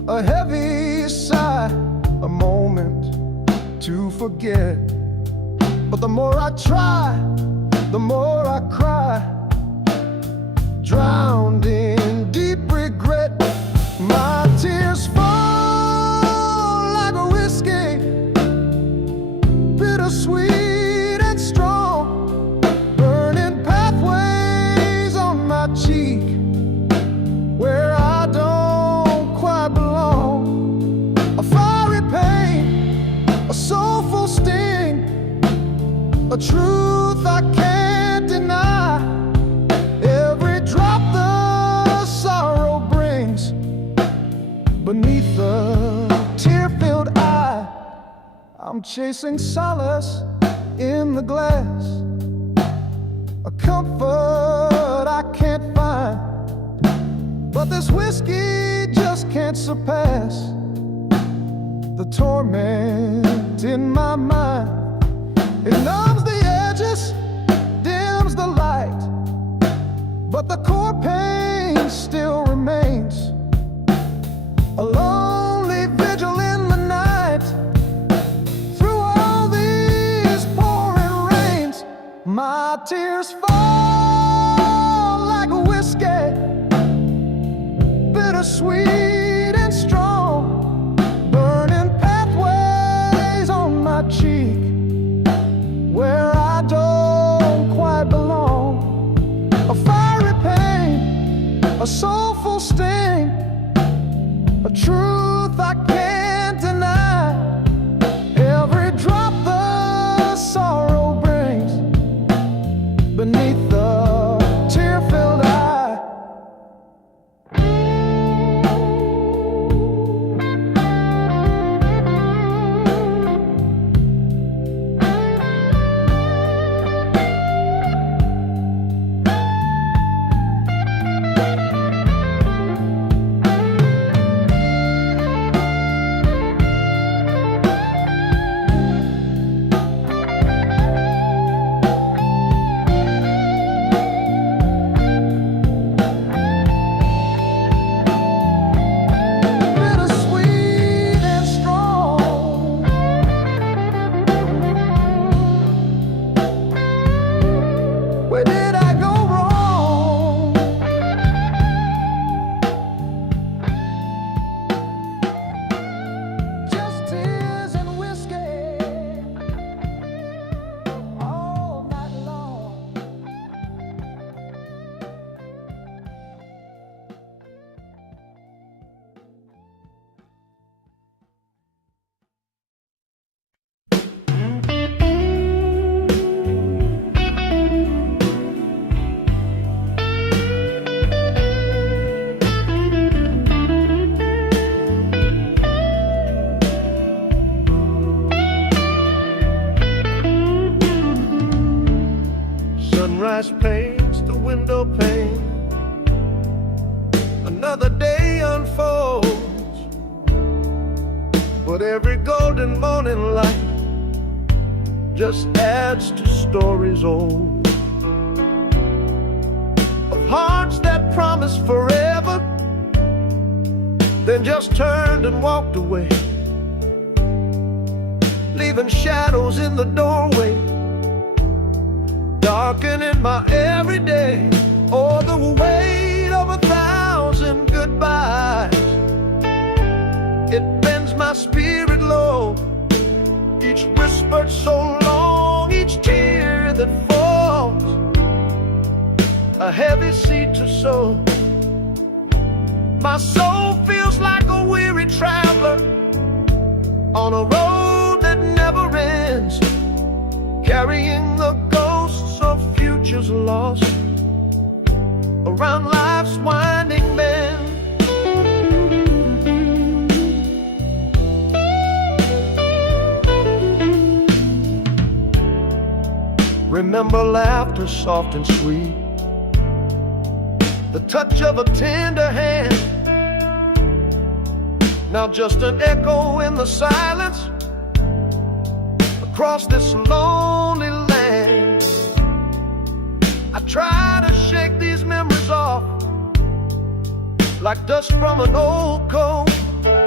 a heavy sigh, a moment to forget. But the more I try, the more I cry, drowned in deep regret. My tears fall like a whiskey, bittersweet and strong, burning pathways on my cheek where I don't quite belong. A fiery pain, a soulful sting, a truth I can't deny. Every drop the sorrow brings beneath the tear-filled eye. I'm chasing solace in the glass, a comfort I can't find. But this whiskey just can't surpass the torment in my mind. It numbs the edges, dims the light, but the core pain still remains. A lonely vigil in the night, through all these pouring rains. My tears fall like a whiskey, bittersweet and strong, burning pathways on my cheek where I don't quite belong. A fiery pain, a soulful sting, a truth I can't deny. Every drop the sorrow brings beneath the tear-filled eye. Sunrise paints the window pane, another day unfolds, but every golden morning light just adds to stories old, of hearts that promised forever, then just turned and walked away, leaving shadows in the doorway, darkening my everyday. Oh, the weight of 1,000 goodbyes, it bends my spirit low. Each whispered so long, each tear that falls, a heavy seed to sow. My soul feels like a weary traveler on a road that never ends, carrying the ghosts of futures lost around life's winding bend. Remember laughter soft and sweet, the touch of a tender hand, now just an echo in the silence across this lonely land. I try to shake these memories off like dust from an old coat,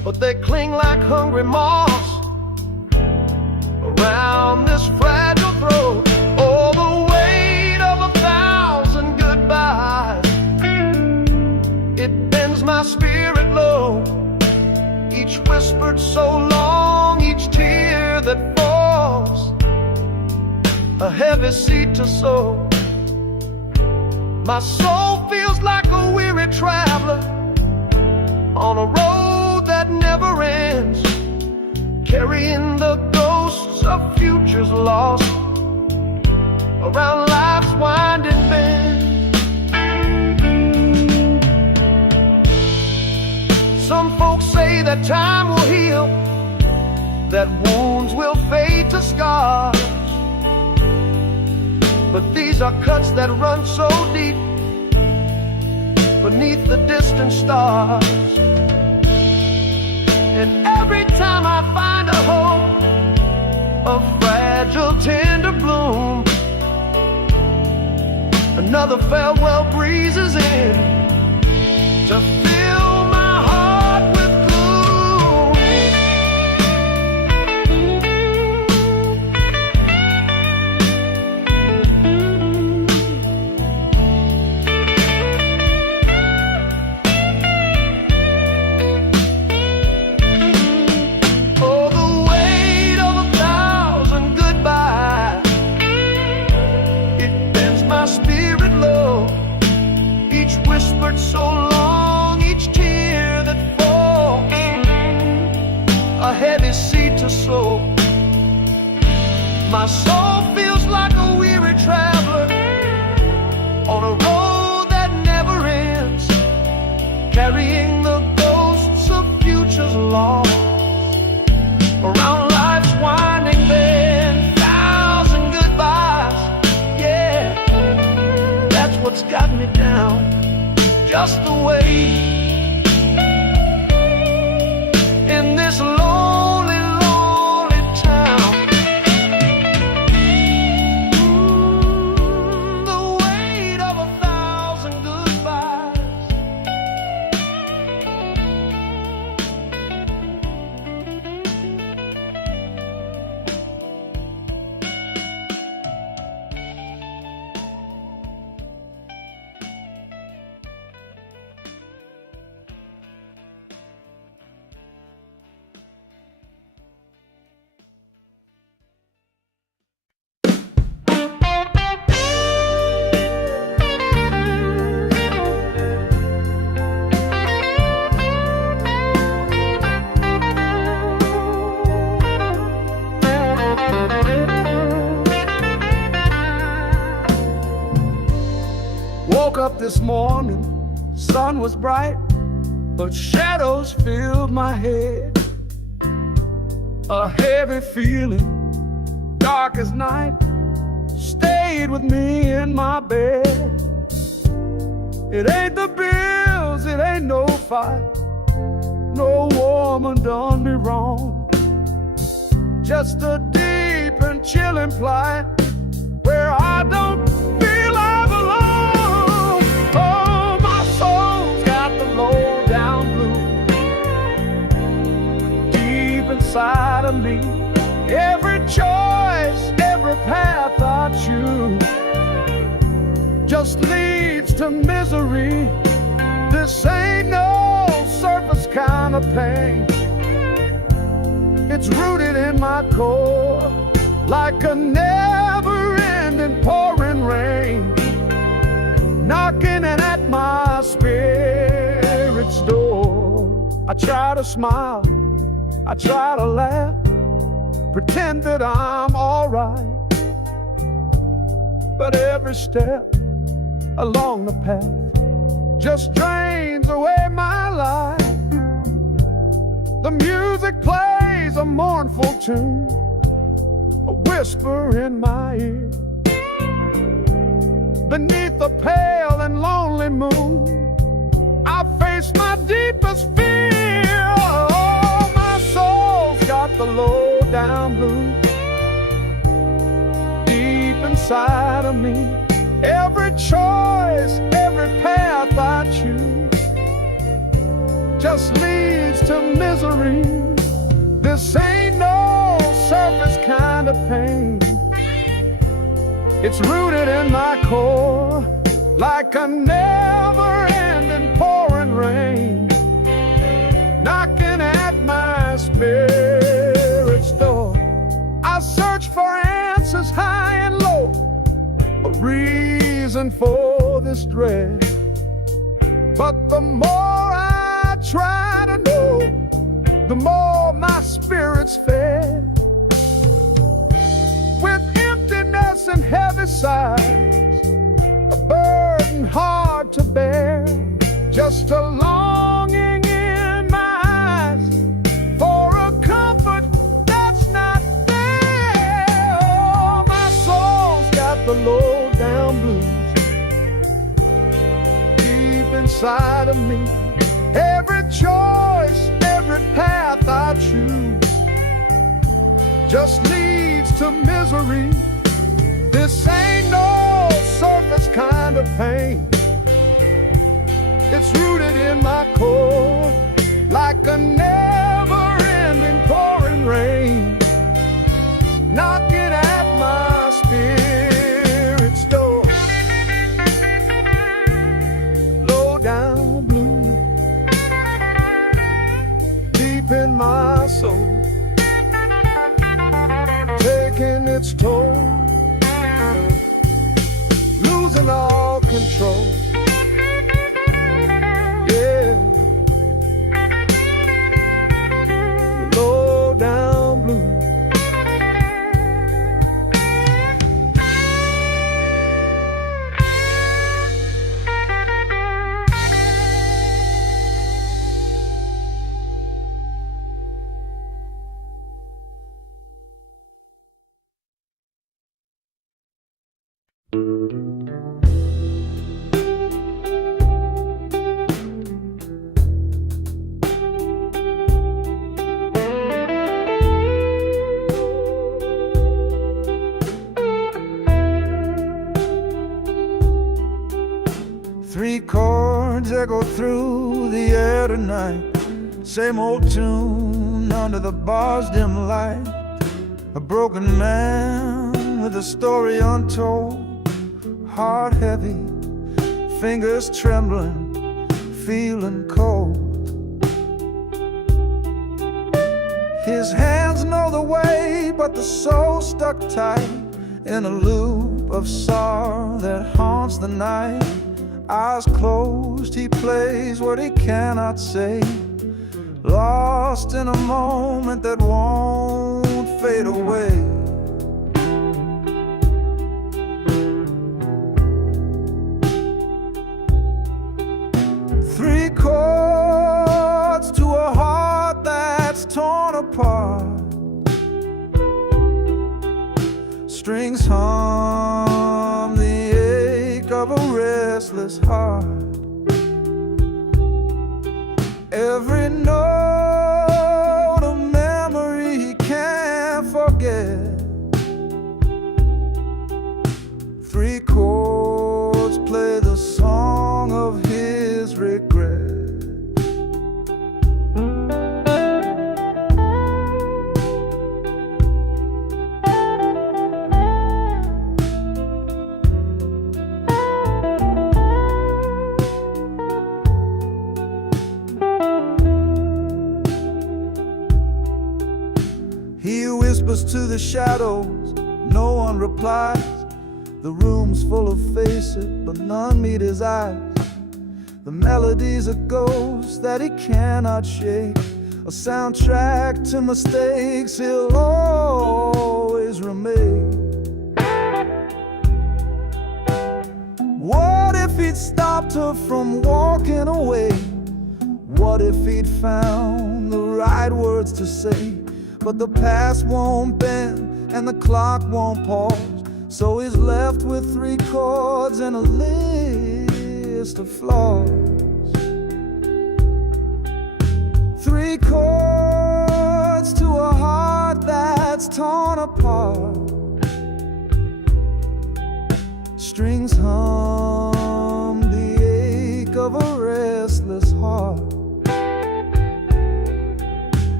but they cling like hungry moths around this fragile throat. Oh, the weight of 1,000 goodbyes, it bends my spirit low. Each whispered so long, each tear that falls, a heavy seed to sow. My soul feels like a weary traveler on a road that never ends, carrying the ghosts of futures lost around life's winding bend. Some folks say that time will heal, that wounds will fade to scars, but these are cuts that run so deep beneath the distant stars. And every time I find a hope, a fragile, tender bloom, another farewell breezes in to fill my heart with so long, each tear that falls, a heavy seed to sow. My soul feels like a weary traveler on a road that never ends, carrying the ghosts of futures lost around life's winding bend. 1,000 goodbyes, yeah, that's what's got me down. Just the way in this lonely, lonely town. The weight of 1,000 goodbyes. Woke up this morning, sun was bright, but shadows filled my head. A heavy feeling, dark as night, stayed with me in my bed. It ain't the bills, it ain't no fight, no woman done me wrong. Just a deep and chilling plight where I don't feel I belong. Oh, my soul's got the low down blues deep inside of me. Every choice, every path I choose just leads to misery. This ain't no surface kind of pain. It's rooted in my core like a never-ending pouring rain, knocking at my spirit's door. I try to smile, I try to laugh, pretend that I'm alright, but every step along the path just drains away my life. The music plays a mournful tune, a whisper in my ear. Beneath the pale and lonely moon, I face my deepest fear. Oh, my soul's got the low down blues deep inside of me. Every choice, every path I choose just leads to misery. This ain't no surface kind of pain. It's rooted in my core, like a never-ending pouring rain, knocking at my spirit's door. I search for answers high and low, a reason for this dread. But the more I try to know, the more my spirit's fed. With emptiness and heavy sighs, a burden hard to bear, just a longing in my eyes for a comfort that's not there. Oh, my soul's got the low down blues deep inside of me. Every choice, every path I choose just leads to misery. This ain't no surface kind of pain. It's rooted in my core, like a never-ending pouring rain, knocking at my spirit's door. Low down blue, deep in my soul, taking its toll, losing all control. Yeah, low down blue. Three chords echo through the air tonight, same old tune under the bar's dim light. A broken man with a story untold, heart heavy, fingers trembling, feeling cold. His hands know the way, but the soul stuck tight in a loop of sorrow that haunts the night. Eyes closed, he plays what he cannot say, lost in a moment that won't fade away. Three chords to a heart that's torn apart, strings hum the ache of a restless heart. Every note a memory he can't forget. Three chords play the song of his regret. He whispers to the shadows, no one replies. The room's full of faces, but none meet his eyes. The melody's a ghost that he cannot shake, a soundtrack to mistakes he'll always remake. What if he'd stopped her from walking away? What if he'd found the right words to say? But the past won't bend and the clock won't pause, so he's left with three chords and a list of flaws. Three chords to a heart that's torn apart, strings hum the ache of a restless heart.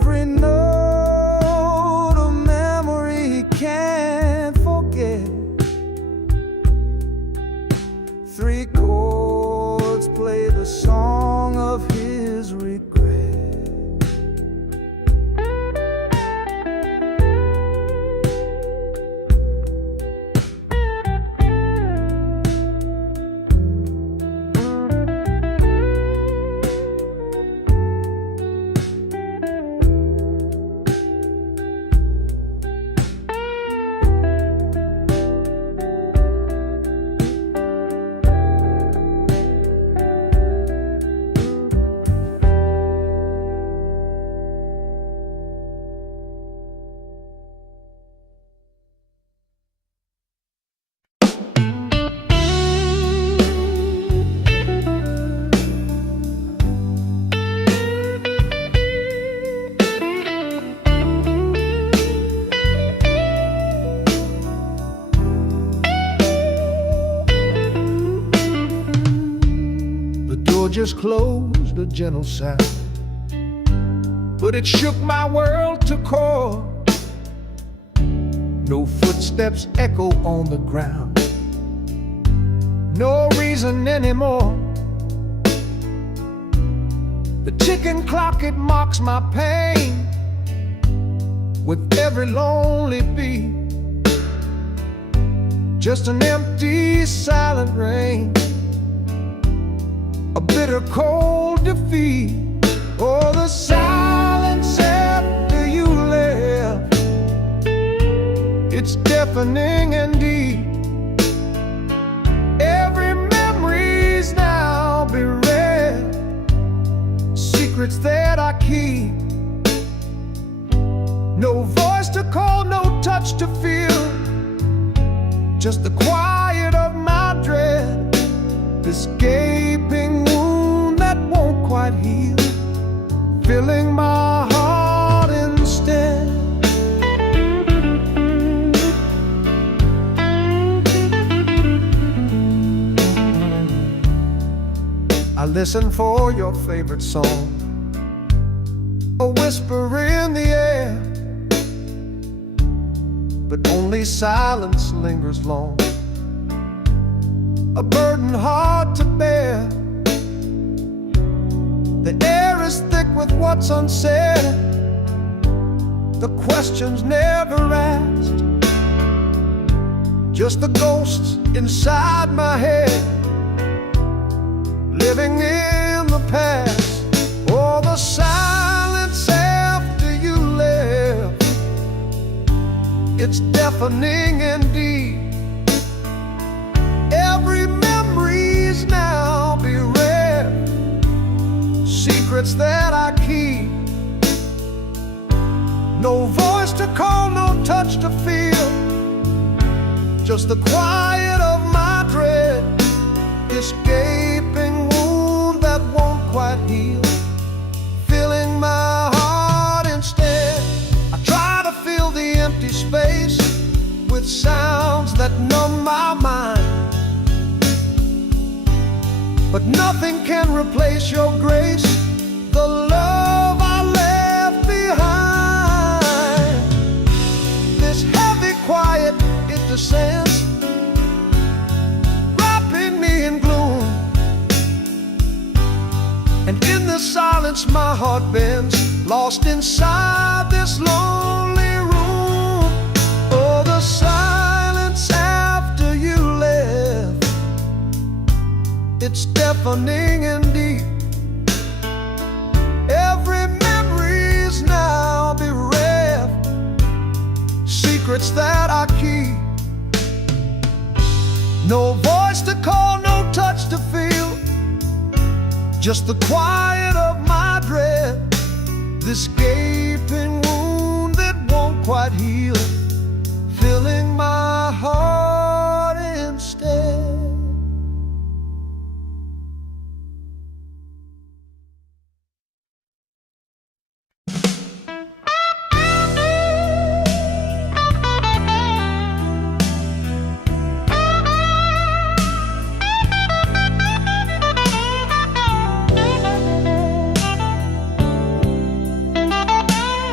every note of memory he can't forget. Three chords play the song of his regret. Just closed, a gentle sound, but it shook my world to core. No footsteps echo on the ground, no reason anymore. The ticking clock, it mocks my pain with every lonely beat. Just an empty, silent rain, a bitter cold defeat. Oh, the silence after you left, it's deafening indeed. Every memory's now bereft, secrets that I keep. No voice to call, no touch to feel, just the quiet of my dread. This gaping wound that won't quite heal, filling my heart instead. I listen for your favorite song, a whisper in the air, but only silence lingers long, a burden hard to bear. The air is thick with what's unsaid, the questions never asked, just the ghosts inside my head, living in the past. Oh, the silence after you left, it's deafening indeed. Every memory's now bereft, secrets that I keep. No voice to call, no touch to feel, just the quiet of my dread. This gaping wound that won't quite heal, filling my heart instead. I try to fill the empty space with sounds that numb my mind, but nothing can replace your grace, the love I left behind. This heavy quiet, it descends, wrapping me in gloom, and in the silence my heart bends, lost inside this lonely room. Oh, the silence after you left, it's deafening indeed. Every memory's now bereft, secrets that I keep. No voice to call, no touch to feel, just the quiet of my dread. This gaping wound that won't quite heal, filling my heart instead.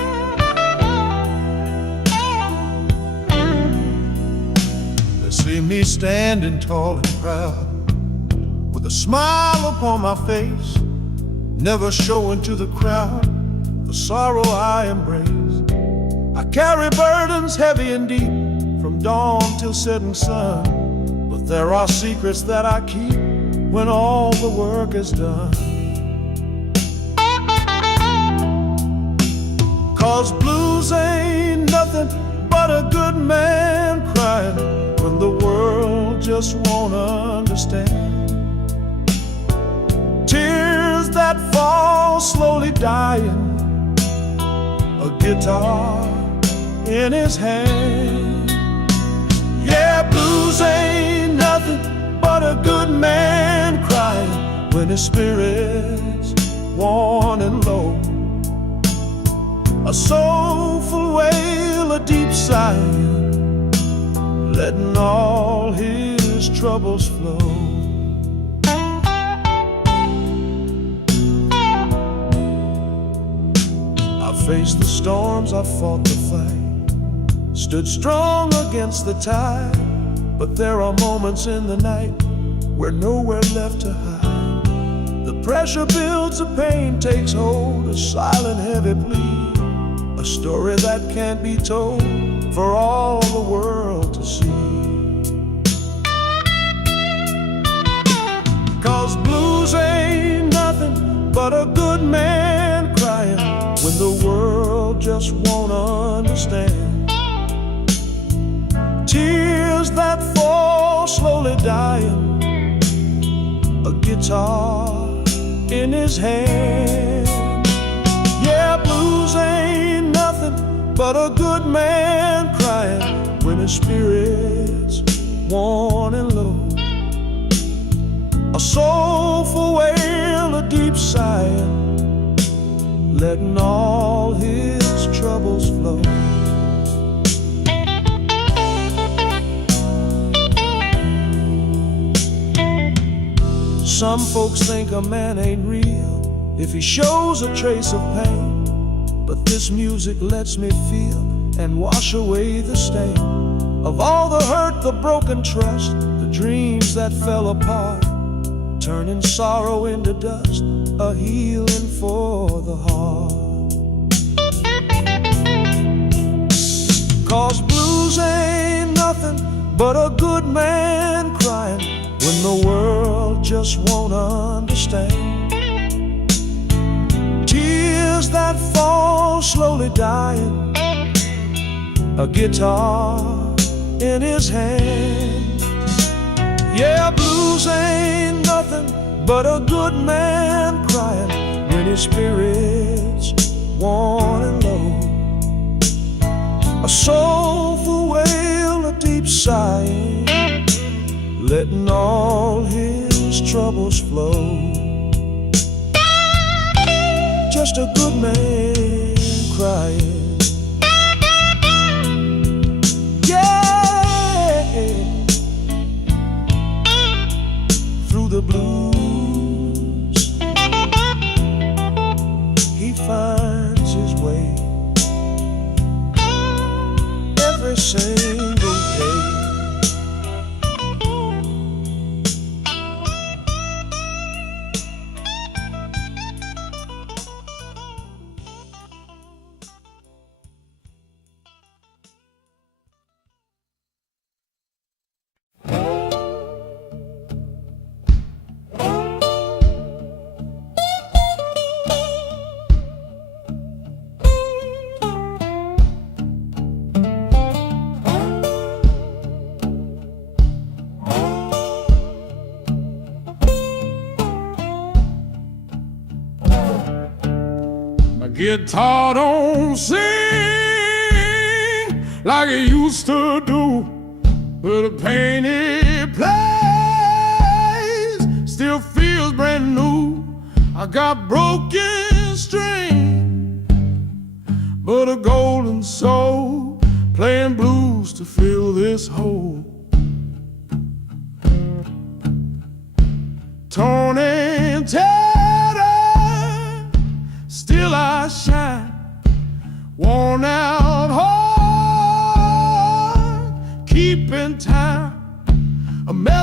standing tall and proud, with a smile upon my face, never showing to the crowd the sorrow I embrace. I carry burdens heavy and deep, from dawn till setting sun, but there are secrets that I keep when all the work is done. 'Cause blues ain't nothing but a good man crying when the world just won't understand. Tears that fall slowly dying, a guitar in his hand. Yeah, blues ain't nothing but a good man crying when his spirit's worn and low. A soulful wail, a deep sigh, letting all his troubles flow. I faced the storms, I fought the fight, stood strong against the tide, but there are moments in the night where nowhere left to hide. The pressure builds, the pain takes hold, a silent heavy plea, a story that can't be told for all the world to see. 'Cause blues ain't nothing but a good man crying when the world just won't understand. Tears that fall slowly dying, a guitar in his hand. Yeah, blues ain't nothing but a good man crying when his spirit's worn and low. A soulful wail, a deep sigh, letting all his troubles flow. Some folks think a man ain't real if he shows a trace of pain, but this music lets me feel and wash away the stain of all the hurt, the broken trust, the dreams that fell apart, turning sorrow into dust, a healing for the heart. 'Cause blues ain't nothing but a good man crying when the world just won't understand. Tears that fall slowly dying, a guitar in his hand. Yeah, blues ain't nothing but a good man crying when his spirit's worn and low. A soulful wail, a deep sigh, letting all his troubles flow. Just a good man crying. Yeah, through the blues he finds his way every single day. Guitar don't sing like it used to do, but the pain it plays still feels brand new. I got broken string, but a golden soul playing blues to fill this hole. Torn and tattered, still I shine, worn out heart, keeping time.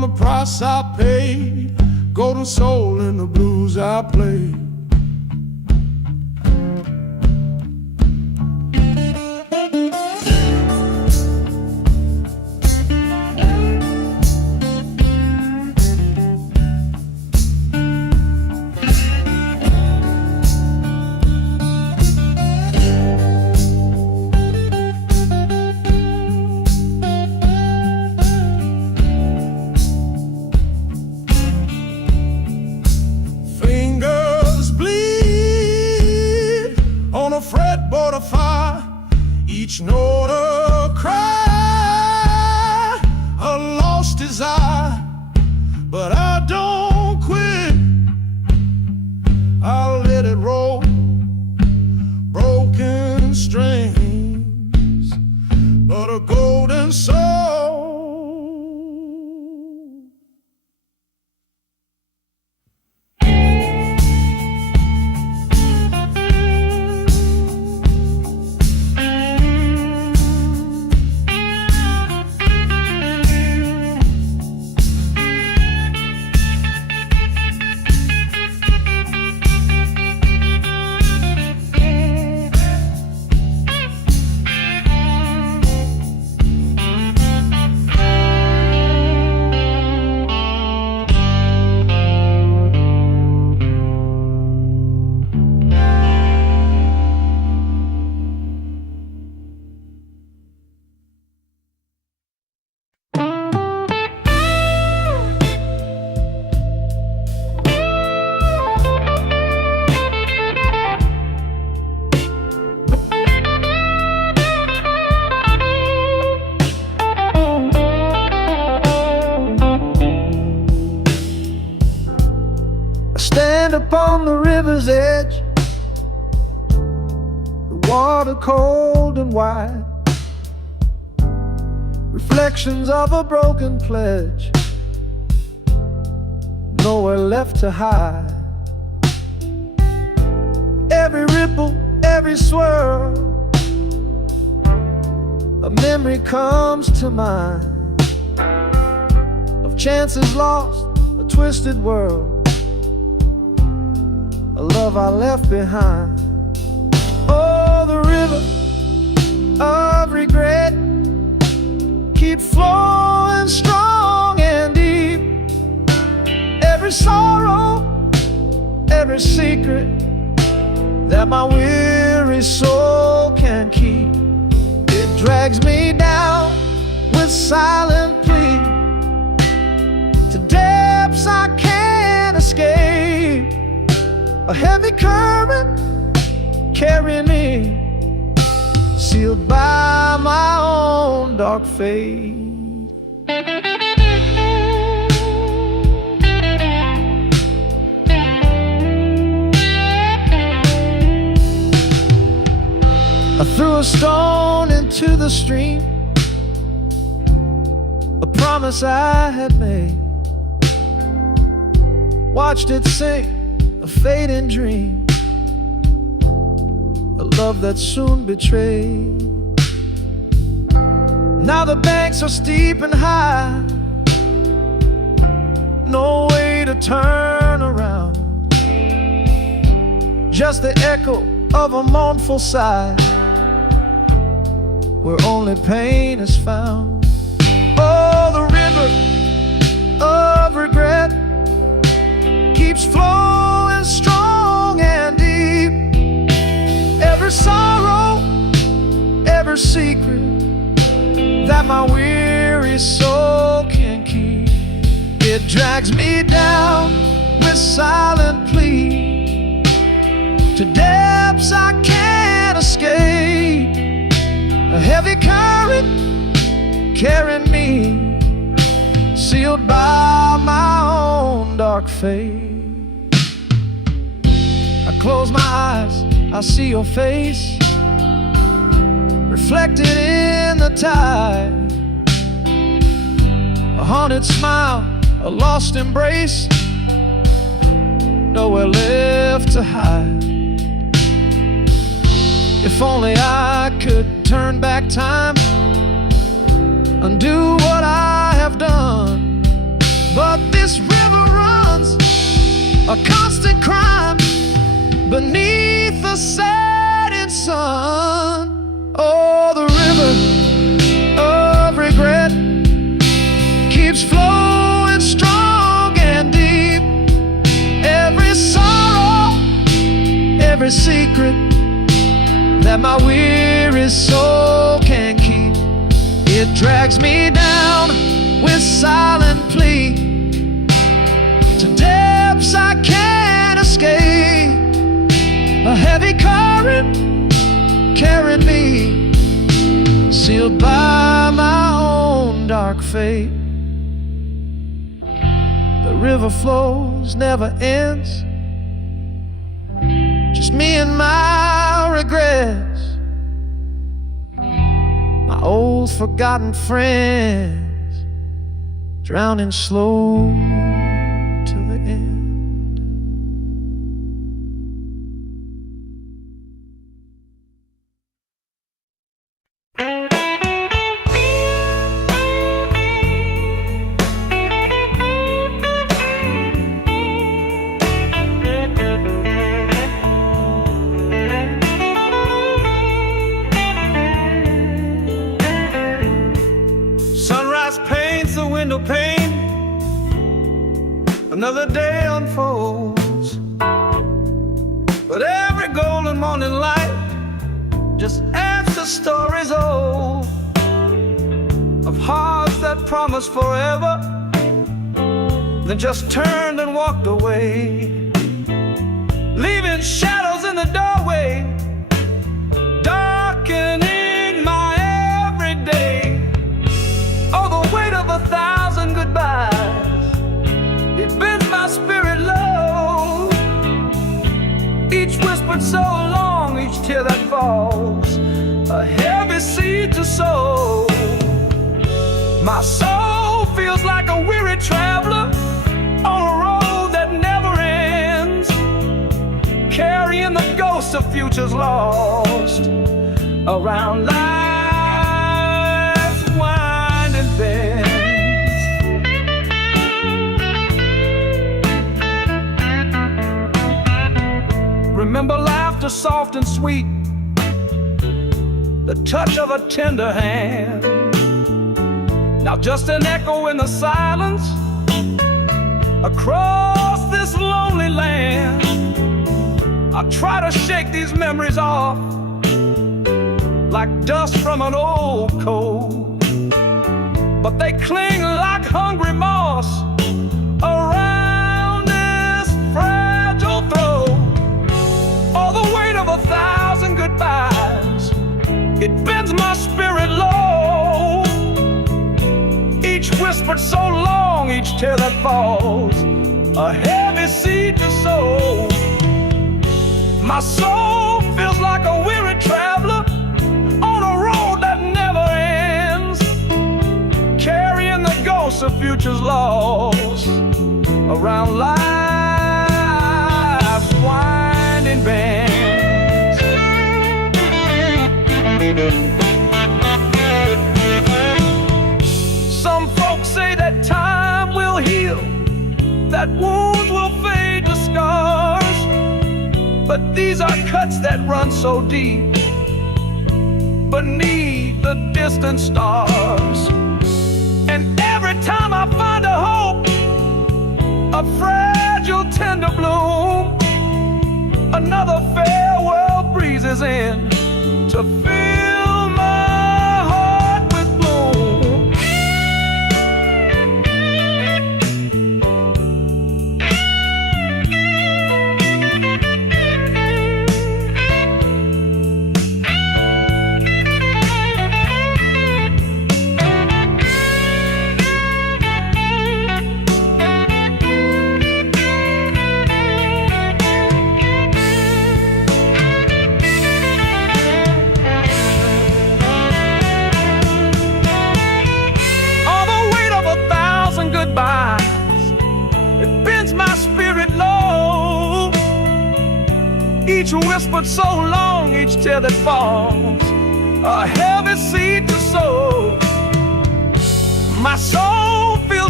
the price I paid, golden soul in the blues I played. Fretboard of fire, each note a cry, a lost desire. But I don't quit, I'll let it roll. Broken strings, but a golden soul. Stand upon the river's edge, the water cold and wide, reflections of a broken pledge, nowhere left to hide. Every ripple, every swirl, a memory comes to mind of chances lost, a twisted world, a love I left behind. Oh, the river of regret keeps flowing strong and deep. Every sorrow, every secret that my weary soul can keep, it drags me down with silent plea to depths I can't escape. A heavy current carrying me, sealed by my own dark fate. I threw a stone into the stream, a promise I had made, watched it sink, a fading dream, a love that soon betrayed. Now the banks are steep and high, no way to turn around, just the echo of a mournful sigh, where only pain is found. Oh, the river of regret keeps flowing strong and deep. Every sorrow, every secret that my weary soul can keep, it drags me down with silent plea to depths I can't escape. A heavy current carrying me, sealed by my own dark fate. I close my eyes, I see your face reflected in the tide, a haunted smile, a lost embrace, nowhere left to hide. If only I could turn back time, undo what I have done, But this river runs a constant crime beneath the setting sun. Oh, the river of regret keeps flowing strong and deep. Every sorrow, every secret that my weary soul can keep, it drags me down with silent plea to depths I can't escape. A heavy current carrying me, sealed by my own dark fate. The river flows, never ends, just me and my regrets, my old forgotten friends, drowning slow to the end. Sunrise paints the window pane, another day unfolds, but every golden morning light just adds to stories old, of hearts that promised forever, then just turned and walked away, leaving shadows in the doorway, darkening my everyday. Oh, the weight of 1,000 goodbyes, it bends my spirit low. Each whispered so long, each tear that falls, a heavy seed to sow. My soul feels like a weary traveler on a road that never ends, carrying the ghosts of futures lost around life's winding bends. Remember laughter soft and sweet, the touch of a tender hand. Now just an echo in the silence across this lonely land. I try to shake these memories off like dust from an old coat, but they cling like hungry moss around this fragile throat. All the weight of 1,000 goodbyes, it bends my spirit low. Each whispered so long, each tear that falls, a heavy seed to sow. My soul feels like a weary traveler on a road that never ends, carrying the ghosts of futures lost around life's winding bends. Some folks say that time will heal, that wounds will fade to scars, but these are cuts that run so deep beneath the distant stars. And every time I find a hope, a fragile tender bloom, another farewell breezes in to fill my heart with gloom. Each whispered so long, each tear that falls, a heavy seed to sow. My soul feels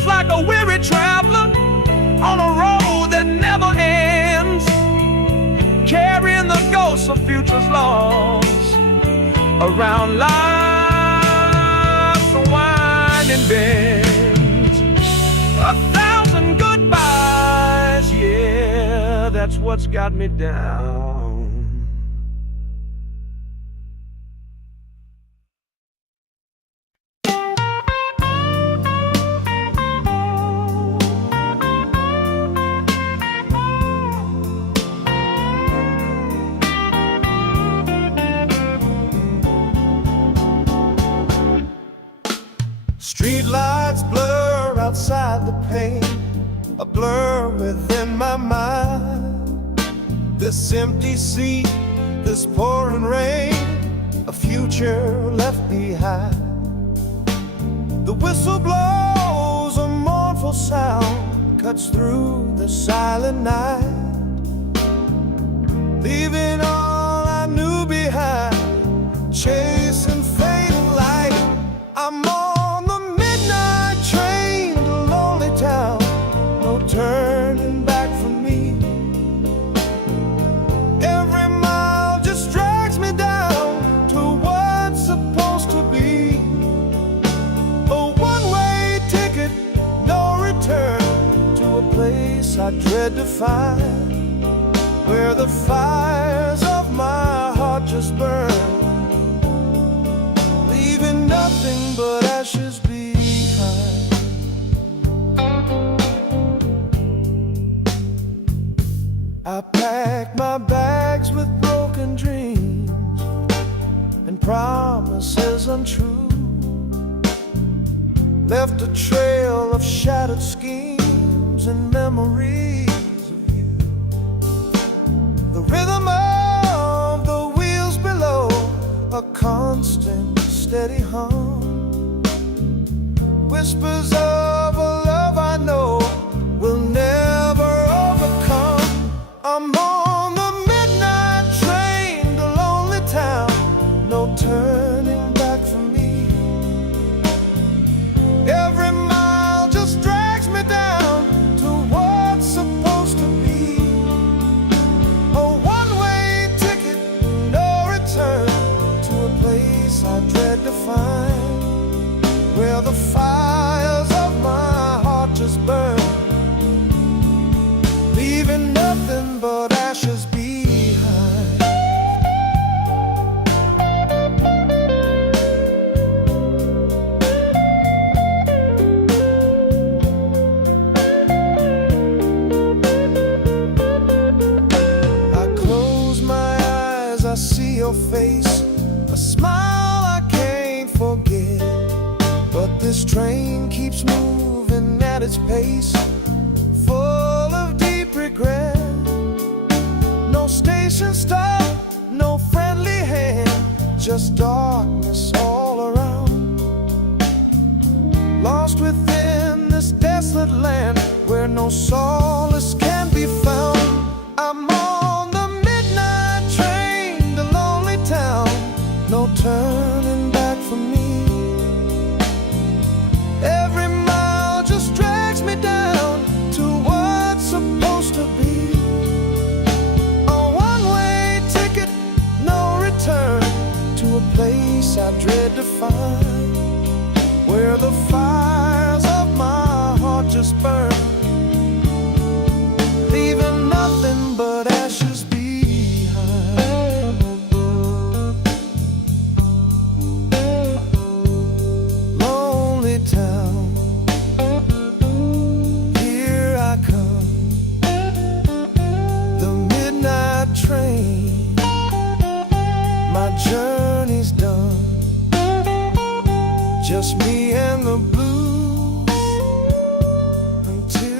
feels like a weary traveler on a road that never ends, carrying the ghosts of futures lost around life's winding bends. 1,000 goodbyes, yeah, that's what's got me down. Street lights blur outside the pane, a blur within my mind. This empty seat, this pouring rain, a future left behind. The whistle blows, a mournful sound cuts through the silent night, leaving all I knew behind, chasing fading light. I'm on the midnight train to lonely town, no turning back for me. Every mile just drags me down to what's supposed to be. A one-way ticket, no return, to a place I dread to find, where the fires of my heart just burn, leaving nothing but ashes behind. I packed my bags with broken dreams and promises untrue, left a trail of shattered schemes and memories of you. The rhythm of the wheels below, a constant steady hum, whispers of a love I know will never overcome. I'm on the midnight train to lonely town, no turning back for me. Every mile just drags me down to what's supposed to be. A one-way ticket, no return, to a place I dread to find, where the fires of my heart just burn, leaving nothing but ashes behind. I close my eyes, I see your face, a smile I can't forget. But this train keeps moving at its pace, full of deep regret. No station stop, no friendly hand, just darkness all around. Lost within this desolate land, where no solace can be found. I'm on the midnight train to lonely town, no turning back for me. Every mile just drags me down to what's supposed to be. A one-way ticket, no return, to a place I dread to find, where the fires of my heart just burn, leaving nothing but ashes behind. Lonely town, here I come, the midnight train, my journey's done, just me and the blues until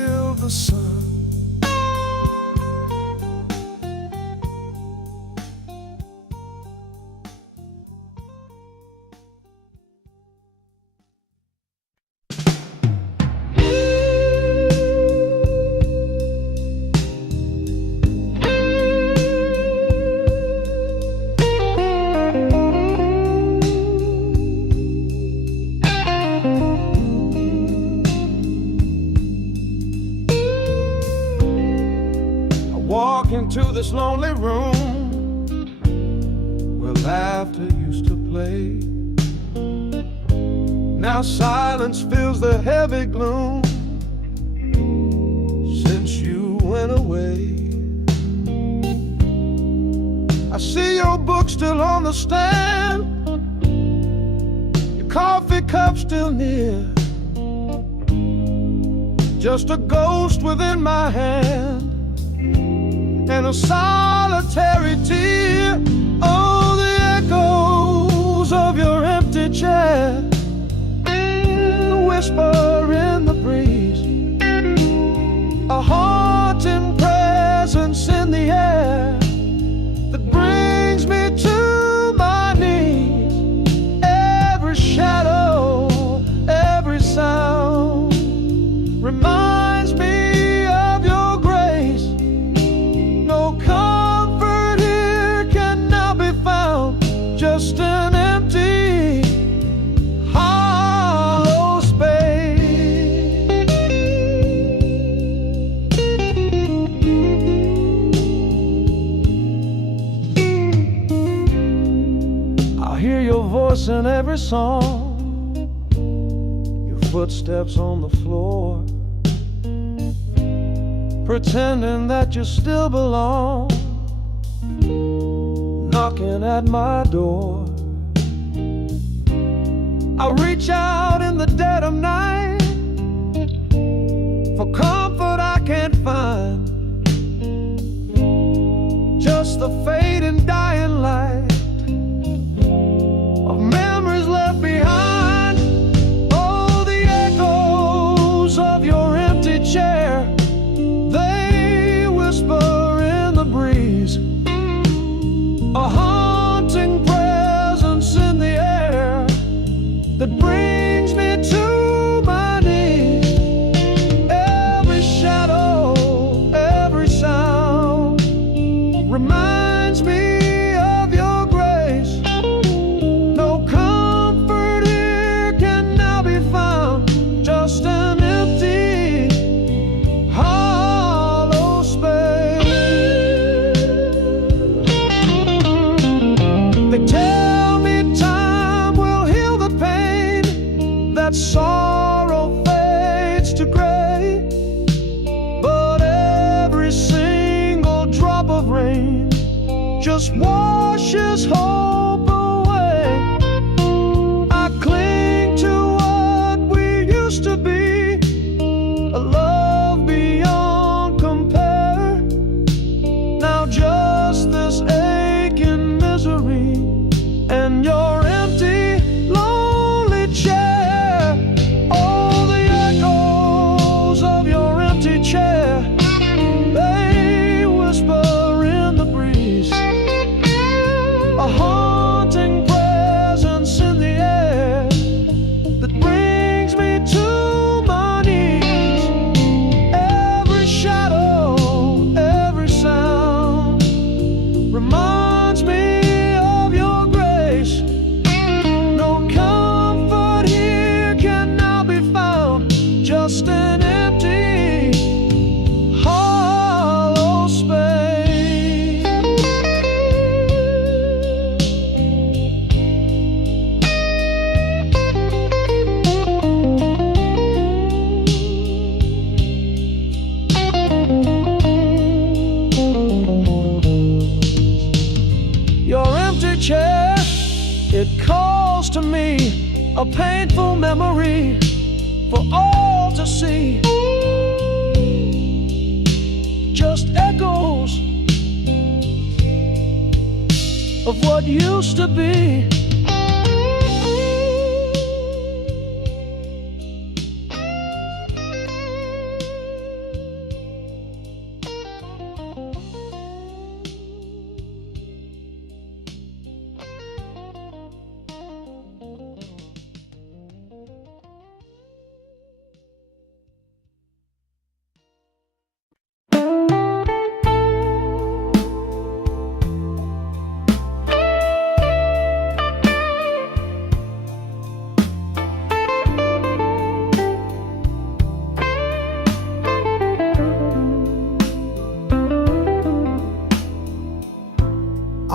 walk into this lonely room where laughter used to play. Now silence fills the heavy gloom since you went away. I see your book still on the stand, your coffee cup still near, just a ghost within my hand and a solitary tear. Oh, the echoes of your empty chair, the whisper in the breeze, a haunting presence in the air that brings me to my knees. Every shadow, every sound reminds me of your grace. No comfort here can now be found, just an empty, hollow space. I hear your voice in every song, your footsteps on the floor, pretending that you still belong, knocking at my door. I reach out in the dead of night for comfort I can't find, just the fading dying light of memories left behind. Oh, the echoes of your empty chair, they whisper in the breeze, a haunting presence in the air that brings me to my knees. Every shadow, every sound reminds me of your grace. No comfort here can now be found, just an empty, hollow space. They tell me time will heal the pain, that sorrow fades to gray, but every single drop of rain just washes hope away. I cling to what we used to be, a love beyond compare. Now just this aching misery and your empty, lonely chair. Oh, the echoes of your empty chair, they whisper in the breeze, a haunting presence in the air that brings me to my knees. Every shadow, every sound reminds me of your grace. No comfort here can now be found, just an empty, hollow space. Your empty chair, it calls to me, a painful memory for all to see. Just echoes of what used to be.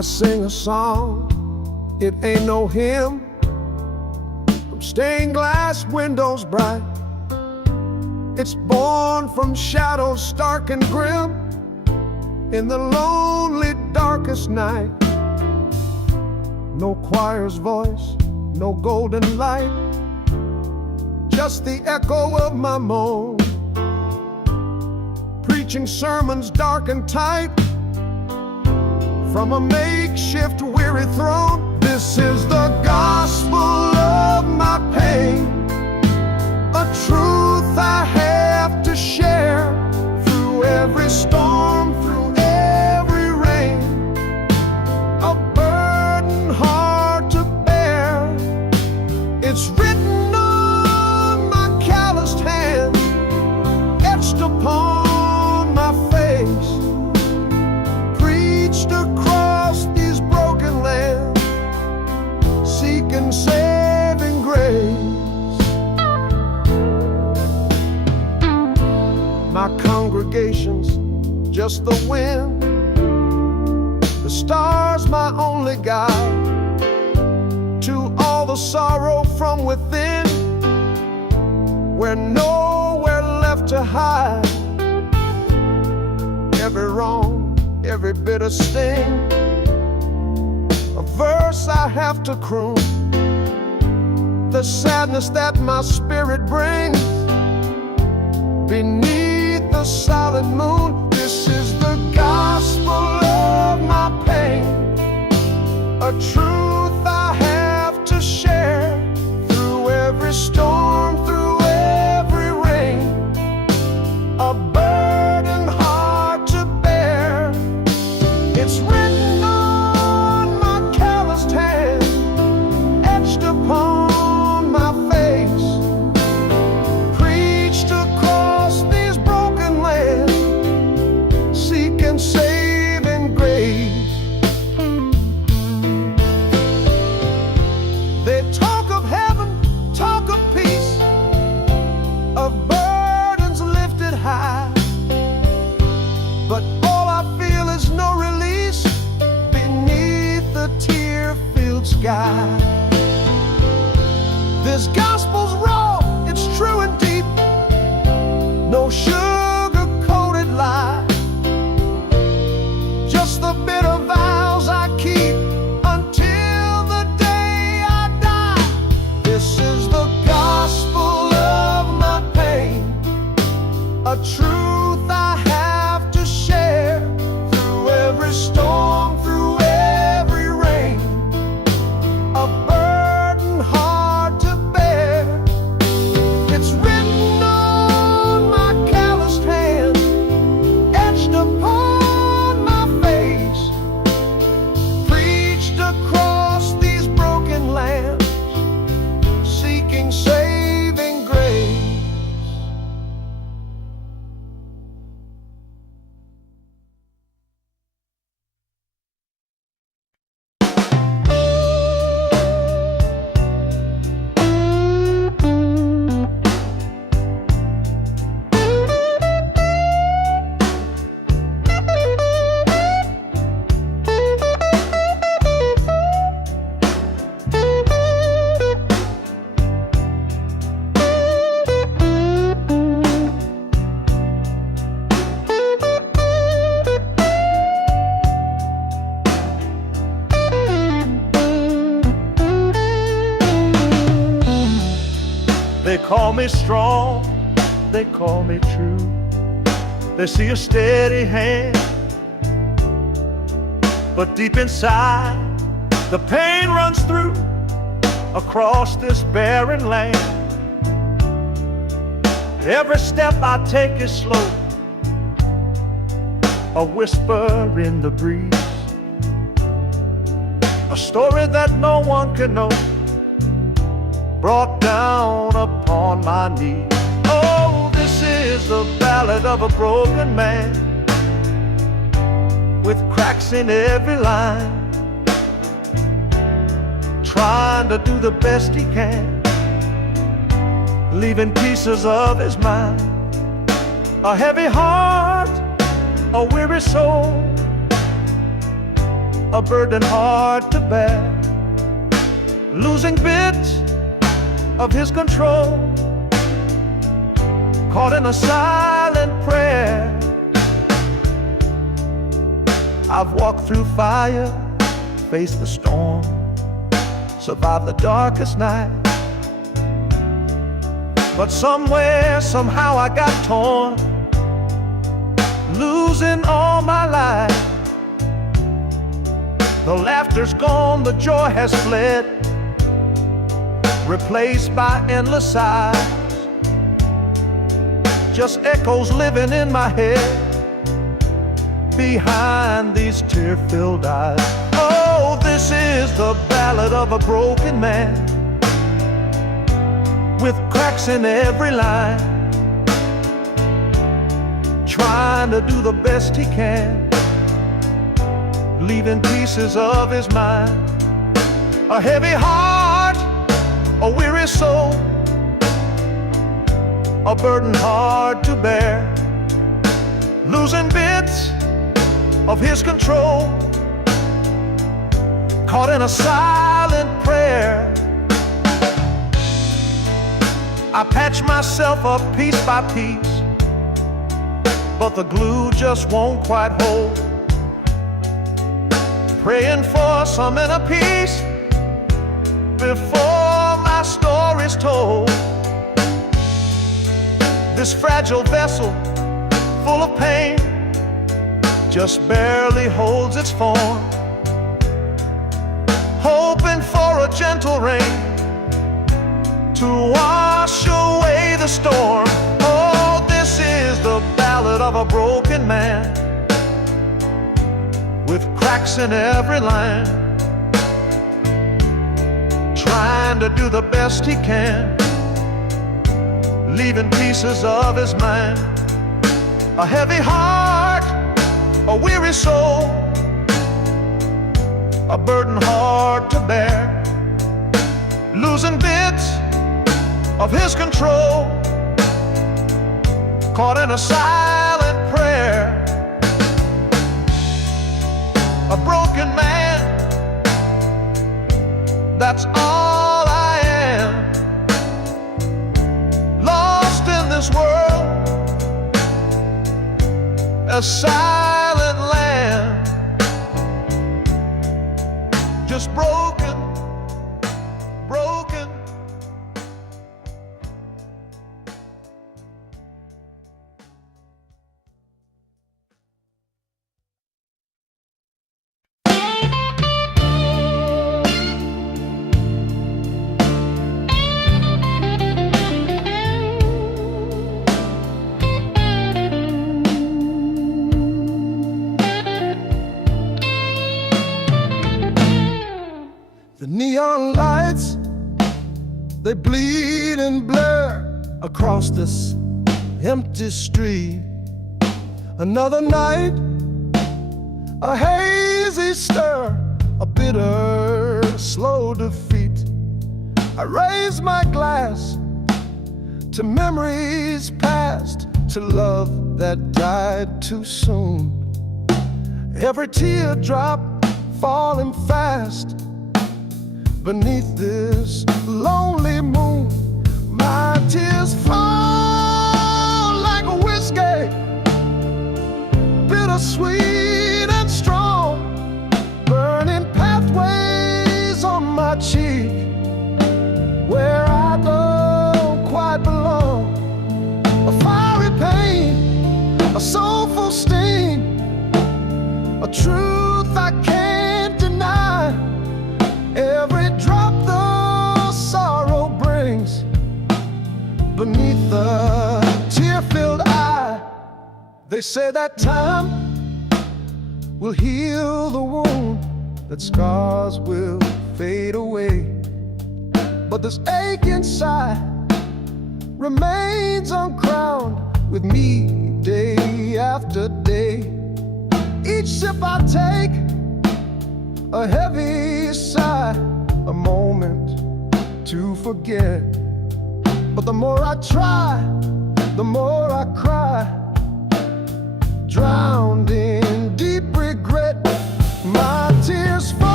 I sing a song, it ain't no hymn, from stained glass windows bright. It's born from shadows stark and grim, in the lonely darkest night. No choir's voice, no golden light, just the echo of my moan, preaching sermons dark and tight from a makeshift weary throne. This is the gospel of my pain, a truth I have to share through every storm, through every rain, a burden hard to bear. It's written on my calloused hand, etched upon my face, preached across these broken lands, seeking saving grace. My congregation's just the wind, the stars my only guide to all the sorrow from within, where nowhere left to hide. Every wrong, every bitter sting, a verse I have to croon, the sadness that my spirit brings beneath the solid moon. This is the gospel of my pain, a truth I have to share through every storm, through every rain, a burden hard to bear. It's written on my calloused hand, etched upon my face, preached across these broken lands, seeking saving grace. They talk of heaven, talk of peace, of burdens lifted high, but all I feel is no release beneath the tear-filled sky. This gospel's raw, it's true and deep, no sugar-coated lie, just the bitter vows I keep until the day I die. This is the gospel of my pain, a truth I have to share through every storm, through every rain, a burden hard to bear. It's written on my calloused hand, etched upon my face, preached across these broken lands, seeking saving grace. They call me strong, they call me true. They see a steady hand, but deep inside the pain runs through across this barren land. Every step I take is slow, a whisper in the breeze, a story that no one can know, brought down upon my knees. Oh, this is the ballad of a broken man, with cracks in every line, trying to do the best he can, leaving pieces of his mind, a heavy heart, a weary soul, a burden hard to bear, losing bits of his control, caught in a silent prayer. I've walked through fire, faced the storm, survived the darkest night. But somewhere, somehow I got torn, losing all my life. The laughter's gone, the joy has fled, replaced by endless sighs. Just echoes living in my head, behind these tear-filled eyes. Oh, this is the ballad of a broken man, with cracks in every line, trying to do the best he can, leaving pieces of his mind. A heavy heart, a weary soul, a burden hard to bear, losing bits of his control, caught in a silent prayer. I patch myself up piece by piece, but the glue just won't quite hold. Praying for some inner peace before my story's told. This fragile vessel, full of pain, just barely holds its form, hoping for a gentle rain to wash away the storm. Oh, this is the ballad of a broken man, with cracks in every line, trying to do the best he can, leaving pieces of his mind. A heavy heart, a weary soul, a burden hard to bear, losing bits of his control, caught in a silent prayer. A broken man, that's all I am, lost in this world, a silent land, just broken, broken. The neon lights, they bleed and blur across this empty street. Another night, a hazy stir, a bitter, slow defeat. I raise my glass to memories past, to love that died too soon. Every teardrop falling fast beneath this lonely moon. My tears fall like a whiskey, bittersweet and strong, burning pathways on my cheek, where I don't quite belong. A fiery pain, a soulful sting, a truth I can't deny. Every drop the sorrow brings beneath the tear-filled eye. They say that time will heal the wound, that scars will fade away, but this ache inside remains uncrowned with me day after day. Each sip I take, a heavy sigh, a moment to forget. But the more I try, the more I cry, drowned in deep regret. My tears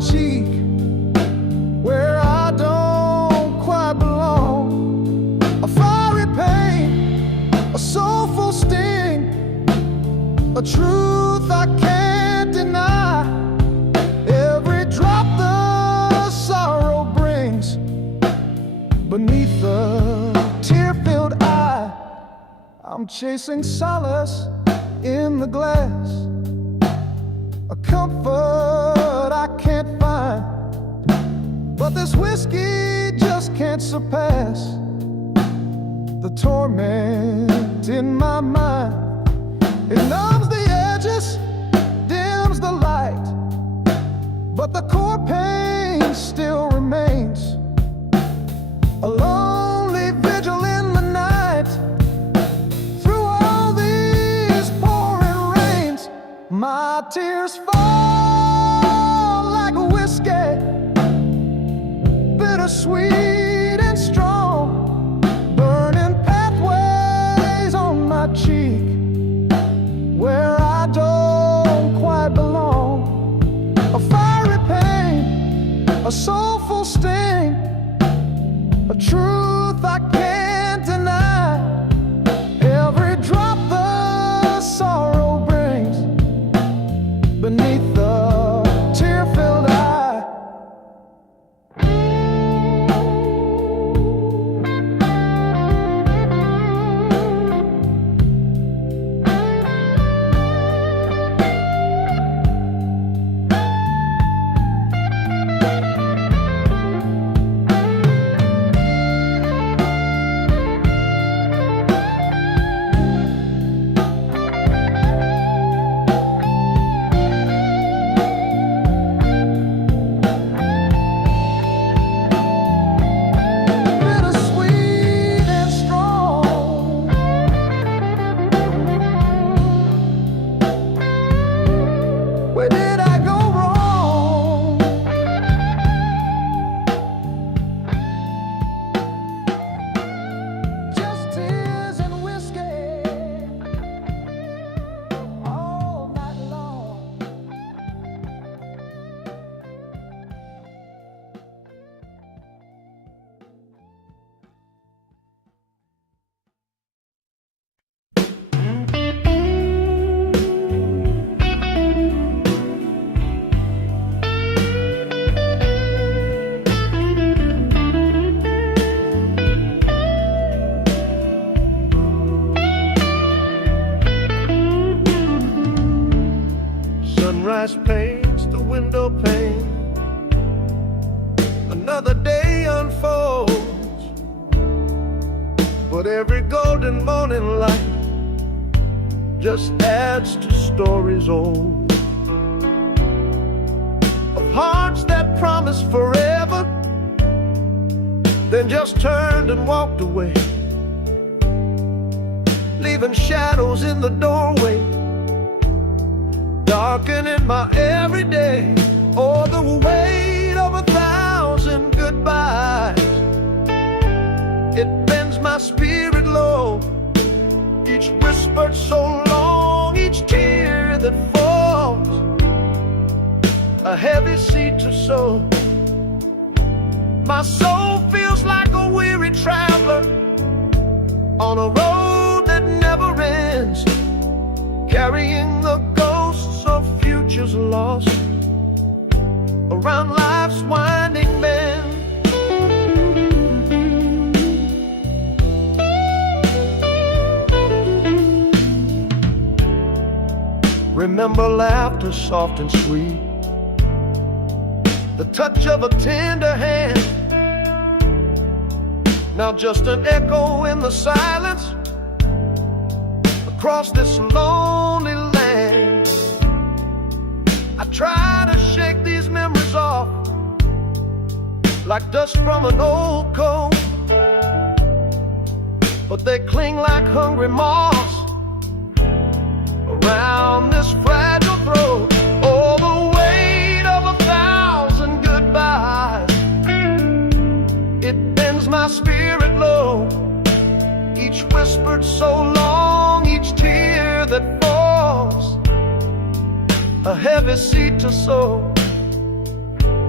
cheek where I don't quite belong. A fiery pain, a soulful sting, a truth I can't deny. Every drop the sorrow brings beneath the tear-filled eye. I'm chasing solace in the glass, a comfort I can't find, but this whiskey just can't surpass the torment in my mind. It numbs the edges, dims the light, but the core pain still remains. A lonely vigil in the night, through all these pouring rains. My tears fall like a whiskey, bittersweet and strong, burning pathways on my cheek where I don't quite belong. A fiery pain, a soulful sting, a truth I can't deny. Every drop the sorrow brings beneath the tear-filled eye. Where did I go wrong? Just tears and whiskey all night long. Sunrise paints the window pane, another day unfolds, but every golden morning light just adds to stories old, of hearts that promised forever, then just turned and walked away, leaving shadows in the doorway, darkening my everyday. Oh, the weight of 1,000 goodbyes, it bends my spirit low. Each whispered so long, each tear that falls, a heavy seed to sow. My soul feels like a weary traveler on a road that never ends, carrying the ghosts of futures lost around life's winding bend. Remember laughter soft and sweet, the touch of a tender hand, now just an echo in the silence across this lonely land. I try to shake these memories off like dust from an old coat, but they cling like hungry moths around this fragile throat. Oh, the weight of 1,000 goodbyes, it bends my spirit low. Each whispered so long, each tear that falls, a heavy seed to sow.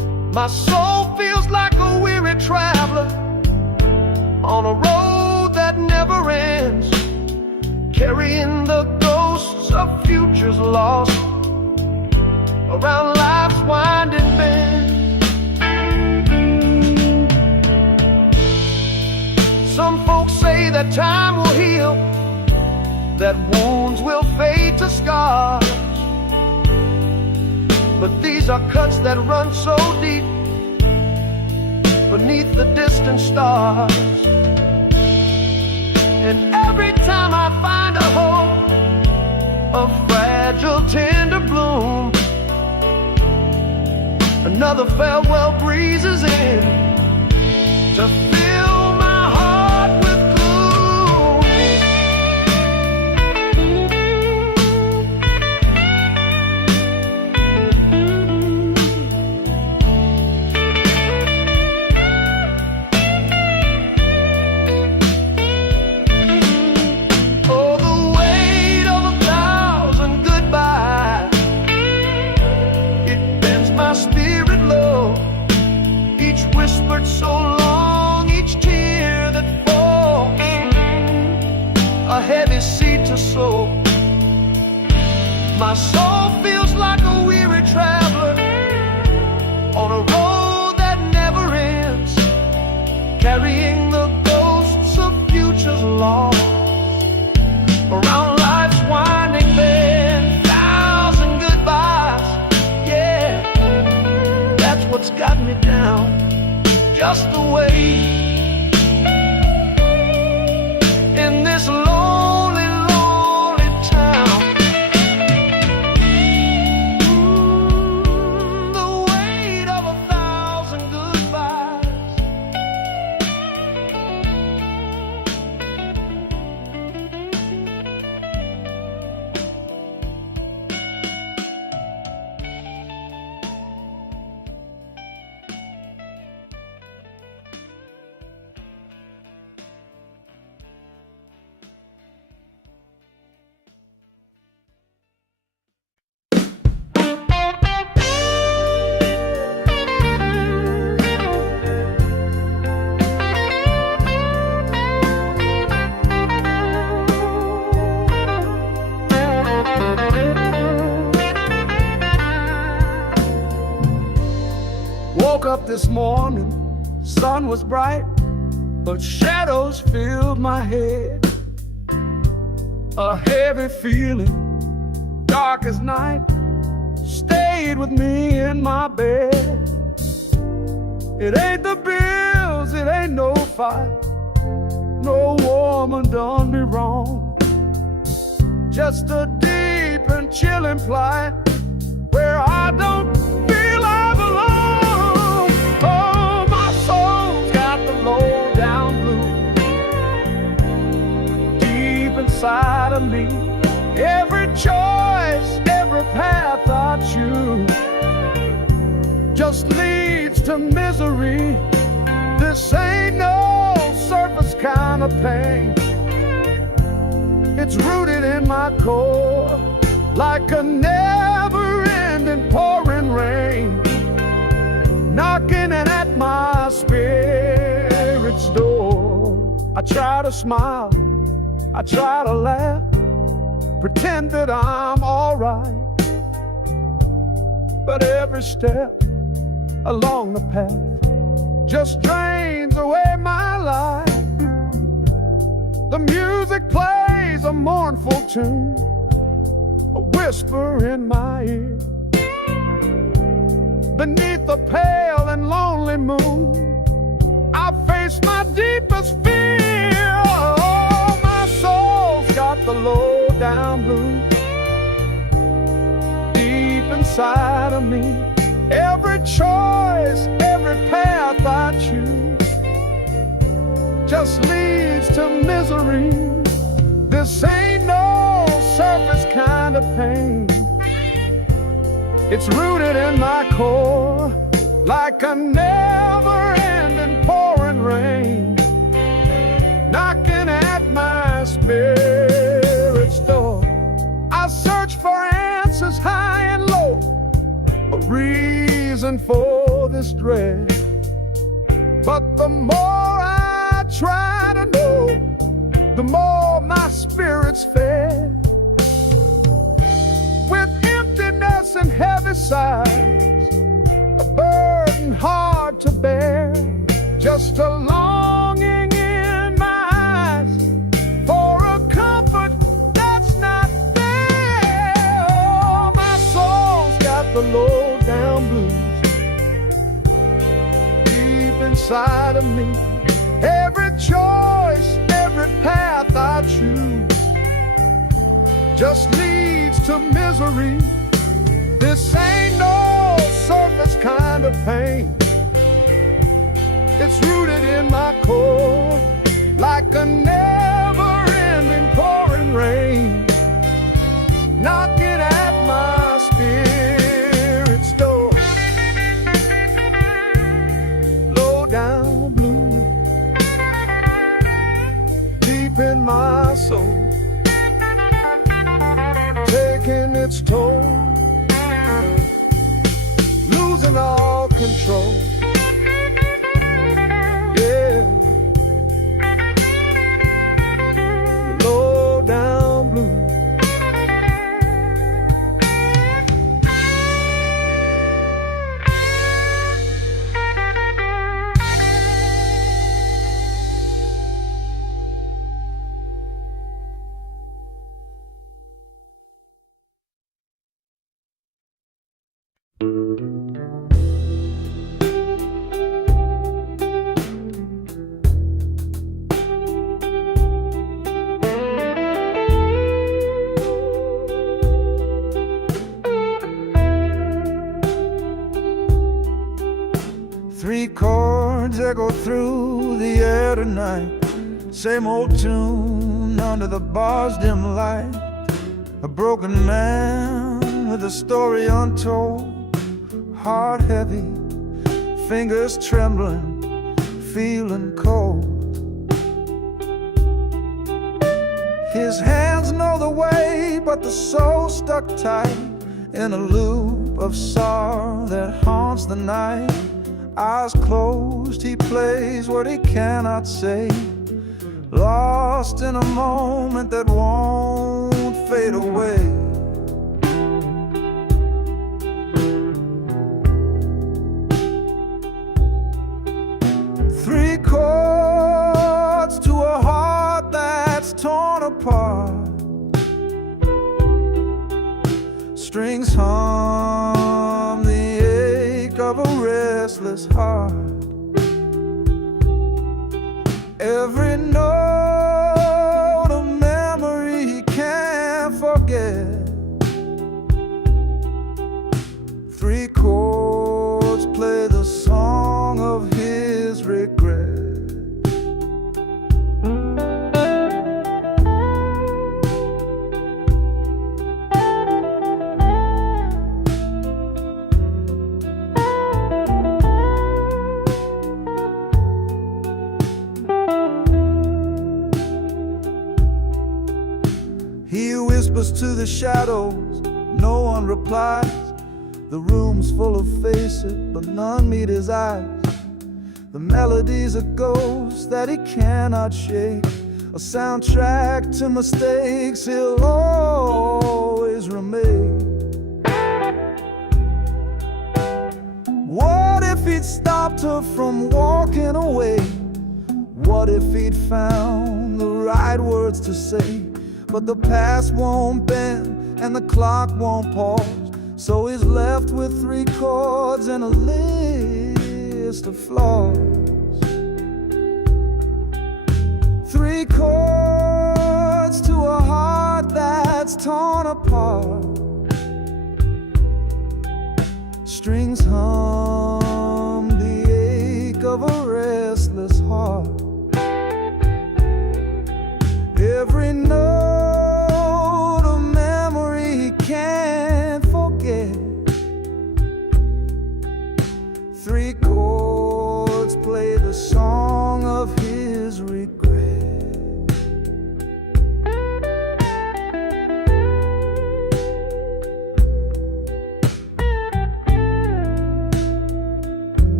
My soul feels like a weary traveler on a road that never ends, carrying the ghosts of futures lost around life's winding bend. Some folks say that time will heal, that wounds will fade to scars, but these are cuts that run so deep beneath the distant stars. And every time I find a hope, a fragile tender bloom, another farewell breezes in to fill my heart with gloom. Oh, the weight of 1,000 goodbyes, it bends my spirit low. Each whispered so long, each tear that falls, a heavy seed to sow. My soul feels like a weary traveler on a road that never ends, carrying the ghosts of futures lost around life's winding bend. 1,000 goodbyes, yeah, that's what's got me down, just the way in this lonely, lonely town. The weight of 1,000 goodbyes. Woke up this morning, sun was bright, but shadows filled my head. A heavy feeling, dark as night, stayed with me in my bed. It ain't the bills, it ain't no fight, no woman done me wrong. Just a deep and chilling plight where I don't feel I belong. Oh, my soul's got the low down blues deep inside of me. Every choice, every path I choose just leads to misery. This ain't no surface kind of pain. It's rooted in my core like a never-ending pouring rain, knocking at my spirit's door. I try to smile, I try to laugh, pretend that I'm alright, but every step along the path just drains away my life. The music plays a mournful tune, a whisper in my ear. Beneath the pale and lonely moon, I face my deepest fear. Oh, my soul's got the low down blues deep inside of me. Every choice, every path I choose just leads to misery. This ain't no surface kind of pain. It's rooted in my core like a never-ending pouring rain, knocking at my spirit's door. I search for answers high and low, a reason for this dread. But the more I try to know, the more my spirit's fed. With emptiness and heavy sighs, a burden hard to bear, just a longing in my eyes for a comfort that's not there. Oh, my soul's got the low down blues deep inside of me. Every choice, every path I choose just leads to misery. This ain't no surface kind of pain. It's rooted in my core, like a never-ending pouring rain, knocking at my spirit's door. Low down blue, deep in my soul, taking its toll, losing all control. Yeah, low down blue. Three chords echo through the air tonight. Same old tune under the bar's dim light. A broken man with a story untold. Heart heavy, fingers trembling, feeling cold. His hands know the way, but the soul stuck tight in a loop of sorrow that haunts the night. Eyes closed, he plays what he cannot say, lost in a moment that won't fade away. Three chords to a heart that's torn apart. Strings hum the ache of a restless heart. Every note a memory he can't forget. Three chords play the song of his regret. He whispers to the shadows, no one replies. The room's full of faces, but none meet his eyes. The melody's a ghost that he cannot shake, a soundtrack to mistakes he'll always remake. What if he'd stopped her from walking away? What if he'd found the right words to say? But the past won't bend and the clock won't pause, so he's left with three chords and a list of flaws. Three chords to a heart that's torn apart. Strings hum the ache of a restless heart. Every note a memory he can't forget. Three chords play the song of his regret.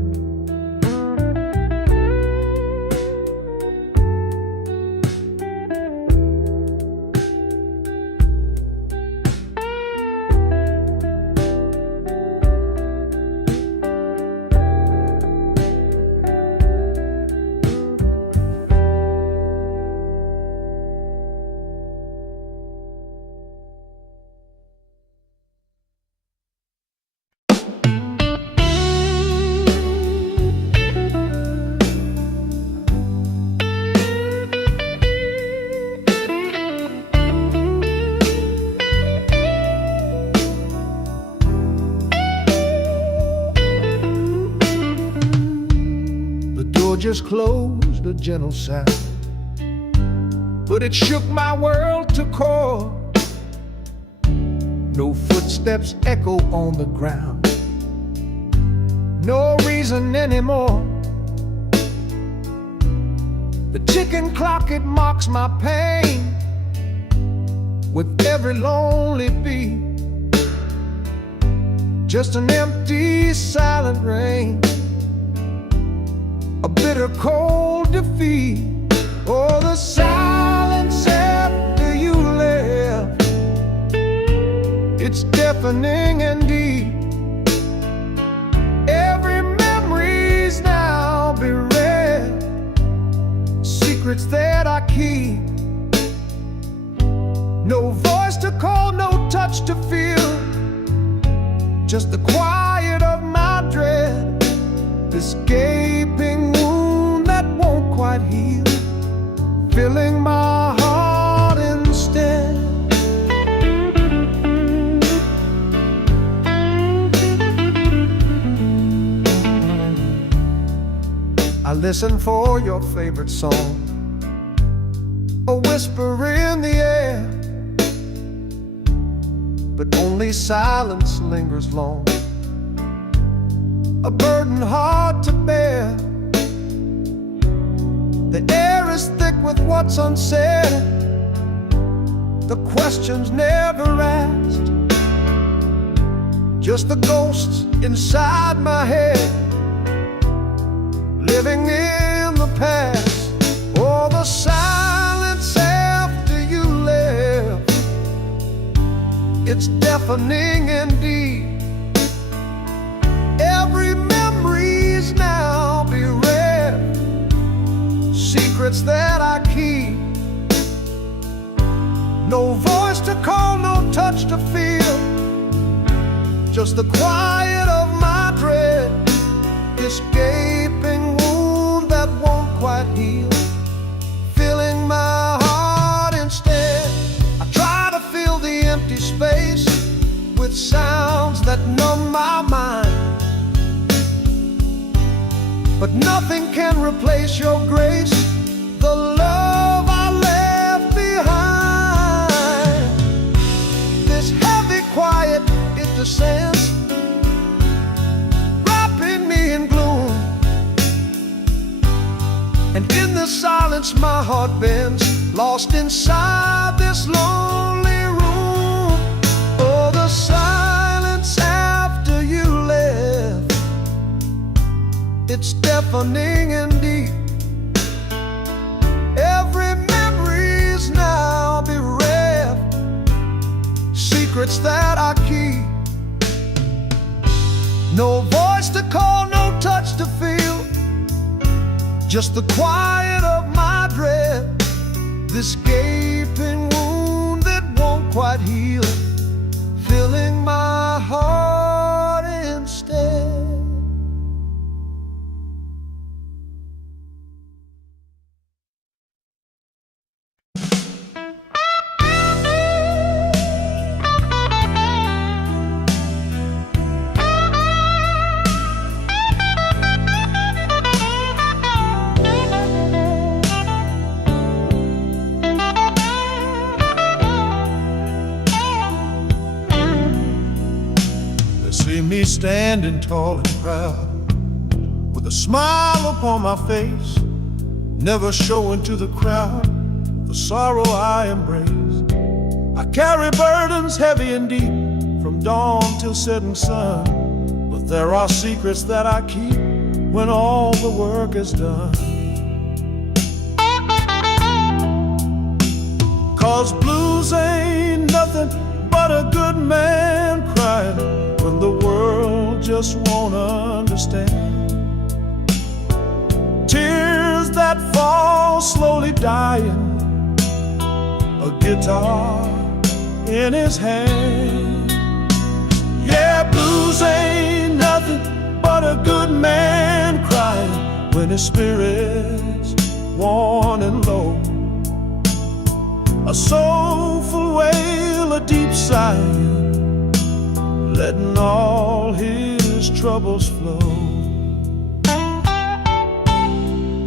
door just closed, a gentle sound, but it shook my world to core. No footsteps echo on the ground, no reason anymore. The ticking clock, it mocks my pain with every lonely beat. Just an empty, silent rain, a bitter, cold defeat. Oh, the silence after you left, it's deafening and deep. Every memory's now bereft, secrets that I keep. No voice to call, no touch to feel, just the quiet of my dread, this gaping wound that won't quite heal, filling my heart instead. I listen for your favorite song, a whisper in the air, but only silence lingers long, a burden hard to bear. The air is thick with what's unsaid, the questions never asked, just the ghosts inside my head, living in the past. Oh, the silence after you left, it's deafening and deep. Every memory's now bereft, secrets that I keep. No voice to call, no touch to feel, just the quiet of my dread, this gaping wound that won't quite heal, filling my heart instead. I try to fill the empty space with sounds that numb my mind, but nothing can replace your grace, the love I left behind. This heavy quiet, it descends, wrapping me in gloom, and in the silence my heart bends, lost inside this lonely room. Oh, the silence after you left, it's deafening and deep. Every memory's now bereft, secrets that I keep. No voice to call, no touch to feel, just the quiet of my dread, this gaping wound that won't quite heal, filling my heart instead. See me standing tall and proud, with a smile upon my face, never showing to the crowd the sorrow I embrace. I carry burdens heavy and deep, from dawn till setting sun, but there are secrets that I keep when all the work is done. 'Cause blues ain't nothing but a good man crying when the world just won't understand. Tears that fall slowly dying, a guitar in his hand. Yeah, blues ain't nothing but a good man crying when his spirit's worn and low. A soulful wail, a deep sigh, letting all his troubles flow.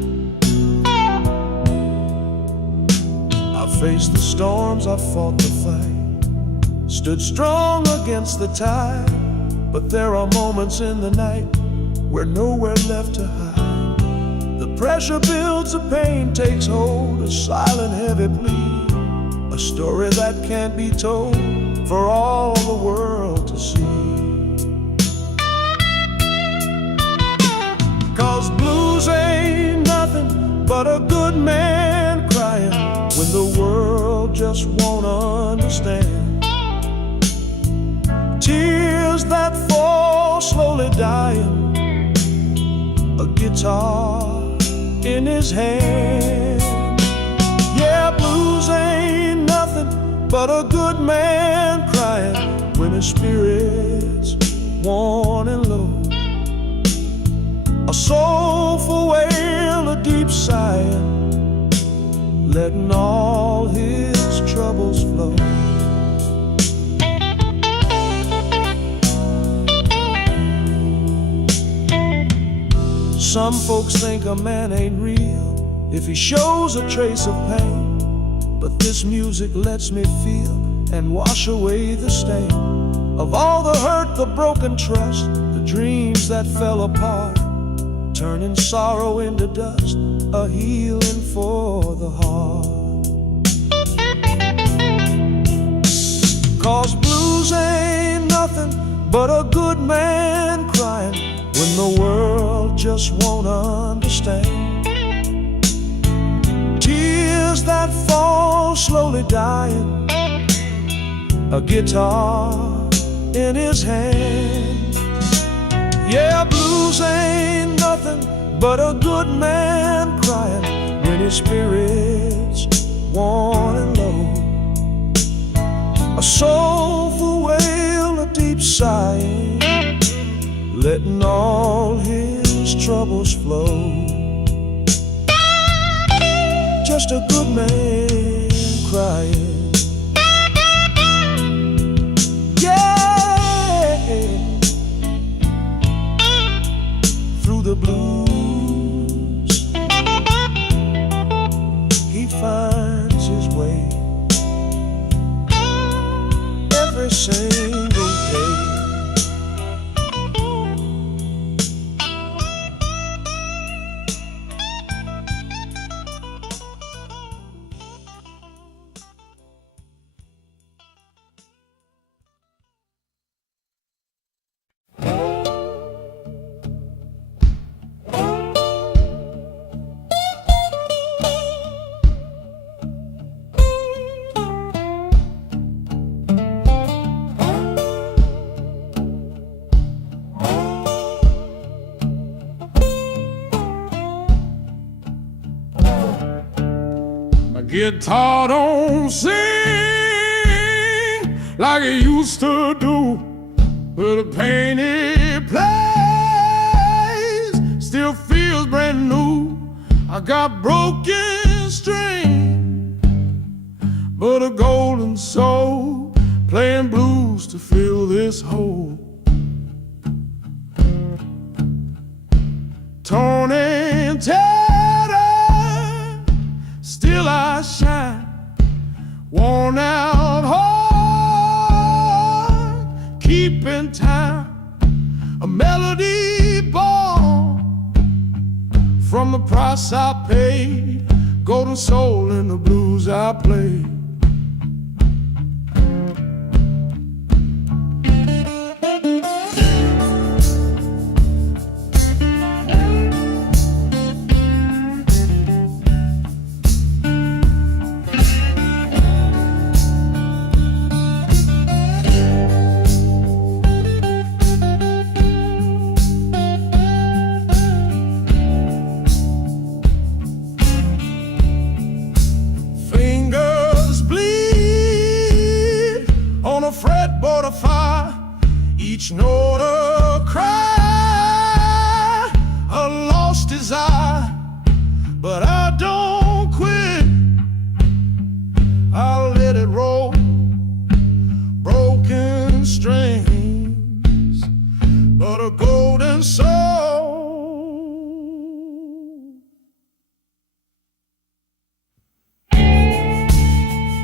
faced the storms, I fought the fight, stood strong against the tide. But there are moments in the night where nowhere left to hide. The pressure builds, the pain takes hold, a silent heavy plea, a story that can't be told for all the world to see. 'Cause blues ain't nothing but a good man crying when the world just won't understand. Tears that fall slowly dying, a guitar in his hand. Yeah, blues ain't nothing but a good man crying when his spirit's worn and low. A soulful wail, a deep sigh, letting all his troubles flow. Some folks think a man ain't real if he shows a trace of pain, but this music lets me feel and wash away the stain of all the hurt, the broken trust, the dreams that fell apart, turning sorrow into dust, a healing for the heart. 'Cause blues ain't nothing but a good man crying when the world just won't understand. Tears that fall slowly dying, a guitar in his hand. Yeah, blues ain't nothing but a good man crying when his spirit's worn and low. A soulful wail, a deep sigh, letting all his troubles flow. Just a good man crying. Yeah, through the blues he finds his way every single day. Guitar don't sing like it used to do, but the pain it plays still feels brand new. I got broken string, but a golden soul playing blues to fill this hole. Torn and tattered, still I shine, worn out heart, keeping time, a melody born from the price I paid, golden soul in the blues I play. Fretboard of fire, each note a cry, a lost desire, but I don't quit. I'll let it roll, broken strings, but a golden soul.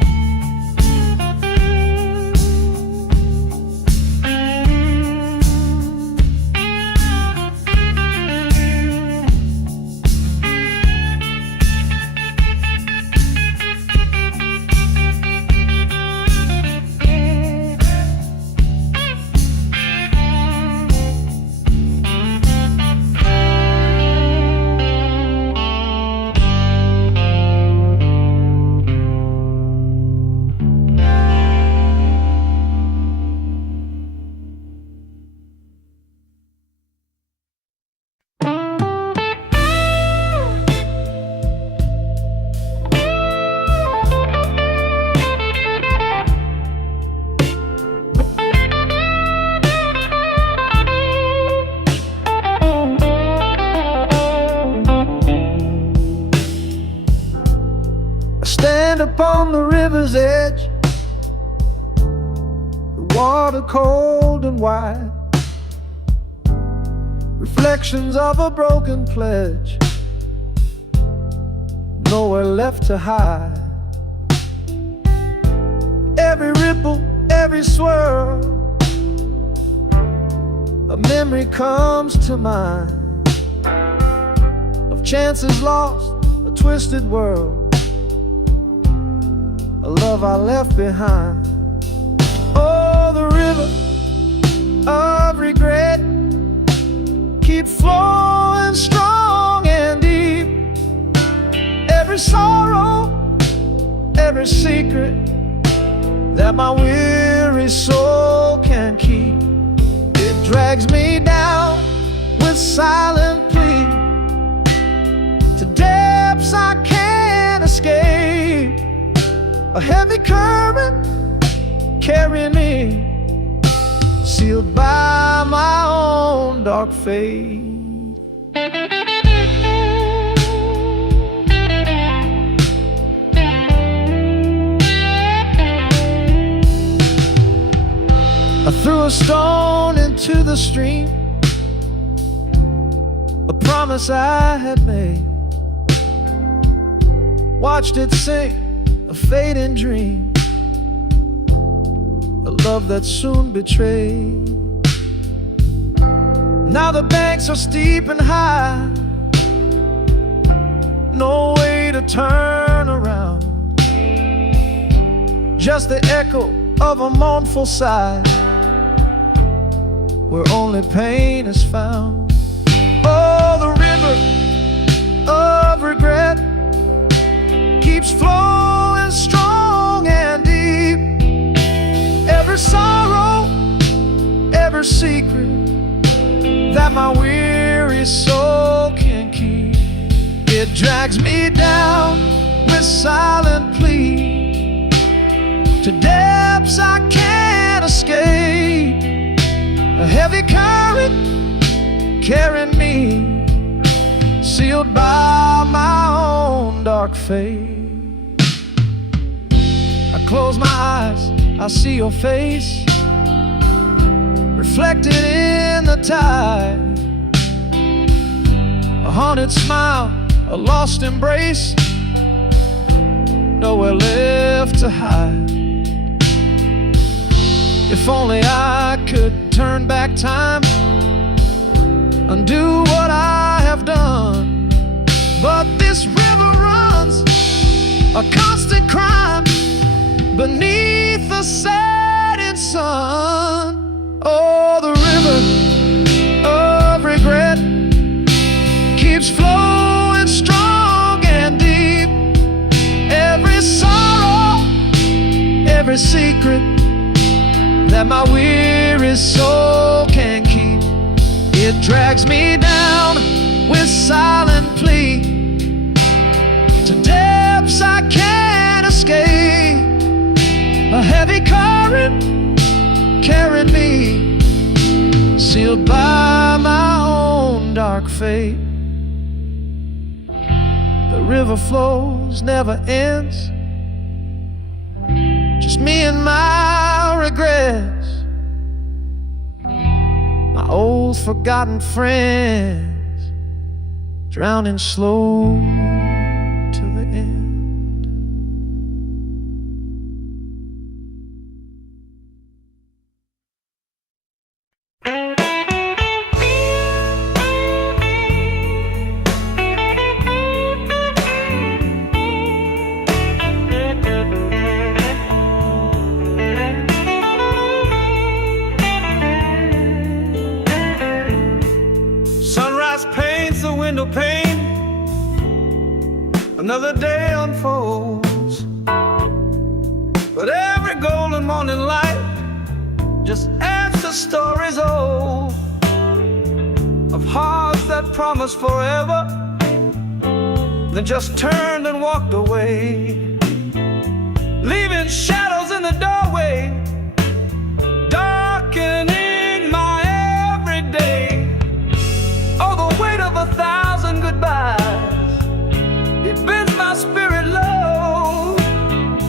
camp on the river's edge, the water cold and wide, reflections of a broken pledge, nowhere left to hide. Every ripple, every swirl, a memory comes to mind of chances lost, a twisted world, a love I left behind. Oh, the river of regret keeps flowing strong and deep. Every sorrow, every secret that my weary soul can keep, it drags me down with silent plea to depths I can't escape. A heavy current carrying me, sealed by my own dark fate. I threw a stone into the stream, a promise I had made. Watched it sink, a fading dream, a love that soon betrayed. Now the banks are steep and high, no way to turn around, just the echo of a mournful sigh, where only pain is found. Oh, the river of regret keeps flowing strong and deep. Every sorrow, every secret that my weary soul can keep, it drags me down with silent plea to depths I can't escape. A heavy current carrying me, sealed by my own dark fate. I close my eyes, I see your face reflected in the tide, a haunted smile, a lost embrace, nowhere left to hide. If only I could turn back time, undo what I have done, but this river runs a constant crime beneath the setting sun. Oh, the river of regret keeps flowing strong and deep. Every sorrow, every secret that my weary soul can keep, it drags me down with silent plea to depths I can't escape. A heavy current carrying me, sealed by my own dark fate. The river flows, never ends, just me and my regrets, my old forgotten friends, drowning slow to the end. Window pane, another day unfolds, but every golden morning light just adds to stories old of hearts that promised forever, then just turned and walked away, leaving shadows in the doorway, darkening my everyday. Oh, the weight of 1,000 goodbyes, it bends my spirit low.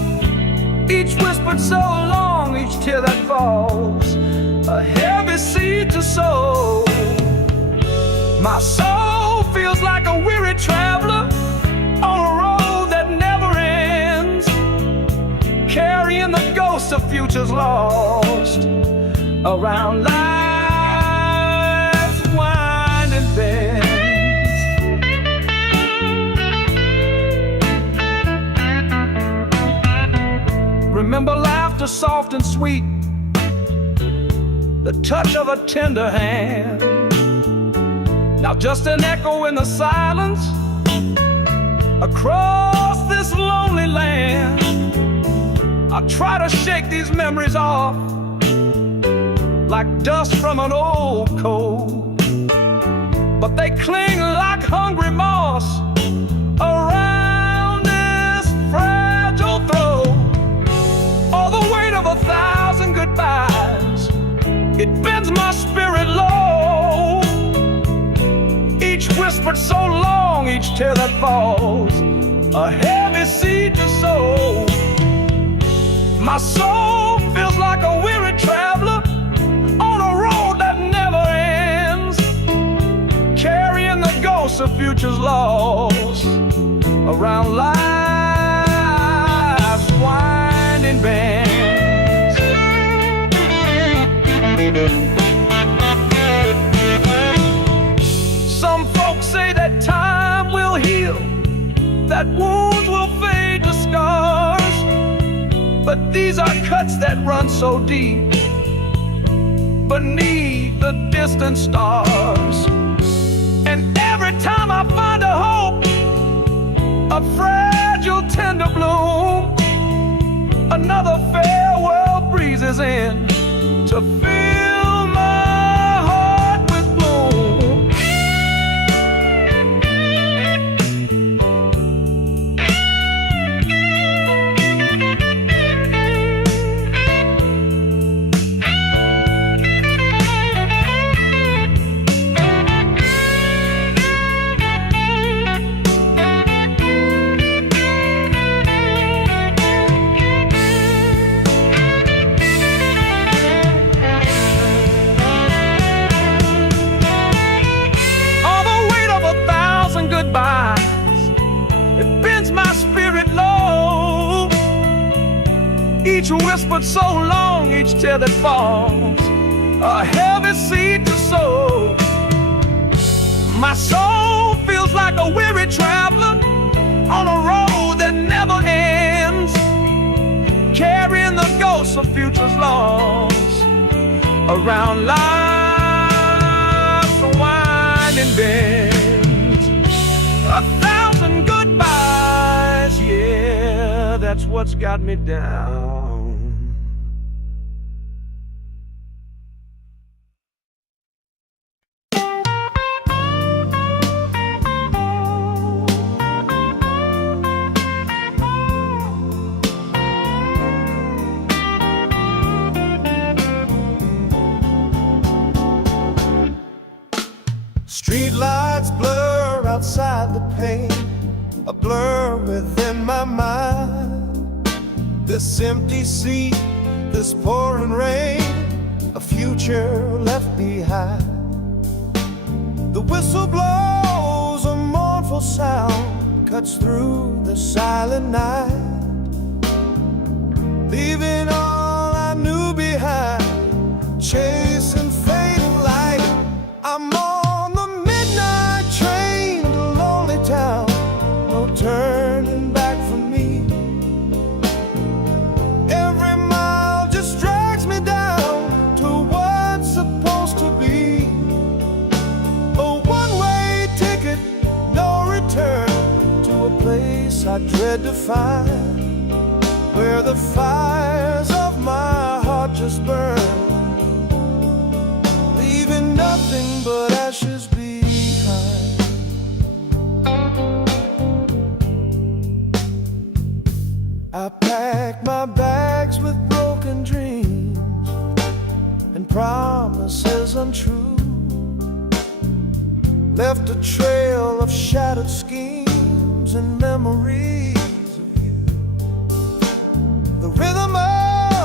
whispered so long, each tear that falls, a heavy seed to sow. My soul feels like a weary traveler on a road that never ends, carrying the ghosts of futures lost around life's winding bends. Remember laughter soft and sweet, the touch of a tender hand. Now just an echo in the silence across this lonely land. I try to shake these memories off like dust from an old coat, but they cling like hungry moss around this fragile throat. Oh, the weight of 1,000 goodbyes, it bends my spirit low. Each whispered so long, each tear that falls, a heavy seed to sow. My soul feels like a weary traveler on a road that never ends, carrying the ghosts of futures lost around life's winding bends. Some folks say that time will heal, that wounds will fade to scars, but these are cuts that run so deep beneath the distant stars. And every time I find a hope, a fragile tender bloom, another farewell breezes in to fill my heart with gloom. It bends my spirit low. Each whispered so long, each tear that falls, a heavy seed to sow. My soul feels like a weary traveler on a road that never ends, carrying the ghosts of futures lost around life's winding bend. 1,000 goodbyes, yeah, that's what's got me down. Street lights blur outside the pane, a blur within my mind. This empty sea, this pouring rain, a future left behind. The whistle blows a mournful sound, cuts through the silent night, leaving all I knew behind, chasing fading light. I'm on the midnight train to lonely town, no turning back for me. Every mile just drags me down to what's supposed to be a one-way ticket, no return, to a place I dread to find, where the fires of my heart just burn, leaving nothing but ashes behind. I packed my bags with broken dreams and promises untrue, left a trail of shattered schemes and memories of you. The rhythm of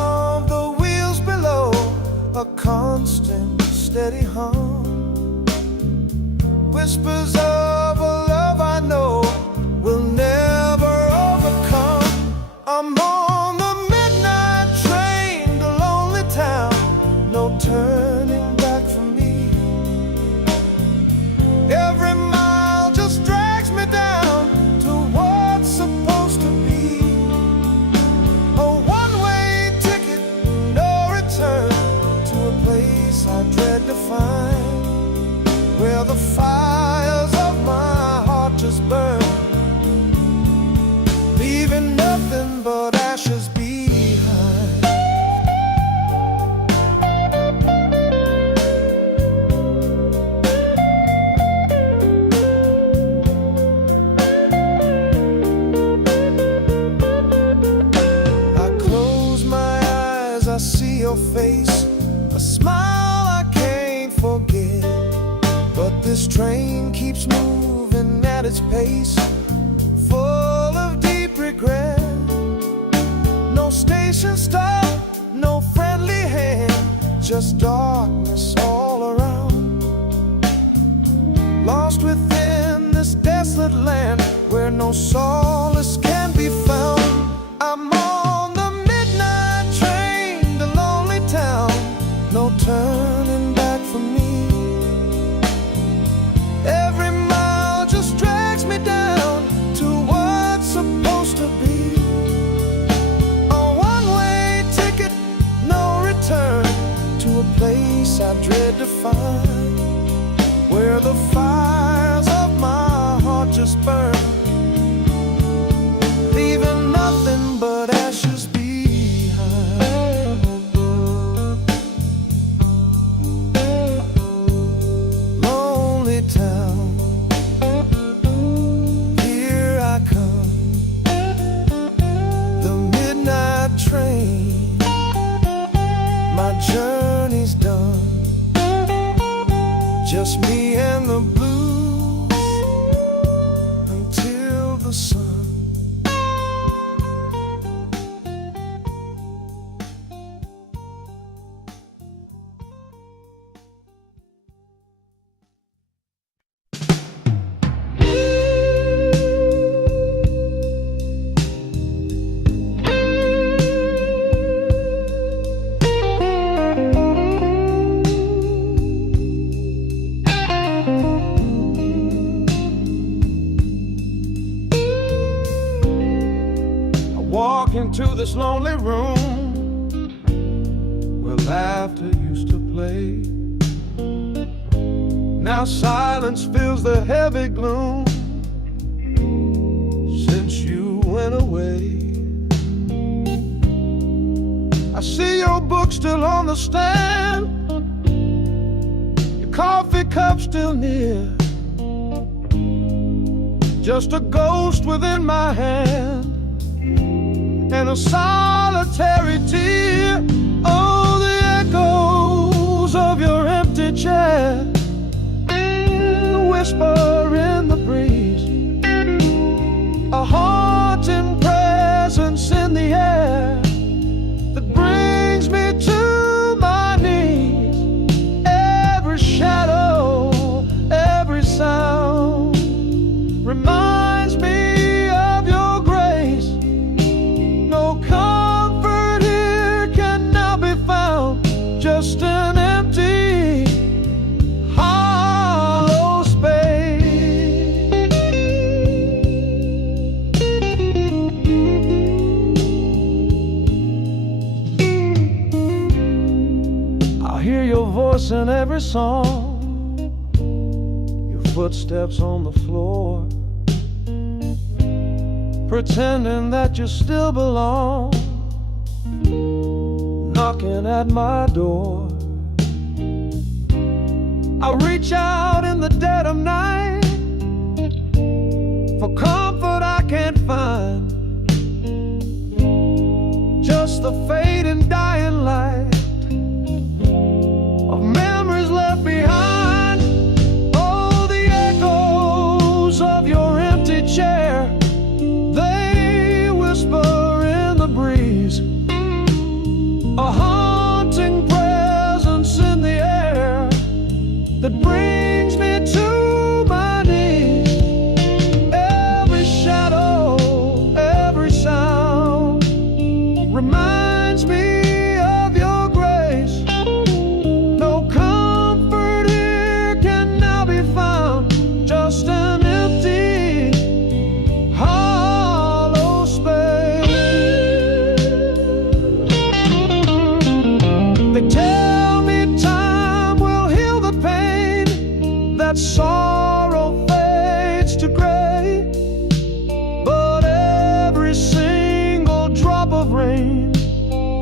a constant, steady hum. Whispers of a love I know will never overcome. I'm on the midnight train to lonely town, no turning back for me. Every mile just drags me down to what's supposed to be. A one-way ticket, no return, to a place I dread to find, where the fires of my heart just burn, leaving nothing but ashes behind. I close my eyes, I see your face, a smile I can't forget. But this train keeps moving at its pace, full of deep regret. No station stop, no friendly hand, just darkness all around. Lost within this desolate land where no solace can be found. I'm on the midnight train to lonely town, no turning back for me. Every mile just drags me down to what's supposed to be. A one-way ticket, no return, to a place I dread to find, where the fires of my heart just burn, leaving nothing but ashes behind. Lonely town, here I come, the midnight train, my journey's done, just me and the blues until the sun. Walk into this lonely room where laughter used to play. Now silence fills the heavy gloom since you went away. I see your book still on the stand, your coffee cup still near, just a ghost within my hand and a solitary tear. Oh, the echoes of your empty chair, the whisper in the breeze, a haunting presence in the air that brings me to my knees. Every shadow, every sound reminds me of your grace. No comfort here can now be found, just an empty, hollow space. I hear your voice in every song, your footsteps on the floor, pretending that you still belong, knocking at my door. I reach out in the dead of night for comfort I can't find, just the fading dying light of memories left behind. Oh, the echoes of your empty chair, they whisper in the breeze, a haunting presence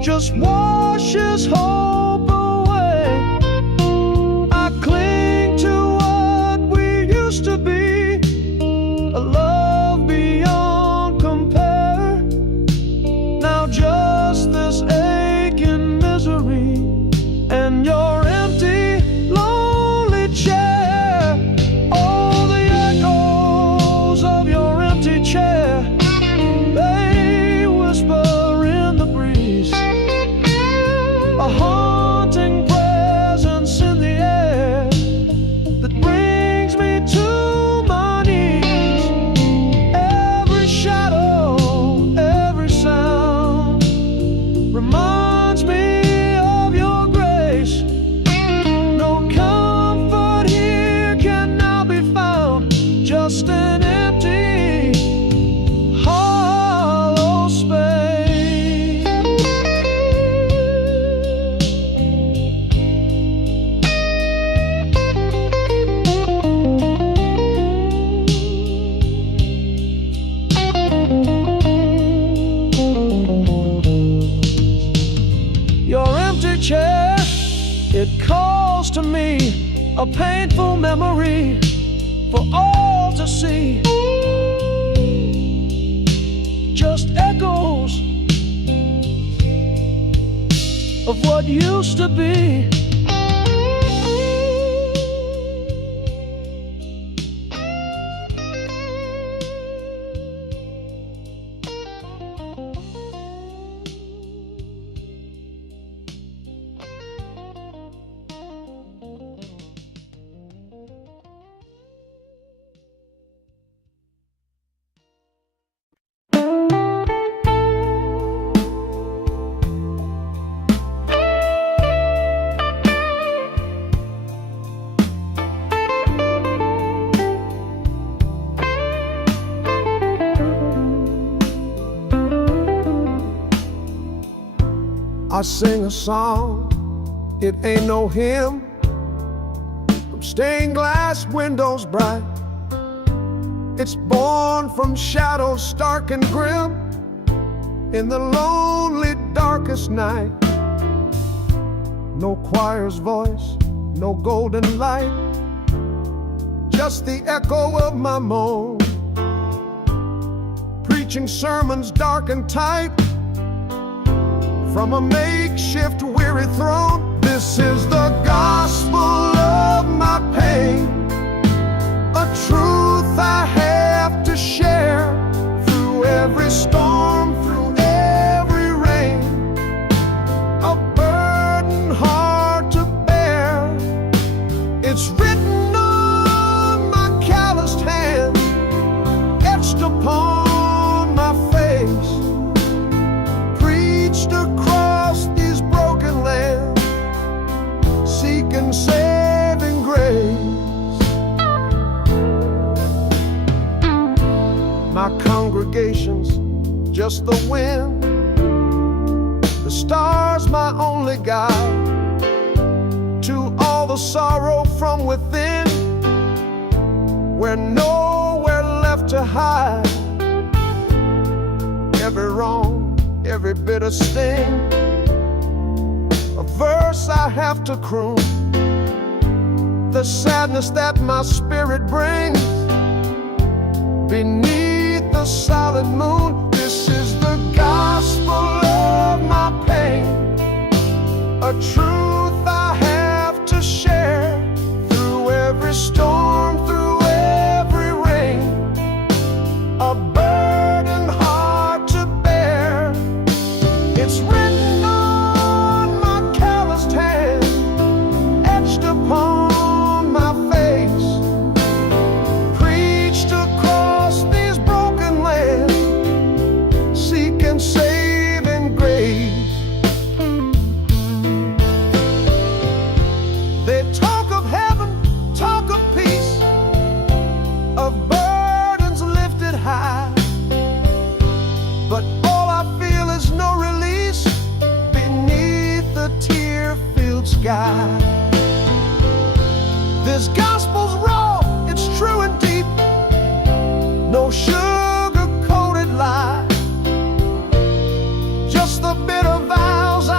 just washes hope away. I cling to what we used to be, a love beyond compare. Now just this aching misery and your empty, lonely chair. All the echoes of your empty chair, they whisper in the breeze, a haunting presence in the air that brings me to my knees. Every shadow, every sound reminds me of your grace. No comfort here can now be found, just an empty, hollow space. Your empty chair, it calls to me, a painful memory for all to see. Just echoes of what used to be. I sing a song, it ain't no hymn, from stained glass windows bright. It's born from shadows stark and grim, in the lonely darkest night. No choir's voice, no golden light, just the echo of my moan, preaching sermons dark and tight from a makeshift weary throne. This is the gospel of my pain, a truth I have to share through every storm, through every rain, a burden hard to bear. It's written on my calloused hands, etched upon my face, preached across these broken lands, seeking saving grace. My congregation's just the wind, the stars my only guide to all the sorrow from within, where nowhere left to hide. Every wrong, every bitter sting, a verse I have to croon, the sadness that my spirit brings beneath the solid moon. This is the gospel of my pain, a truth I have to share through every storm, through every rain, a burden hard to bear. It's written on my calloused hand, etched upon my face, preached across these broken lands, seeking saving grace. They talk of heaven, talk of peace, of burdens lifted high, but all I feel is no release beneath the tear-filled sky. This gospel's raw, it's true and deep, no sugar-coated lie, just the bitter vows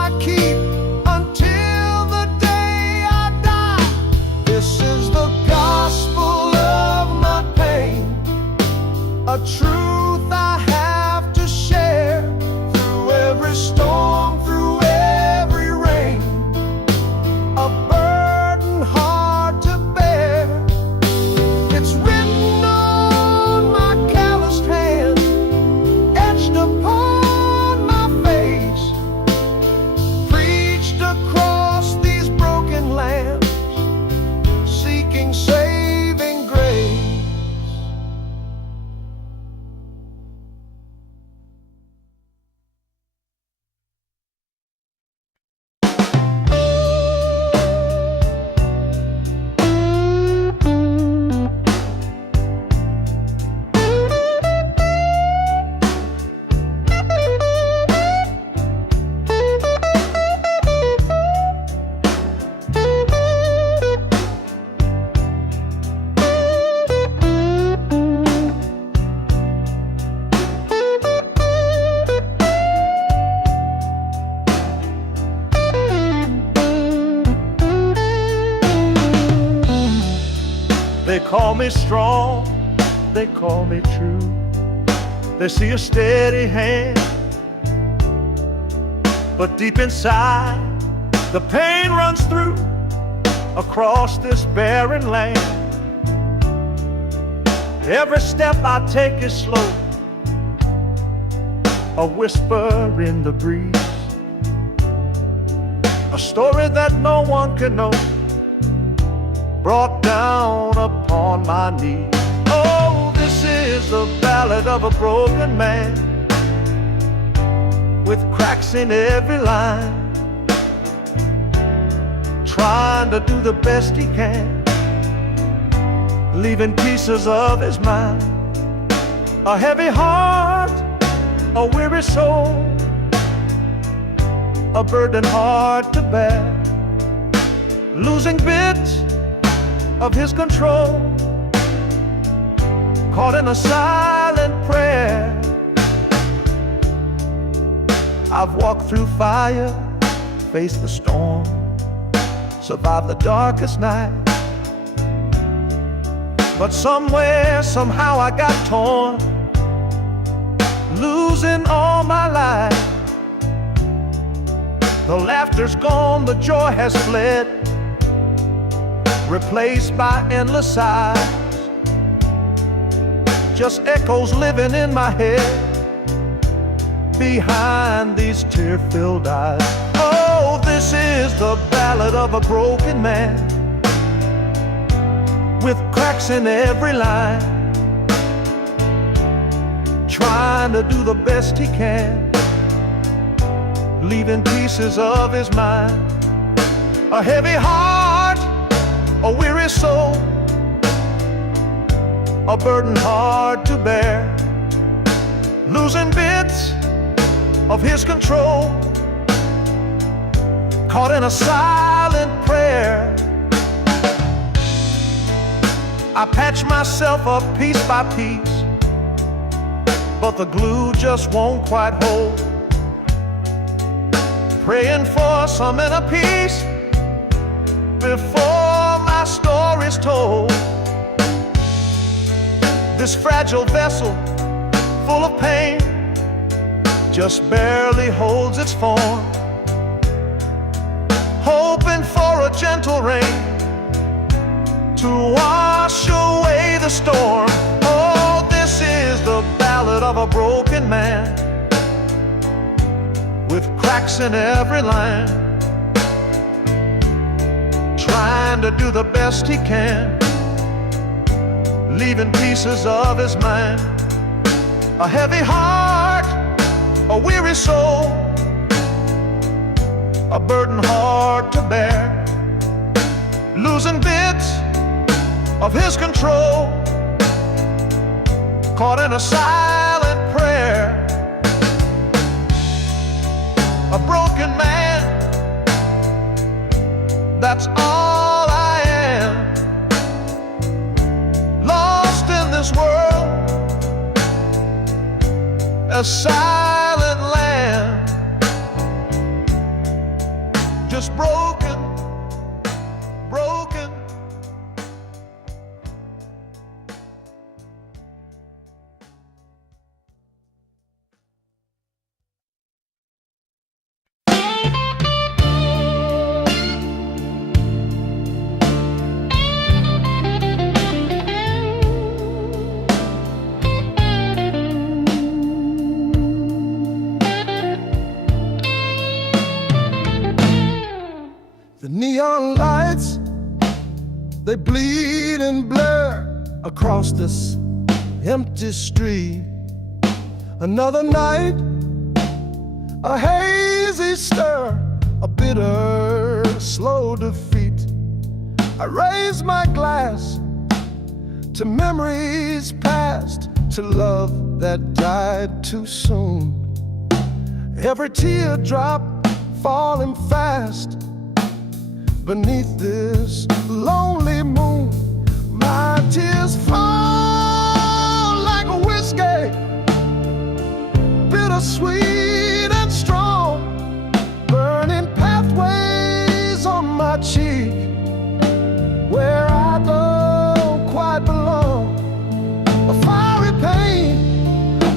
me strong, they call me true. They see a steady hand, but deep inside, the pain runs through across this barren land. Every step I take is slow, a whisper in the breeze, a story that no one can know, brought down upon my knees. Oh, this is the ballad of a broken man, with cracks in every line, trying to do the best he can, leaving pieces of his mind. A heavy heart, a weary soul, a burden hard to bear, losing bits of his control, caught in a silent prayer. I've walked through fire, faced the storm, survived the darkest night, but somewhere, somehow I got torn, losing all my life. The laughter's gone, the joy has fled, replaced by endless sighs, just echoes living in my head behind these tear-filled eyes. Oh, this is the ballad of a broken man, with cracks in every line, trying to do the best he can, leaving pieces of his mind. A heavy heart, a weary soul, a burden hard to bear, losing bits of his control, caught in a silent prayer. I patch myself up piece by piece, but the glue just won't quite hold, praying for some inner peace before my story's told. This fragile vessel, full of pain, just barely holds its form, hoping for a gentle rain to wash away the storm. Oh, this is the ballad of a broken man, with cracks in every line, trying to do the best he can, leaving pieces of his mind. A heavy heart, a weary soul, a burden hard to bear, losing bits of his control, caught in a silent prayer. A broken man, that's all I am, lost in this world, a silent land, just broken, broken. The neon lights, they bleed and blur across this empty street. Another night, a hazy stir, a bitter, slow defeat. I raise my glass to memories past, to love that died too soon. Every teardrop falling fast beneath this lonely moon. My tears fall like a whiskey, bittersweet and strong, burning pathways on my cheek where I don't quite belong.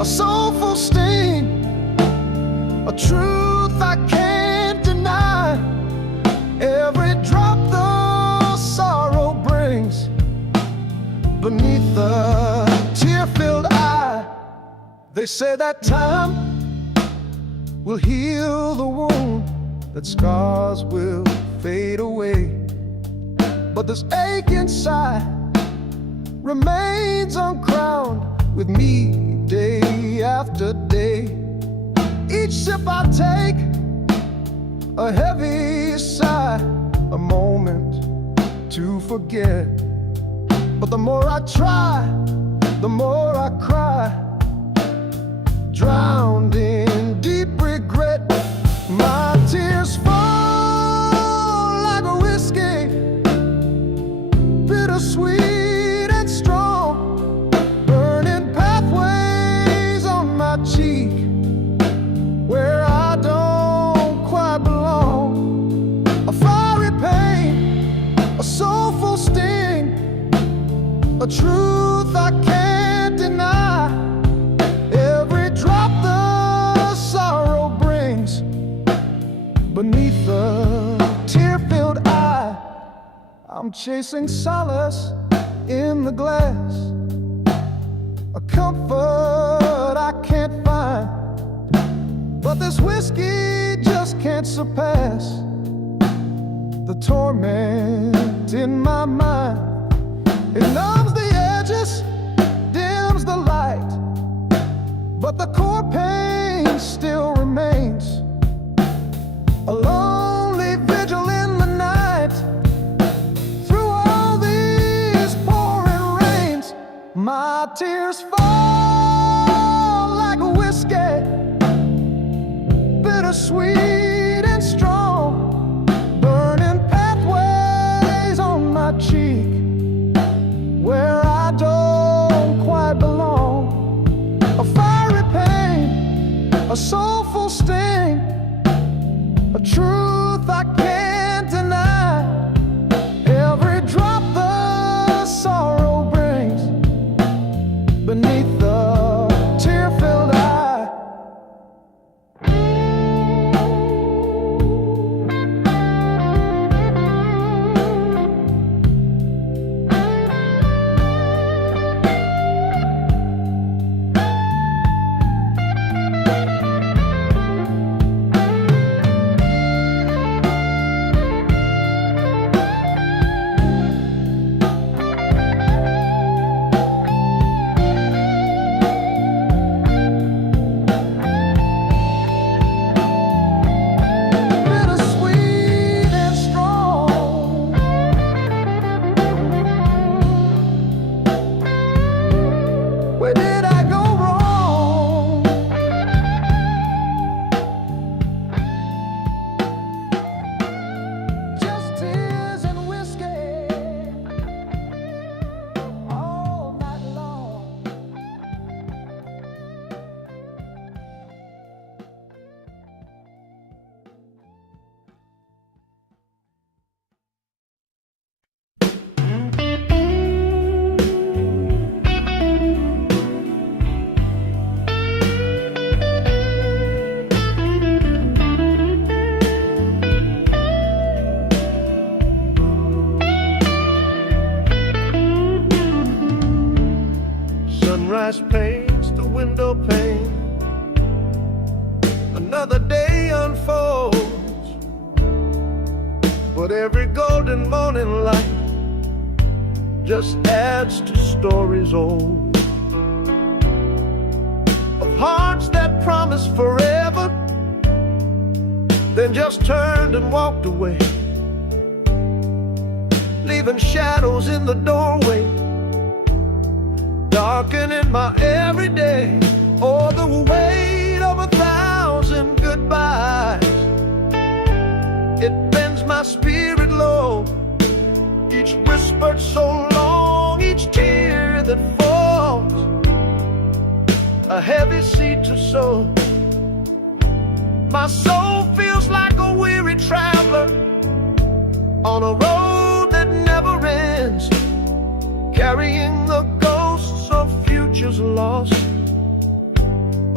a soulful sting, a truth I can't deny. Every drop the sorrow brings beneath the tear-filled eye. They say that time will heal the wound, that scars will fade away, but this ache inside remains uncrowned with me day after day. Each sip I take, a heavy sigh, a moment to forget. But the more I try, the more I cry, drowned in deep regret. My tears fall like a whiskey, bittersweet and strong, burning pathways on my cheek where I don't quite belong. A fiery pain, a soulful sting, a truth I can't deny. Every drop the sorrow brings beneath the tear-filled eye. I'm chasing solace in the glass, a comfort I can't find, but this whiskey just can't surpass the torment in my mind. It numbs the edges, dims the light, but the core pain still remains. A lonely vigil in the night, through all these pouring rains. My tears fall like a whiskey, bittersweet and strong, burning pathways on my cheek where I don't quite belong. A fiery pain, a soulful sting, a truth I can't deny. Every drop the sorrow brings beneath the tear-filled eye. Where did I go wrong? Just tears and whiskey all night long. Sunrise paints the window pane, another day unfolds, but every golden morning light just adds to stories old, of hearts that promised forever, then just turned and walked away, leaving shadows in the doorway, darkening my everyday. Oh, the weight of 1,000 goodbyes, it bends my spirit low. Each whispered so long, each tear that falls, a heavy seed to sow. My soul feels like a weary traveler on a road that never ends, carrying the ghosts of futures lost.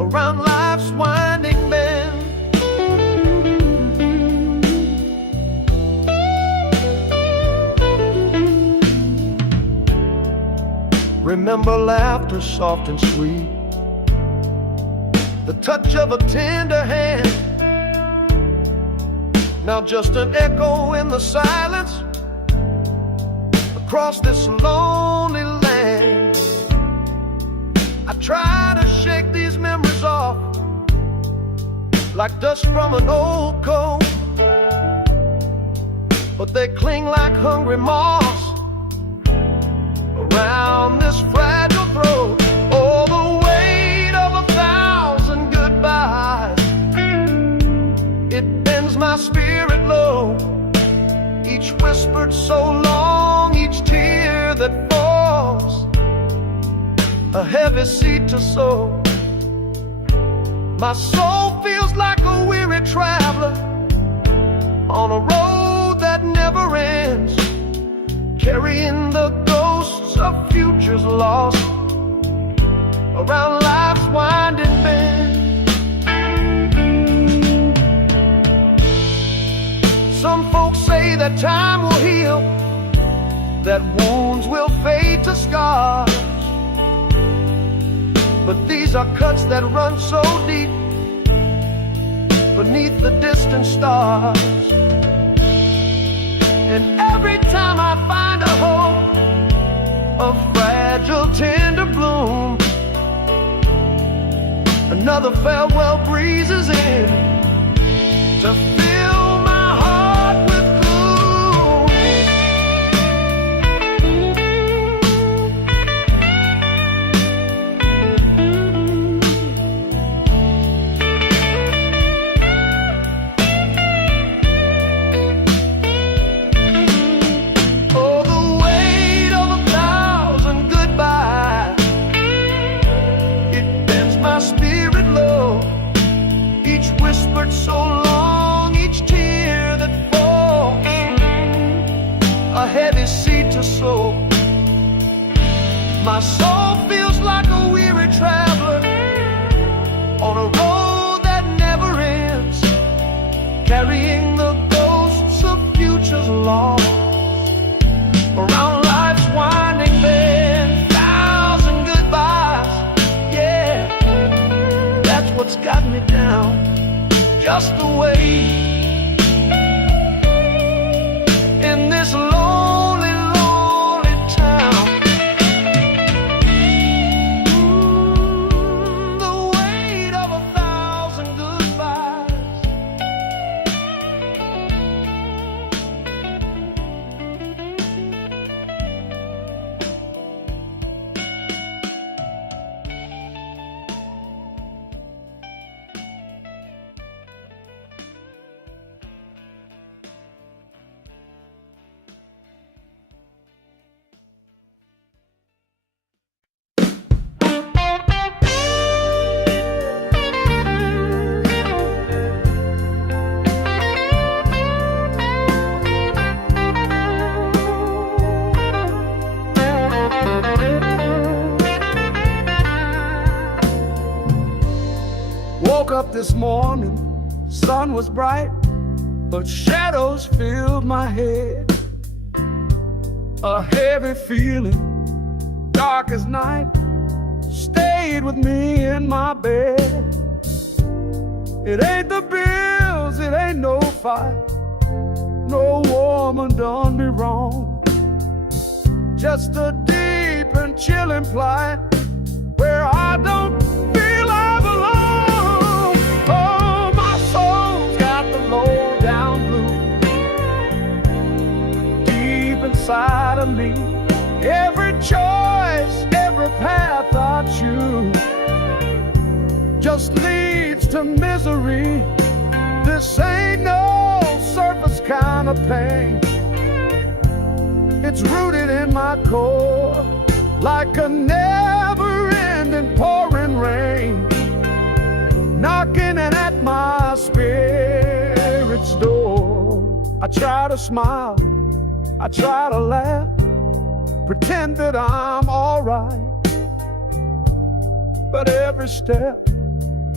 around life's winding bend. Remember laughter soft and sweet, the touch of a tender hand. Now just an echo in the silence across this lonely land. I try to shake these memories off like dust from an old coat, but they cling like hungry moths around this fragile throat. Oh, the weight of 1,000 goodbyes, it bends my spirit low. Each whispered so long, each tear that falls, a heavy seed to sow. My soul feels like a weary traveler on a road that never ends, carrying the ghosts of futures lost around life's winding bend. Some folks say that time will heal, that wounds will fade to scars, but these are cuts that run so deep beneath the distant stars. And every time I find a hope, a fragile tender bloom, another farewell breezes in to fill my heart with gloom. Oh, the weight of 1,000 goodbyes, it bends my spirit low. Each whispered so long, each tear that falls, a heavy seed to sow. My soul feels like a weary traveler on a road that never ends, carrying the ghosts of futures lost around life's winding bend. 1,000 goodbyes, yeah, that's what's got me down, just the way in this lonely, lonely town. The weight of 1,000 goodbyes. Woke up this morning, sun was bright, but shadows filled my head. A heavy feeling, dark as night, stayed with me in my bed. It ain't the bills, it ain't no fight, no woman done me wrong. Just a deep and chilling plight where I don't feel I belong. Oh, my soul's got the low down blues deep inside of me. Every choice, every path I choose just leads to misery. This ain't no surface kind of pain. It's rooted in my core like a never-ending pouring rain, knocking at my spirit's door. I try to smile, I try to laugh, pretend that I'm alright, but every step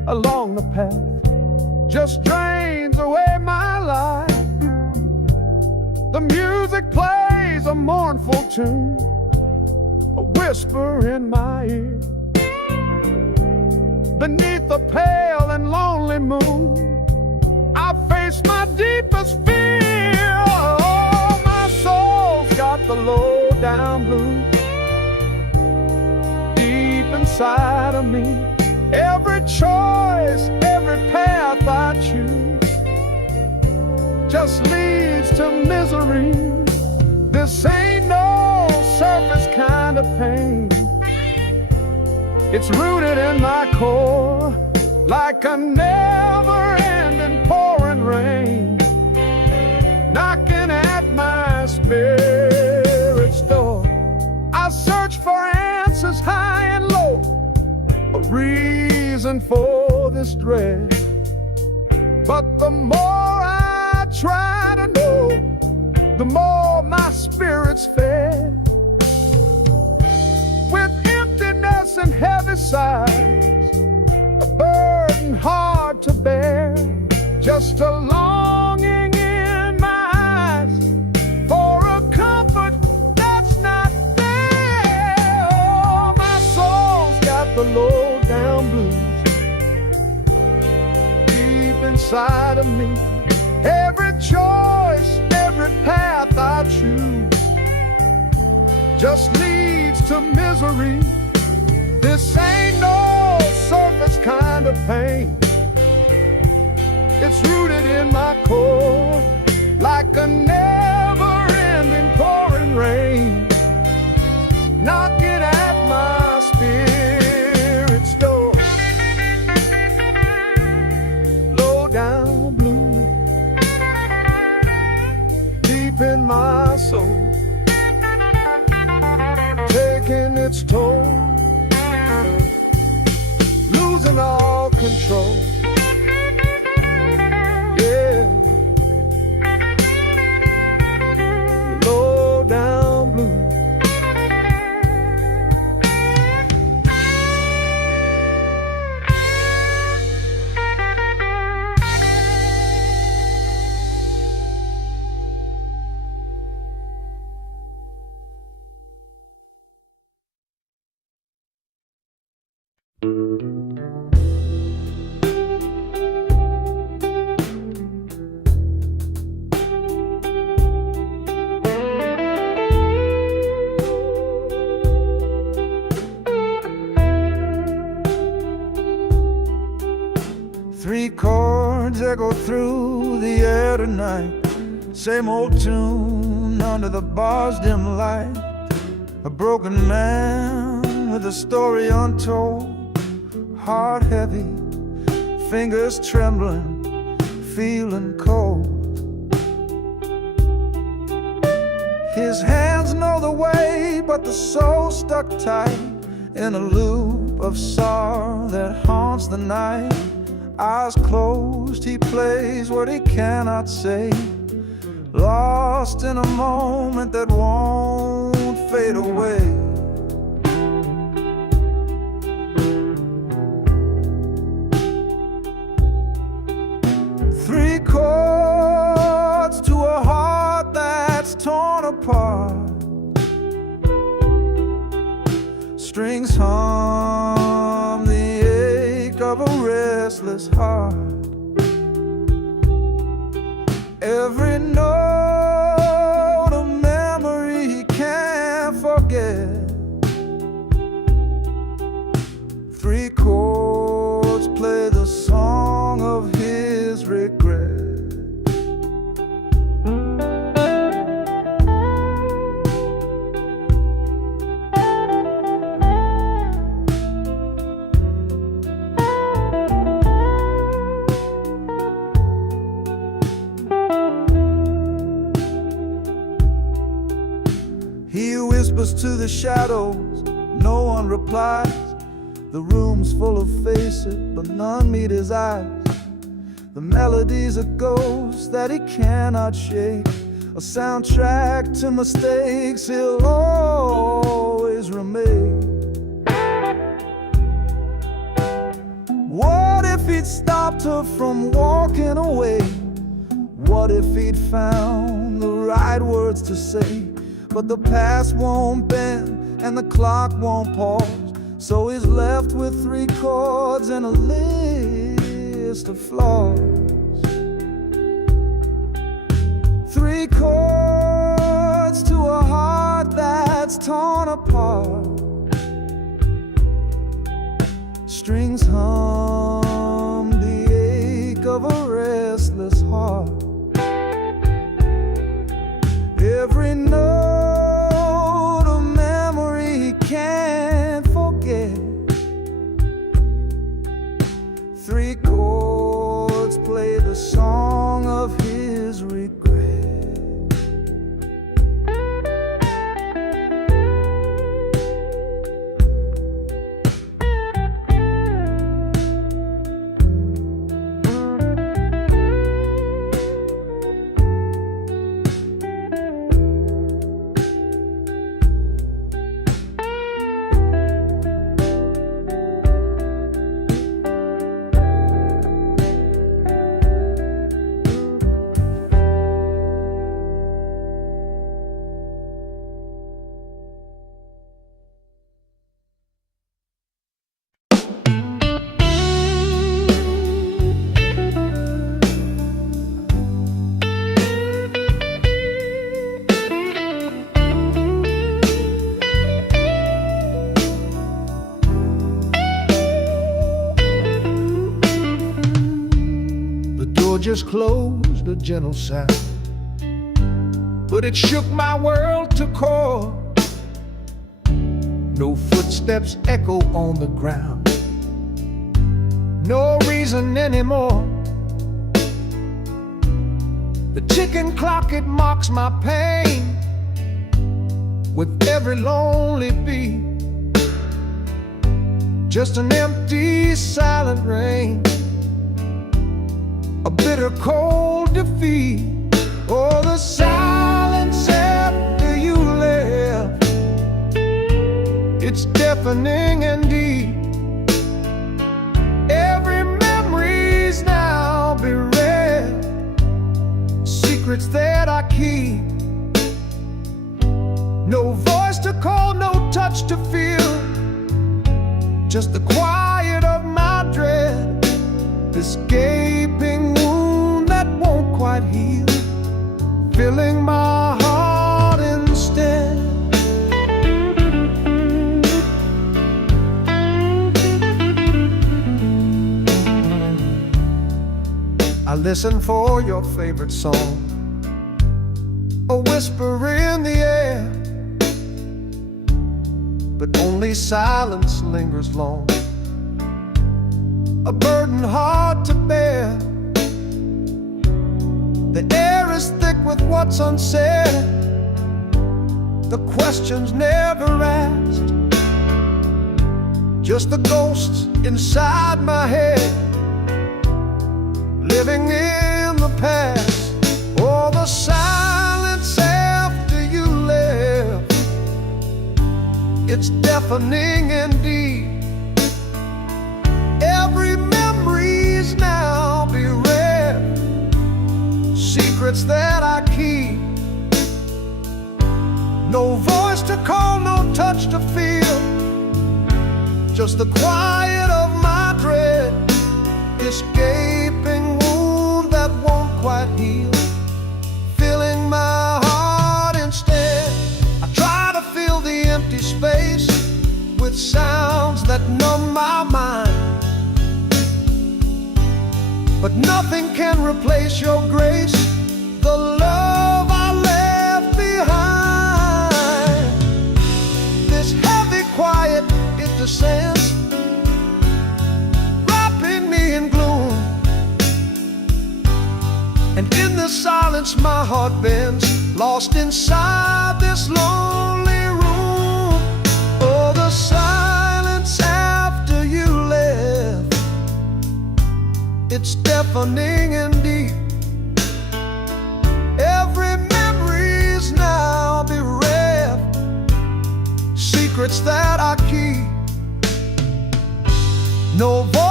along the path just drains away my life. The music plays a mournful tune, a whisper in my ear. Beneath the pale and lonely moon, I face my deepest fear. Oh, my soul's got the low down blues deep inside of me. Every choice, every path I choose just leads to misery. This ain't no surface kind of pain. It's rooted in my core, like a never-ending pouring rain, knocking at my spirit's door. I search for answers high and low, a reason for this dread. But the more I try to know, the more my spirit's fed. With emptiness and heavy sighs, a burden hard to bear, just a longing in my eyes for a comfort that's not there. Oh, my soul's got the low down blues deep inside of me. Every choice, every path I choose just leads to misery. This ain't no surface kind of pain. It's rooted in my core, like a never-ending pouring rain, knocking at my spirit's door. Low down blue, deep in my soul, taking its toll, losing all control. Yeah, low down blue. Three chords echo through the air tonight, same old tune under the bar's dim light. A broken man with a story untold, heart heavy, fingers trembling, feeling cold. His hands know the way, but the soul stuck tight in a loop of sorrow that haunts the night. Eyes closed, he plays what he cannot say, lost in a moment that won't fade away. Three chords to a heart that's torn apart, strings hum the ache of a restless heart. Every note a memory he can't forget. Three chords play the song of his regret. He whispers to the shadows, no one replies. The room's full of faces, but none meet his eyes. The melody's a ghost that he cannot shake, a soundtrack to mistakes he'll always remake. What if fate stopped her from walking away? What if he'd found the right words to say? But the past won't bend and the clock won't pause, so he's left with 3 chords and a list of flaws. 3 chords to a heart that's torn apart. Strings hum the ache of a restless heart. Every note a memory he can't forget. 3 chords play the song of his regret. Just closed, a gentle sound, but it shook my world to core. No footsteps echo on the ground, no reason anymore. The ticking clock, it mocks my pain with every lonely beat. Just an empty, silent rain, a bitter cold defeat. Oh, the silence after you left, it's deafening indeed. Every memory's now bereft, secrets that I keep. No voice to call, no touch to feel, just the quiet of my dread. This gaping wound that won't quite heal, filling my heart instead. I listen for your favorite song, a whisper in the air, but only silence lingers long, a burden hard to bear. The air is thick with what's unsaid, the questions never asked, just the ghosts inside my head, living in the past. Oh, the silence after you left, it's deafening indeed. Every memory's now bereft, secrets that I keep. No voice to call, no touch to feel, just the quiet of my dread. This gaping wound that won't quite heal, filling my heart instead. I try to fill the empty space with sounds that numb my mind, but nothing can replace your grace, the love I left behind. This heavy quiet, it descends, wrapping me in gloom, and in the silence my heart bends, lost inside this lonely room. Oh, the silence after you left, it's deafening indeed. Every memory's now bereft, secrets that I keep. No voice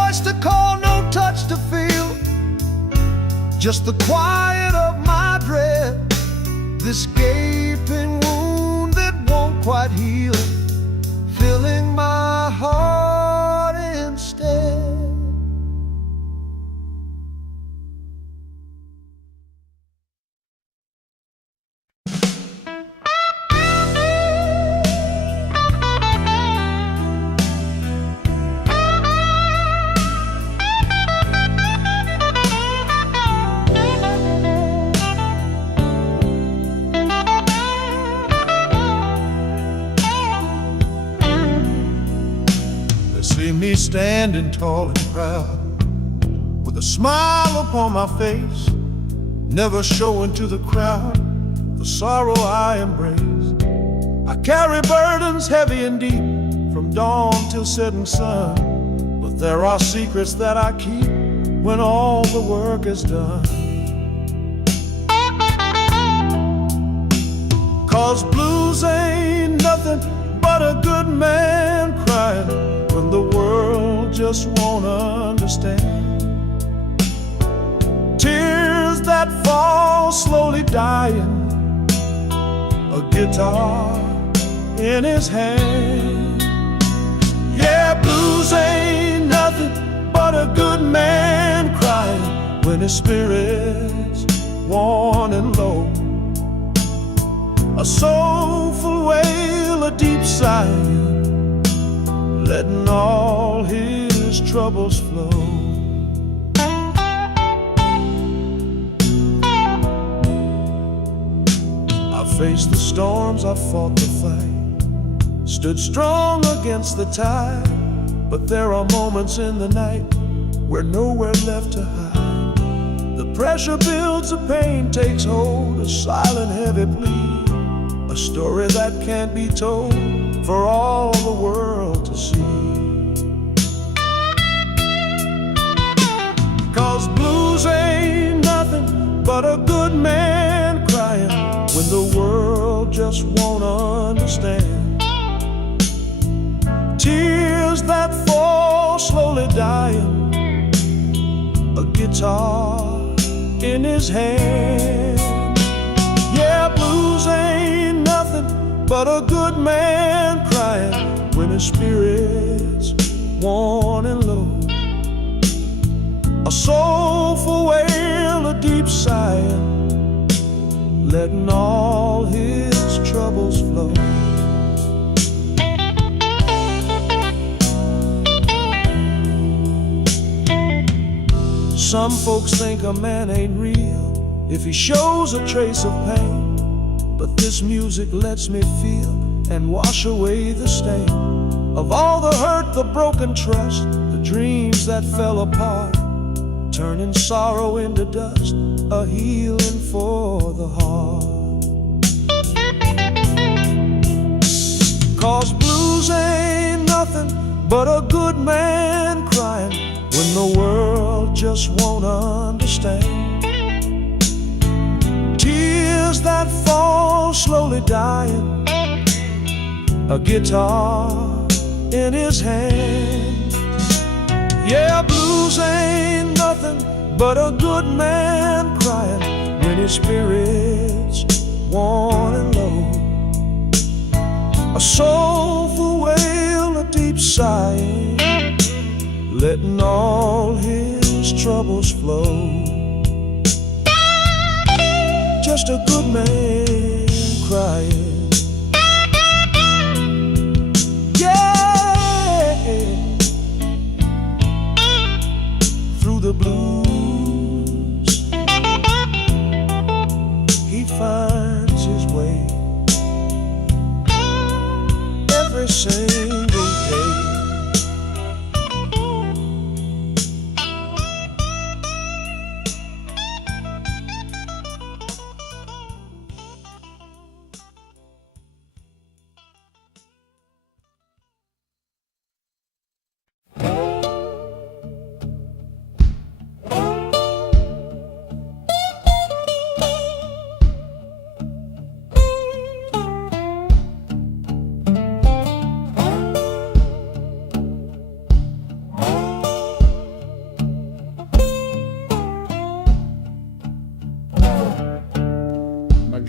voice to call, no touch to feel, just the quiet of my breath. This gaping wound that won't quite heal, filling my heart instead. See me standing tall and proud, with a smile upon my face, never showing to the crowd the sorrow I embraced. I carry burdens heavy and deep, from dawn till setting sun, but there are secrets that I keep when all the work is done. 'Cause blues ain't nothing but a good man crying when the world just won't understand. Tears that fall slowly dying, a guitar in his hand. Yeah, blues ain't nothing but a good man crying when his spirit's worn and low. A soulful wail, a deep sigh, letting all his troubles flow. I faced the storms, I fought the fight, stood strong against the tide, but there are moments in the night where nowhere left to hide. The pressure builds, the pain takes hold, a silent heavy plea, a story that can't be told for all the world to see. 'Cause blues ain't nothing but a good man crying when the world just won't understand. Tears that fall slowly dying, a guitar in his hand. Yeah, blues ain't nothing but a good man crying when his spirit's worn and low. A soulful wail, a deep sigh, letting all his troubles flow. Some folks think a man ain't real if he shows a trace of pain, but this music lets me feel and wash away the stain of all the hurt, the broken trust, the dreams that fell apart, turning sorrow into dust, a healing for the heart. 'Cause blues ain't nothing but a good man crying when the world just won't understand. Tears that fall slowly dying, a guitar in his hand. Yeah, blues ain't nothing but a good man crying when his spirit's worn and low. A soulful wail, a deep sigh, letting all his troubles flow. Just a good man crying. Yeah, through the blues he finds his way every single day.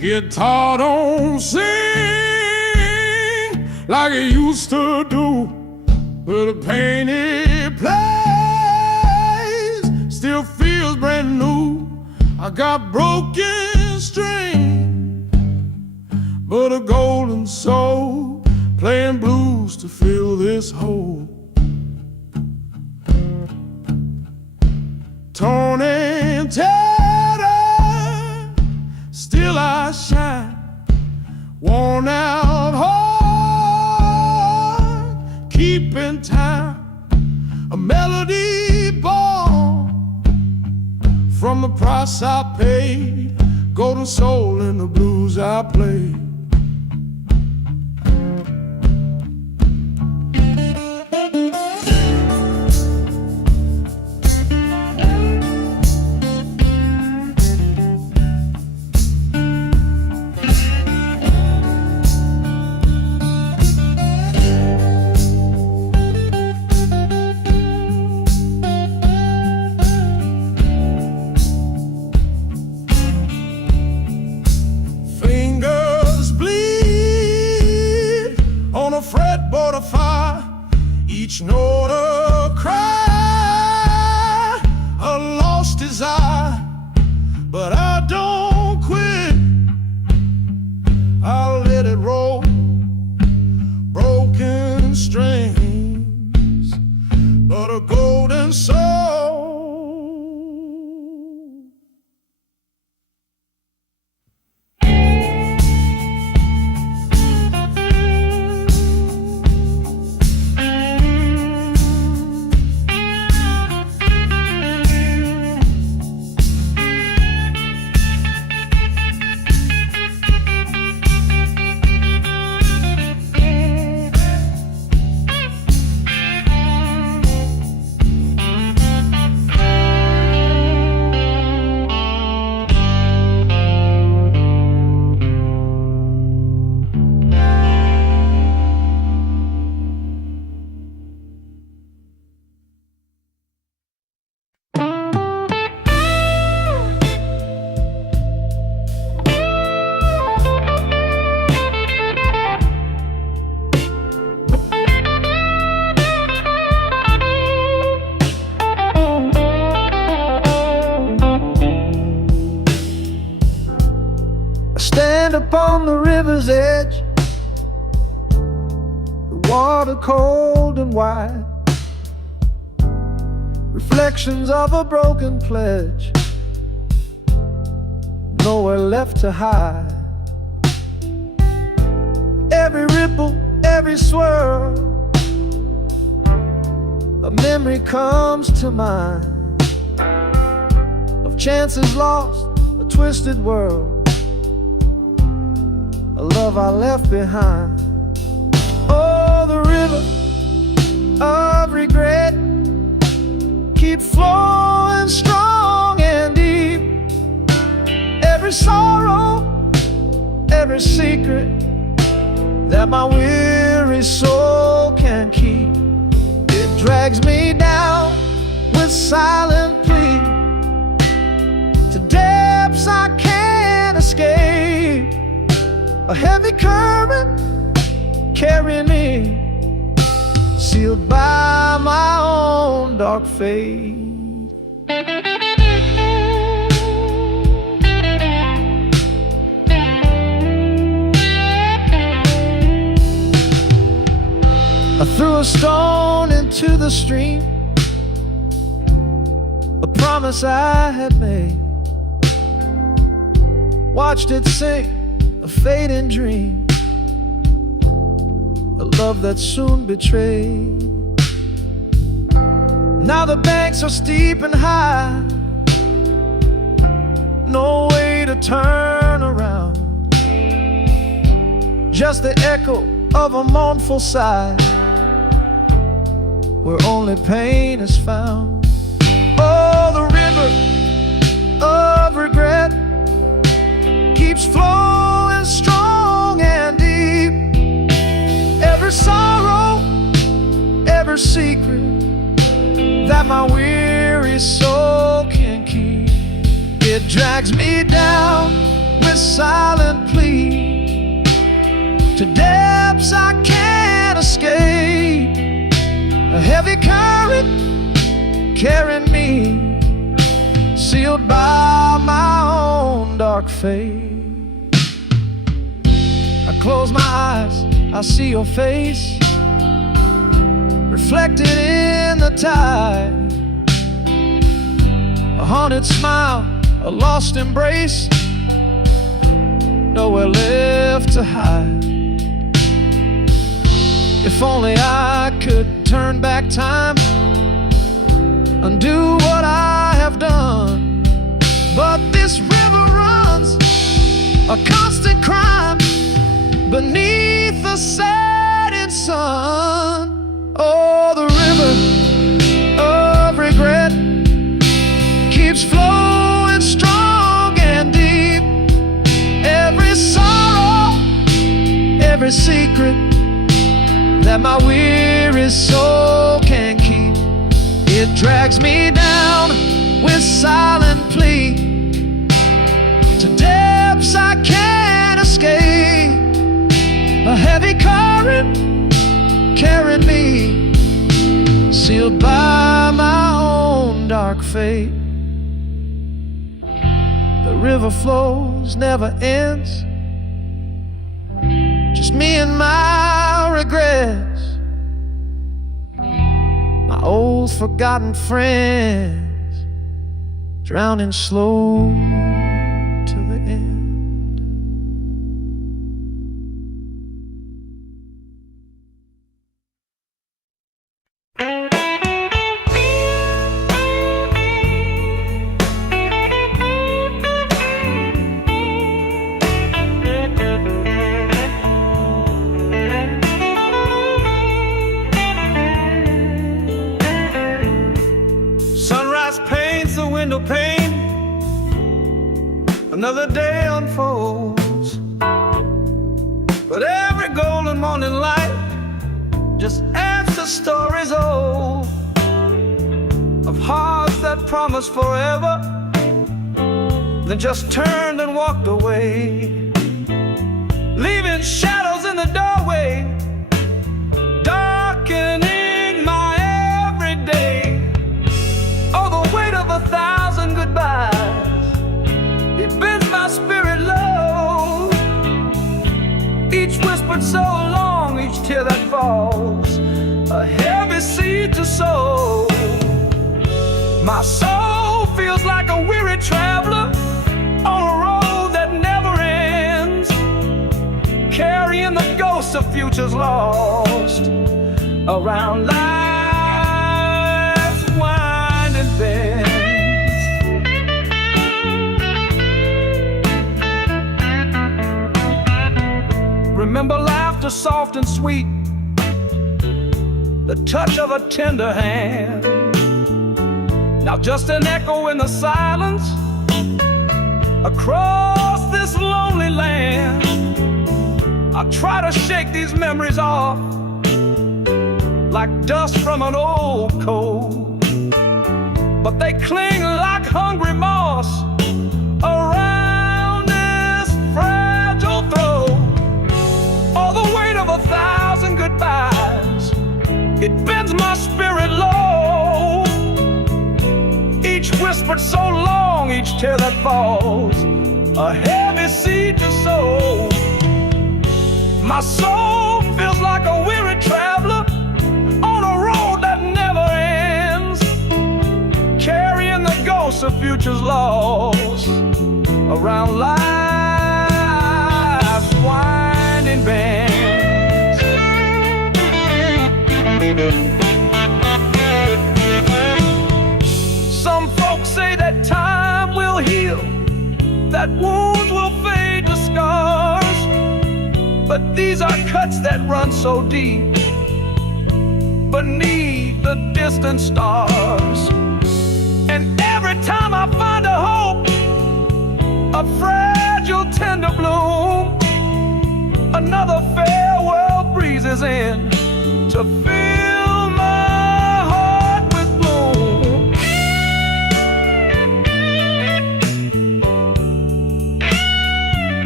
Guitar don't sing like it used to do, but the pain it plays still feels brand new. I got broken strings, but a golden soul playing blues to fill this hole. Torn and tattered, still I shine. Worn out heart, keeping time. A melody born from the price I paid. Golden soul in the blues I play. Fretboard of fire, each note a cry, a lost desire. But I don't quit, I'll let it roll. Broken strings, but a golden soul. Stand upon the river's edge, the water cold and wide, reflections of a broken pledge, nowhere left to hide. Every ripple, every swirl, a memory comes to mind of chances lost, a twisted world, a love I left behind. Oh, the river of regret keeps flowing strong and deep. Every sorrow, every secret that my weary soul can keep, it drags me down with silent plea to depths I can't escape. A heavy current carrying me, sealed by my own dark fate. I threw a stone into the stream, a promise I had made, watched it sink, a fading dream, a love that soon betrayed. Now the banks are steep and high, no way to turn around, just the echo of a mournful sigh, where only pain is found. Oh, the river of regret keeps flowing strong and deep. Every sorrow, every secret that my weary soul can keep, it drags me down with with silent plea to depths I can't escape. A heavy current carrying me, sealed by my own dark fate. I close my eyes, I see your face reflected in the tide. A haunted smile, a lost embrace, nowhere left to hide. If only I could turn back time, undo what I have done. But this river runs a constant crime beneath the setting sun. Oh, the river of regret keeps flowing strong and deep. Every sorrow, every secret that my weary soul can keep, it drags me down with silent plea to depths I can't escape. A heavy current carrying me, sealed by my own dark fate. The river flows, never ends, just me and my regrets, my old forgotten friends, drowning slow to the end. Window pane, another day unfolds, but every golden morning light just adds to stories old of hearts that promised forever, then just turned and walked away, leaving shadows in the doorway, darkening my everyday. Oh, the weight of 1,000 goodbyes, it bends my spirit low. Each whispered so long, each tear that falls, a heavy seed to sow. My soul feels like a weary traveler on a road that never ends, carrying the ghosts of futures lost around life's winding bends. Remember laughter soft and sweet, the touch of a tender hand. Now just an echo in the silence across this lonely land. I try to shake these memories off like dust from an old coat, but they cling like hungry moss around this fragile throat. All the weight of 1,000 goodbyes, it bends my spirit low. Each whispered so long, each tear that falls, a heavy seed to sow. My soul feels like a weary traveler on a road that never ends, carrying the ghosts of futures lost around life's winding bends. Some folks say that time will heal, that wounds will fade to scars, but these are cuts that run so deep beneath the distant stars. And every time I find a hope, a fragile tender bloom, another farewell breezes in to fill my heart with gloom.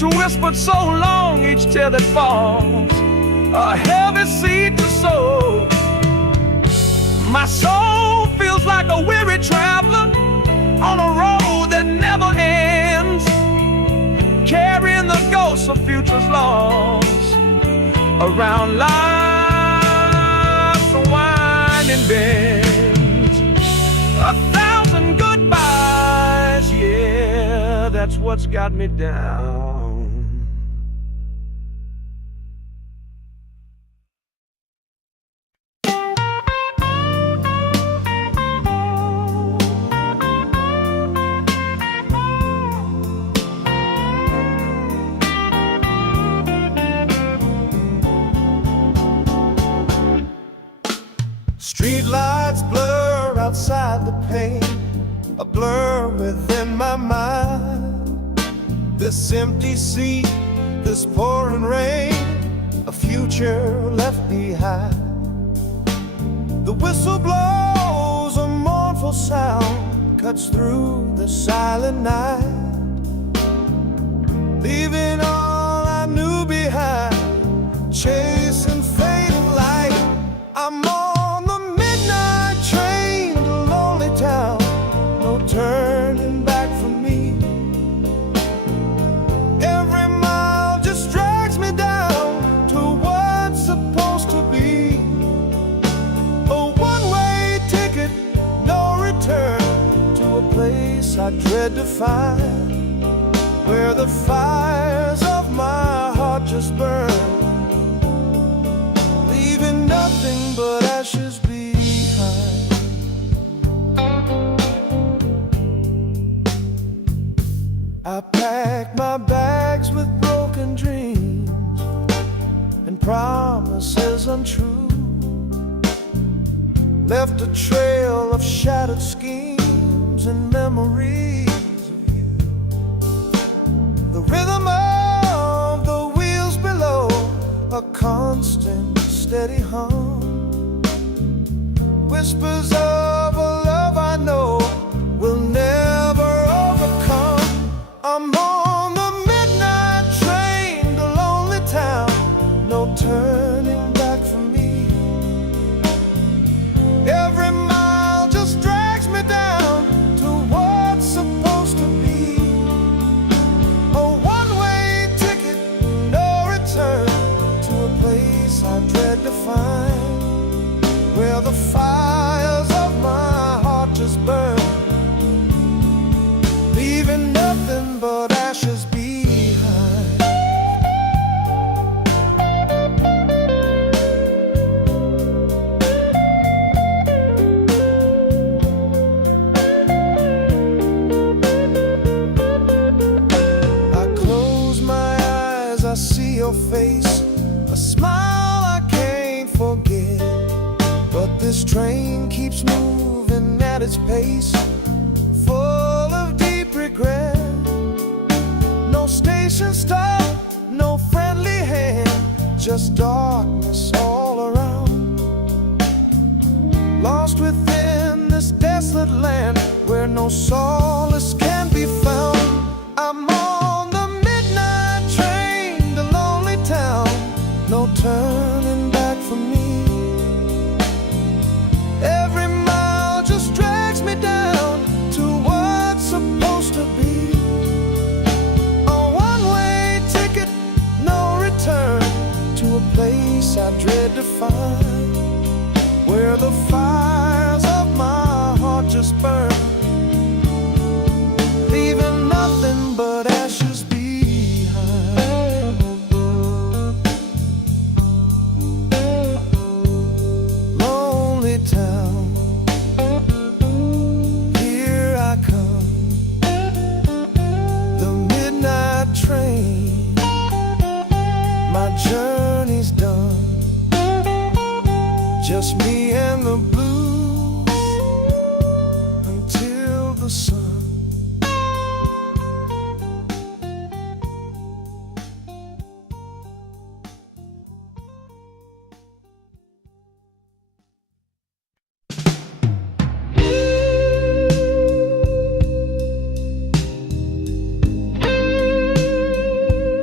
Which whispered so long each tear that falls, a heavy seed to sow. My soul feels like a weary traveler on a road that never ends, carrying the ghosts of futures lost around life's winding bends. 1,000 goodbyes, yeah, that's what's got me down. Street lights blur outside the pane, a blur within my mind. This empty sea, this pouring rain, a future left behind. The whistle blows, a mournful sound cuts through the silent night, leaving all I knew behind, chasing fading light. I'm on the midnight train to lonely town, no turning back for me. Every mile just drags me down to what's supposed to be. A one-way ticket, no return, to a place I dread to find, where the fires of my heart just burn, leaving nothing but ashes behind. I packed my bags with broken dreams and promises untrue, left a trail of shattered schemes and memories of you. The rhythm of the wheels below, a constant steady hum, whispers of a love I know will never overcome. I'm on the midnight train to lonely town, no turning back for me. Every mile just drags me down to what's supposed to be. A one-way ticket, no return, to a place I dread to find, where the fires of my heart just burn, leaving nothing but ashes behind. I close my eyes, I see your face, a smile I can't forget. But this train keeps moving at its pace, full of deep regret. No station stop, no friendly hand, just darkness all around. Lost within this desolate land, where no solace can be found. I'm on the midnight train to lonely town, no turning back for me. Every mile just drags me down to what's supposed to be. A one-way ticket, no return, to a place I dread to find, where the fires of my heart just burn, leaving nothing but ashes behind. Lonely town, here I come, the midnight train, my journey's done, just me and the blues until the sun.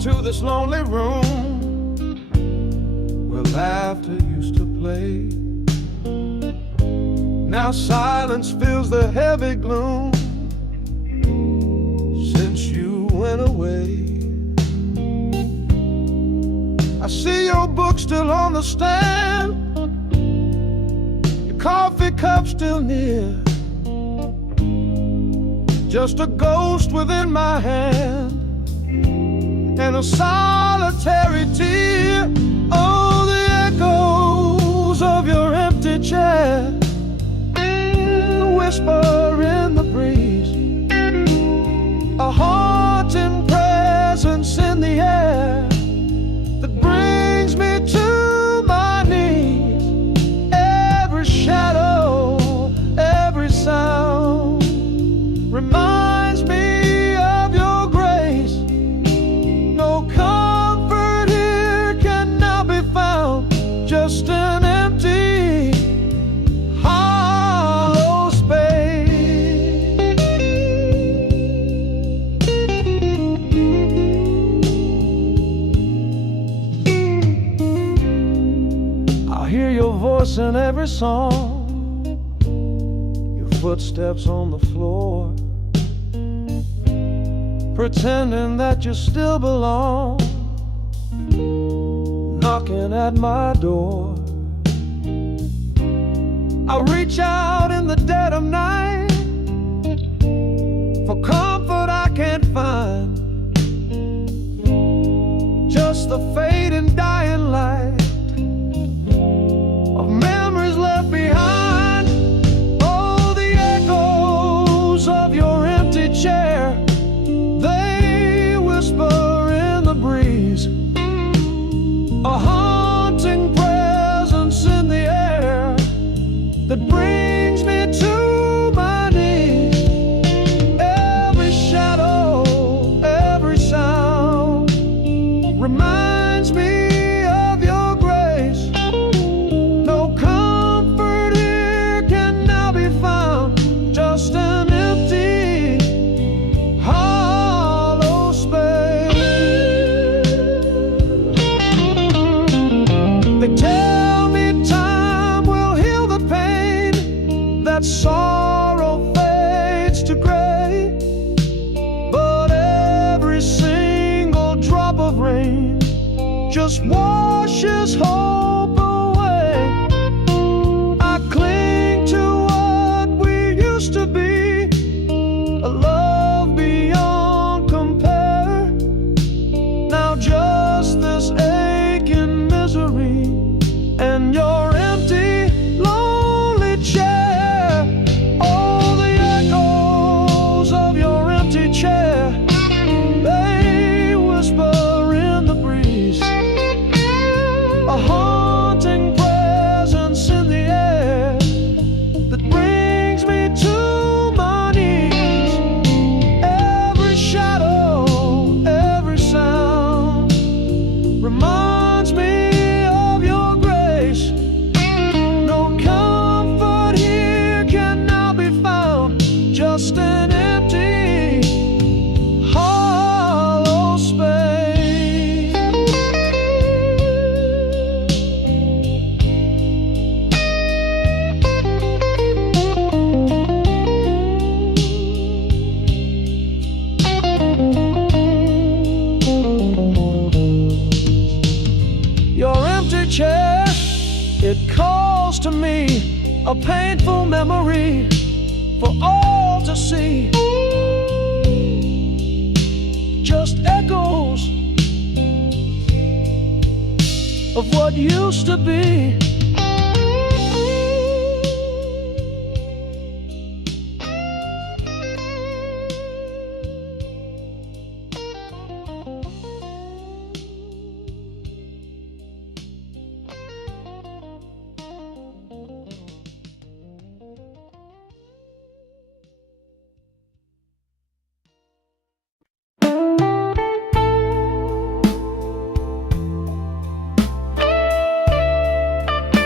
to this lonely room where laughter used to play. Now silence fills the heavy gloom since you went away. I see your book still on the stand, your coffee cup still near, just a ghost within my hand and a solitary tear. Oh, the echoes of your empty chair, the whisper in the breeze, a haunting presence in the air that brings me to my knees. Every shadow, every sound reminds me of your grace. No comfort here can now be found, just an empty, hollow space. I hear your voice in every song, your footsteps on the floor, pretending that you still belong, knocking at my door. I reach out in the dead of night for comfort I can't find, just the fading dying light of memories left behind. Oh, the echoes of your empty chair, they whisper in the breeze, a haunting presence in the air that brings me to my knees. Every shadow, every sound reminds me of your grace. No comfort here can now be found, just an empty, hollow space. They tell me time will heal the pain, that sorrow fades to gray, but every single drop of rain just washes hope away. I cling to what we used to be, a love beyond compare. Now just this aching misery and your empty, lonely chair. Oh, the echoes of your empty chair, they whisper in the breeze, a haunting presence in the air that brings me to my knees. Every shadow, every sound reminds me of your grace. No comfort here can now be found, just an empty, hollow space. Your empty chair, it calls to me, a painful memory for all to see. Just echoes of what used to be.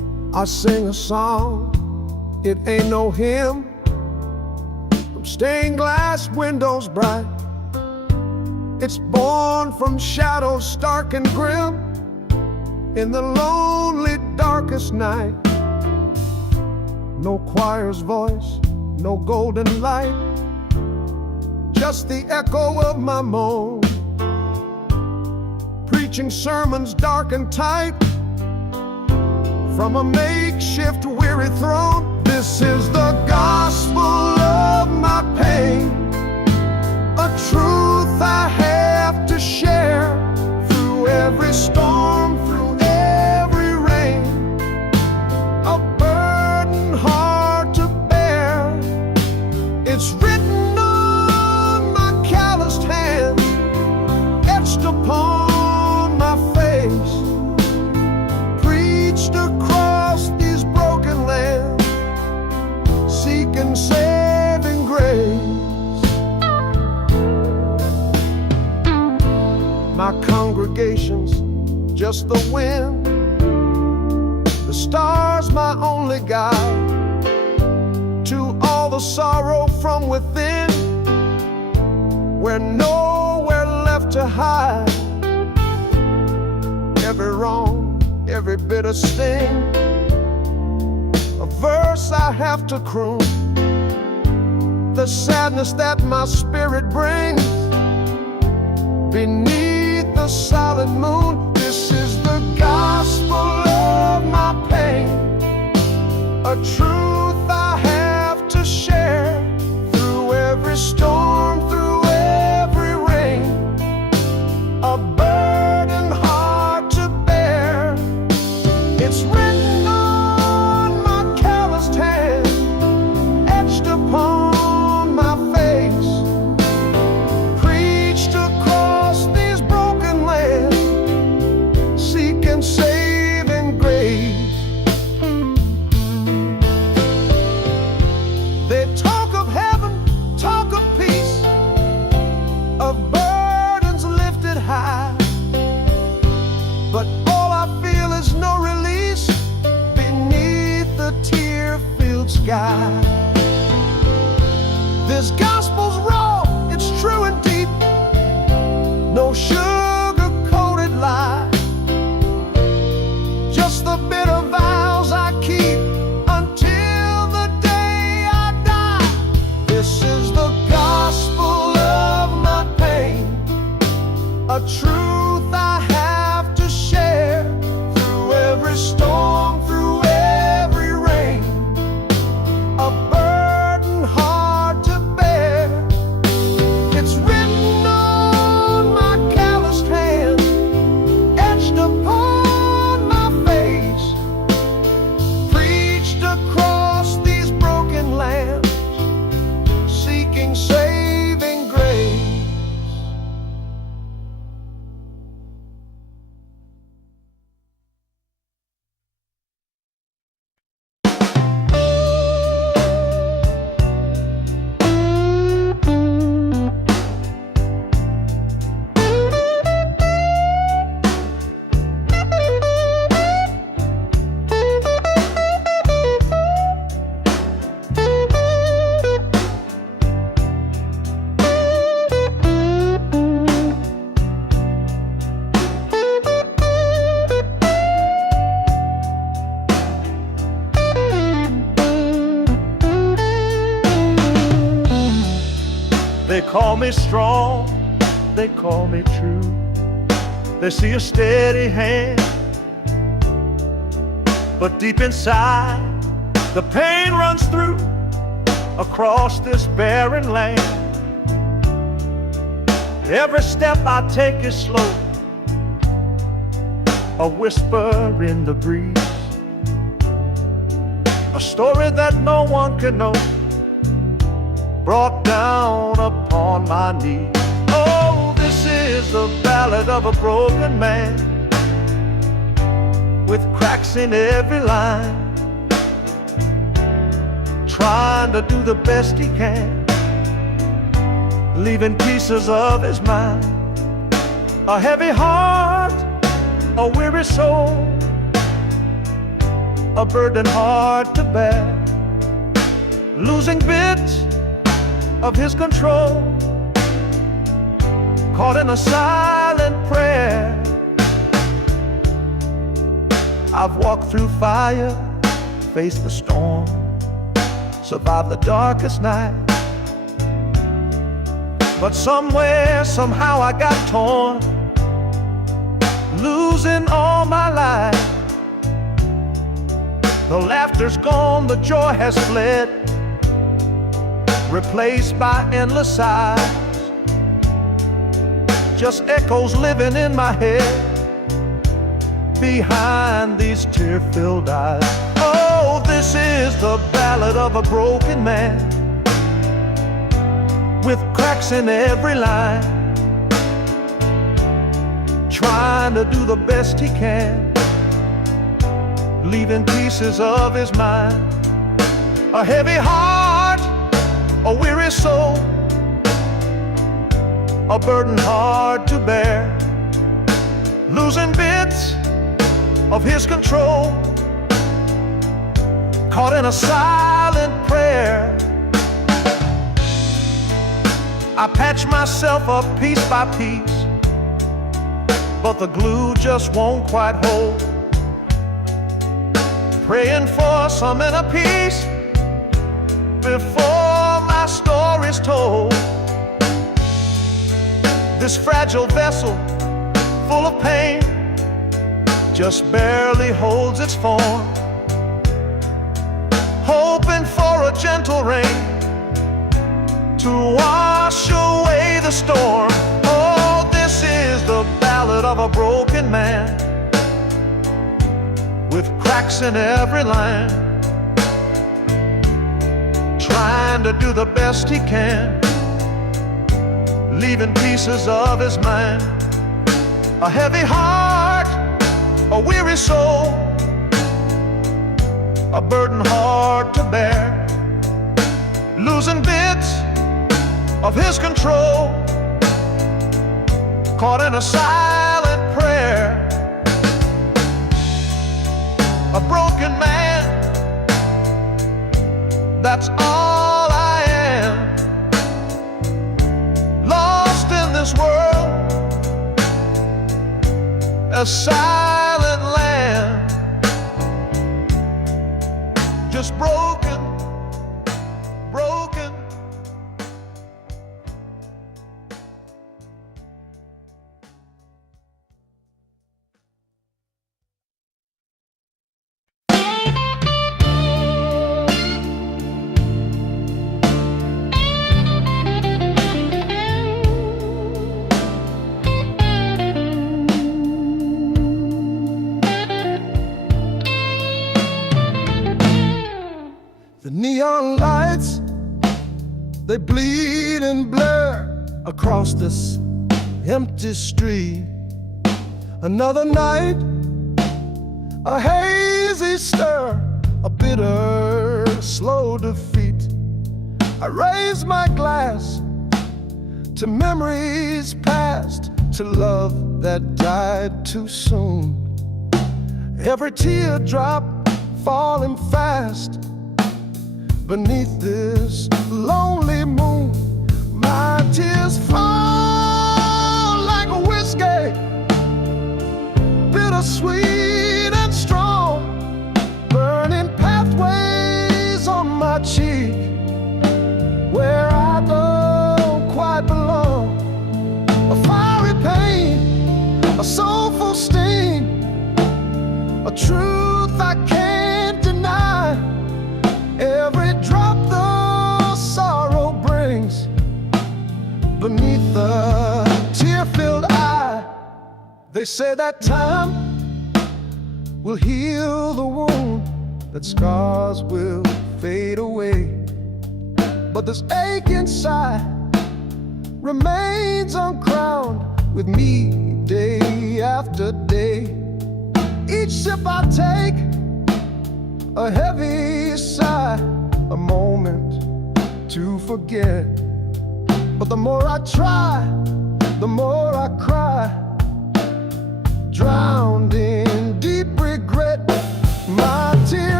I sing a song, it ain't no hymn, from stained glass windows bright. It's born from shadows stark and grim, in the lonely darkest night. No choir's voice, no golden light, just the echo of my moan, preaching sermons dark and tight from a makeshift weary throne. This is the gospel of my pain, a truth I have to share through every storm, through every rain, a burden hard to bear. It's written on my calloused hand, etched upon my face, preached across these broken lands, seeking saving grace. My congregation's just the wind, the stars my only guide to all the sorrow from within, where nowhere left to hide. Every wrong, every bitter sting, a verse I have to croon, the sadness that my spirit brings beneath the solid moon. This is the gospel of my pain, a truth I have to share through every storm, through every rain, a burden hard to bear. It's written on my calloused hand, etched upon my face, preached across these broken lands, seeking saving grace. They talk of heaven, talk of peace, of burdens lifted high, but all I feel is no release beneath the tear-filled sky. This gospel's raw, it's true and deep, no sugar-coated lie, just the bitter vows I keep until the day I die. This is the gospel of my pain, a truth I have to share through every storm, through every rain, a burden hard to bear. It's written on my calloused hand, etched upon my face, preached across these broken lands, seeking saving grace. They call me strong, they call me true. They see a steady hand, but deep inside the pain runs through across this barren land. Every step I take is slow, a whisper in the breeze, a story that no one can know, brought down upon my knees. Oh, this is the ballad of a broken man, with cracks in every line, trying to do the best he can, leaving pieces of his mind, a heavy heart, a weary soul, a burden hard to bear, losing bits of his control, caught in a silent prayer. I've walked through fire, faced the storm, survived the darkest night. But somewhere, somehow I got torn, losing all my life. The laughter's gone, the joy has fled, replaced by endless sighs. Just echoes living in my head, behind these tear-filled eyes. Oh, this is the ballad of a broken man, with cracks in every line, trying to do the best he can, leaving pieces of his mind. A heavy heart, a weary soul, a burden hard to bear, losing bits of his control, caught in a silent prayer. I patch myself up piece by piece, but the glue just won't quite hold. Praying for some inner peace before my story's told. This fragile vessel, full of pain, just barely holds its form, hoping for a gentle rain to wash away the storm. Oh, this is the ballad of a broken man, with cracks in every line, trying to do the best he can, leaving pieces of his mind. A heavy heart, a weary soul, a burden hard to bear, losing bits of his control, caught in a silent prayer. A broken man, that's all I am, lost in this world, a silent land, just broken, broken. The neon lights, they bleed and blur across this empty street. Another night, a hazy stir, a bitter, slow defeat. I raise my glass to memories past, to love that died too soon. Every teardrop falling fast beneath this lonely moon. My tears fall like a whiskey, bittersweet and strong, burning pathways on my cheek, where I don't quite belong. A fiery pain, a soulful sting, a truth I can't deny. Every drop the sorrow brings beneath the tear-filled eye. They say that time will heal the wound, that scars will fade away, but this ache inside remains uncrowned with me day after day. Each sip I take, a heavy sigh, a moment to forget. But the more I try, the more I cry, drowned in deep regret. My tears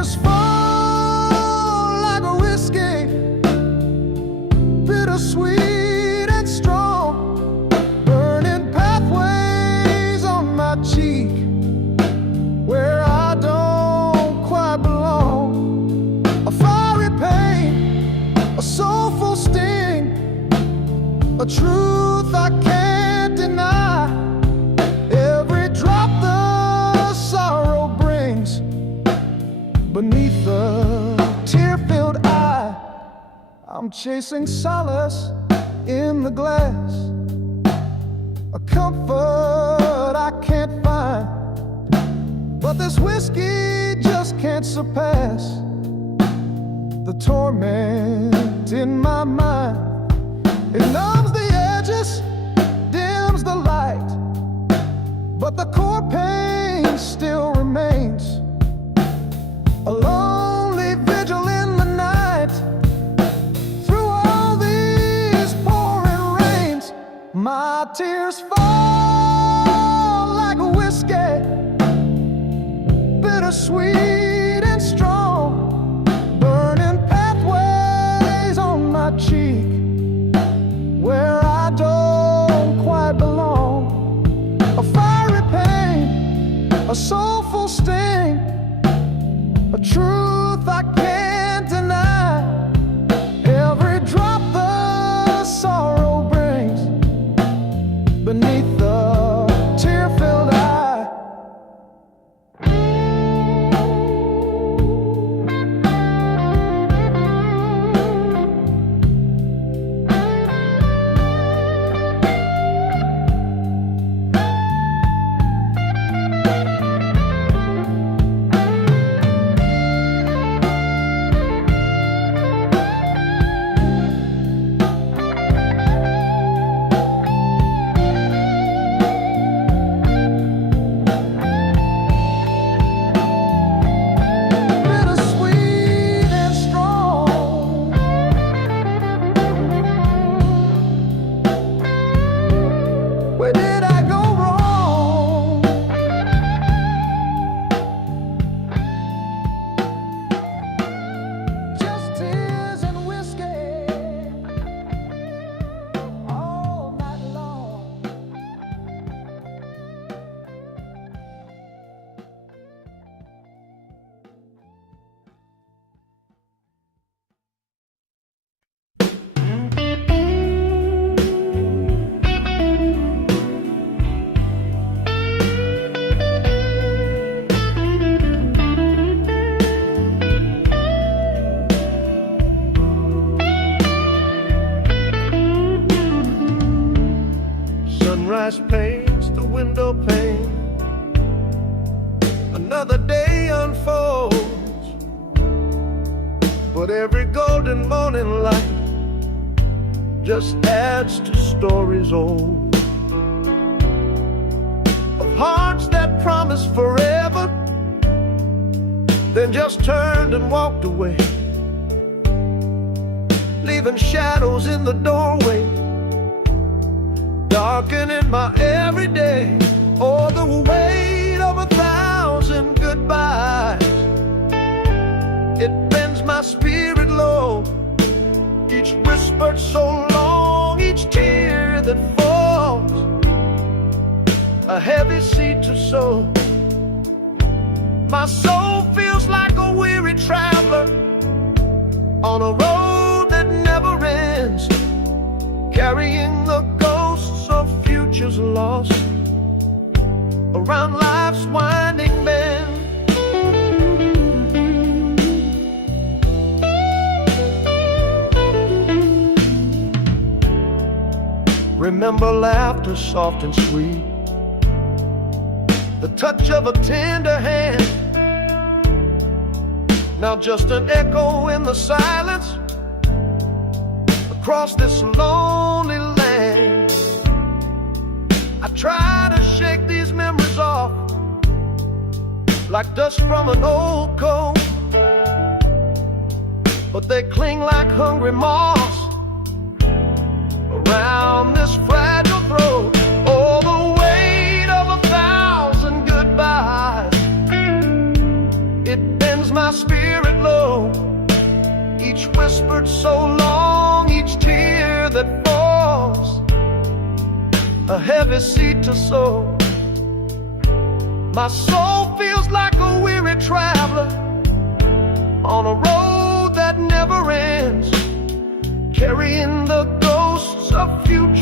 a truth I can't deny. Every drop the sorrow brings beneath the tear-filled eye. I'm chasing solace in the glass, a comfort I can't find, but this whiskey just can't surpass the torment in my mind. It numbs the edges, dims the light, but the core pain still remains. A lonely vigil in the night, through all these pouring rains. My tears fall like a whiskey, bittersweet and strong, burning pathways on my cheek where I don't quite belong. A fiery pain, a soulful sting, a truth I can't deny. Every drop the sorrow brings beneath the tear-filled eye. Where did I go wrong? Just tears and whiskey all night long. Sunrise paints the window pane, another day unfolds, but every golden morning light just adds to stories old, of hearts that promised forever, then just turned and walked away, leaving shadows in the doorway, darkening my everyday. Oh, the weight of 1,000 goodbyes, it bends my spirit low. Each whispered so long, each tear that falls, a heavy seed to sow. My soul feels like a weary traveler on a road that never ends, carrying the ghosts of futures lost around life's winding bend. Remember laughter soft and sweet, the touch of a tender hand, now just an echo in the silence across this lonely land. I try to shake these memories off like dust from an old coat, but they cling like hungry moths around this fragile throat. Oh, the weight of 1,000 goodbyes, it bends my spirit low. Each whispered so long, each tear that falls, a heavy seed to sow. My soul feels like a weary traveler on a road that never ends, carrying the ghosts of future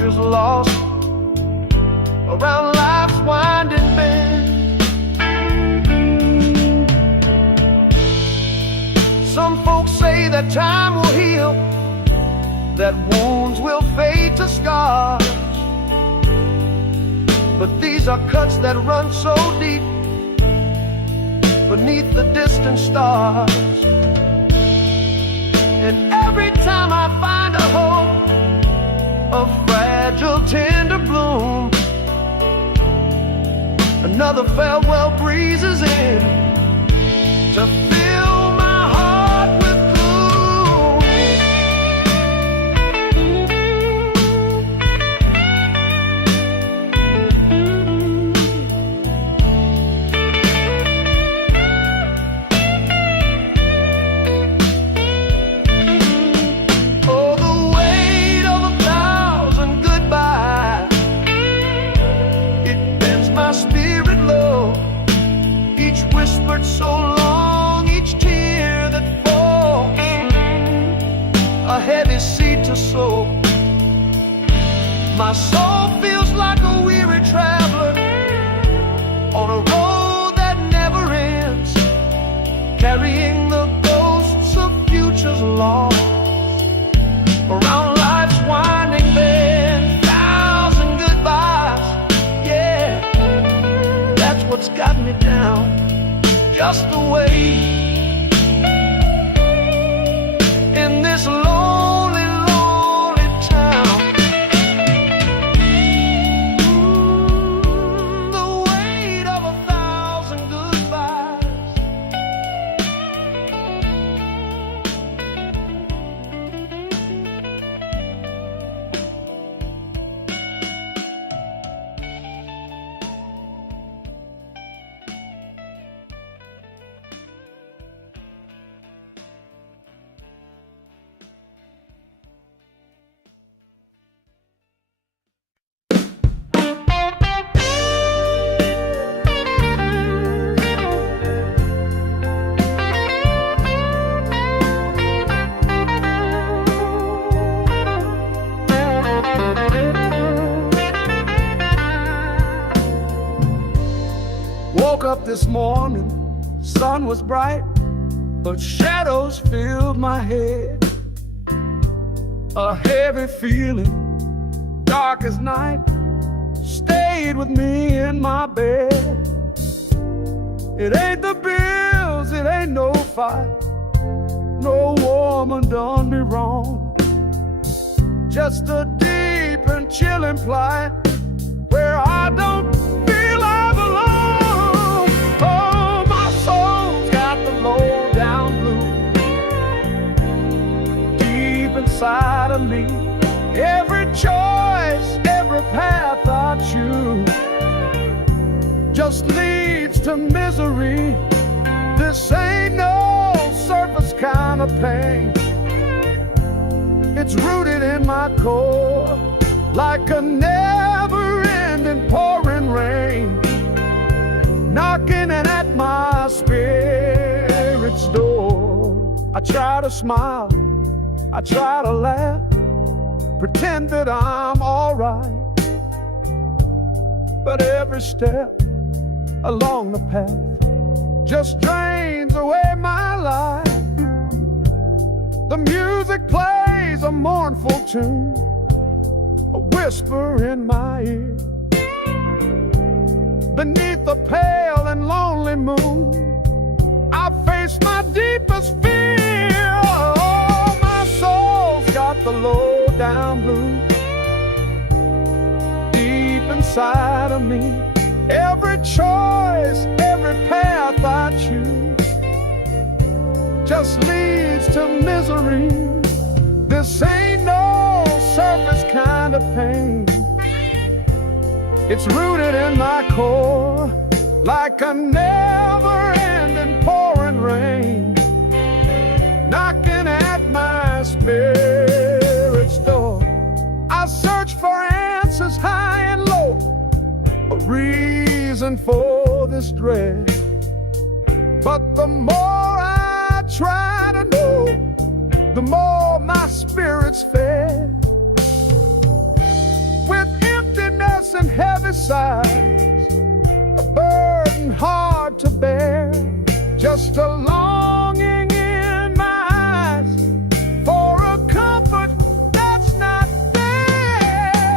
scars, but these are cuts that run so deep beneath the distant stars. And every time I find a hope, a fragile, tender bloom, another farewell breezes in to fill my heart with gloom. Oh, the weight of 1,000 goodbyes, it bends my spirit low. Each whispered so long, each tear that falls, a heavy seed to sow. My soul feels like a weary traveler on a road that never ends, carrying the ghosts of futures lost around life's winding bend. 1,000 goodbyes, yeah, that's what's got me down. Just the way in this lonely, lonely town. The weight of 1,000 goodbyes. Woke up this morning, sun was bright, but shadows filled my head. A heavy feeling, dark as night, stayed with me in my bed. It ain't the bills, it ain't no fight, no woman done me wrong. Just a deep and chilling plight where I don't feel I belong. Oh, my soul's got the low down blues deep inside of me. Every choice, every path I choose just leads to misery. This ain't no surface kind of pain. It's rooted in my core like a never-ending pouring rain, knocking at my spirit's door. I try to smile, I try to laugh, pretend that I'm alright, but every step along the path just drains away my life. The music plays a mournful tune, a whisper in my ear. Beneath the pale and lonely moon, I face my deepest fear. Oh, my soul's got the low down blues deep inside of me. Every choice, every path I choose just leads to misery. This ain't no surface kind of pain. It's rooted in my core like a never-ending pouring rain, knocking at my spirit's door. I search for answers high and low, a reason for this dread, but the more I try to know, the more my spirit's fed. With emptiness and heavy sighs, a burden hard to bear, just a longing in my eyes for a comfort that's not there.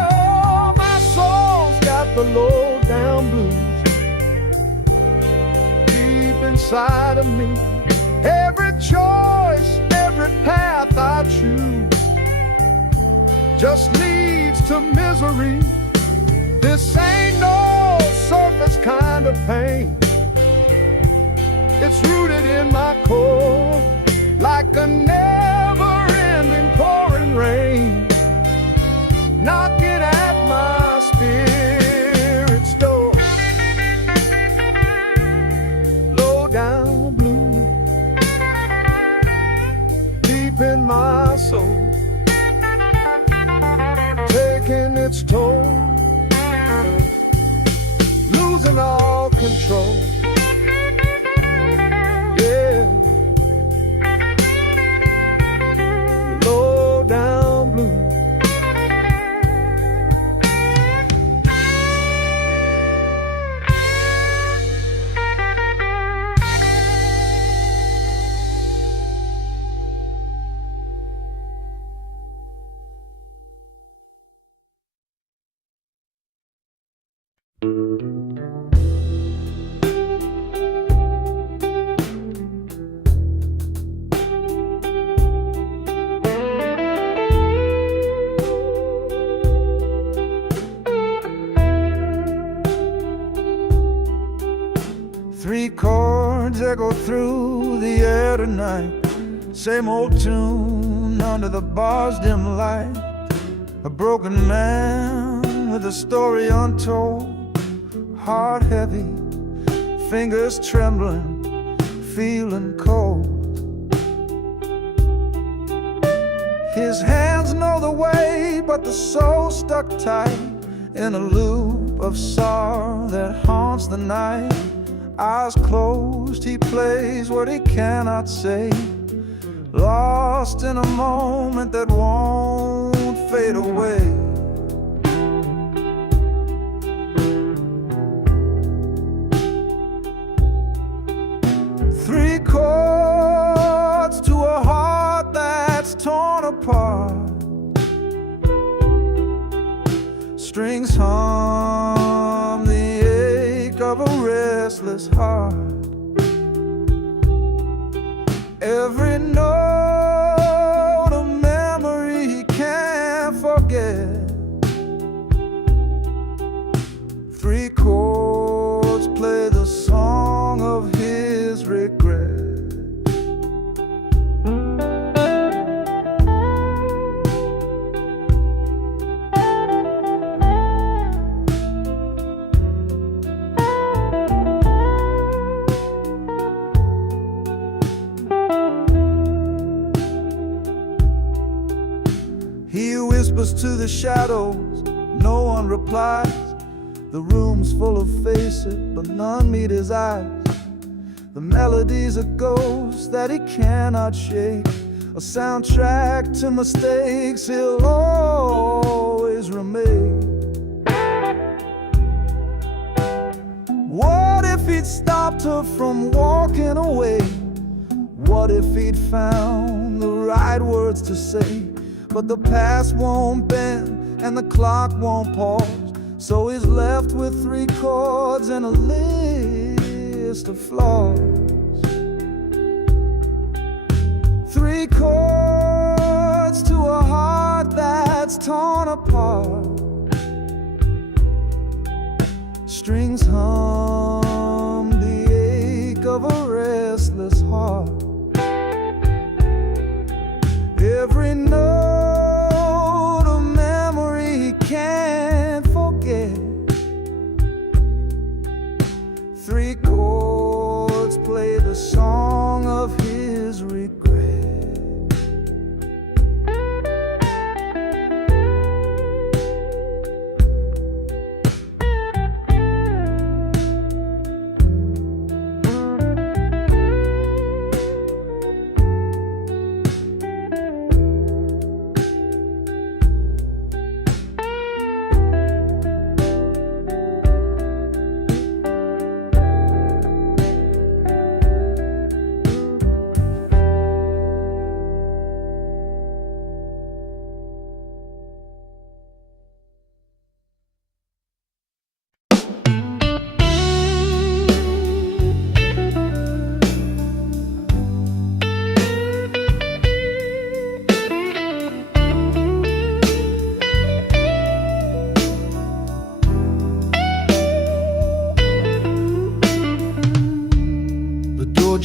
the low down blues deep inside of me. Every choice, every path I choose just leads to misery. This ain't no surface kind of pain. It's rooted in my core, like a never-ending pouring rain, knocking at my spirit's door. Low down blue, deep in my soul, taking its toll, losing all control. Yeah, low down blue. Three chords echo through the air tonight. Same old tune under the bar's dim light. A broken man with a story untold. Heart heavy, fingers trembling, feeling cold. His hands know the way, but the soul stuck tight in a loop of sorrow that haunts the night. Eyes closed, he plays what he cannot say, lost in a moment that won't fade away. Three chords to a heart that's torn apart. Strings hum the ache of a restless heart. Every note a memory he can't forget. Three chords play the song of his regret. He whispers to the shadows, no one replies. The room's full of faces, but none meet his eyes. The melody's a ghost that he cannot shake, a soundtrack to mistakes he'll always remake. What if he'd stopped her from walking away? What if he'd found the right words to say? But the past won't bend and the clock won't pause, so he's left with three chords and a list of flaws. Three chords to a heart that's torn apart. Strings hum the ache of a restless heart. Every note a memory he can't forget. Three chords play the song of his regret.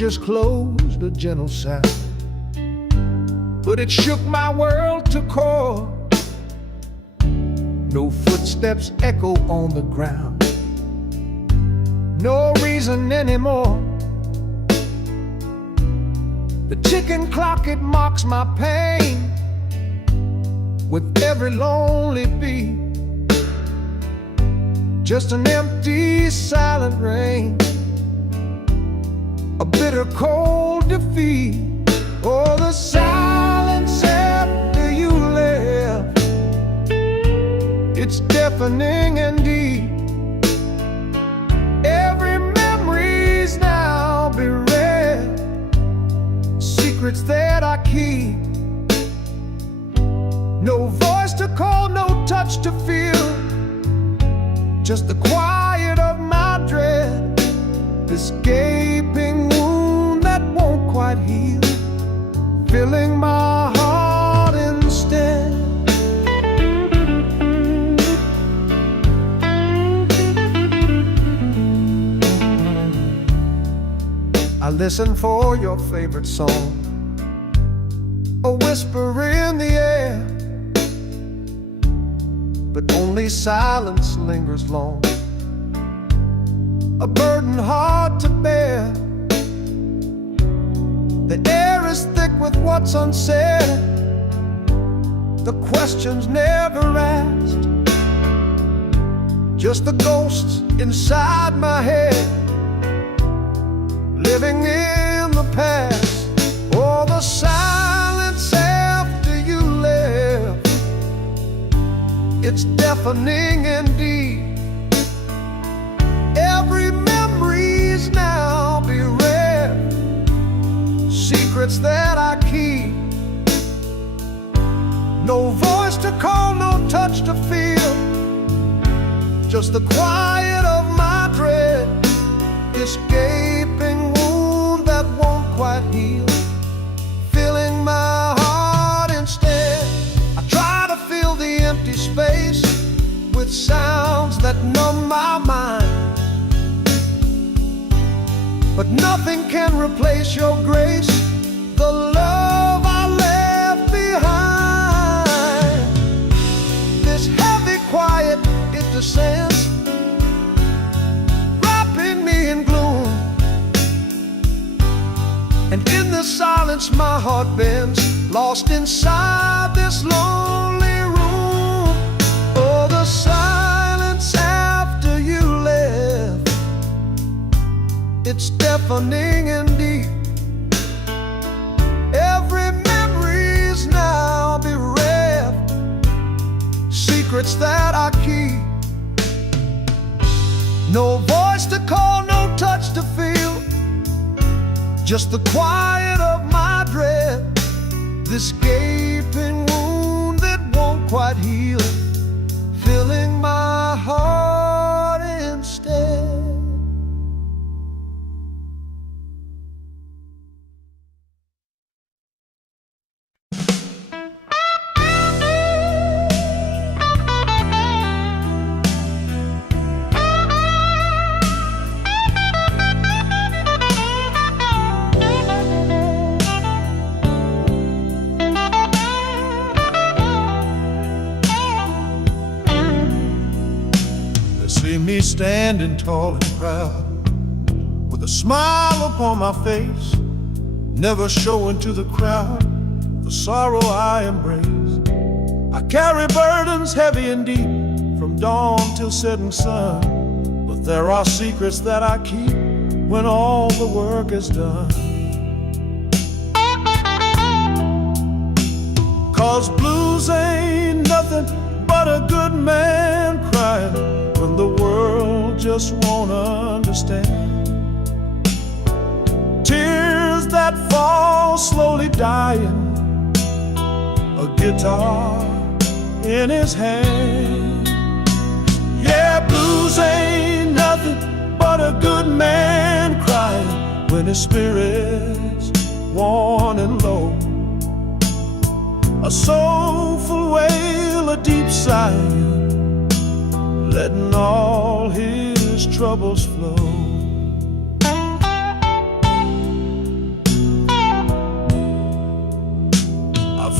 just closed, a gentle sound, but it shook my world to core. No footsteps echo on the ground, no reason anymore. The ticking clock, it mocks my pain with every lonely beat. Just an empty, silent rain, a bitter, cold defeat. Oh, the silence after you left, it's deafening and deep. Every memory's now bereft, secrets that I keep. No voice to call, no touch to feel, just the quiet of my dread, this gaping wound that won't quite heal, filling my heart instead. I listen for your favorite song, a whisper in the air, but only silence lingers long, a burden hard to bear. The air is thick with what's unsaid, the questions never asked, just the ghosts inside my head, living in the past. Oh, the silence after you left, it's deafening and deep. Every memory's now bereft, secrets that I keep. No voice to call, no touch to feel, just the quiet of my dread, this gaping wound that won't quite heal, filling my heart instead. I try to fill the empty space with sounds that numb my mind, but nothing can replace your grace, the love I left behind. This heavy quiet, it descends, wrapping me in gloom, and in the silence my heart bends, lost inside this lonely room. Oh, the silence after you left, it's deafening and deep. Every memory's now bereft, secrets that I keep. No voice to call, no touch to feel, just the quiet of my dread, this gaping wound that won't quite heal, filling my heart instead. See me standing tall and proud, with a smile upon my face, never showing to the crowd the sorrow I embrace. I carry burdens heavy and deep, from dawn till setting sun, but there are secrets that I keep when all the work is done. 'Cause blues ain't nothing but a good man crying when the world just won't understand. Tears that fall slowly dying, a guitar in his hand. Yeah, blues ain't nothing but a good man crying when his spirit's worn and low. A soulful wail, a deep sigh, letting all his troubles flow.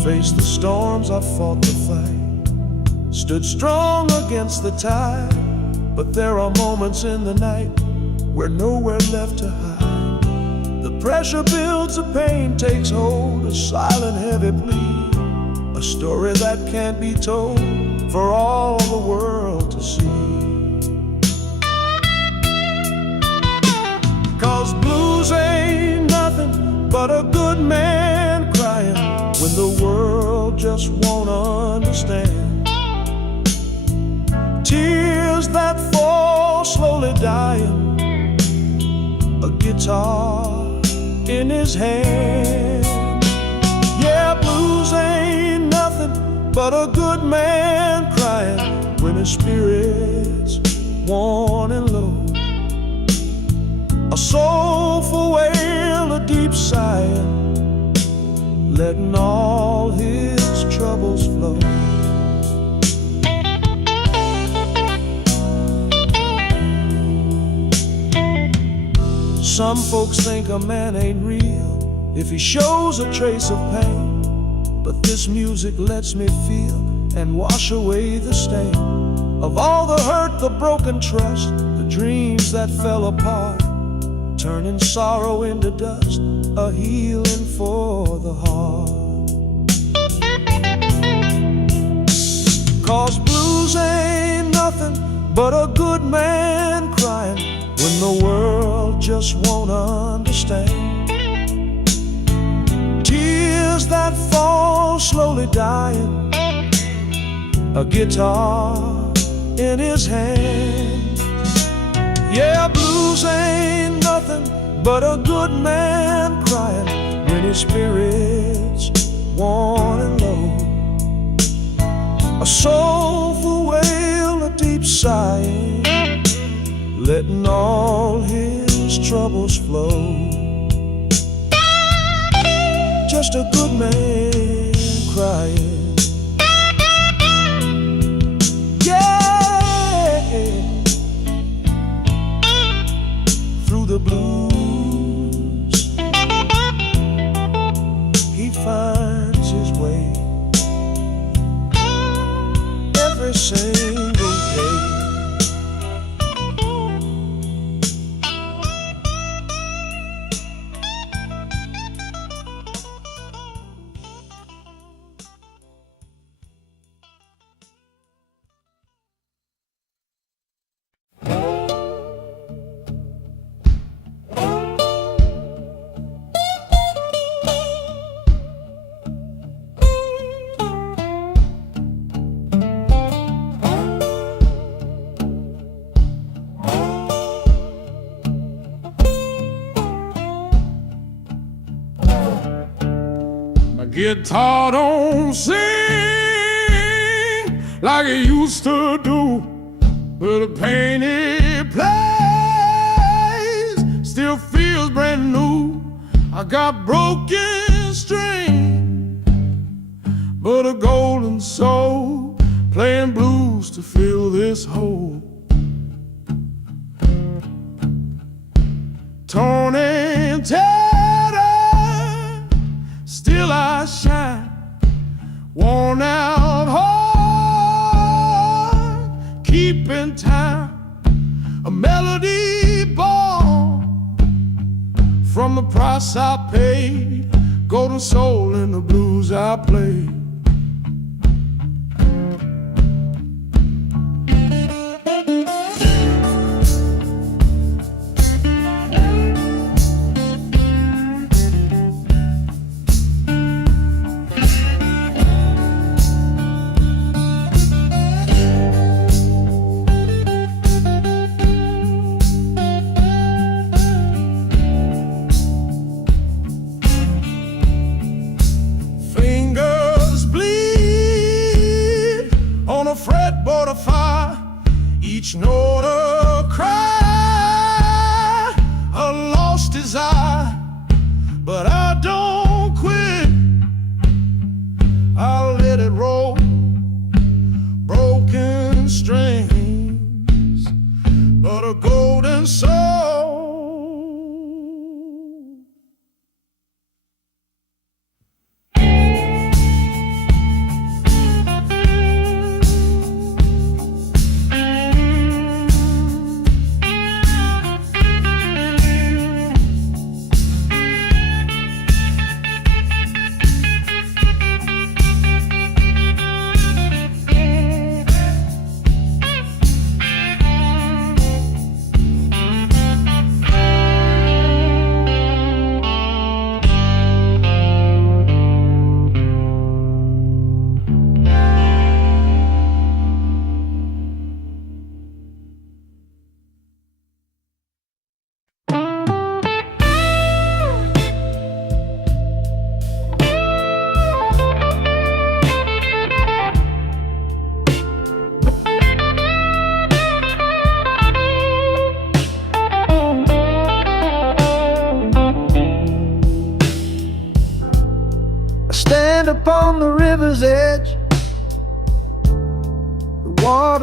faced the storms, I fought the fight, stood strong against the tide. But there are moments in the night where nowhere left to hide. The pressure builds, the pain takes hold, a silent heavy plea, a story that can't be told for all the world to see. 'Cause blues ain't nothing but a good man crying when the world just won't understand. Tears that fall slowly dying, a guitar in his hand. Yeah, blues ain't nothing but a good man crying when his spirit's worn and low. A soulful wail, a deep sigh, letting all his troubles flow. Some folks think a man ain't real if he shows a trace of pain, but this music lets me feel and wash away the stain of all the hurt, the broken trust, the dreams that fell apart, turning sorrow into dust, a healing for the heart. 'Cause blues ain't nothing but a good man crying when the world just won't understand. Tears that fall slowly dying, a guitar in his hand. Yeah, blues ain't nothing but a good man crying when his spirit's worn and low. A soulful wail, a deep sigh, letting all his troubles flow. Just a good man crying. Yeah, through the blues he finds his way every single day. Guitar don't sing like it used to do, but the pain it plays still feels brand new. I got broken string, but a golden soul playing blues to fill this hole. Torn and tattered, still I shine, worn out heart, keeping time, a melody born from the price I paid, golden soul in the blues I play. Fretboard of fire, each note a cry, a lost desire, but I don't quit. I'll let it roll, broken strings, but a golden soul.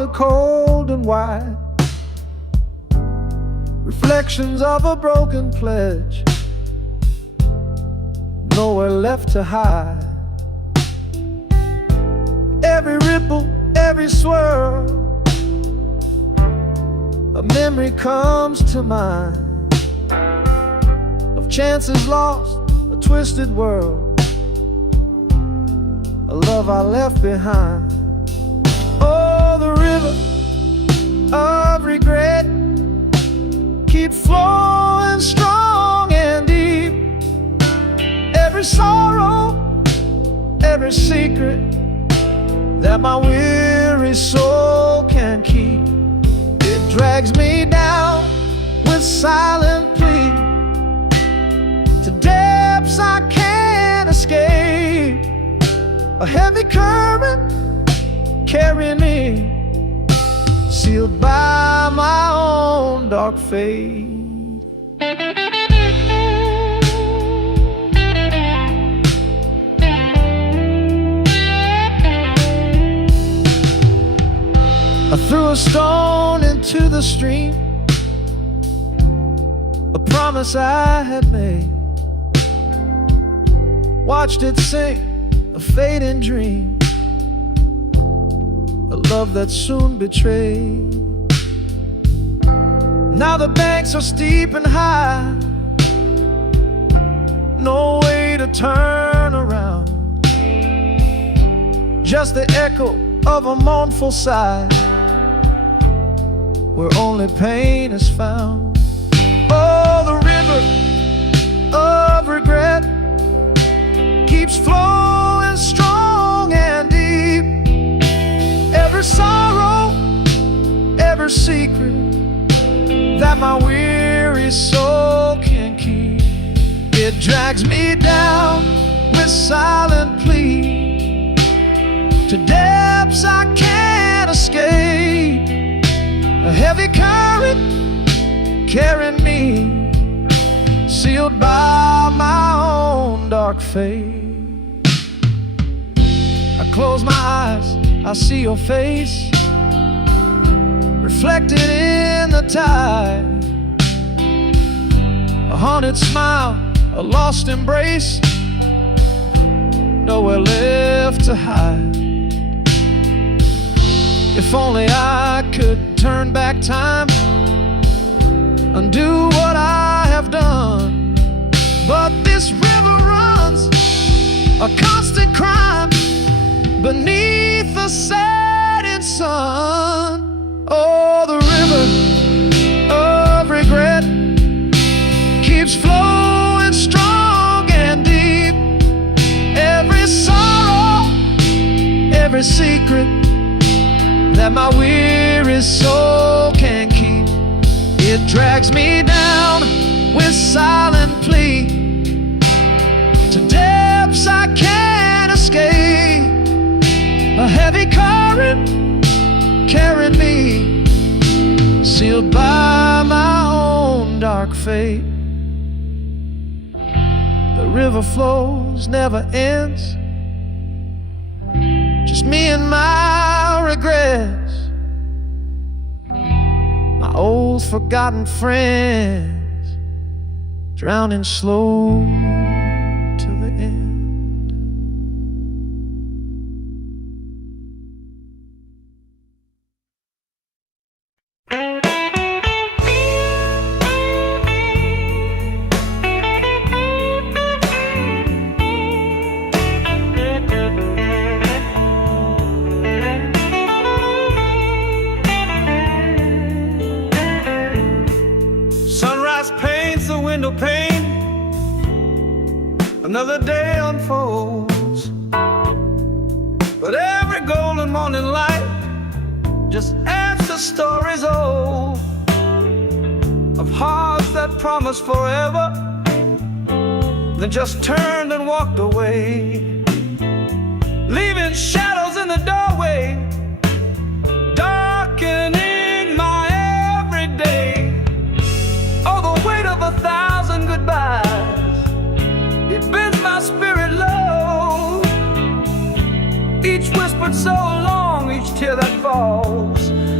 cold and white, reflections of a broken pledge, nowhere left to hide. Every ripple, every swirl, a memory comes to mind of chances lost, a twisted world, a love I left behind. Oh, the river of regret keeps flowing strong and deep. Every sorrow, every secret that my weary soul can keep, it drags me down with silent plea to depths I can't escape. A heavy current carrying me, sealed by my own dark fate. I threw a stone into the stream, a promise I had made, watched it sink, a fading dream, a love that soon betrayed. Now the banks are steep and high, no way to turn around, just the echo of a mournful sigh, where only pain is found. Oh, the river of regret keeps flowing strong and deep. Every sorrow, every secret that my weary soul can keep, it drags me down with silent plea to depths I can't escape. A heavy current carrying me, sealed by my own dark fate. I close my eyes, I see your face reflected in the tide, a haunted smile, a lost embrace, nowhere left to hide. If only I could turn back time, undo what I have done, but this river runs a constant crime beneath the setting sun. Oh, the river of regret keeps flowing strong and deep. Every sorrow, every secret that my weary soul can keep, it drags me down with silent plea to depths I can't escape. A heavy current carrying me, sealed by my own dark fate. The river flows, never ends, just me and my regrets, my old forgotten friends, drowning slow till the end. Window pane, another day unfolds, but every golden morning light just adds to stories old of hearts that promised forever, then just turned and walked away, leaving shadows in the doorway, darkening my everyday. Oh, the weight of 1,000 goodbyes, it bends my spirit low. Each whispered so long, each tear that falls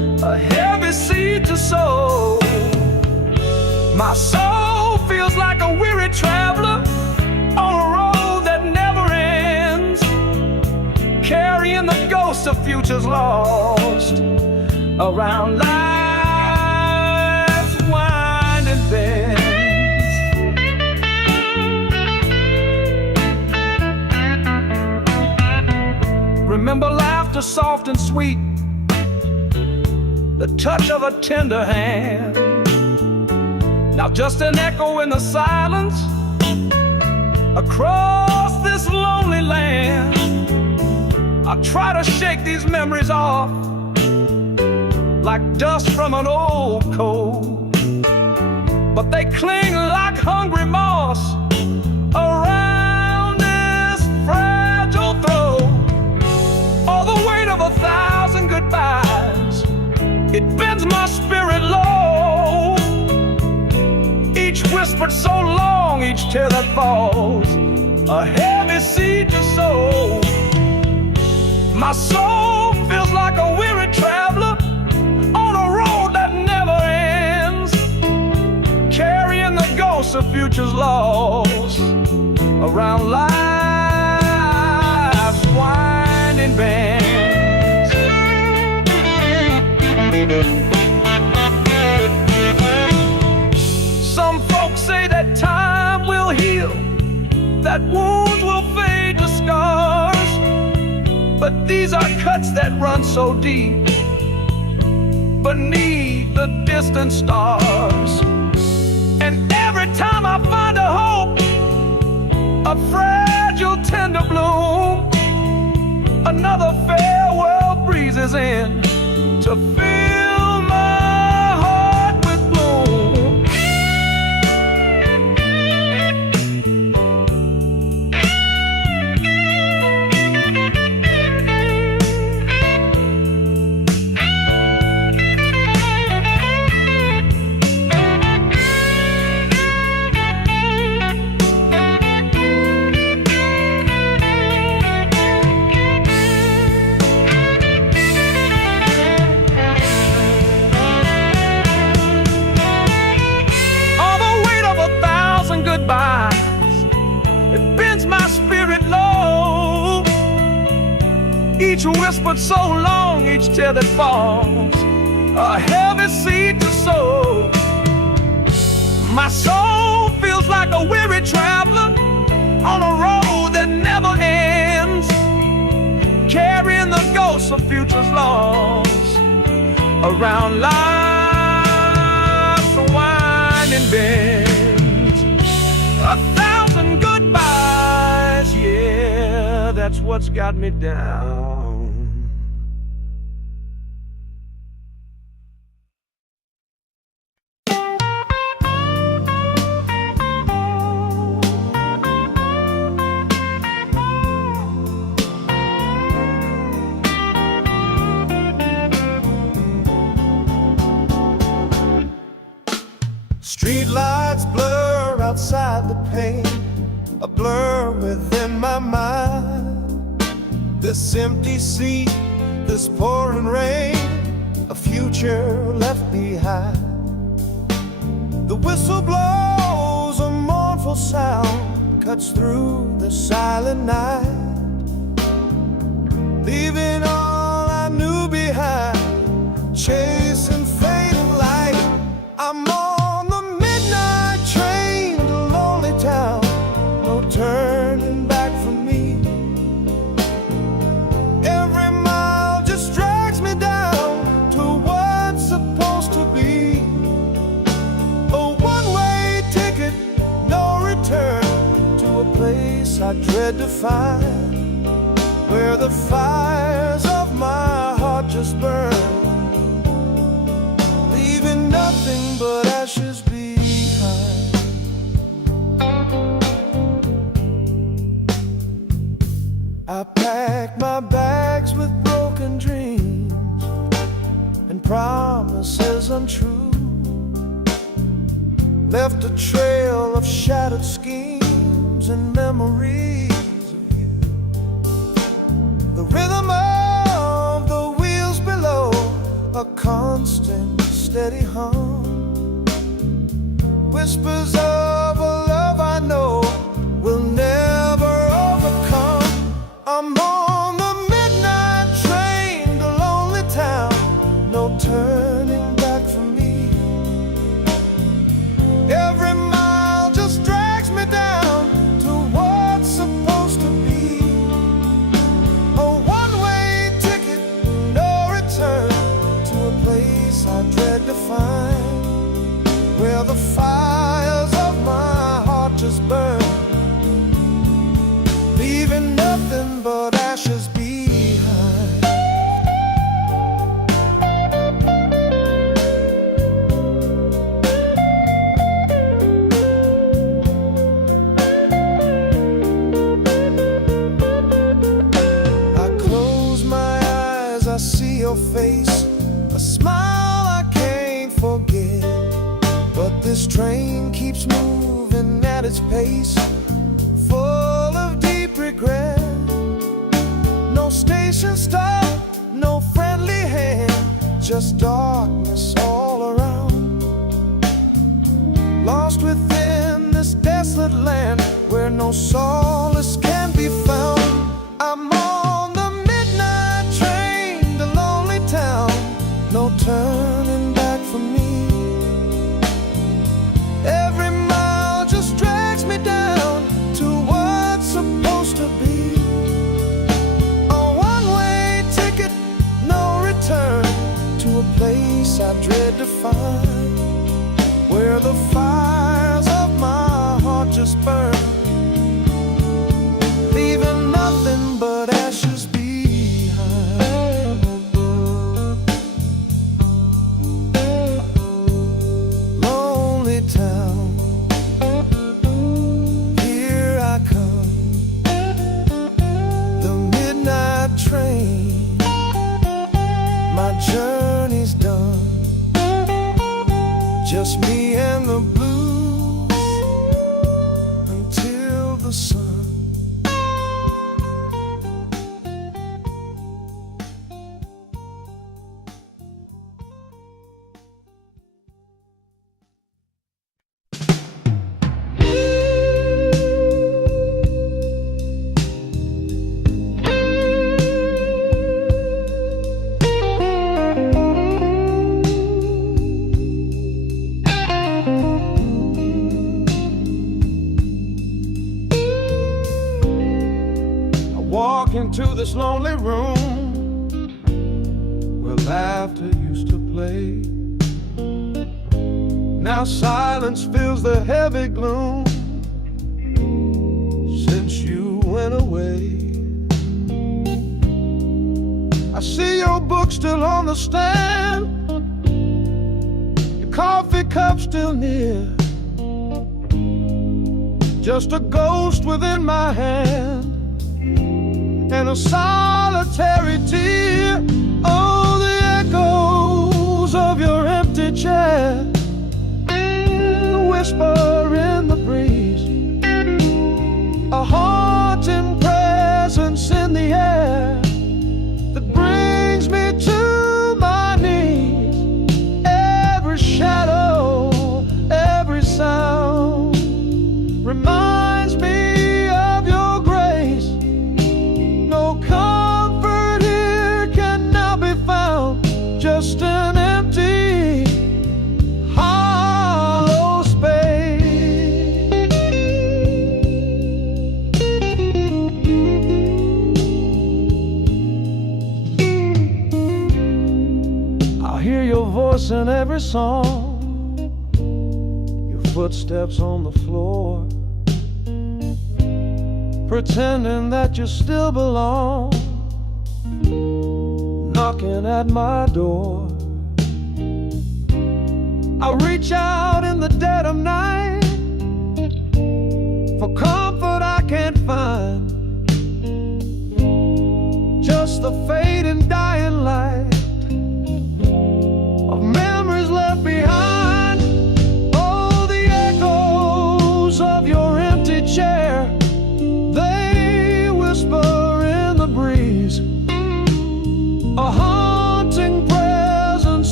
soul. My soul feels like a weary traveler on a road that never ends, carrying the ghosts of futures lost around life's winding bends. Remember laughter soft and sweet, the touch of a tender hand. Now just an echo in the silence across this lonely land. I try to shake these memories off like dust from an old coat, but they cling like hungry moss around this fragile throat. Oh, the weight of 1,000 goodbyes, it bends my spirit low. Each whispered so long, each tear that falls, a heavy seed to sow. My soul feels like a weary traveler on a road that never ends, carrying the ghosts of futures lost around life's winding bends. Some folks say that time will heal, that wounds will fade to scars, but these are cuts that run so deep beneath the distant stars. And every time I find a hope, a fragile tender bloom, another farewell breezes in to fill my heart with gloom. It bends my spirit low. Each whispered so long, each tear that falls, a heavy seed to sow. My soul feels like a weary traveler on a road that never ends, carrying the ghosts of futures lost around life's winding bend. 1,000 goodbyes, yeah, that's what's got me down. Street lights blur outside the pane, a blur within my mind. This empty sea, this pouring rain, a future left behind. The whistle blows, a mournful sound cuts through the silent night, leaving all I knew behind, chasing fading light. I'm on the midnight train to lonely town, no turning back for me. Every mile just drags me down to what's supposed to be. A one-way ticket, no return, to a place I dread to find, where the fires of my heart just burn, leaving nothing but ashes behind. I packed my bags with broken dreams and promises untrue, left a trail of shattered schemes and memories of you. The rhythm of the wheels below, a a constant, steady hum. Whispers of a love I know will never overcome. I'm on the midnight train to lonely town, no turning back for me. Every mile just drags me down to what's supposed to be. A one-way ticket, no return, to a place I dread to find, where the fires of my heart just burn, leaving nothing but ashes behind. I close my eyes, I see your face, a smile I can't forget. But this train keeps moving at its pace, full of deep regret. No station stop, no friendly hand, just darkness all around. Lost within this desolate land where no solace can be found. I'm on the midnight train to lonely town, no turning back for me. Every mile just drags me down to what's supposed to be. A one-way ticket, no return, to a place I dread to find, where the fires of my heart just burn, leaving nothing but ashes behind. Lonely town, here I come, the midnight train, my journey's done, just me and the blues until the sun. Walk into this lonely room where laughter used to play. Now silence fills the heavy gloom since you went away. I see your book still on the stand, your coffee cup still near, just a ghost within my hand and a solitary tear. Oh, the echoes of your empty chair, the whisper in the breeze, a haunting presence in the air that brings me to my knees. Every shadow, every sound reminds me of your grace. No comfort here can now be found, just an empty, hollow space. I'll hear your voice in every song, your footsteps on the floor, pretending that you still belong, knocking at my door. I reach out in the dead of night for comfort I can't find, just the fading dying light of memories left behind. Oh, the echoes of your empty chair, they whisper in the breeze, a haunting presence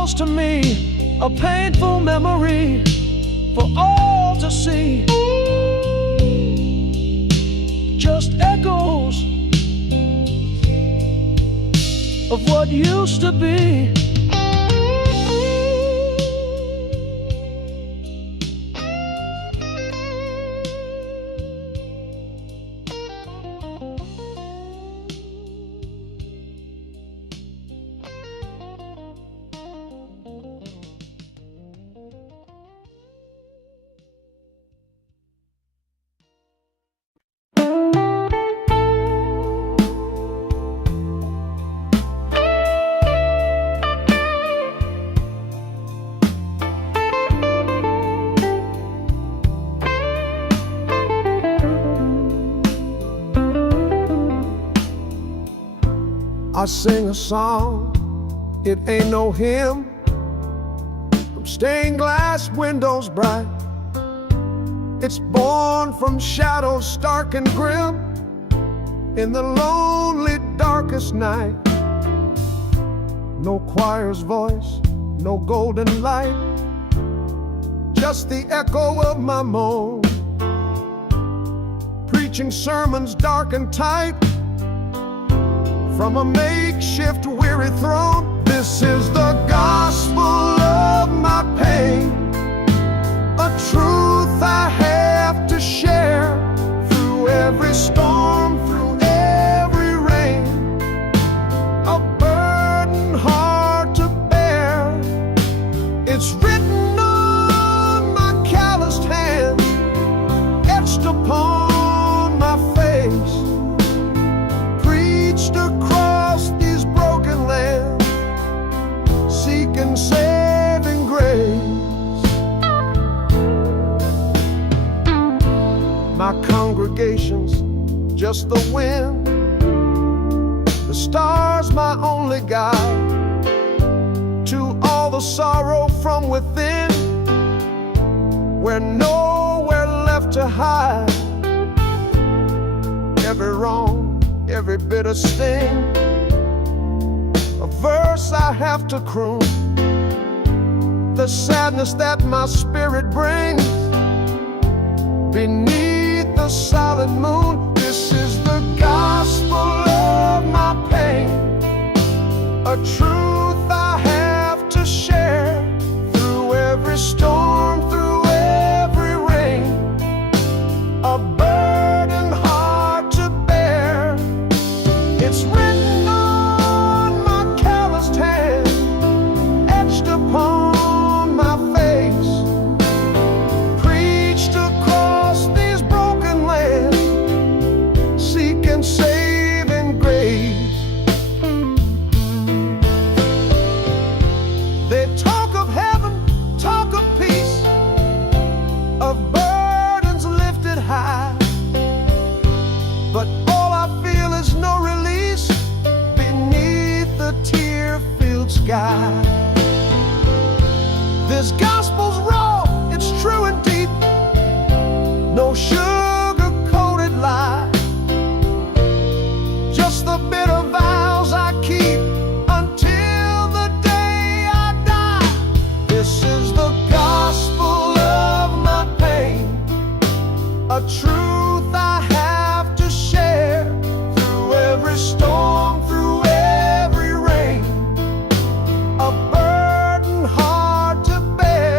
calls to me, a painful memory for all to see. Just echoes of what used to be. I sing a song, it ain't no hymn, from stained glass windows bright. It's born from shadows stark and grim, in the lonely darkest night. No choir's voice, no golden light, just the echo of my moan, preaching sermons dark and tight from a makeshift weary throne. This is the gospel of my pain, a truth I have to share through every storm, through every rain, a burden hard to bear. It's written on my calloused hands, etched upon my face, preached across these broken lands, seeking saving grace. My congregation's just the wind, the stars my only guide to all the sorrow from within, where nowhere left to hide. Every wrong, every bitter sting, a verse I have to croon, the sadness that my spirit brings beneath the solid moon. This is the gospel of my pain, a truth I have to share through every storm, through every rain, a burden hard to bear. It's written on my calloused hand, etched upon my face, preached across these broken lands, seeking saving grace. They talk of heaven, talk of peace, of burdens lifted high, but all I feel is no release beneath the tear-filled sky. This gospel's raw, it's true and deep, no sugar-coated lie, just the bitter vows I keep until the day I die. This is the gospel of my pain, a truth I have to share through every storm, through every rain, a burden hard to bear.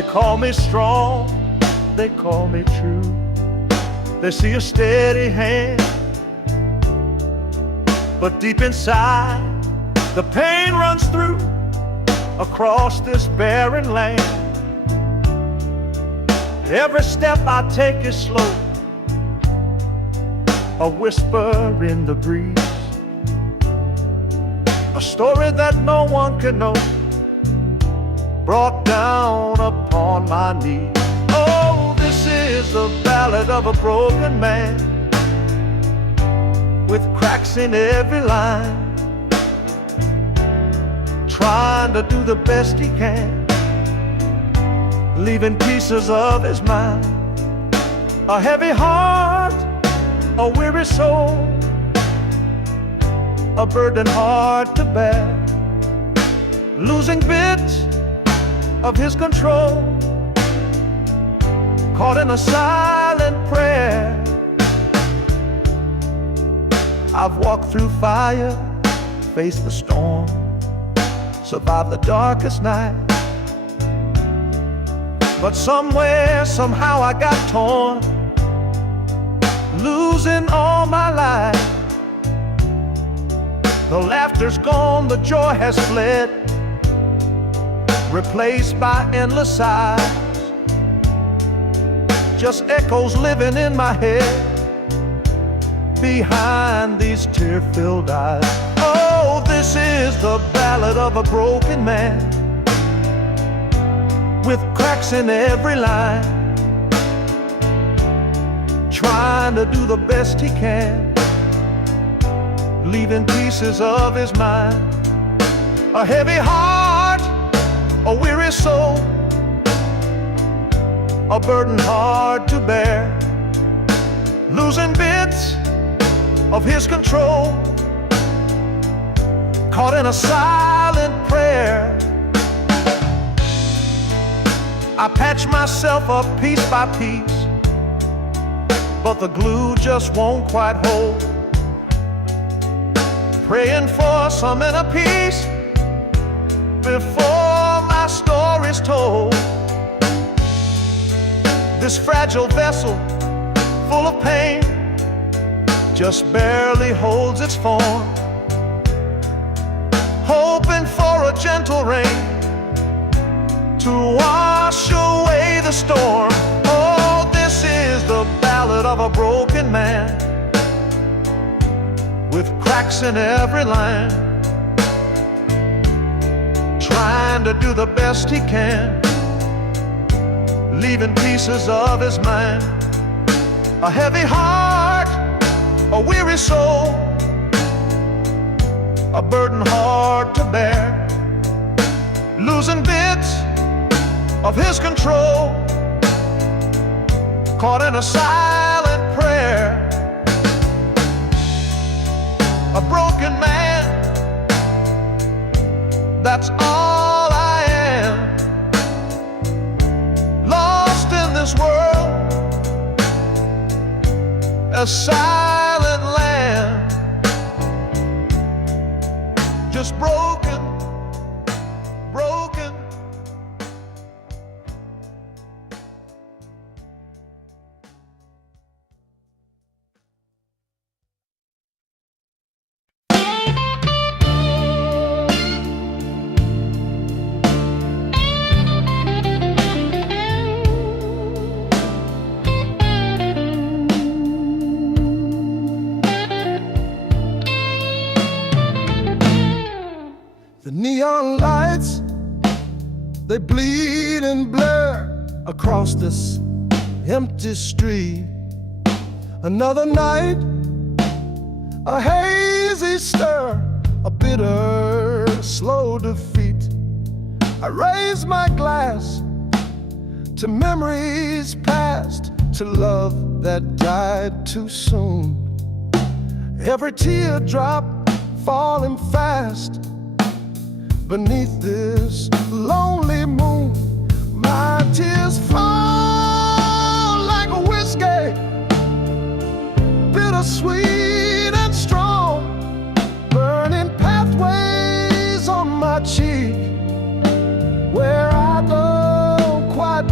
They call me strong, they call me true. They see a steady hand, but deep inside the pain runs through across this barren land. Every step I take is slow, a whisper in the breeze, a story that no one can know, brought down upon my knees. Oh, this is the ballad of a broken man, with cracks in every line, trying to do the best he can, leaving pieces of his mind. A heavy heart, a weary soul, a burden hard to bear, losing bits of his control, caught in a silent prayer. I've walked through fire, faced the storm, survived the darkest night, but somewhere, somehow I got torn, losing all my life. The laughter's gone, the joy has fled, replaced by endless sighs, just echoes living in my head behind these tear-filled eyes. Oh, this is the ballad of a broken man, with cracks in every line, trying to do the best he can, leaving pieces of his mind. A heavy heart, a weary soul, a burden hard to bear, losing bits of his control, caught in a silent prayer. I patch myself up piece by piece, but the glue just won't quite hold, praying for some inner peace before my story's told. This fragile vessel, full of pain, just barely holds its form, hoping for a gentle rain to wash away the storm. Oh, this is the ballad of a broken man, with cracks in every line, trying to do the best he can, leaving pieces of his mind. A heavy heart, a weary soul, a burden hard to bear, losing bits of his control, caught in a silent prayer. A broken man, that's all I am, lost in this world, a silent land, just broken, broken. The neon lights, they bleed and blur across this empty street. Another night, a hazy stir, a bitter, slow defeat. I raise my glass to memories past, to love that died too soon. Every teardrop falling fast beneath this lonely moon. My tears fall like a whiskey, bittersweet and strong, burning pathways on my cheek where I don't quite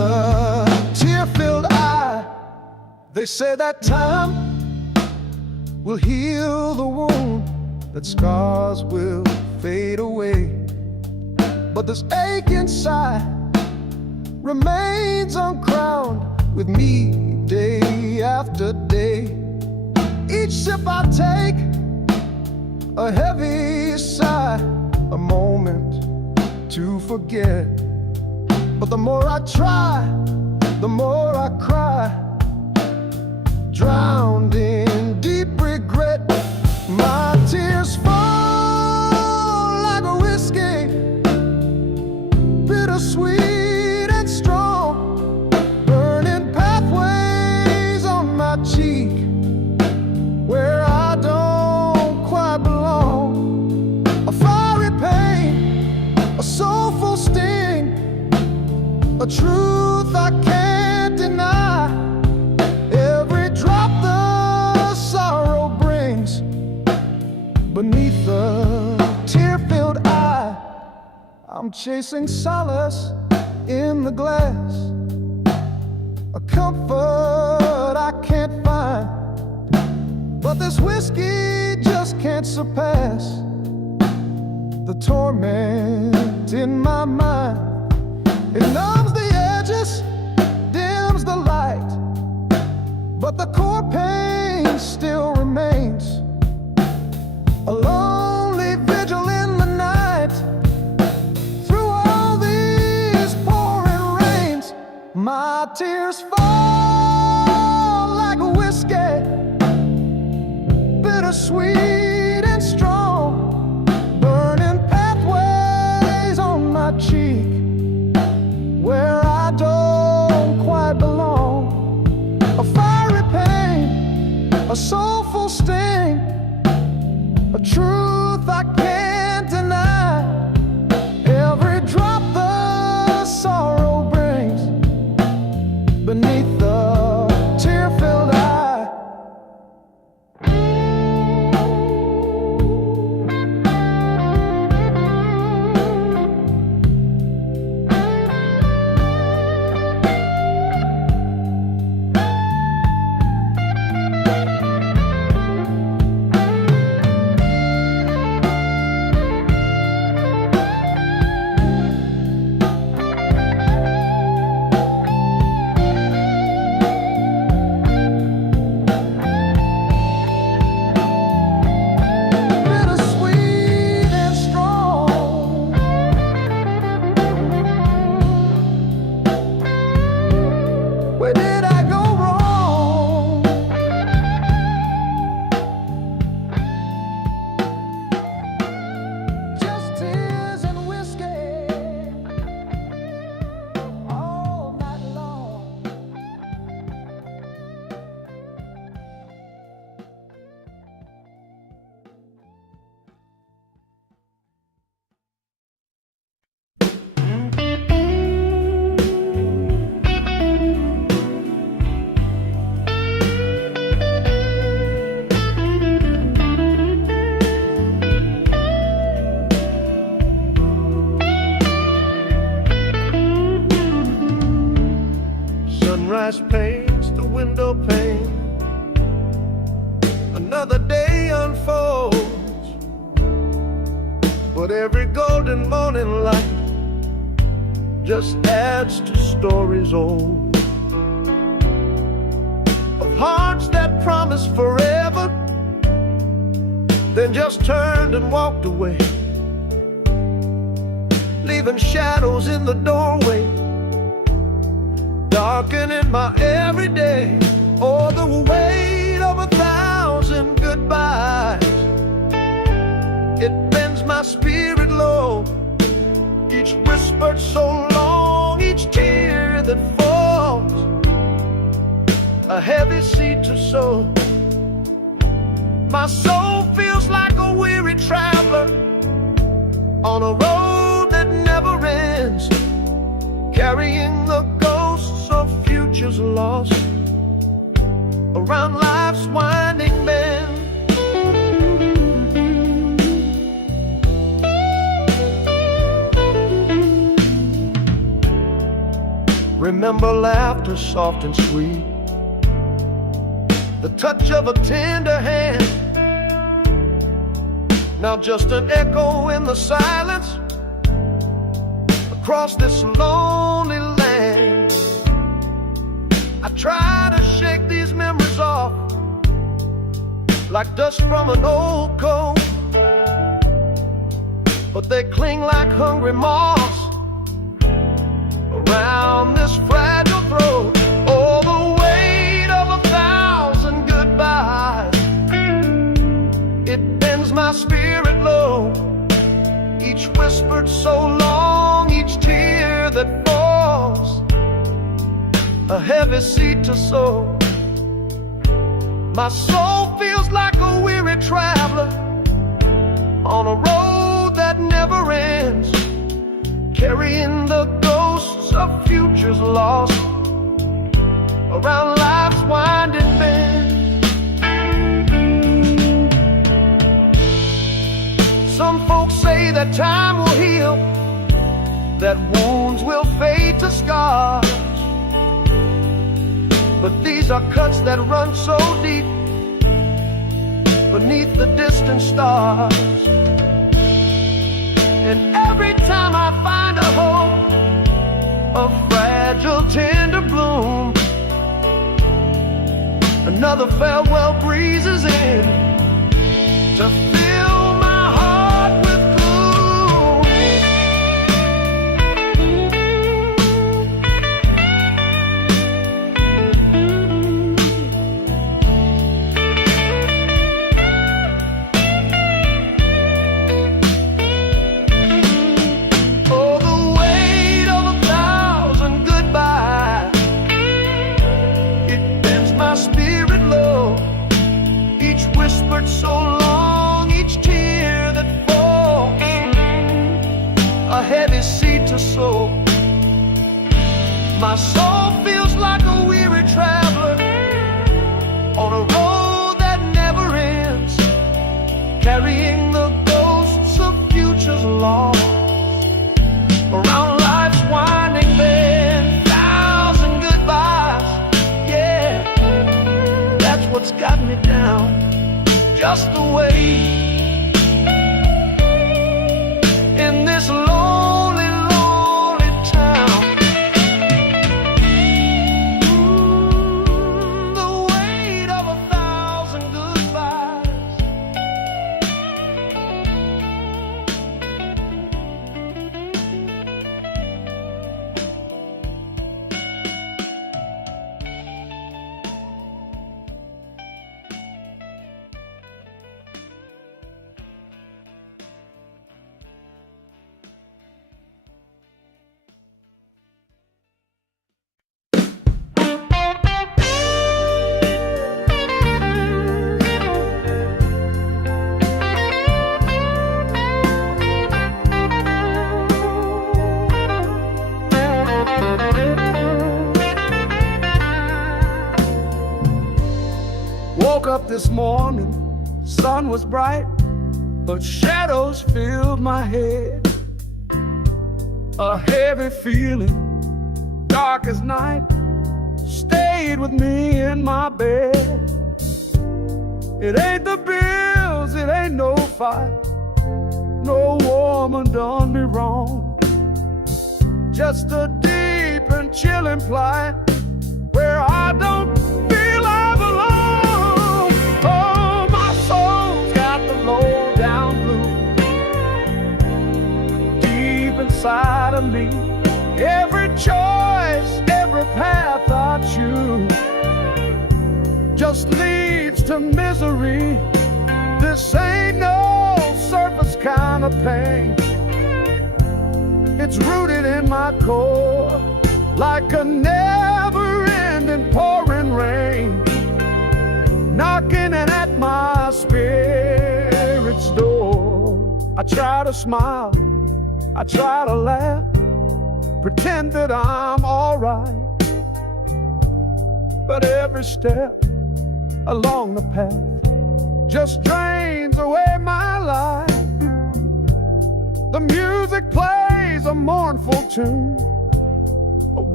the tear-filled eye. They say that time will heal the wound, that scars will fade away, but this ache inside remains uncrowned with me day after day. Each sip I take, a heavy sigh, a moment to forget. But the more I try, the more I cry, drowned in deep regret. My tears fall like a whiskey, bittersweet and strong, burning pathways on my cheek where I don't quite belong. A fiery pain, a soulful sting, a truth I can't deny. Every drop the sorrow brings beneath the tear-filled eye. I'm chasing solace in the glass, a comfort I can't find, but this whiskey just can't surpass the torment in my mind. It numbs the edges, dims the light, but the core pain still remains. A lonely vigil in the night, through all these pouring rains. My tears fall like a whiskey, bittersweet and strong, burning pathways on my cheek where I don't quite belong. A fiery pain, a soulful sting, a truth I can't deny. Every drop the sorrow brings beneath the tear-filled eye. Sunrise paints the window pane, another day unfolds, but every golden morning light just adds to stories old, of hearts that promised forever, then just turned and walked away, leaving shadows in the doorway, darkening my everyday. Oh, the weight of 1,000 goodbyes, it bends my spirit low. Each whispered so long, each tear that falls, a heavy seed to sow. My soul feels like a weary traveler on a road that never ends, carrying the ghosts of futures lost around life's winding bend. remember laughter soft and sweet, the touch of a tender hand. Now just an echo in the silence across this lonely land. I try to shake these memories off like dust from an old coat, but they cling like hungry moths around this fragile throat. Oh, the weight of 1,000 goodbyes, it bends my spirit low. Each whispered so long, each tear that falls, a heavy seed to sow. My soul feels like a weary traveler on a road that never ends, carrying the ghosts of futures lost around life's winding bend. Some folks say that time will heal, that wounds will fade to scars, but these are cuts that run so deep beneath the distant stars. And every time I find a hope, a fragile tender bloom, another farewell breezes in to fill my heart with so long, each tear that falls, a heavy seed to sow. My soul feels like a weary traveler on a road that never ends, carrying the ghosts of futures lost around life's winding bend. 1,000 goodbyes, yeah, that's what's got me down. Just the way in this lonely, lonely town. The weight of 1,000 goodbyes. Woke up this morning, sun was bright, but shadows filled my head. A heavy feeling, dark as night, stayed with me in my bed. It ain't the bills, it ain't no fight, no woman done me wrong. Just a deep and chilling plight where I don't feel I belong. Oh, my soul's got the low down blues deep inside of me. Every choice, every path I choose just leads to misery. This ain't no surface kind of pain. It's rooted in my core like a never-ending pouring rain, knocking at my spirit's door. I try to smile, I try to laugh, pretend that I'm alright, but every step along the path just drains away my life. The music plays a mournful tune, a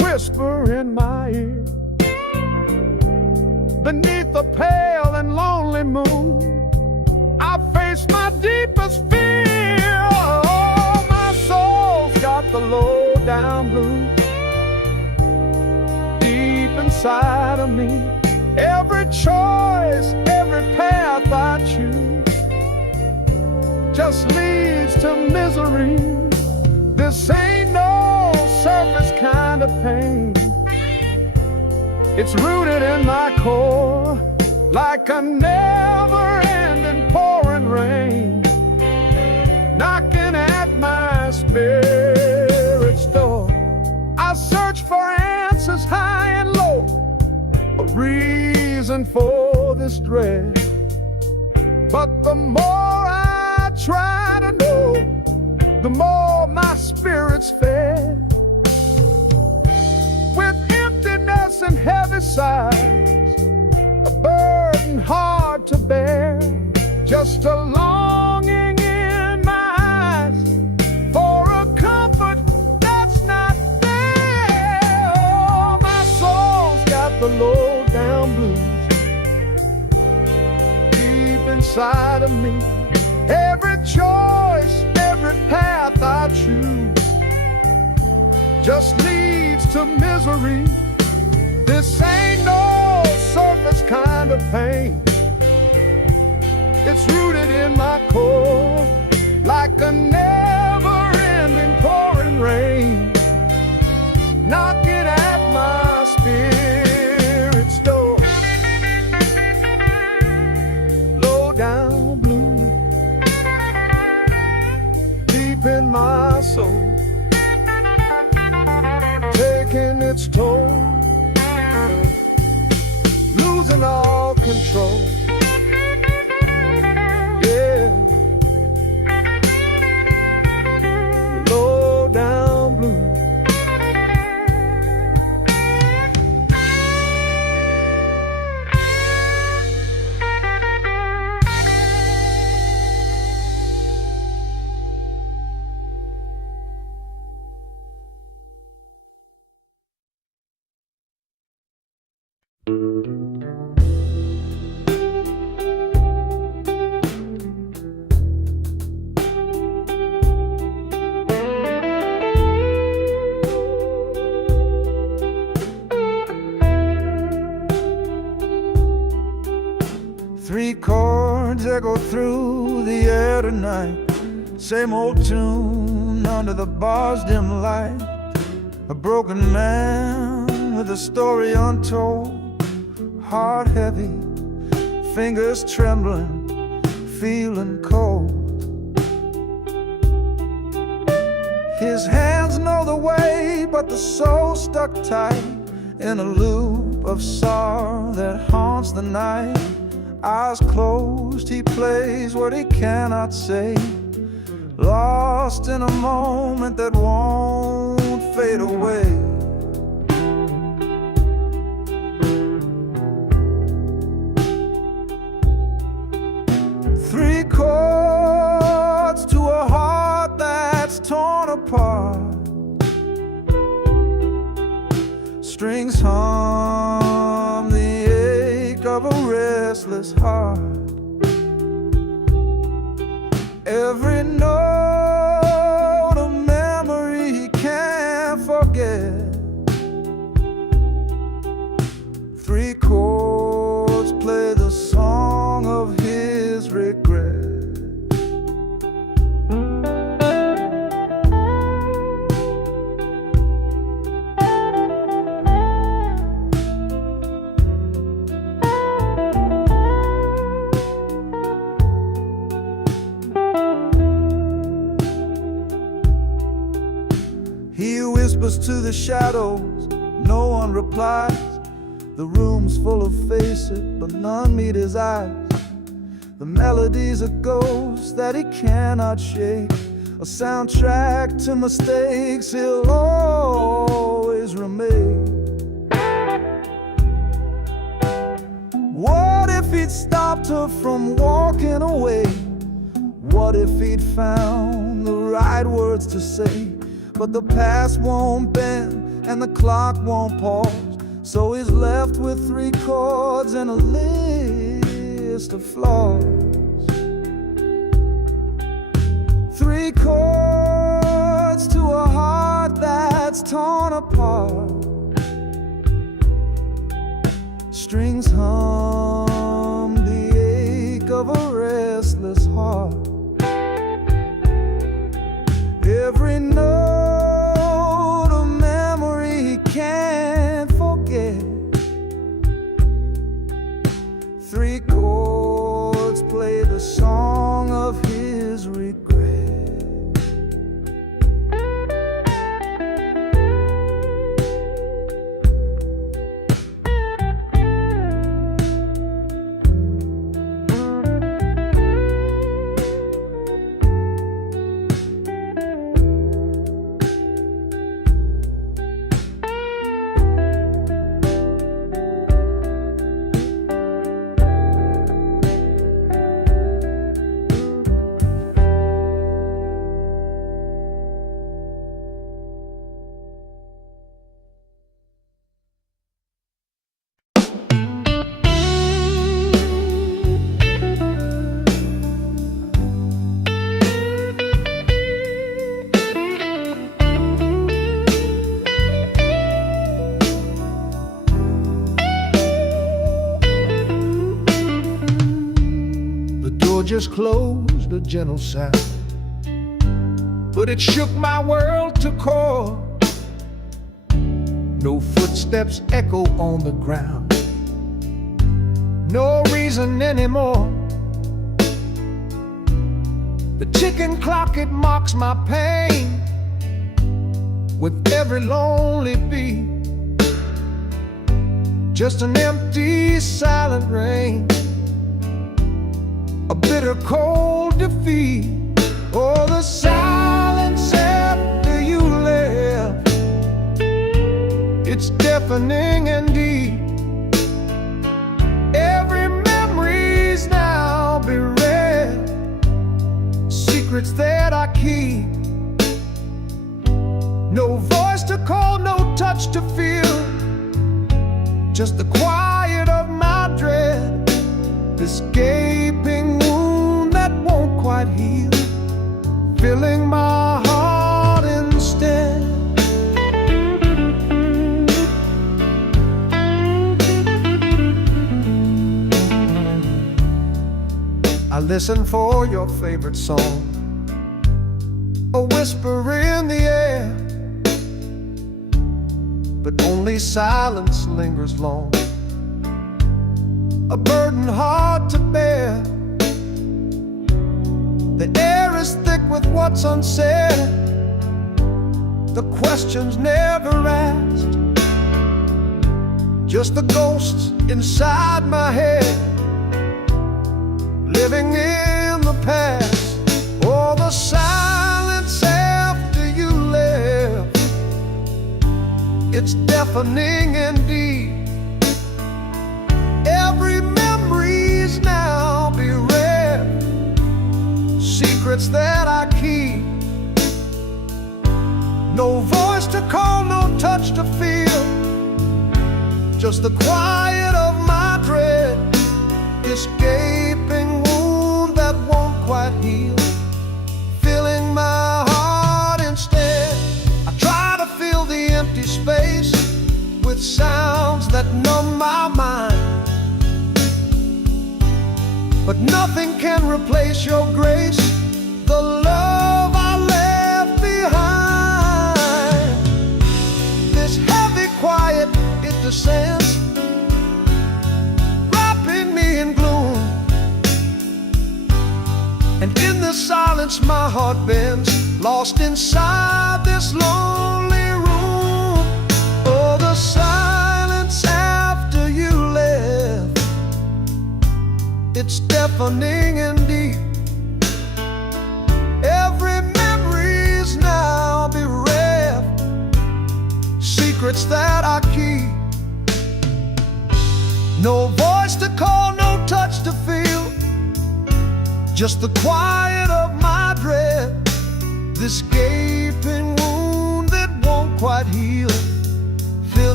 whisper in my ear. Beneath the pale and lonely moon, I face my deepest fear. Oh, my soul's got the low down blues deep inside of me. Every choice, every path I choose just leads to misery. This ain't no surface kind of pain. It's rooted in my core like a never-ending pouring rain, knocking at my spirit's door. I search for answers high and low, a reason for this dread. But the more I try to know, the more my spirit's fed. With emptiness and heavy sighs, a burden hard to bear, just a longing in my eyes for a comfort that's not there. Oh, my soul's got the low down blues deep inside of me. Every choice, every path I choose just leads to misery. This ain't no surface kind of pain. It's rooted in my core like a never-ending pouring rain, knocking at my spirit's door. Low down blue, deep in my soul, taking its toll, losing all control. Yeah, low down blue. Three chords echo through the air tonight, same old tune under the bar's dim light. A broken man with a story untold, heart heavy, fingers trembling, feeling cold. His hands know the way, but the soul stuck tight in a loop of sorrow that haunts the night. Eyes closed, he plays what he cannot say, lost in a moment that won't fade away. Three chords to a heart that's torn apart, strings hum the ache of a restless heart. Every note a memory he can't forget. Three chords play the song of his regret. He whispers to the shadows, no one replies. The room's full of faces, but none meet his eyes. The melody's a ghost that he cannot shake, a soundtrack to mistakes he'll always remain. What if he'd stopped her from walking away? What if he'd found the right words to say? But the past won't bend, and the clock won't pause. So he's left with 3 chords and a list of flaws. 3 chords to a heart that's torn apart. Strings hum the ache of a restless heart. Every note a memory he can't forget. 3 chords play the song of his regret. Just closed, a gentle sound, but it shook my world to core. No footsteps echo on the ground, no reason anymore. The ticking clock, it mocks my pain with every lonely beat. Just an empty, silent rain, a bitter cold defeat. Oh, the silence after you left, it's deafening indeed. Every memory's now bereft, secrets that I keep. No voice to call, no touch to feel, just the quiet of my dread. This gaping wound that won't quite heal, filling my heart instead. I listen for your favorite song, a whisper in the air, but only silence lingers long, a burden hard to bear. The air is thick with what's unsaid, the questions never asked, just the ghosts inside my head, living in the past. Oh, the silence after you left, it's deafening indeed. Every memory's now bereft, secrets that I keep. No voice to call, no touch to feel, just the quiet of my dread. This gaping wound that won't quite heal, filling my heart instead. I try to fill the empty space with sounds that numb my mind, but nothing can replace your grace, the love I left behind. This heavy quiet, it descends, wrapping me in gloom, and in the silence my heart bends, lost inside this lonely room. Oh, the silence after you left, it's deafening indeed. Every memory's now bereft, secrets that I keep. No voice to call, no touch to feel, just the quiet of my dread. This gaping wound that won't quite heal,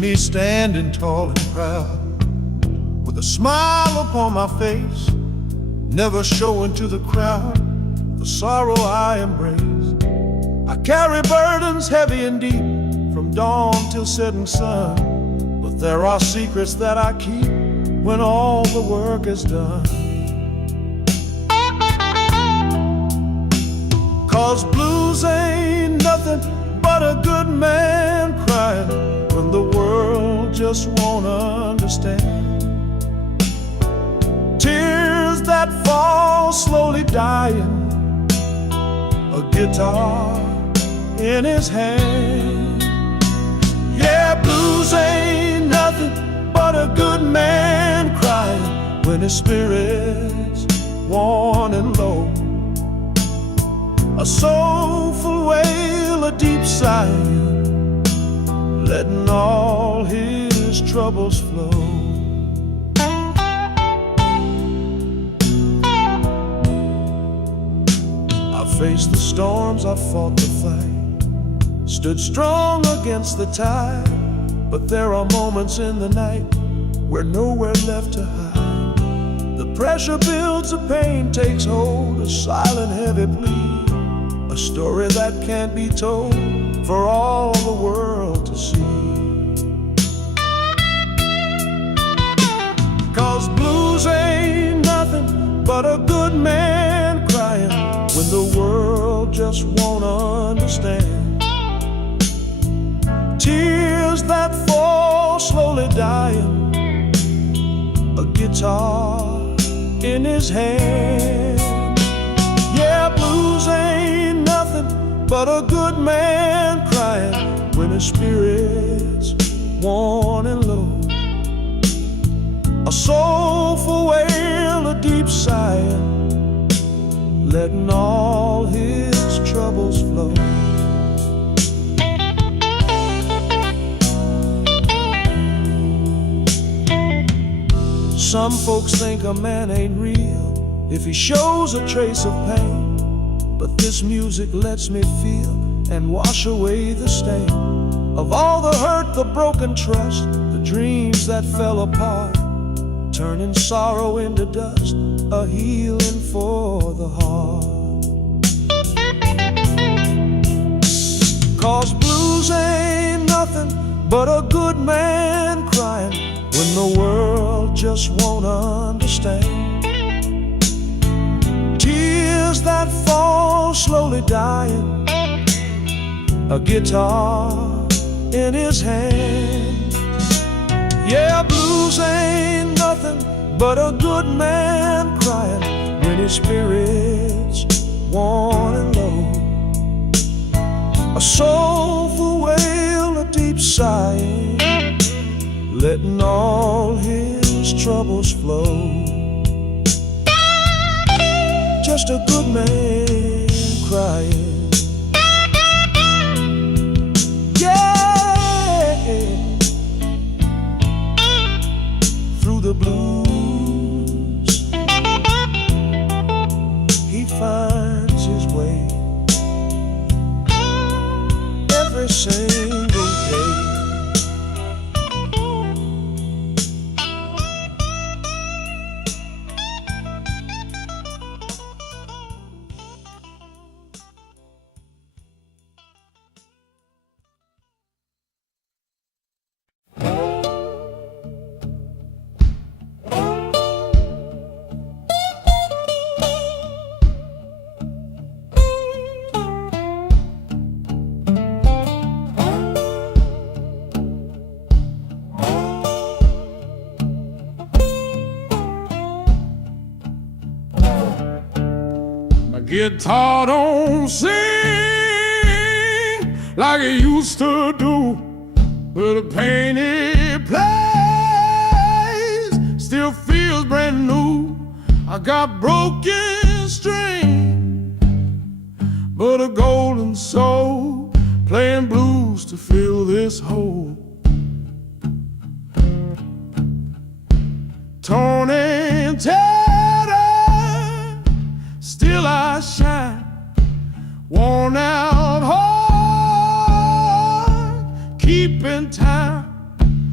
me standing tall and proud, with a smile upon my face, never showing to the crowd the sorrow I embrace. I carry burdens heavy and deep, from dawn till setting sun, but there are secrets that I keep when all the work is done. 'Cause blues ain't nothing but a good man crying when the world just won't understand. Tears that fall slowly dying, a guitar in his hand. Yeah, blues ain't nothing but a good man crying when his spirit's worn and low. A soulful wail, a deep sigh, letting all his troubles flow. I faced the storms, I fought the fight, stood strong against the tide, but there are moments in the night where nowhere left to hide. The pressure builds, the pain takes hold, a silent heavy plea, a story that can't be told for all the world to see. 'Cause blues ain't nothing but a good man crying when the world just won't understand. Tears that fall slowly dying, a guitar in his hand. Yeah, blues ain't nothing but a good man crying when his spirit's worn and low. A soulful wail, a deep sigh, letting all his troubles flow. Some folks think a man ain't real if he shows a trace of pain, but this music lets me feel and wash away the stain of all the hurt, the broken trust, the dreams that fell apart, turning sorrow into dust, a healing for the heart. 'Cause blues ain't nothing but a good man crying when the world just won't understand. Tears that fall slowly dying, a guitar in his hand. Yeah, blues ain't nothing but a good man crying when his spirit's worn and low. A soulful wail, a deep sigh, letting all his troubles flow. Just a good man crying. Yeah, through the blues he finds his way every single day. Guitar don't sing like it used to do, but the pain it plays still feels brand new. I got broken string, but a golden soul playing blues to fill this hole. Torn and tattered, still I shine, worn out heart, keeping time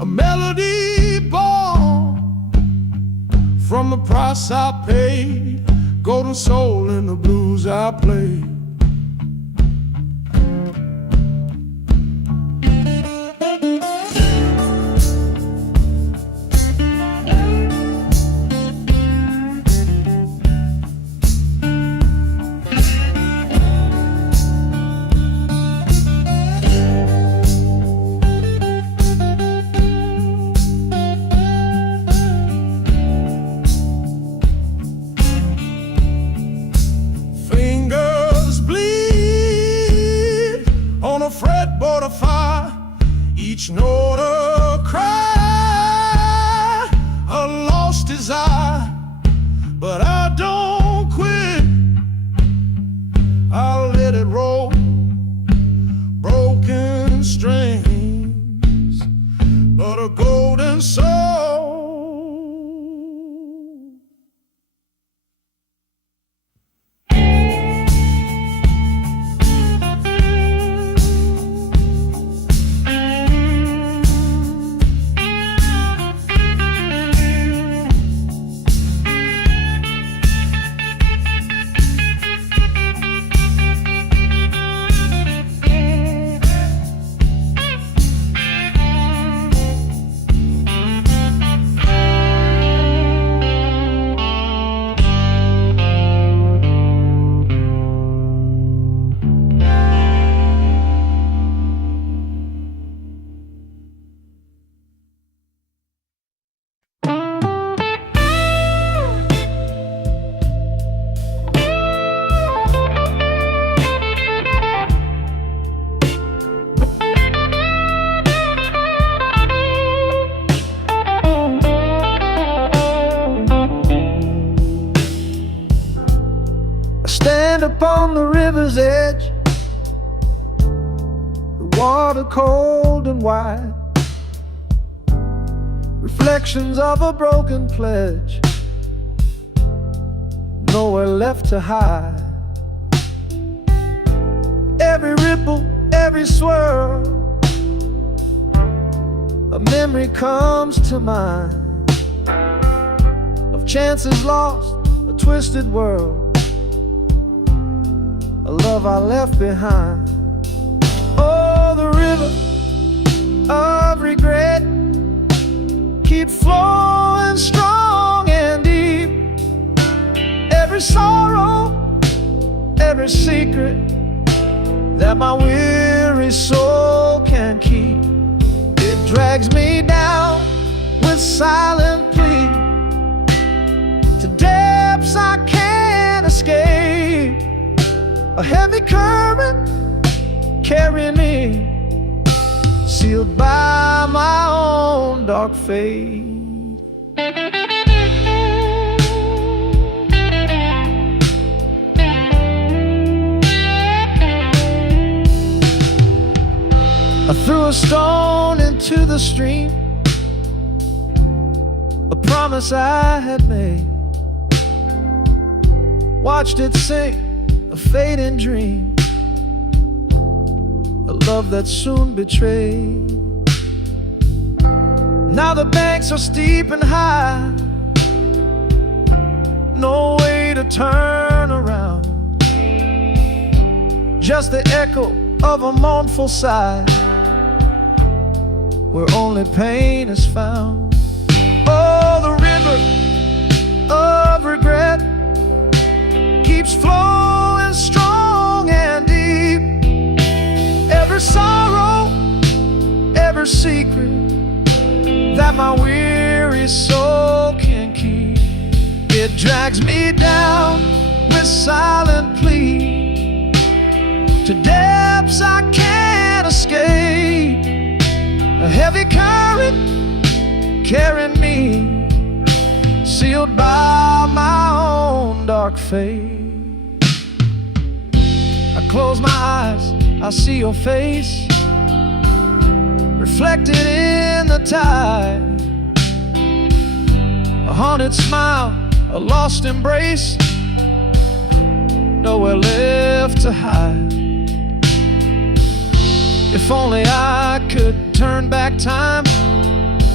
a melody born from the price I paid, golden soul in the blues I played. Fretboard of fire, each note a cry, a lost desire, but I don't quit. I'll let it roll, broken strings, but a golden soul. Stand upon the river's edge, the water cold and wide, reflections of a broken pledge, nowhere left to hide. Every ripple, every swirl, a memory comes to mind of chances lost, a twisted world, a love I left behind. Oh, the river of regret keeps flowing strong and deep. Every sorrow, every secret that my weary soul can keep, it drags me down with silent plea to depths I can't escape. A heavy current carrying me, sealed by my own dark fate. I threw a stone into the stream, a promise I had made, watched it sink, a fading dream, a love that soon betrayed. Now the banks are steep and high, no way to turn around, just the echo of a mournful sigh, where only pain is found. Oh, the river of regret keeps flowing strong and deep. Every sorrow, every secret that my weary soul can keep, it drags me down with silent plea to depths I can't escape. A heavy current carrying me, sealed by my own dark fate. I close my eyes, I see your face reflected in the tide, a haunted smile, a lost embrace, nowhere left to hide. If only I could turn back time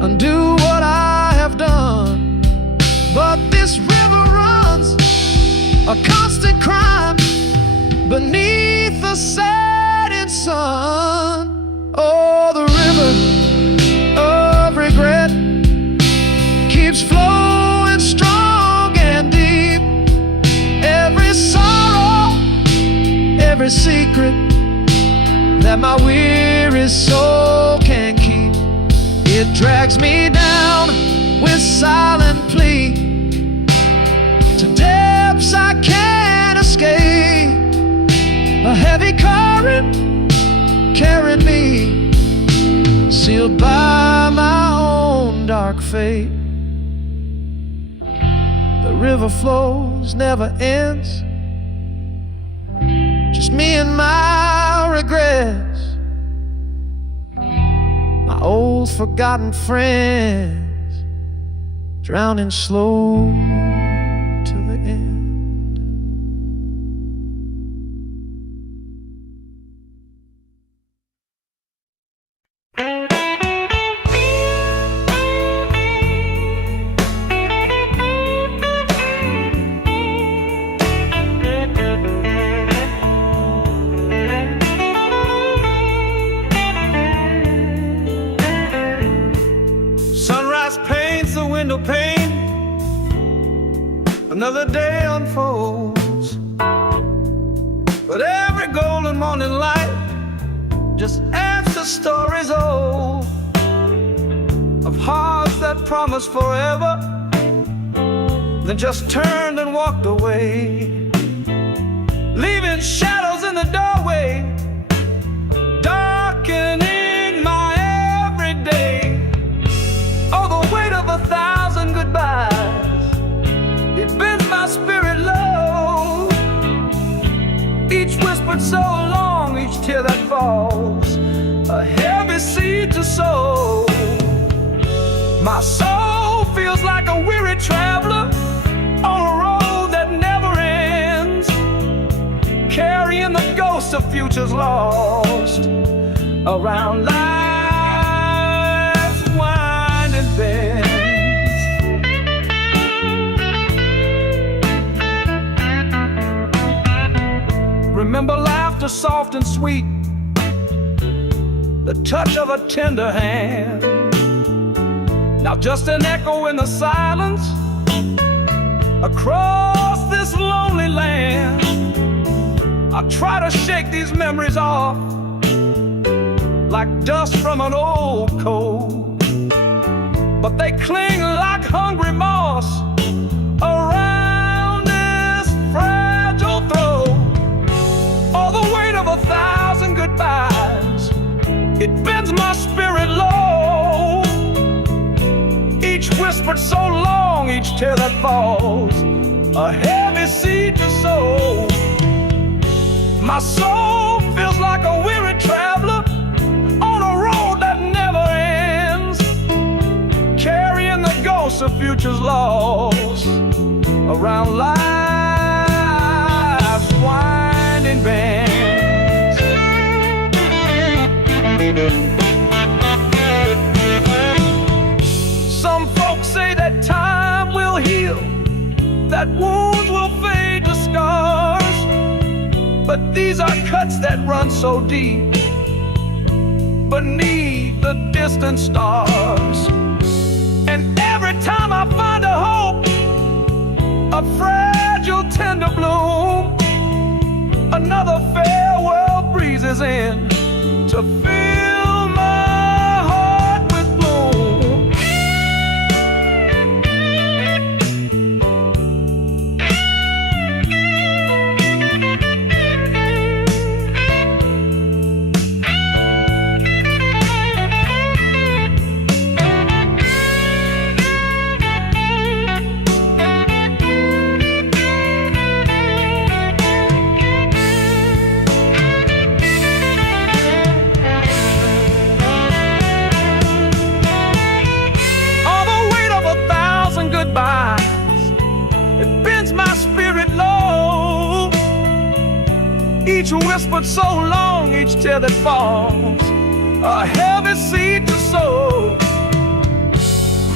undo what I have done. But this river runs a constant crime beneath the setting sun. Oh, the river of regret keeps flowing strong and deep. Every sorrow, every secret that my weary soul can keep, it drags me down with silent plea to depths I can't escape. A heavy current carrying me, sealed by my own dark fate. The river flows, never ends, just me and my regrets, my old forgotten friends, drowning slow to the end. Paints the window pane, another day unfolds, but every golden morning light just adds to stories old, of hearts that promised forever, then just turned and walked away, leaving shadows in the doorway, darkening my everyday. Oh, the weight of 1,000 goodbyes, it bends my spirit low. Each whispered so long, each tear that falls, a heavy seed to sow. My soul feels like a weary traveler on a road that never ends, carrying the ghosts of futures lost around life's winding bends. Remember laughter soft and sweet, the touch of a tender hand. Now just an echo in the silence across this lonely land. I try to shake these memories off like dust from an old coat, but they cling like hungry moss around this fragile throat. All the weight of 1,000 goodbyes, it bends my spirit low. Each whispered so long, each tear that falls, a heavy seed to sow. My soul feels like a weary traveler on a road that never ends, carrying the ghosts of futures lost around life's winding bends. Some folks say that time will heal, that wounds will fade to scars, but these are cuts that run so deep beneath the distant stars. And every time I find a hope, a fragile tender bloom, another farewell breezes in to fill my heart with gloom. It bends my spirit low. Each whispered so long, each tear that falls, a heavy seed to sow.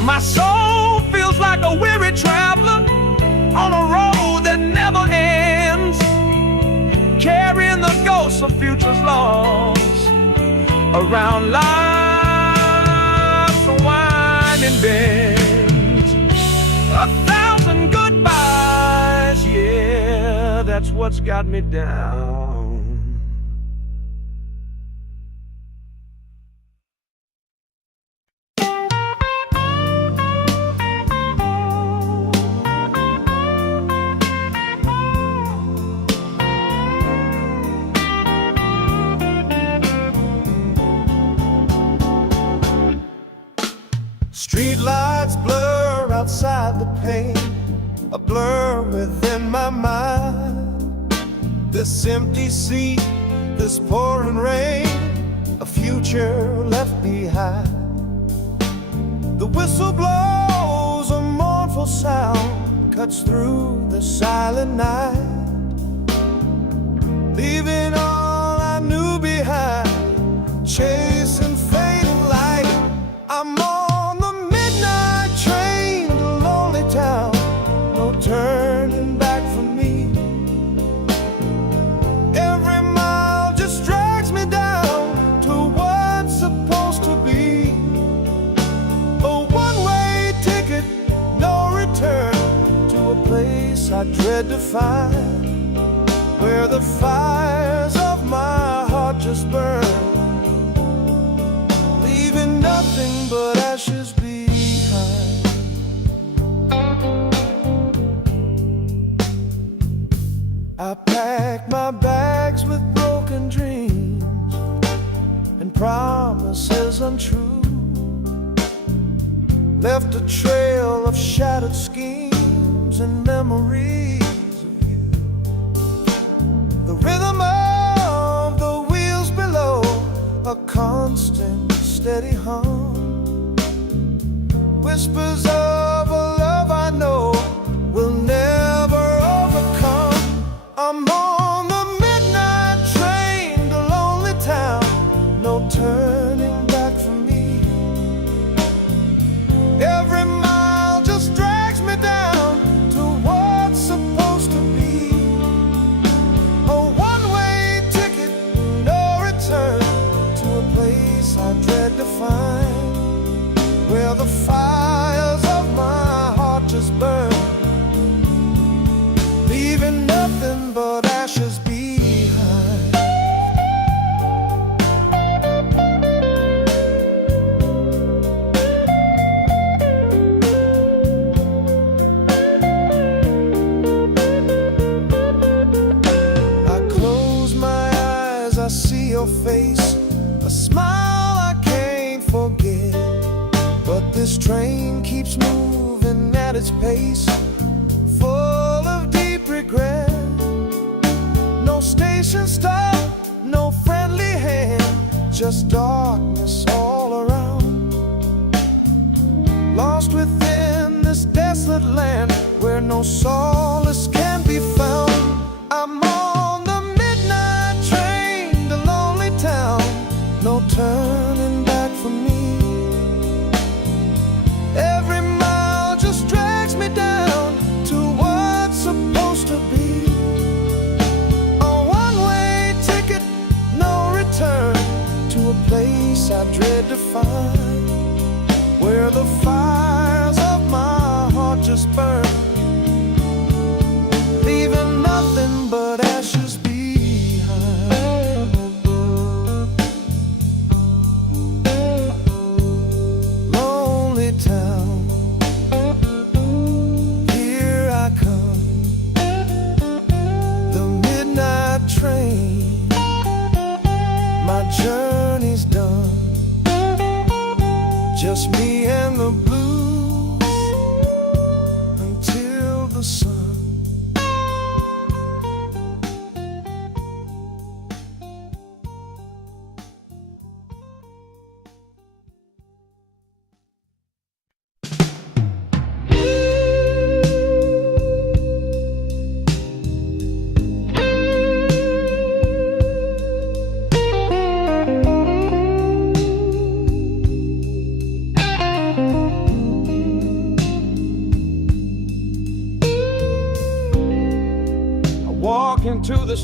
My soul feels like a weary traveler on a road that never ends, carrying the ghosts of futures lost around life's winding bends. 1,000 goodbyes, yeah, that's what's got me down. Street lights blur outside the pane, a blur within my mind. This empty seat, this pouring rain, a future left behind. The whistle blows, a mournful sound cuts through the silent night, leaving all I knew behind, chasing fading light. I'm on the midnight train to lonely town, no turning back for me. Every mile just drags me down to what's supposed to be. A one-way ticket, no return, to a place I dread to find, where the fires of my heart just burn, leaving nothing but ashes behind. I packed my bags with broken dreams and promises untrue, left a trail of shattered schemes and memories of you. The rhythm of the wheels below, a constant steady hum, whispers of a love I know will never overcome. I'm on the midnight train to lonely town, no turning back for me. Every mile just drags me down to what's supposed to be. A one-way ticket, no return, to a place I dread to find, where the fires of my heart just burn, leaving nothing but ashes behind. I close my eyes, I see your face, a smile I can't forget. But this train keeps moving at its pace, full of deep regret. No station stop, no friendly hand, just darkness all around. Lost within this desolate land, where no solace can be found. I'm on the midnight train to lonely town, no turning back for me. Every mile just drags me down to what's supposed to be. A one-way ticket, no return, to a place I dread to find, where the fires of my heart just burn, leaving nothing but ashes behind. Lonely town, here I come, the midnight train, my journey's done, just me and the blues until the sun.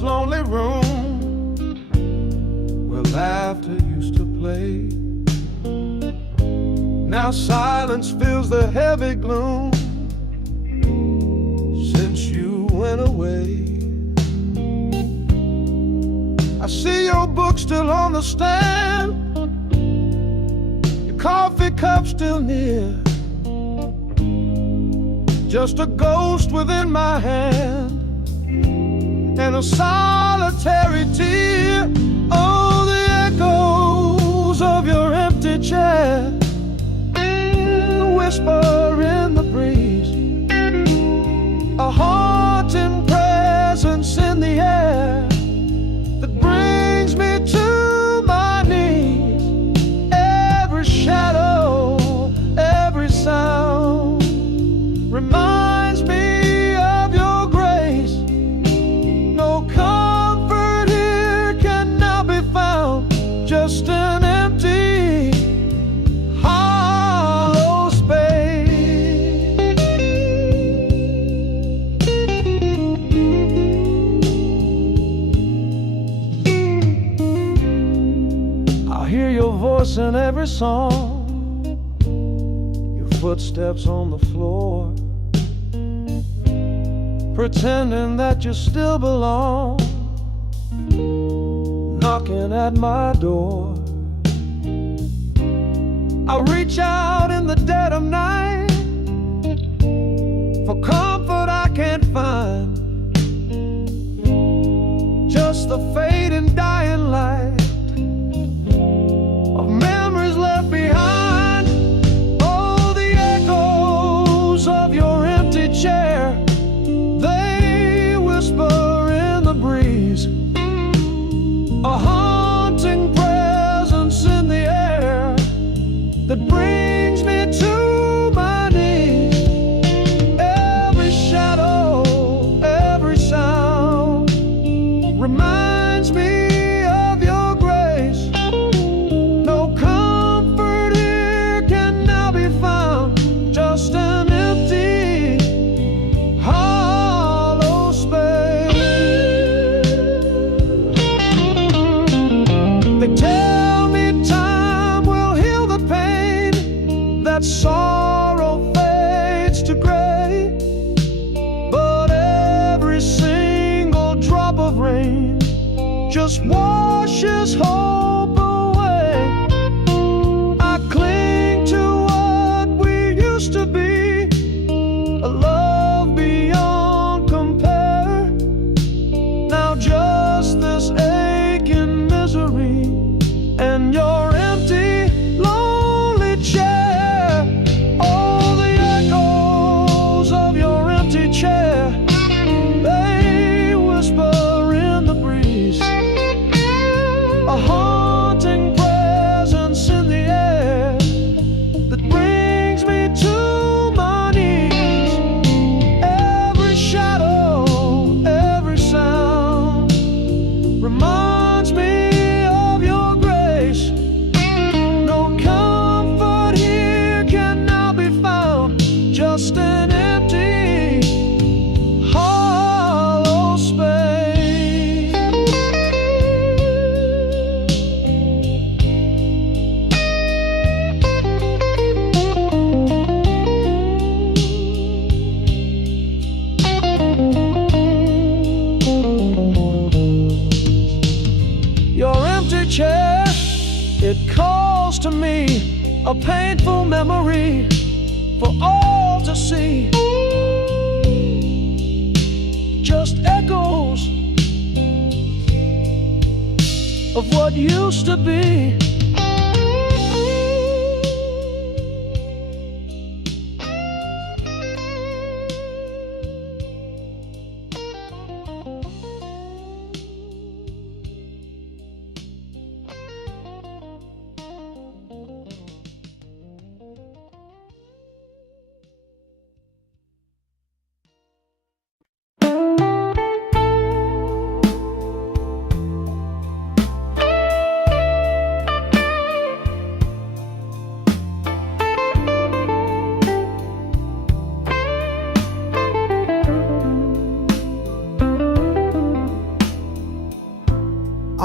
this lonely room where laughter used to play. Now silence fills the heavy gloom since you went away. I see your book still on the stand, your coffee cup still near, just a ghost within my hand and a solitary tear. Oh, the echoes of your empty chair, the whisper in the breeze, a haunting presence in the air that brings me to my knees. Every shadow, every sound reminds me of your grace. No comfort here can now be found, just an empty, hollow space. I hear your voice in every song, your footsteps on the floor, pretending that you still belong, knocking at my door. I reach out in the dead of night for comfort I can't find, just the fading dying light of memories left behind. Oh, the echoes of your empty chair, they whisper in the breeze, a haunting presence in the air that brings me to my knees. Every shadow, every sound reminds me of your grace. No comfort here can now be found, just an empty, hollow space. They tell me time will heal the pain, that sorrow fades to gray, but every single drop of rain just washes hope away. I cling to what we used to be, a love beyond compare. Now just this aching misery and your empty, lonely chair. Oh, the echoes of your empty chair, they whisper in the breeze, a haunting presence in the air that brings me to my knees. Every shadow, every sound reminds me of your grace. No comfort here can now be found, just an empty, hollow space. Your empty chair, it calls to me, a painful memory for all to see. Just echoes of what used to be.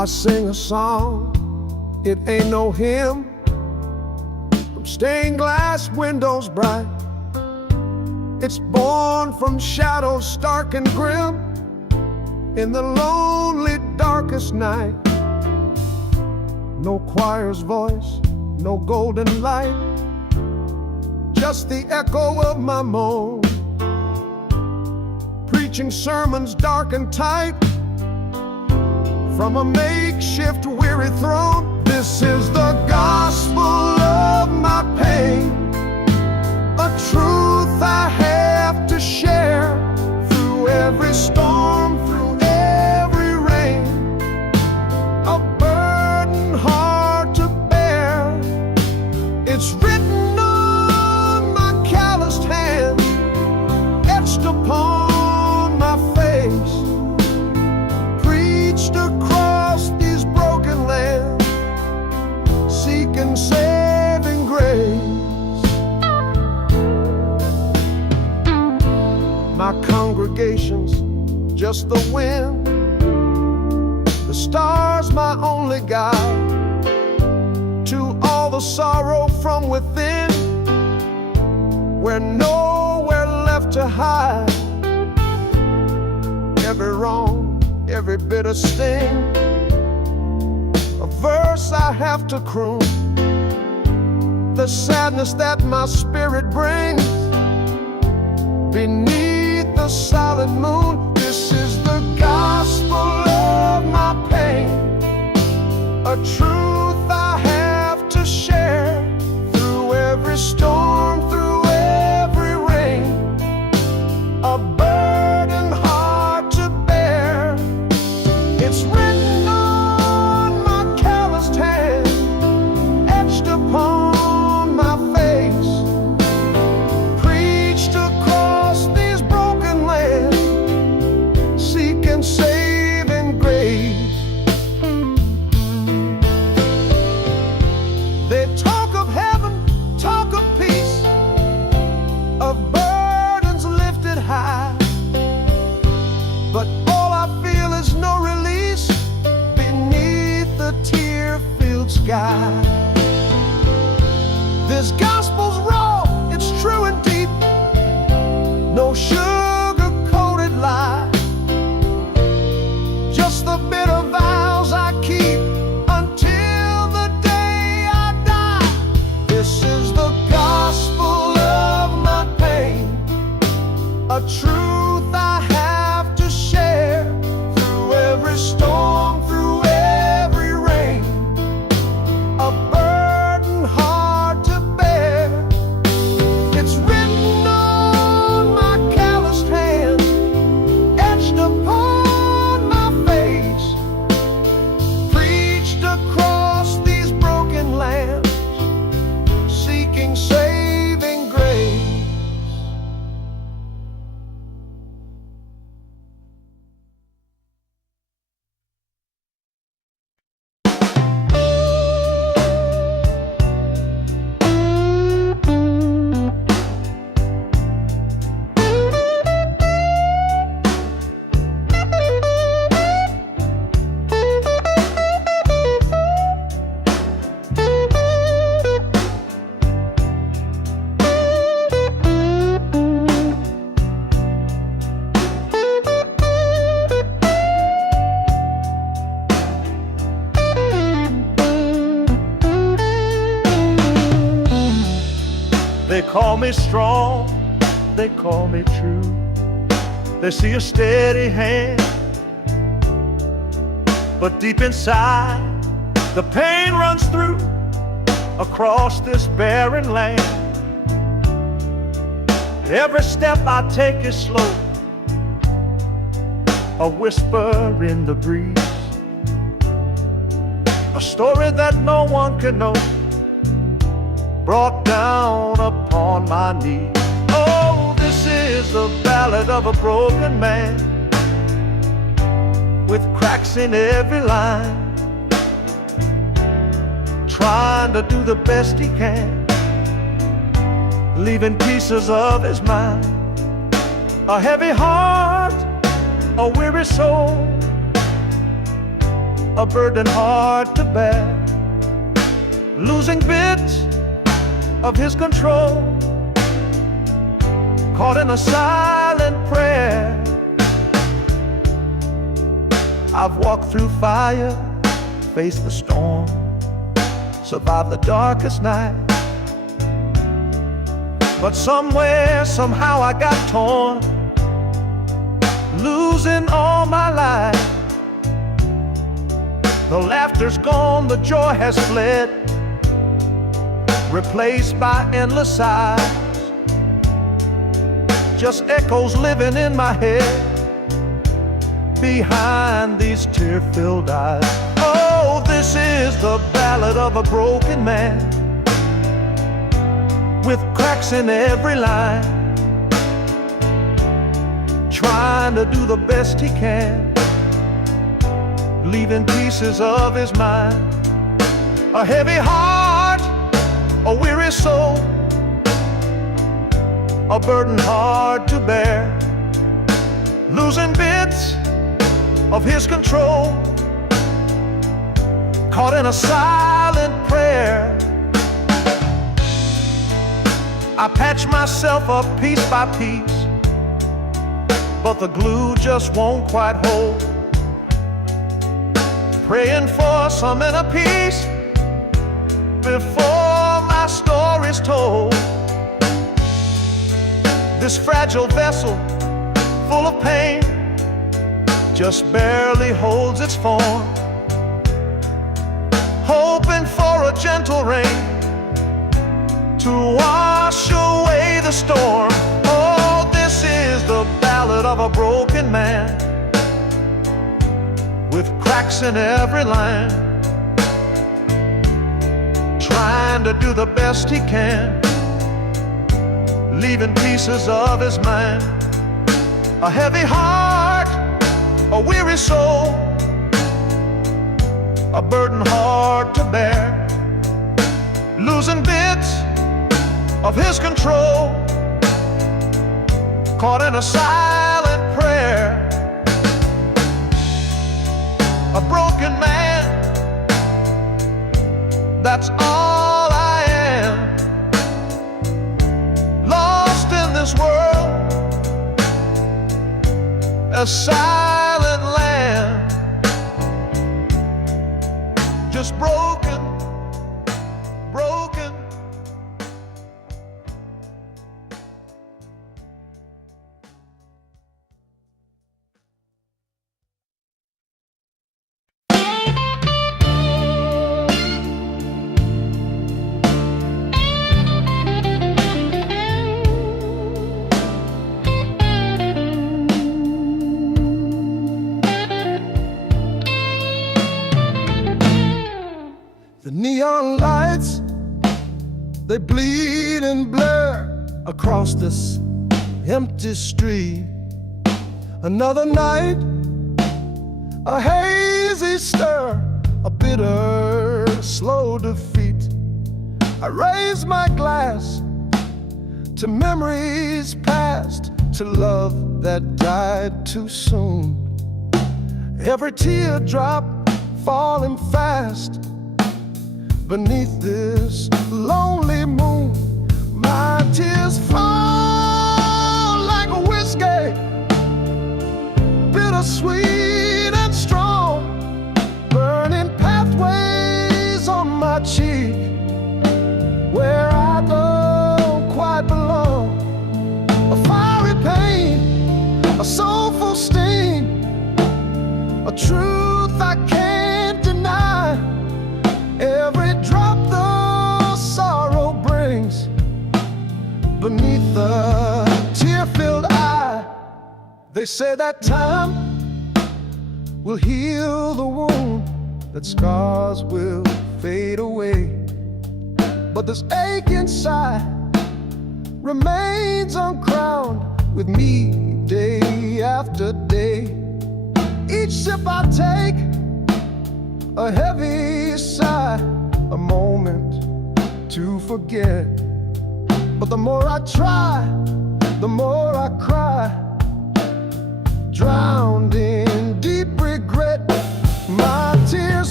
sing a song, it ain't no hymn, from stained glass windows bright. It's born from shadows stark and grim, in the lonely darkest night. No choir's voice, no golden light, just the echo of my moan, preaching sermons dark and tight from a makeshift weary throne. This is the gospel of my pain, a truth I have to share through every storm, through every rain, a burden hard to bear. It's written on my calloused hand, etched upon my face, preached across these broken lands, seeking saving grace. My congregation's just the wind, the stars my only guide to all the sorrow from within, where nowhere left to hide. Every wrong, every bitter sting, a verse I have to croon, the sadness that my spirit brings beneath the solid moon. This is the gospel of my pain, a truth I have to share through every storm, through every rain, a burden hard to bear. It's written on my calloused hand, etched upon my face, preached across these broken lands, seeking saving grace. They talk of heaven, talk of peace, of burdens lifted high, but all I feel is no release beneath the tear-filled sky. This gospel's raw, it's true and deep, no sugar-coated lie, just the bitter vows I keep until the day I die. This is the gospel of my pain, a truth I have to share through every storm, through every rain, a burden hard to bear. It's written on my calloused hand, etched upon my face, preached across these broken lands, seeking saving grace. They call me strong, they call me true. They see a steady hand, but deep inside the pain runs through across this barren land. Every step I take is slow, a whisper in the breeze, a story that no one can know, brought down upon my knees. Oh, this is the ballad of a broken man, with cracks in every line, trying to do the best he can, leaving pieces of his mind, a heavy heart, a weary soul, a burden hard to bear, losing bits of his control, caught in a silent prayer. I've walked through fire, faced the storm, survived the darkest night. But somewhere, somehow I got torn, losing all my life. The laughter's gone, the joy has fled, replaced by endless sighs. Just echoes living in my head, behind these tear-filled eyes. Oh, this is the ballad of a broken man, with cracks in every line, trying to do the best he can, leaving pieces of his mind. A heavy heart, a weary soul, a burden hard to bear, losing bits of his control, caught in a silent prayer. I patch myself up piece by piece, but the glue just won't quite hold. Praying for some inner peace before my story's told. This fragile vessel, full of pain, just barely holds its form, hoping for a gentle rain to wash away the storm. Oh, this is the ballad of a broken man, with cracks in every line, trying to do the best he can, leaving pieces of his mind. A heavy heart, a weary soul, a burden hard to bear, losing bits of his control, caught in a silent prayer. A broken man, that's all I am, lost in this world, a silent land, just broken, broken. The neon lights, they bleed and blur across this empty street. Another night, a hazy stir, a bitter, slow defeat. I raise my glass to memories past, to love that died too soon. Every teardrop falling fast beneath this lonely moon. My tears fall like a whiskey, bittersweet and strong, burning pathways on my cheek, where I don't quite belong. A fiery pain, a soulful sting, a truth I can't deny. Every drop the sorrow brings beneath the tear-filled eye. They say that time will heal the wound, that scars will fade away, but this ache inside remains uncrowned with me day after day. Each sip I take, a heavy sigh, a moment to forget. But the more I try, the more I cry, drowned in deep regret. My tears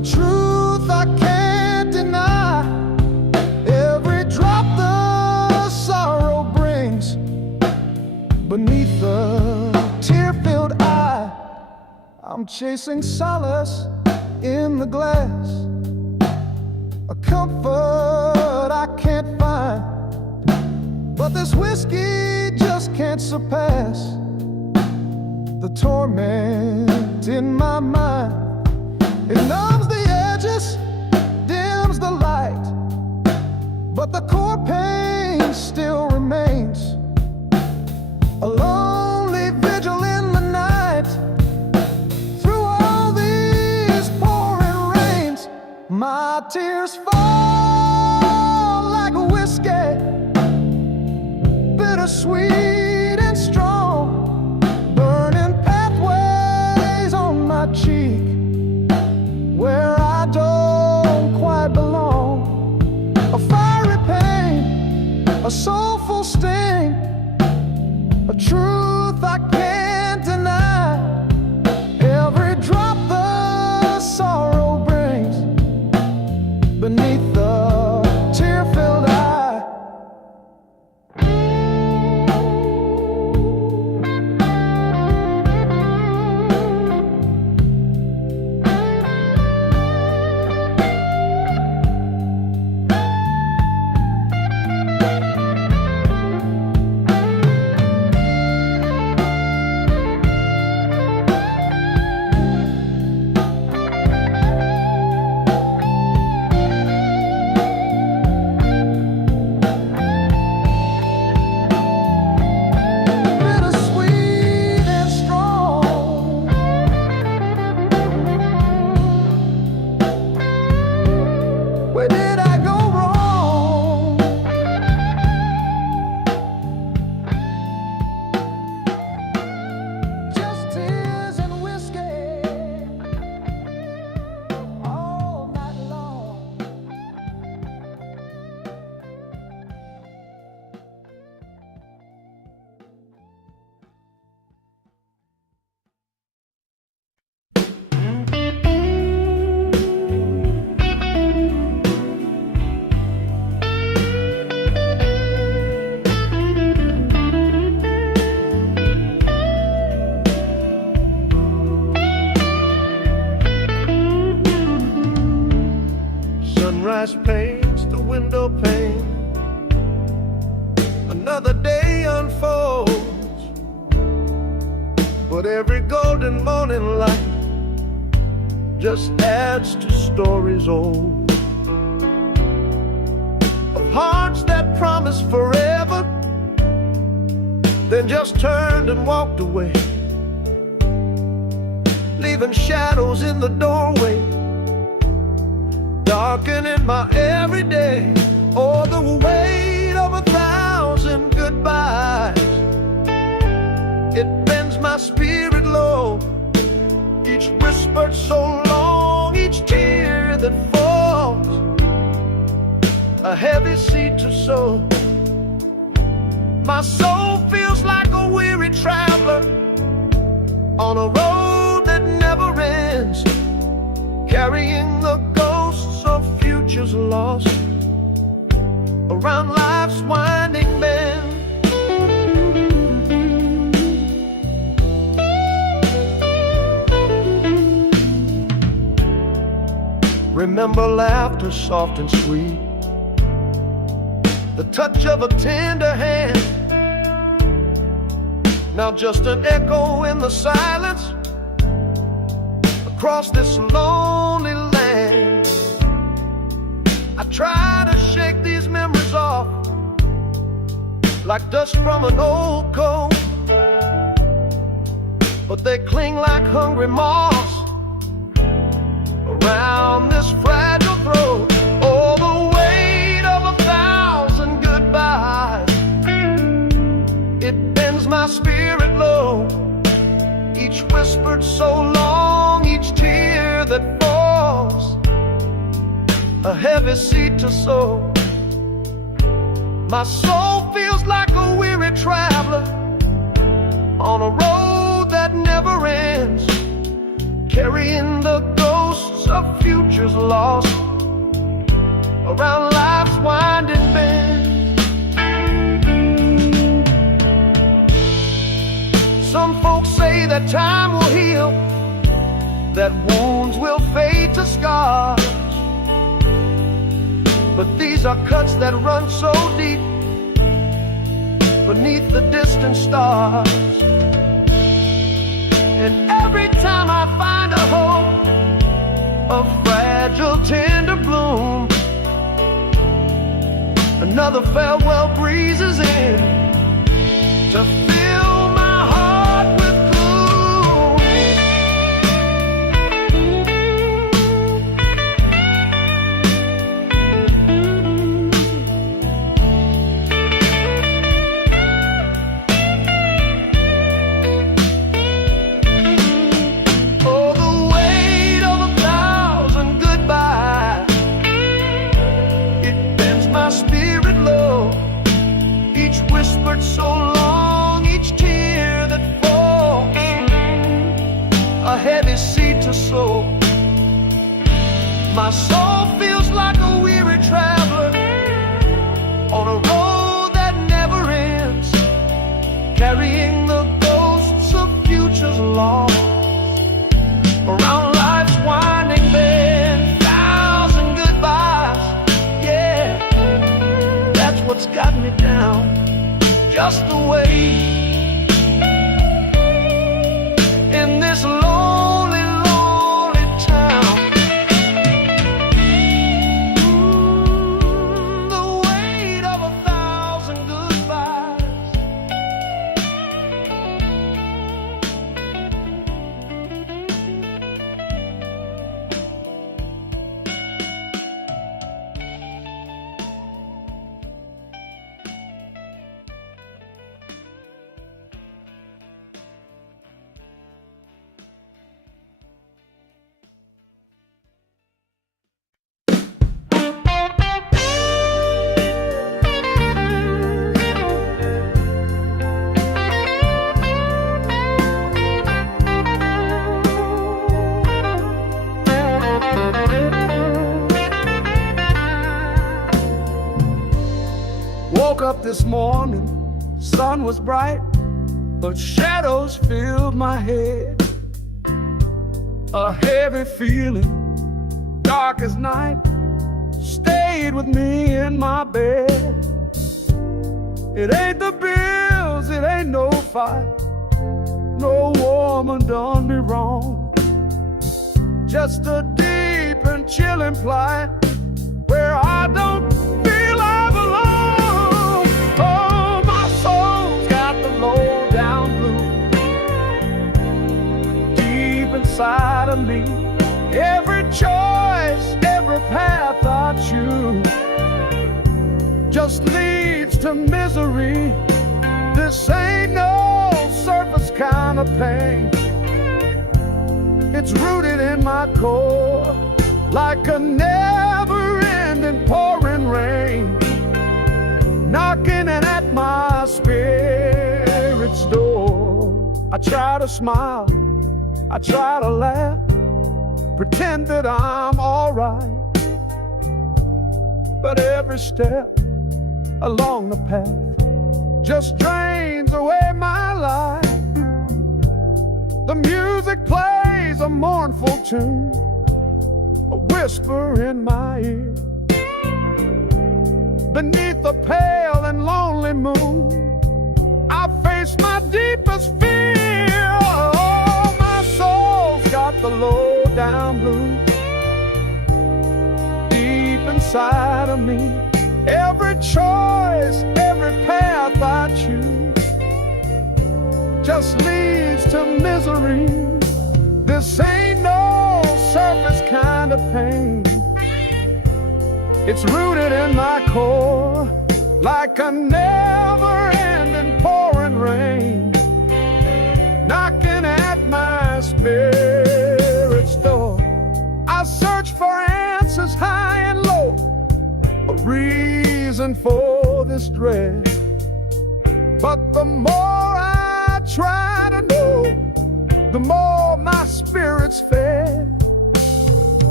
a truth I can't deny. Every drop the sorrow brings beneath the tear-filled eye. I'm chasing solace in the glass, a comfort I can't find, but this whiskey just can't surpass the torment in my mind. It numbs the edges, dims the light, but the core pain still remains. A lonely vigil in the night. Through all these pouring rains, my tears fall like a whiskey, bittersweet and strong, burning pathways on my cheek where I don't quite belong. A fiery pain, a soulful sting, a truth I can't deny. Every drop the sorrow brings beneath the tear-filled eye. Where did I go wrong? Just tears and whiskey all night long. Sunrise paints the window pane. Another day unfolds, but every golden morning light just adds to stories old of hearts that promised forever, then just turned and walked away, leaving shadows in the doorway, darkening my everyday. Oh, the weight of 1,000 goodbyes, it bends my spirit low. Each whispered so long, each tear that falls, a heavy seed to sow. My soul feels like a weary traveler on a road that never ends, carrying the ghosts of futures lost around life's winding bend. Remember laughter soft and sweet, the touch of a tender hand, now just an echo in the silence across this lonely land. I try to shake these memories off like dust from an old coat, but they cling like hungry moths around this fragile throat. Oh, the weight of 1,000 goodbyes, it bends my spirit low. Each whispered so long, each tear that falls, a heavy seed to sow. My soul feels like a weary traveler on a road that never ends, carrying the ghost ghosts of futures lost around life's winding bend. Some folks say that time will heal, that wounds will fade to scars, but these are cuts that run so deep beneath the distant stars. And every time I find a hope, a fragile tender bloom, another farewell breezes in to fill my heart with gloom. Oh, the weight of 1,000 goodbyes, it bends my spirit low. Each whispered so long, each tear that falls, a heavy seed to sow. My soul feels like a weary traveler on a road that never ends, carrying the ghosts of futures lost around life's winding bend. 1,000 goodbyes, yeah, that's what's got me down. Just the way in this lonely, lonely town. The weight of 1,000 goodbyes. Woke up this morning, sun was bright, but shadows filled my head. A heavy feeling, dark as night, stayed with me in my bed. It ain't the bills, it ain't no fight, no woman done me wrong. Just a deep and chilling plight where I don't feel I belong. Oh, my soul's got the low down blues deep inside of me. Every choice, every path I choose just leads to misery. This ain't no surface kind of pain. It's rooted in my core like a never-ending pouring rain, knocking at my spirit's door. I try to smile, I try to laugh, pretend that I'm alright, but every step along the path just drains away my life. The music plays a mournful tune, a whisper in my ear. Beneath the pale and lonely moon, I face my deepest fear. Oh, my soul's got the low down blues deep inside of me. Every choice, every path I choose just leads to misery. This ain't no surface kind of pain. It's rooted in my core like a never-ending pouring rain, knocking at my spirit's door. I search for answers high and low, a reason for this dread, but the more I try to know, the more my spirit's fed.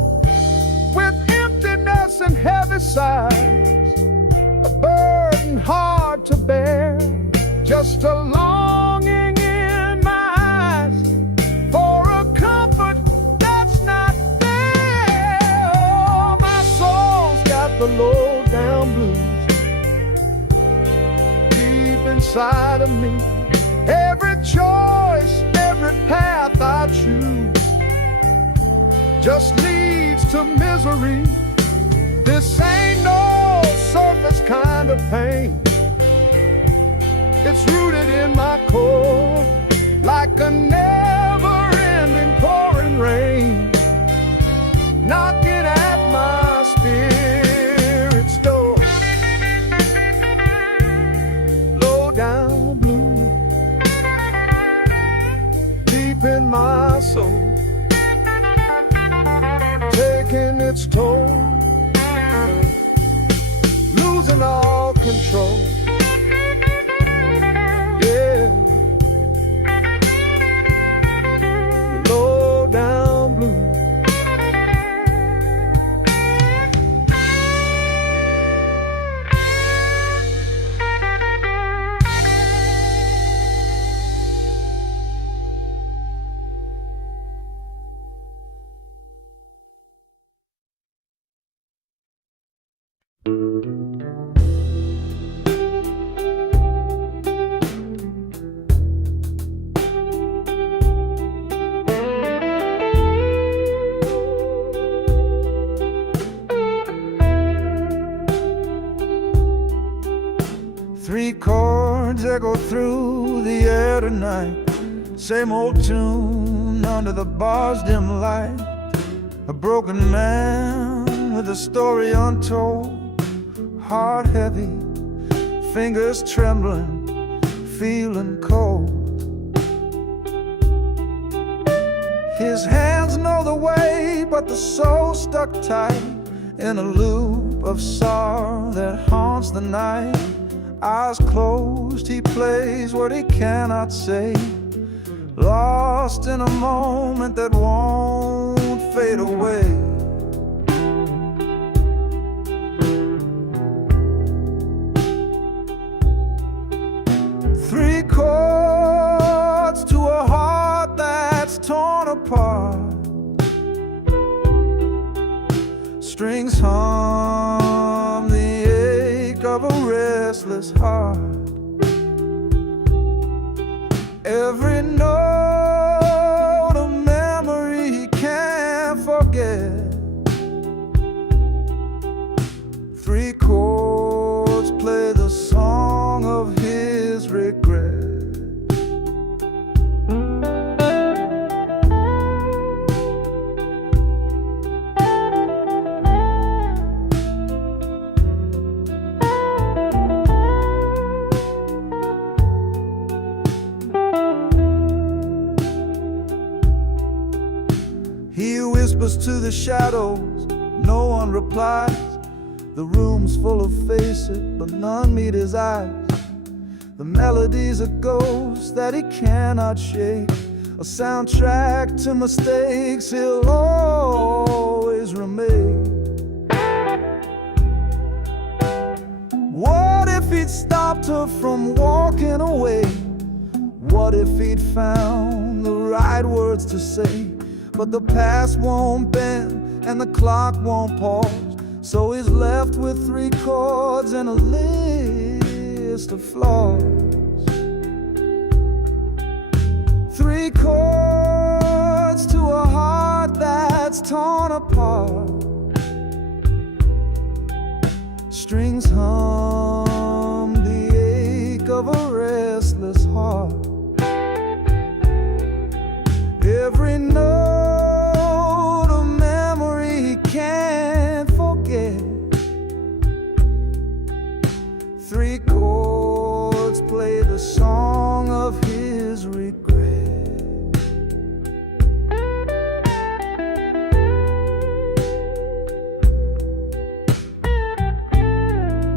and heavy sighs, a burden hard to bear, just a longing in my eyes for a comfort that's not there. Oh, my soul's got the low down blues deep inside of me. Every choice, every path I choose just leads to misery. This ain't no surface kind of pain. It's rooted in my core, like a never-ending pouring rain, knocking at my spirit's door. Low down blue, deep in my soul, taking its toll, losing all control. Yeah, low down blue. Three chords echo through the air tonight, same old tune under the bar's dim light. A broken man with a story untold, heart heavy, fingers trembling, feeling cold. His hands know the way, but the soul stuck tight in a loop of sorrow that haunts the night. Eyes closed, he plays what he cannot say, lost in a moment that won't fade away. Three chords to a heart that's torn apart, strings hum the ache of a restless heart. Every note a memory he can't forget. Three chords play the song of his regret. He whispers to the shadows, no one replies. The room's full of faces, but none meet his eyes. The melody's a ghost that he cannot shake, a soundtrack to mistakes he'll always remake. What if he'd stopped her from walking away? What if he'd found the right words to say? But the past won't bend and the clock won't pause, so he's left with three chords and a list of flaws. Three chords to a heart that's torn apart, strings hum the ache of a restless heart. Every note a memory he can't forget. Three chords play the song of his regret.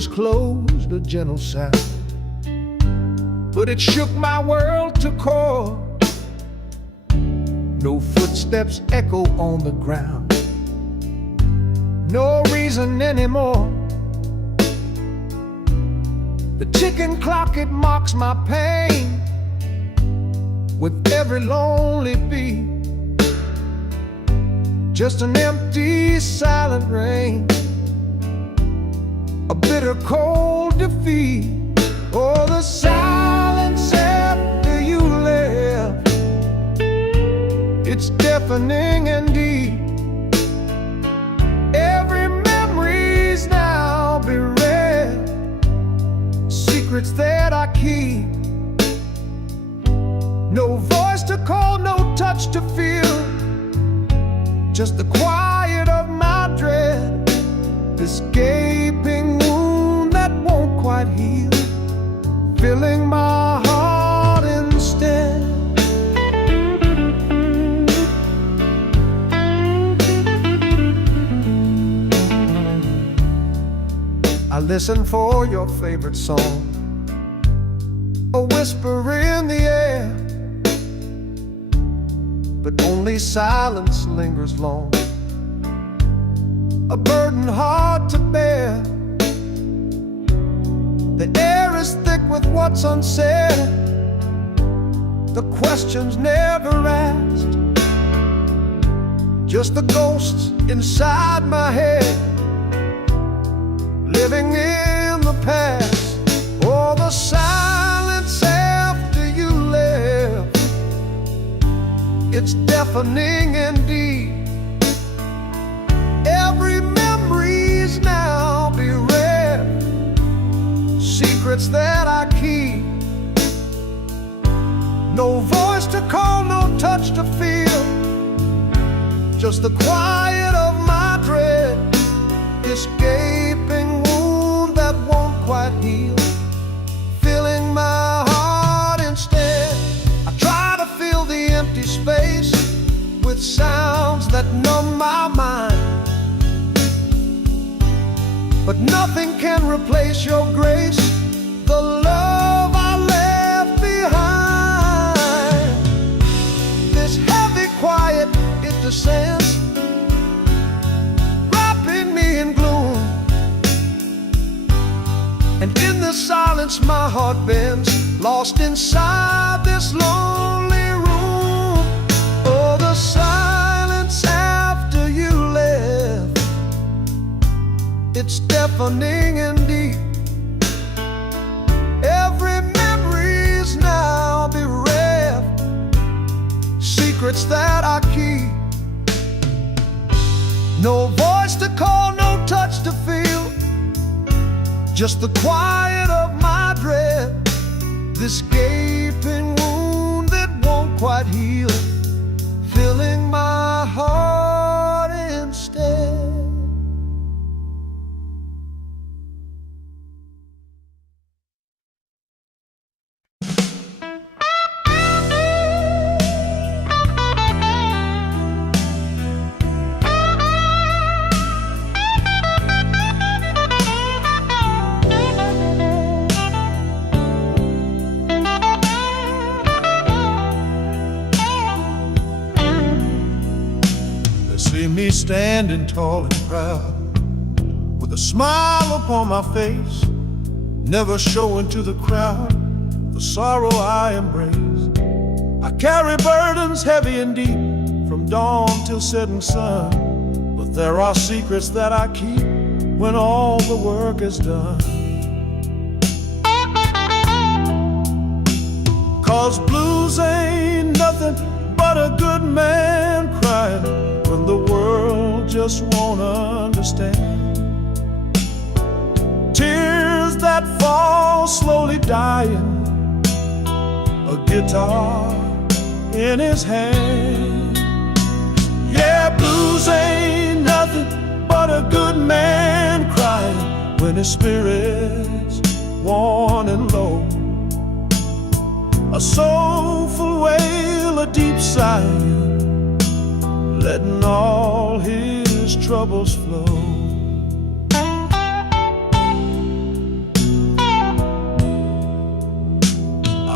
fingers closed, a gentle sound, but it shook my world to core. No footsteps echo on the ground, no reason anymore. The ticking clock, it mocks my pain with every lonely beat. Just an empty, silent rain, a bitter, cold defeat. Oh, the silence after you left, it's deafening and deep. Every memory's now bereft, secrets that I keep. No voice to call, no touch to feel, just the quiet of my dread, this gaping wound that won't quite heal, filling my heart instead. I listen for your favorite song, a whisper in the air, but only silence lingers long, a burden hard to bear. The air is thick with what's unsaid, the questions never asked, just the ghosts inside my head, living in the past. Oh, the silence after you left, it's deafening and deep. Every memory's now bereft, secrets that I keep. No voice to call, no touch to feel, just the quiet of my dread, this gaping wound that won't quite heal, filling my heart instead. I try to fill the empty space with sounds that numb my mind, but nothing can replace your grace, the love I left behind. This heavy quiet, it descends, wrapping me in gloom, and in the silence my heart bends, lost inside this lonely room. Oh, the silence after you left, it's deafening and deep. Every memory's now bereft, secrets that I keep. No voice to call, no touch to feel, just the quiet of my dread, this gaping wound that won't quite heal, filling my heart instead. See me standing tall and proud, with a smile upon my face, never showing to the crowd the sorrow I embrace. I carry burdens heavy and deep, from dawn till setting sun, but there are secrets that I keep when all the work is done. 'Cause blues ain't nothing but a good man crying when the world just won't understand. Tears that fall slowly dying, a guitar in his hand. Yeah, blues ain't nothing but a good man crying when his spirit's worn and low. A soulful wail, a deep sigh, letting all his troubles flow.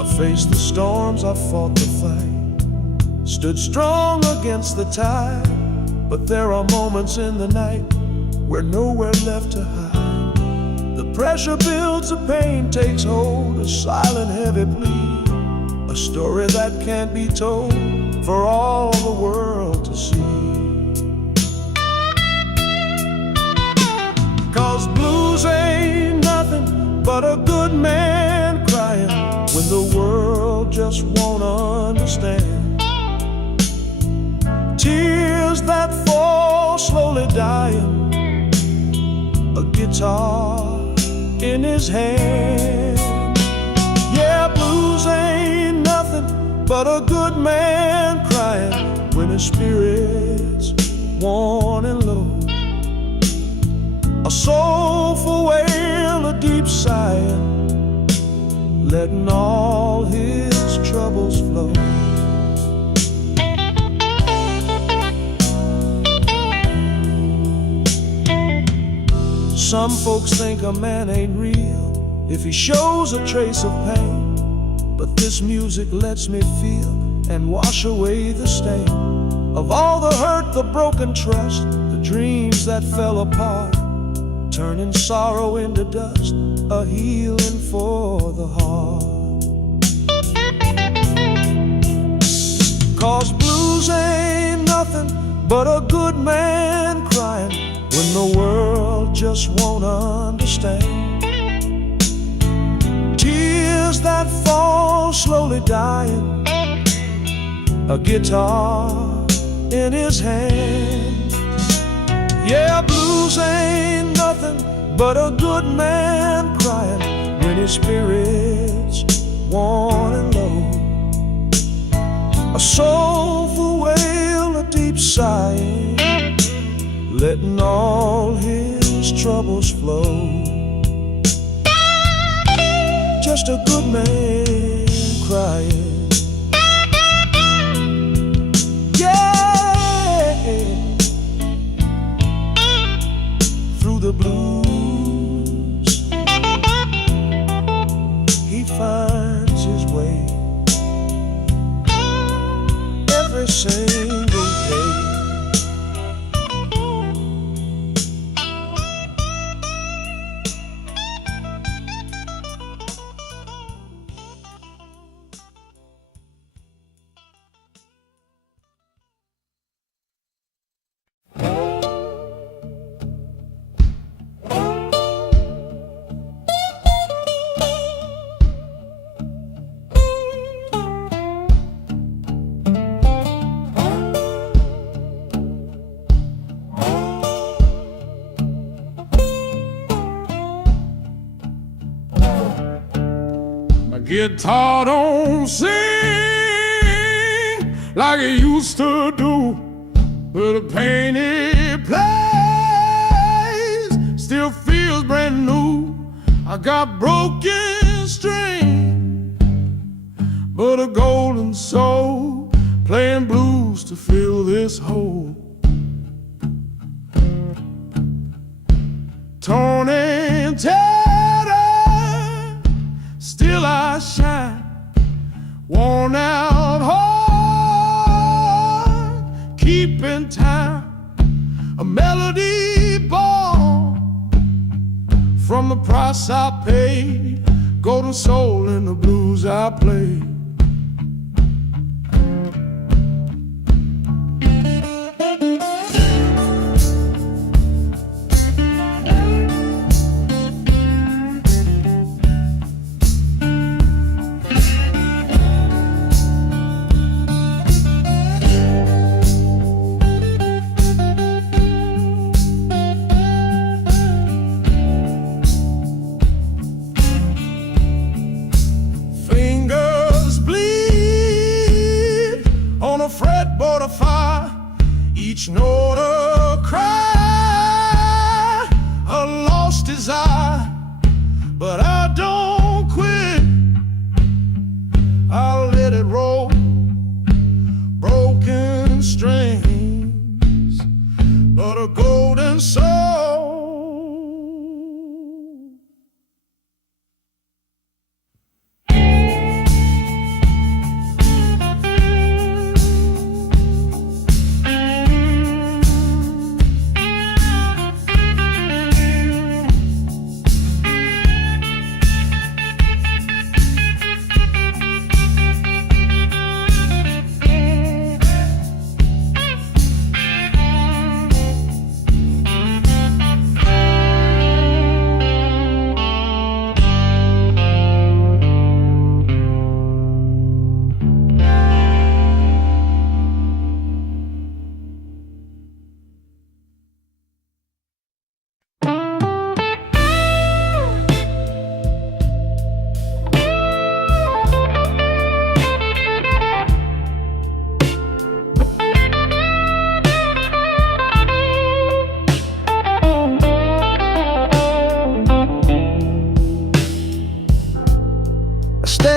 faced the storms, I fought the fight, stood strong against the tide. But there are moments in the night where nowhere left to hide. The pressure builds, the pain takes hold, a silent heavy plea, a story that can't be told for all the world to see. 'Cause blues ain't nothing but a good man crying when the world just won't understand. Tears that fall slowly dying, a guitar in his hand. Yeah, blues ain't nothing but a good man crying when his spirit's worn and low. A soulful wail, a deep sighing, letting all his troubles flow. Some folks think a man ain't real if he shows a trace of pain, but this music lets me feel and wash away the stain of all the hurt, the broken trust, the dreams that fell apart, turning sorrow into dust, a healing for the heart. 'Cause blues ain't nothing but a good man crying when the world just won't understand. Tears that fall slowly dying, a guitar in his hand. Yeah, blues ain't nothing but a good man crying when his spirit's worn and low. A soulful wail, a deep sighing, letting all his troubles flow. Just a good man crying. Yeah, through the blues he finds his way every single day. Guitar don't sing like it used to do, but the pain it plays still feels brand new. I got broken string, but a golden soul playing blues to fill this hole. Torn and tattered, still I shine, worn out heart, keeping time, a melody born from the price I paid, golden soul in the blues I play. Fretboard of fire, each note a cry, a lost desire, but I don't quit. I'll let it roll, broken strings, but a golden soul.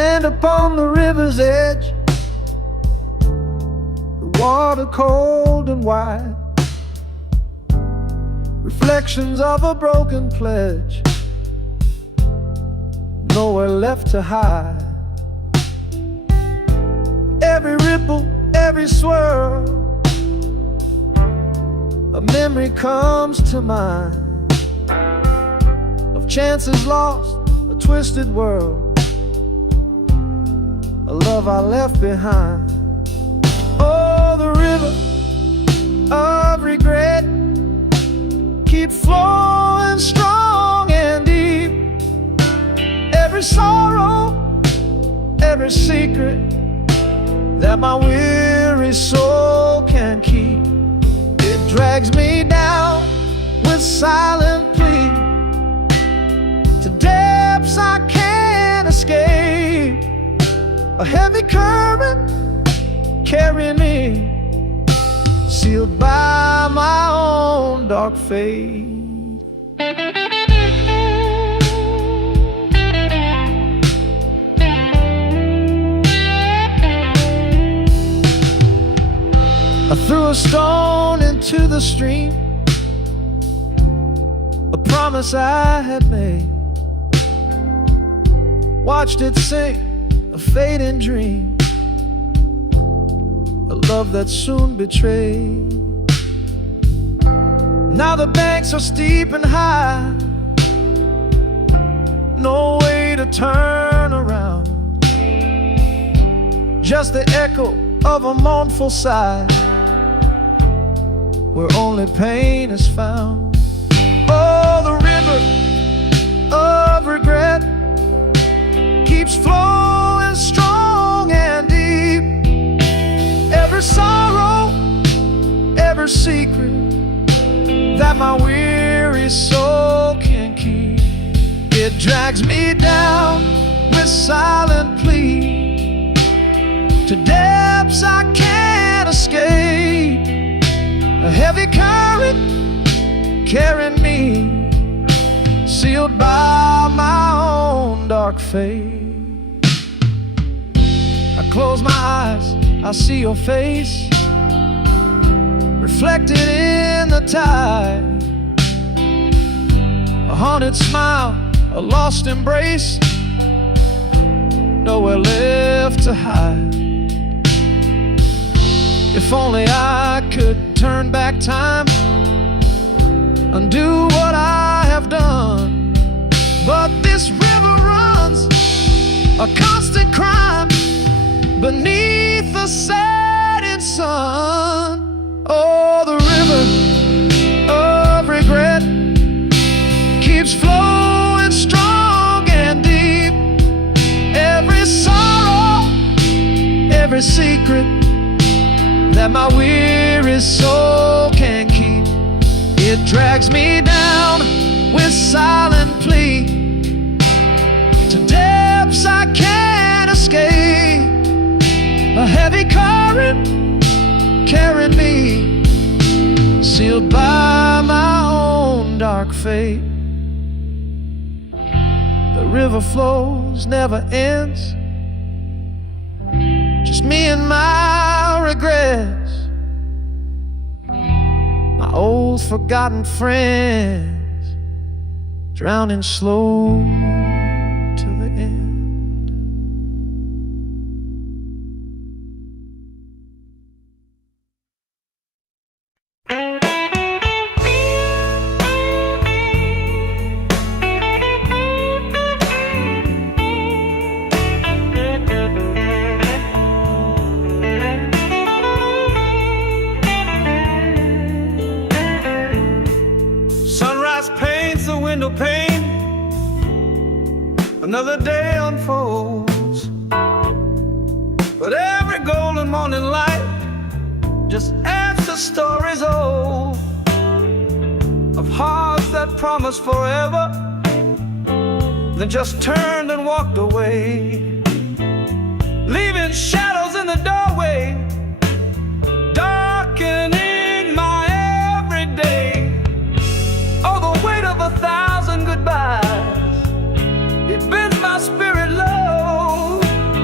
stand upon the river's edge, the water cold and wide, reflections of a broken pledge, nowhere left to hide. Every ripple, every swirl, a memory comes to mind of chances lost, a twisted world, a love I left behind. Oh, the river of regret keeps flowing strong and deep. Every sorrow, every secret that my weary soul can keep, it drags me down with silent plea to depths I can't escape. A heavy current carrying me, sealed by my own dark fate. I threw a stone into the stream, a promise I had made. Watched it sink, a fading dream, a love that soon betrayed. Now the banks are steep and high, no way to turn around, just the echo of a mournful sigh, where only pain is found. Oh, the river of regret keeps flowing strong and deep. Every sorrow, every secret that my weary soul can keep, it drags me down with silent plea to depths I can't escape. A heavy current carrying me, sealed by my own dark fate. I close my eyes, I see your face reflected in the tide, a haunted smile, a lost embrace, nowhere left to hide. If only I could turn back time, undo what I have done, but this river runs a constant crime beneath the setting sun. Oh, the river of regret keeps flowing strong and deep. Every sorrow, every secret that my weary soul can keep, it drags me down with silent plea to depths I can't escape. A heavy current carrying me, sealed by my own dark fate. The river flows, never ends, just me and my regrets, my old forgotten friends, drowning slow to the end. Window pane, another day unfolds, but every golden morning light just adds to stories old of hearts that promised forever, then just turned and walked away, leaving shadows in the doorway, darkening my everyday. Oh, the weight of 1,000 goodbyes, it bends my spirit low.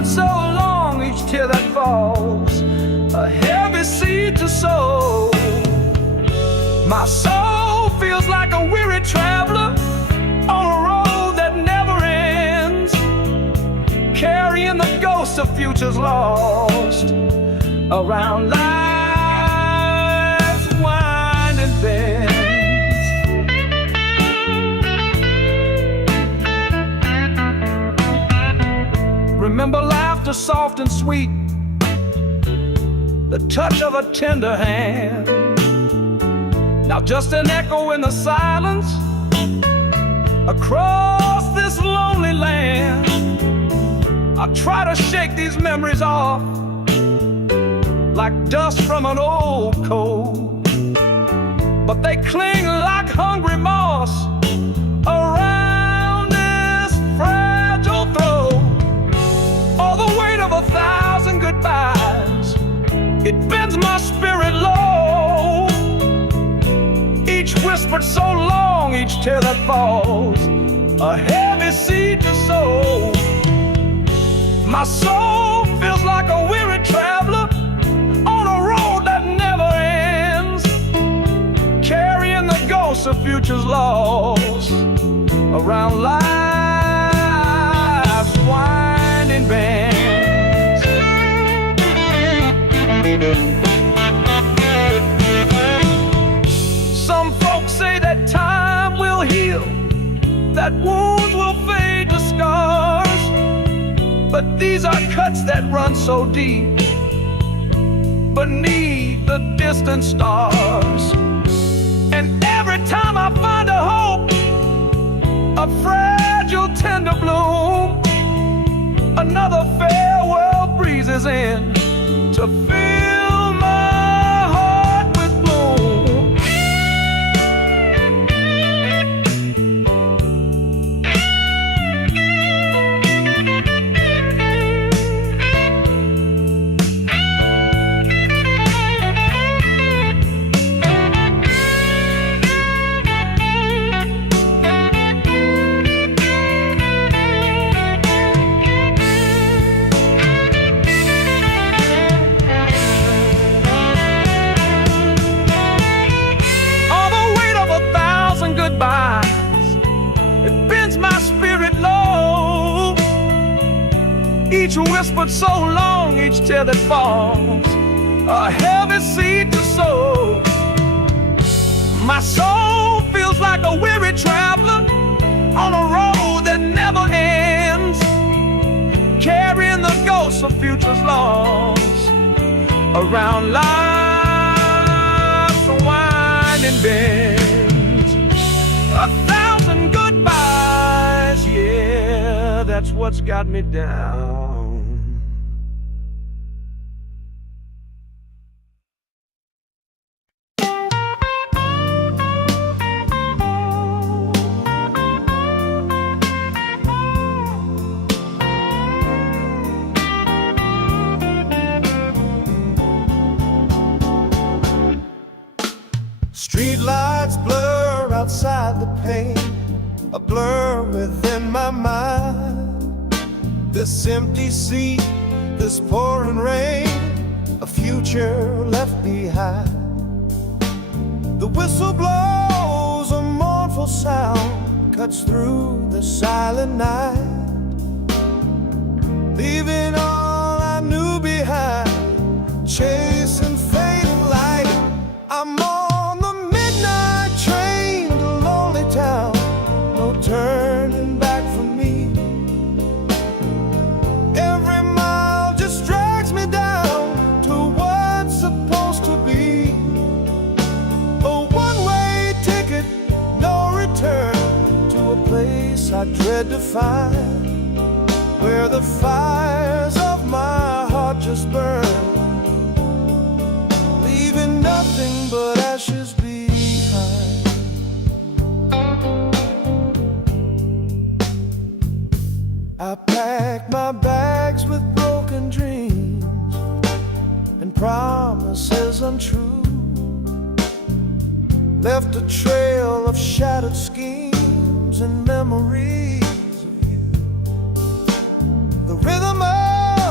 whispered so long, each tear that falls, a heavy seed to sow. My soul feels like a weary traveler on a road that never ends, carrying the ghosts of futures lost around life's winding bends. Remember laughter soft and sweet, the touch of a tender hand. Now just an echo in the silence across this lonely land. I try to shake these memories off like dust from an old coat, but they cling like hungry moss around this fragile throat. All the weight of 1,000 goodbyes, it bends my spirit low. Each whispered so long, each tear that falls, a heavy seed to sow. My soul feels like a weary traveler on a road that never ends, carrying the ghosts of futures lost around life's winding bends. Some folks say that time will heal, that wounds will fade to scars, but these are cuts that run so deep beneath the distant stars. And every time I find a hope, a fragile tender bloom, another farewell breezes in to fill my heart with gloom. It bends my spirit low. Each whispered so long, each tear that falls, a heavy seed to sow. My soul feels like a weary traveler on a road that never ends, carrying the ghosts of futures lost around life's winding bend. 1,000 goodbyes, yeah, that's what's got me down. Street lights blur outside the pane, a blur within my mind. This empty seat, this pouring rain, a future left behind. The whistle blows, a mournful sound cuts through the silent night, leaving all I knew behind, chasing fading light. I'm on the midnight train to lonely town, no turning back for me. Every mile just drags me down to what's supposed to be a one-way ticket, no return, to a place I dread to find, where the fires of my heart just burn, leaving nothing but ashes behind. I packed my bags with broken dreams and promises untrue, left a trail of shattered schemes and memories of you. The rhythm of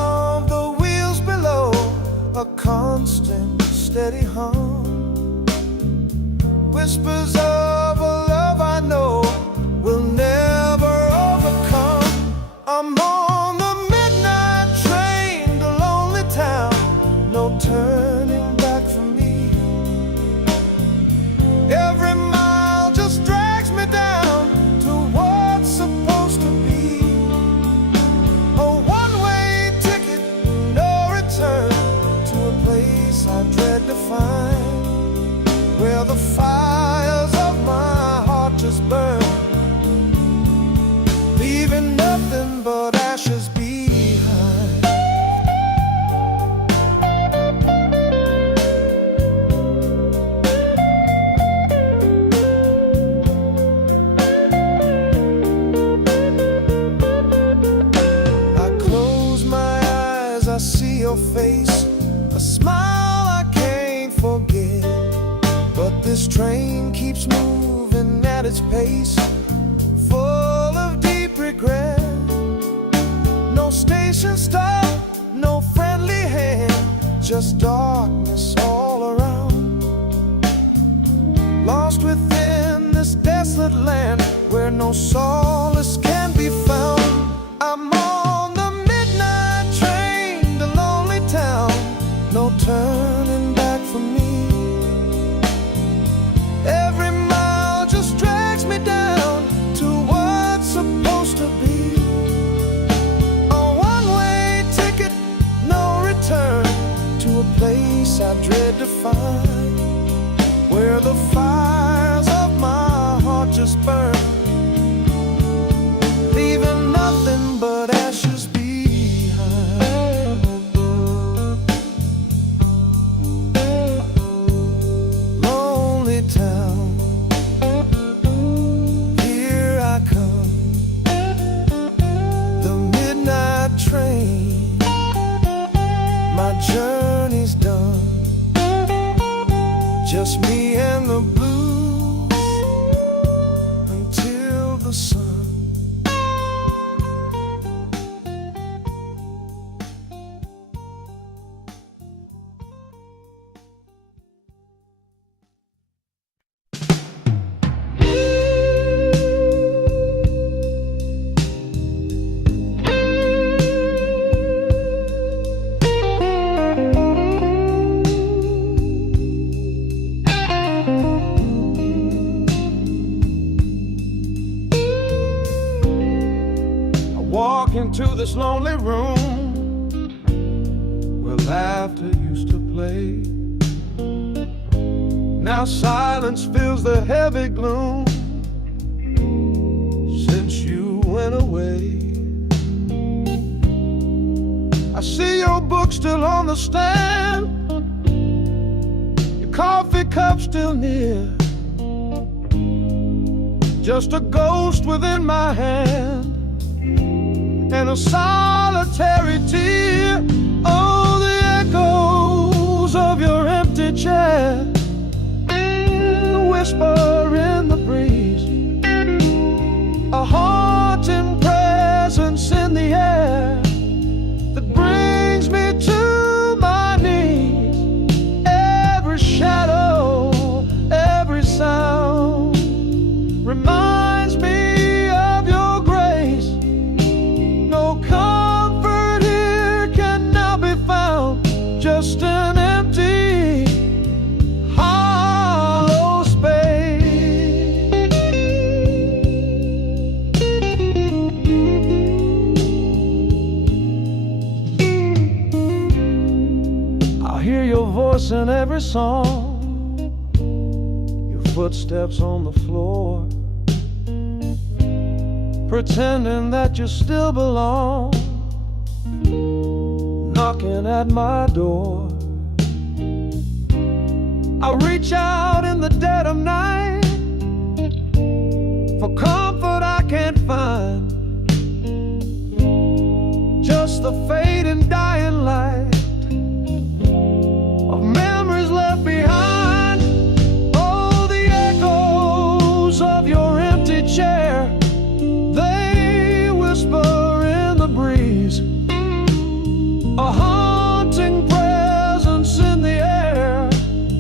steady hum, whispers of a love I know will never overcome. I'm on the midnight train to lonely town, no turning back for me. Every mile just drags me down to what's supposed to be a one-way ticket, no return, to a place I dread to find, where the fires of my heart just burn, leaving nothing but ashes behind. I close my eyes, I see your face, a smile I can't forget. But this train keeps moving at its pace, full of deep regret. No station stop, no friendly hand, just darkness all around. Lost within this desolate land where no solace can be found. I'm on the midnight train to lonely town, no turning back for me. Every mile just drags me down to what's supposed to be a one-way ticket, no return, to a place I dread to find, where the fires of my heart just burn, leaving nothing but ashes behind. Lonely town, here I come, the midnight train, my journey's done, just me and the blues until the sun. Walk into this lonely room where laughter used to play. Now silence fills the heavy gloom since you went away. I see your book still on the stand, your coffee cup still near, just a ghost within my hand and a solitary tear. Oh, the echoes of your empty chair, the whisper in the breeze, a haunting presence in the air that brings me to my knees. Every shadow, every sound reminds me of your grace. No comfort here can now be found, just an empty, hollow space. I'll hear your voice in every song, your footsteps on the floor, pretending that you still belong, knocking at my door. I reach out in the dead of night for comfort I can't find, just the fading dying light of memories left behind. Oh, the echoes of your empty chair, they whisper in the breeze, a haunting presence in the air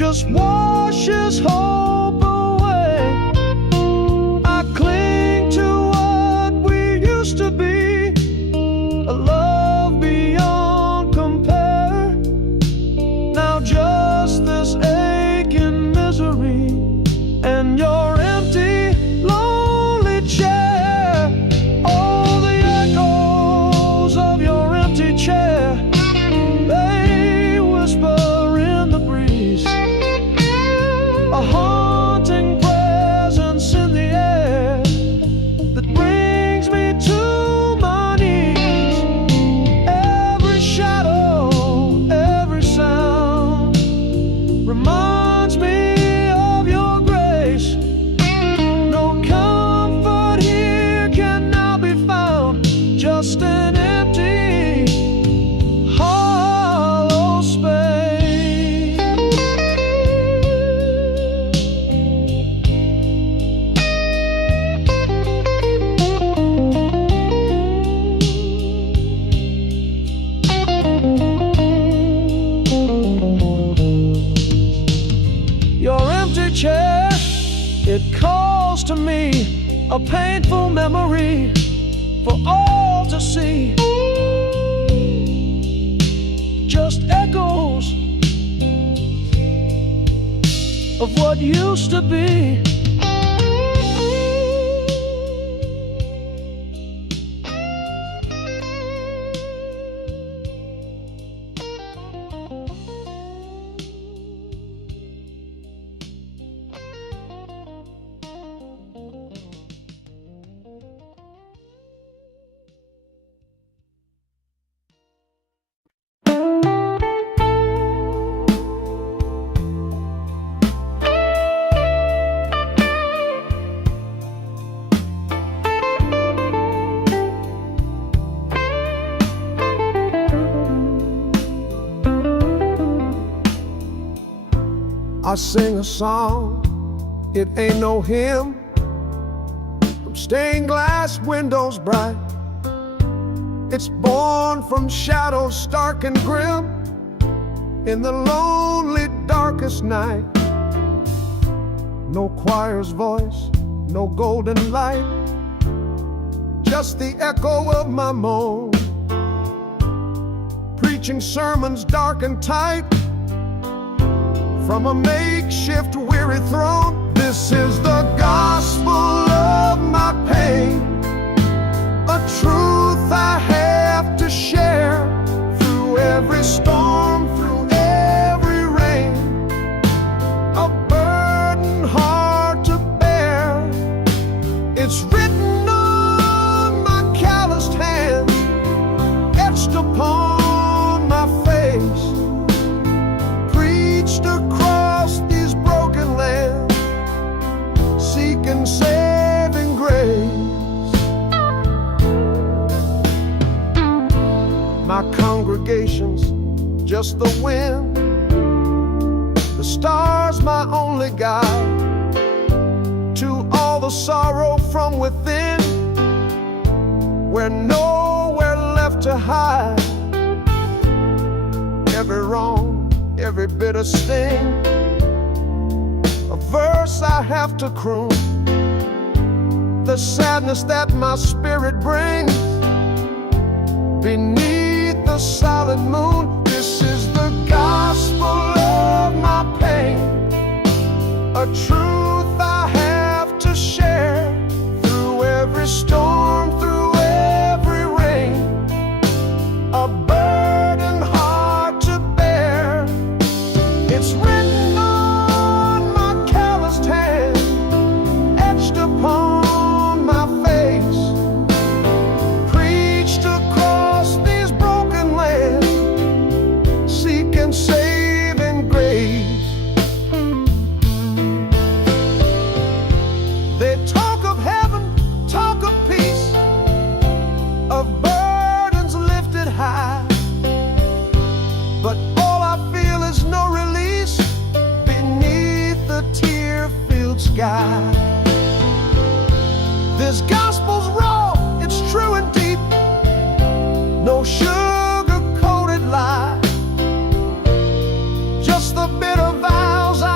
just washes hope away. I cling to what we used to be, a love beyond compare. Now just this aching misery and your empty, lonely chair. All the echoes of your empty chair, they whisper in the breeze, a haunting presence in the air that brings me to my knees. Every shadow, every sound reminds me of your grace. No comfort here can now be found, just an empty, hollow space. Your empty chair, it calls to me, a painful memory for all to see. Just echoes of what used to be. I sing a song, it ain't no hymn, from stained glass windows bright. It's born from shadows stark and grim, in the lonely darkest night. No choir's voice, no golden light, just the echo of my moan, preaching sermons dark and tight from a makeshift weary throne. This is the gospel of my pain, a truth I have to share through every storm, through every rain, a burden hard to bear. It's written on my calloused hands, etched upon my face, preached across these broken lands, seeking saving grace. My congregation's just the wind, the stars my only guide to all the sorrow from within, where nowhere left to hide. Every wrong, every bitter sting, a verse I have to croon, the sadness that my spirit brings beneath the solid moon. This is the gospel of my pain, a truth I have to share through every storm, through every rain, a burden hard to bear. It's written on my calloused hand, etched upon my face, preached across these broken lands, seeking saving grace. They talk of heaven, talk of peace, of burdens lifted high, but all I feel is no release beneath the tear-filled sky. This gospel's raw, it's true and deep, no sugar-coated lie, just the bitter vows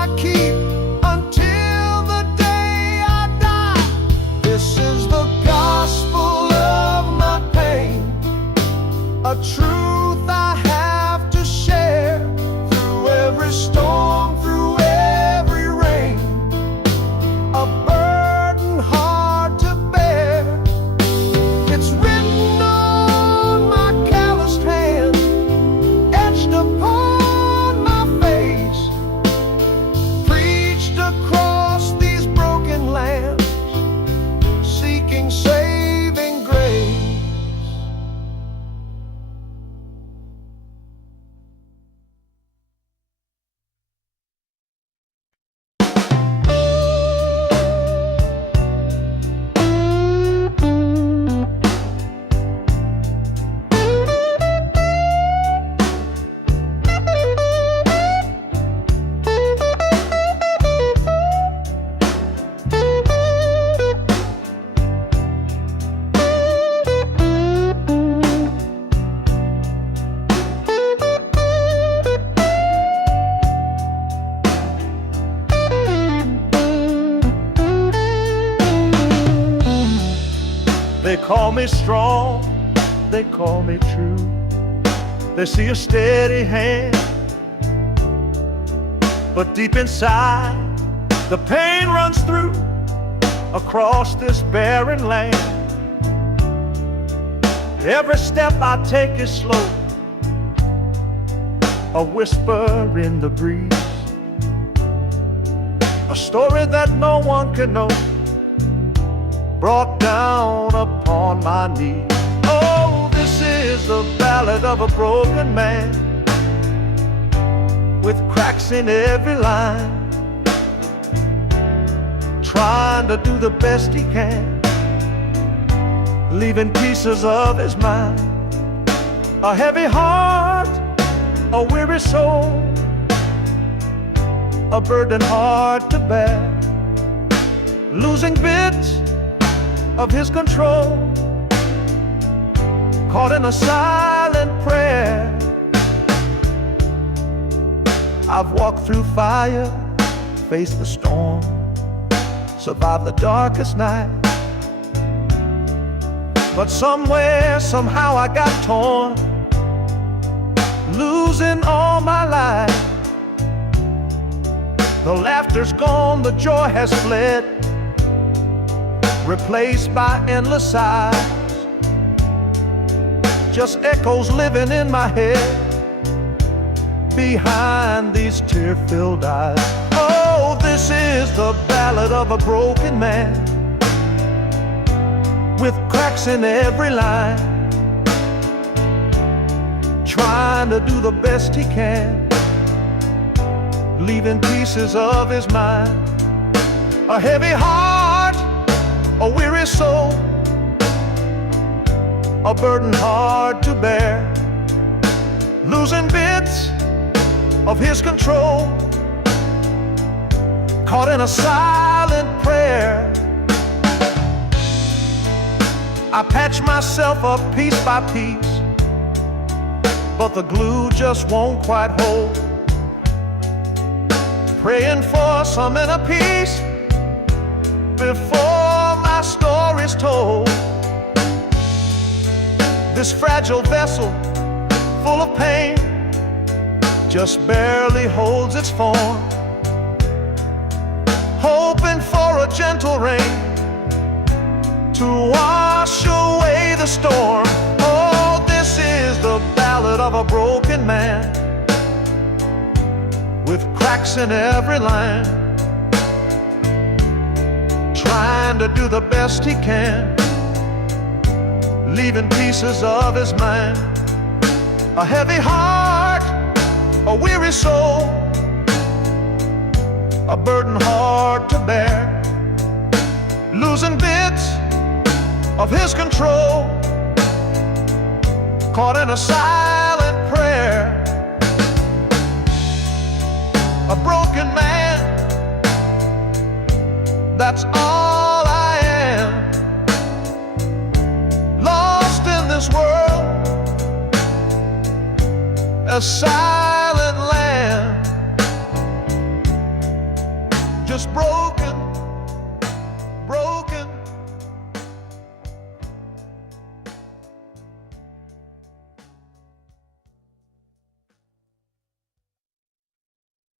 every storm, through every rain, a burden hard to bear. It's written on my calloused hand, etched upon my face, preached across these broken lands, seeking saving grace. They call me strong, they call me true. They see a steady hand, but deep inside the pain runs through across this barren land. Every step I take is slow, a whisper in the breeze, a story that no one can know, brought down upon my knees. Oh, this is the ballad of a broken man, with cracks in every line, trying to do the best he can, leaving pieces of his mind. A heavy heart, a weary soul, a burden hard to bear, losing bits of his control, caught in a silent prayer. I've walked through fire, faced the storm, survived the darkest night, but somewhere, somehow I got torn, losing all my life. The laughter's gone, the joy has fled, replaced by endless sighs, just echoes living in my head behind these tear-filled eyes. Oh, this is the ballad of a broken man, with cracks in every line, trying to do the best he can, leaving pieces of his mind. A heavy heart, a weary soul, a burden hard to bear, losing bits of his control, caught in a silent prayer. I patch myself up piece by piece, but the glue just won't quite hold, praying for some inner peace before my story's told. This fragile vessel, full of pain, just barely holds its form, hoping for a gentle rain to wash away the storm. Oh, this is the ballad of a broken man, with cracks in every line, trying to do the best he can, leaving pieces of his mind. A heavy heart, a weary soul, a burden hard to bear, losing bits of his control, caught in a silent prayer. A broken man, that's all I am, lost in this world, a silent land, just broken, broken.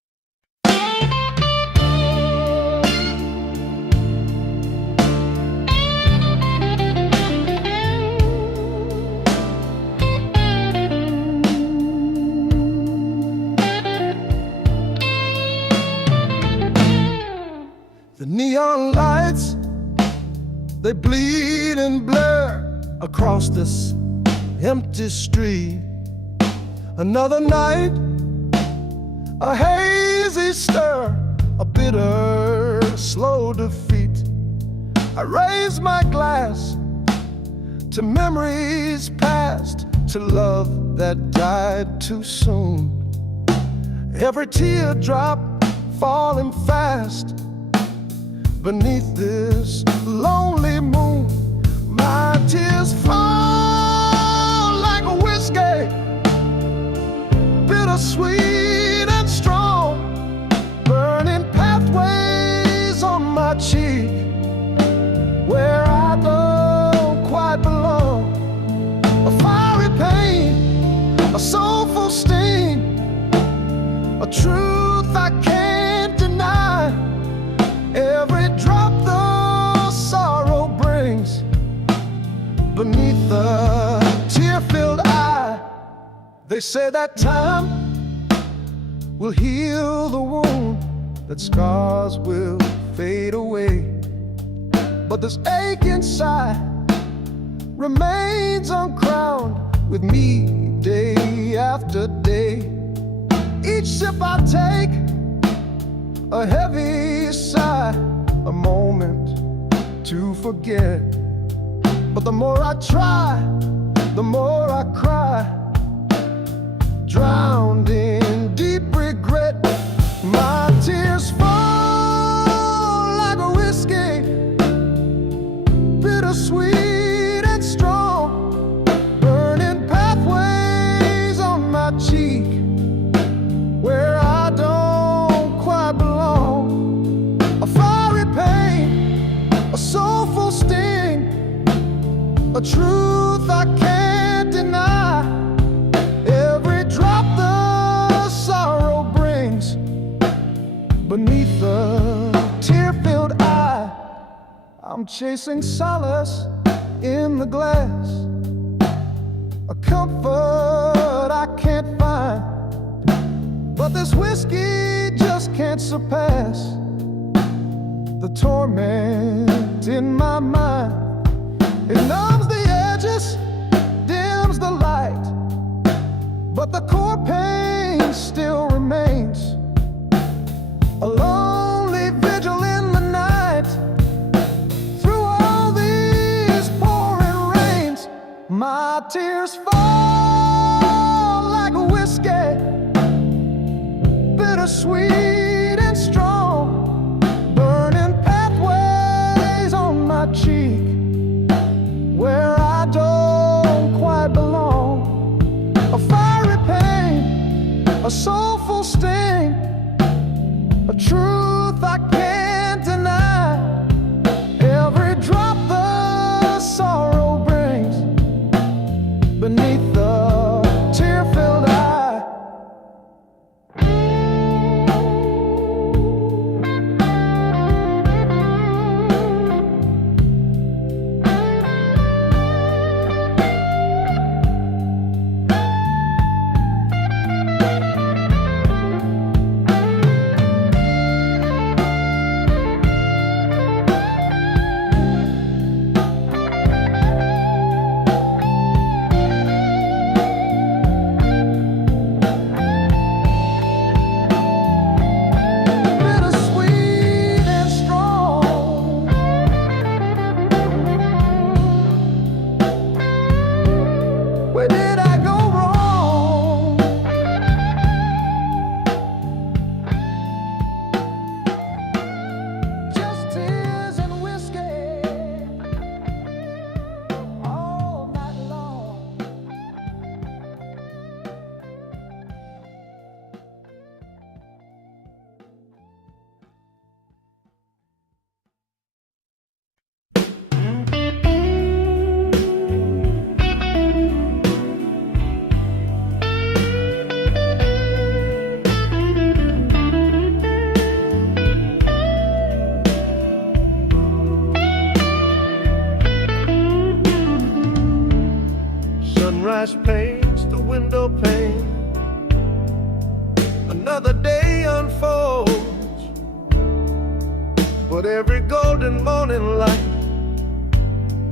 They bleed and blur across this empty street. Another night, a hazy stir, a bitter, slow defeat. I raise my glass to memories past, to love that died too soon. Every teardrop falling fast beneath this lonely moon. My tears fall like a whiskey, bittersweet and strong, burning pathways on my cheek where I don't quite belong. A fiery pain, a soulful sting, a truth I can't deny. Every drop the sorrow brings beneath the tear-filled eye. They say that time will heal the wound, that scars will fade away, but this ache inside remains uncrowned with me day after day. Each sip I take, a heavy sigh, a moment to forget. But the more I try, the more I cry, drowned in deep regret. My tears fall like a whiskey, bittersweet and strong, burning pathways on my cheek where I don't quite belong. A fiery pain, a soulful sting, a truth I can't deny. Every drop the sorrow brings beneath the tear-filled eye. I'm chasing solace in the glass, a comfort I can't find, but this whiskey just can't surpass the torment in my mind. It numbs the edges, dims the light, but the core pain still remains. A lonely vigil in the night, through all these pouring rains. My tears fall like a whiskey, bittersweet and strong, burning pathways on my cheek where I don't quite belong. A fiery pain, a soulful sting, a truth I can't deny. Every drop the sorrow brings beneath the tear-filled eye. Where did I go wrong? Just tears and whiskey all night long. Sunrise paints the window pane, another day unfolds, but every golden morning light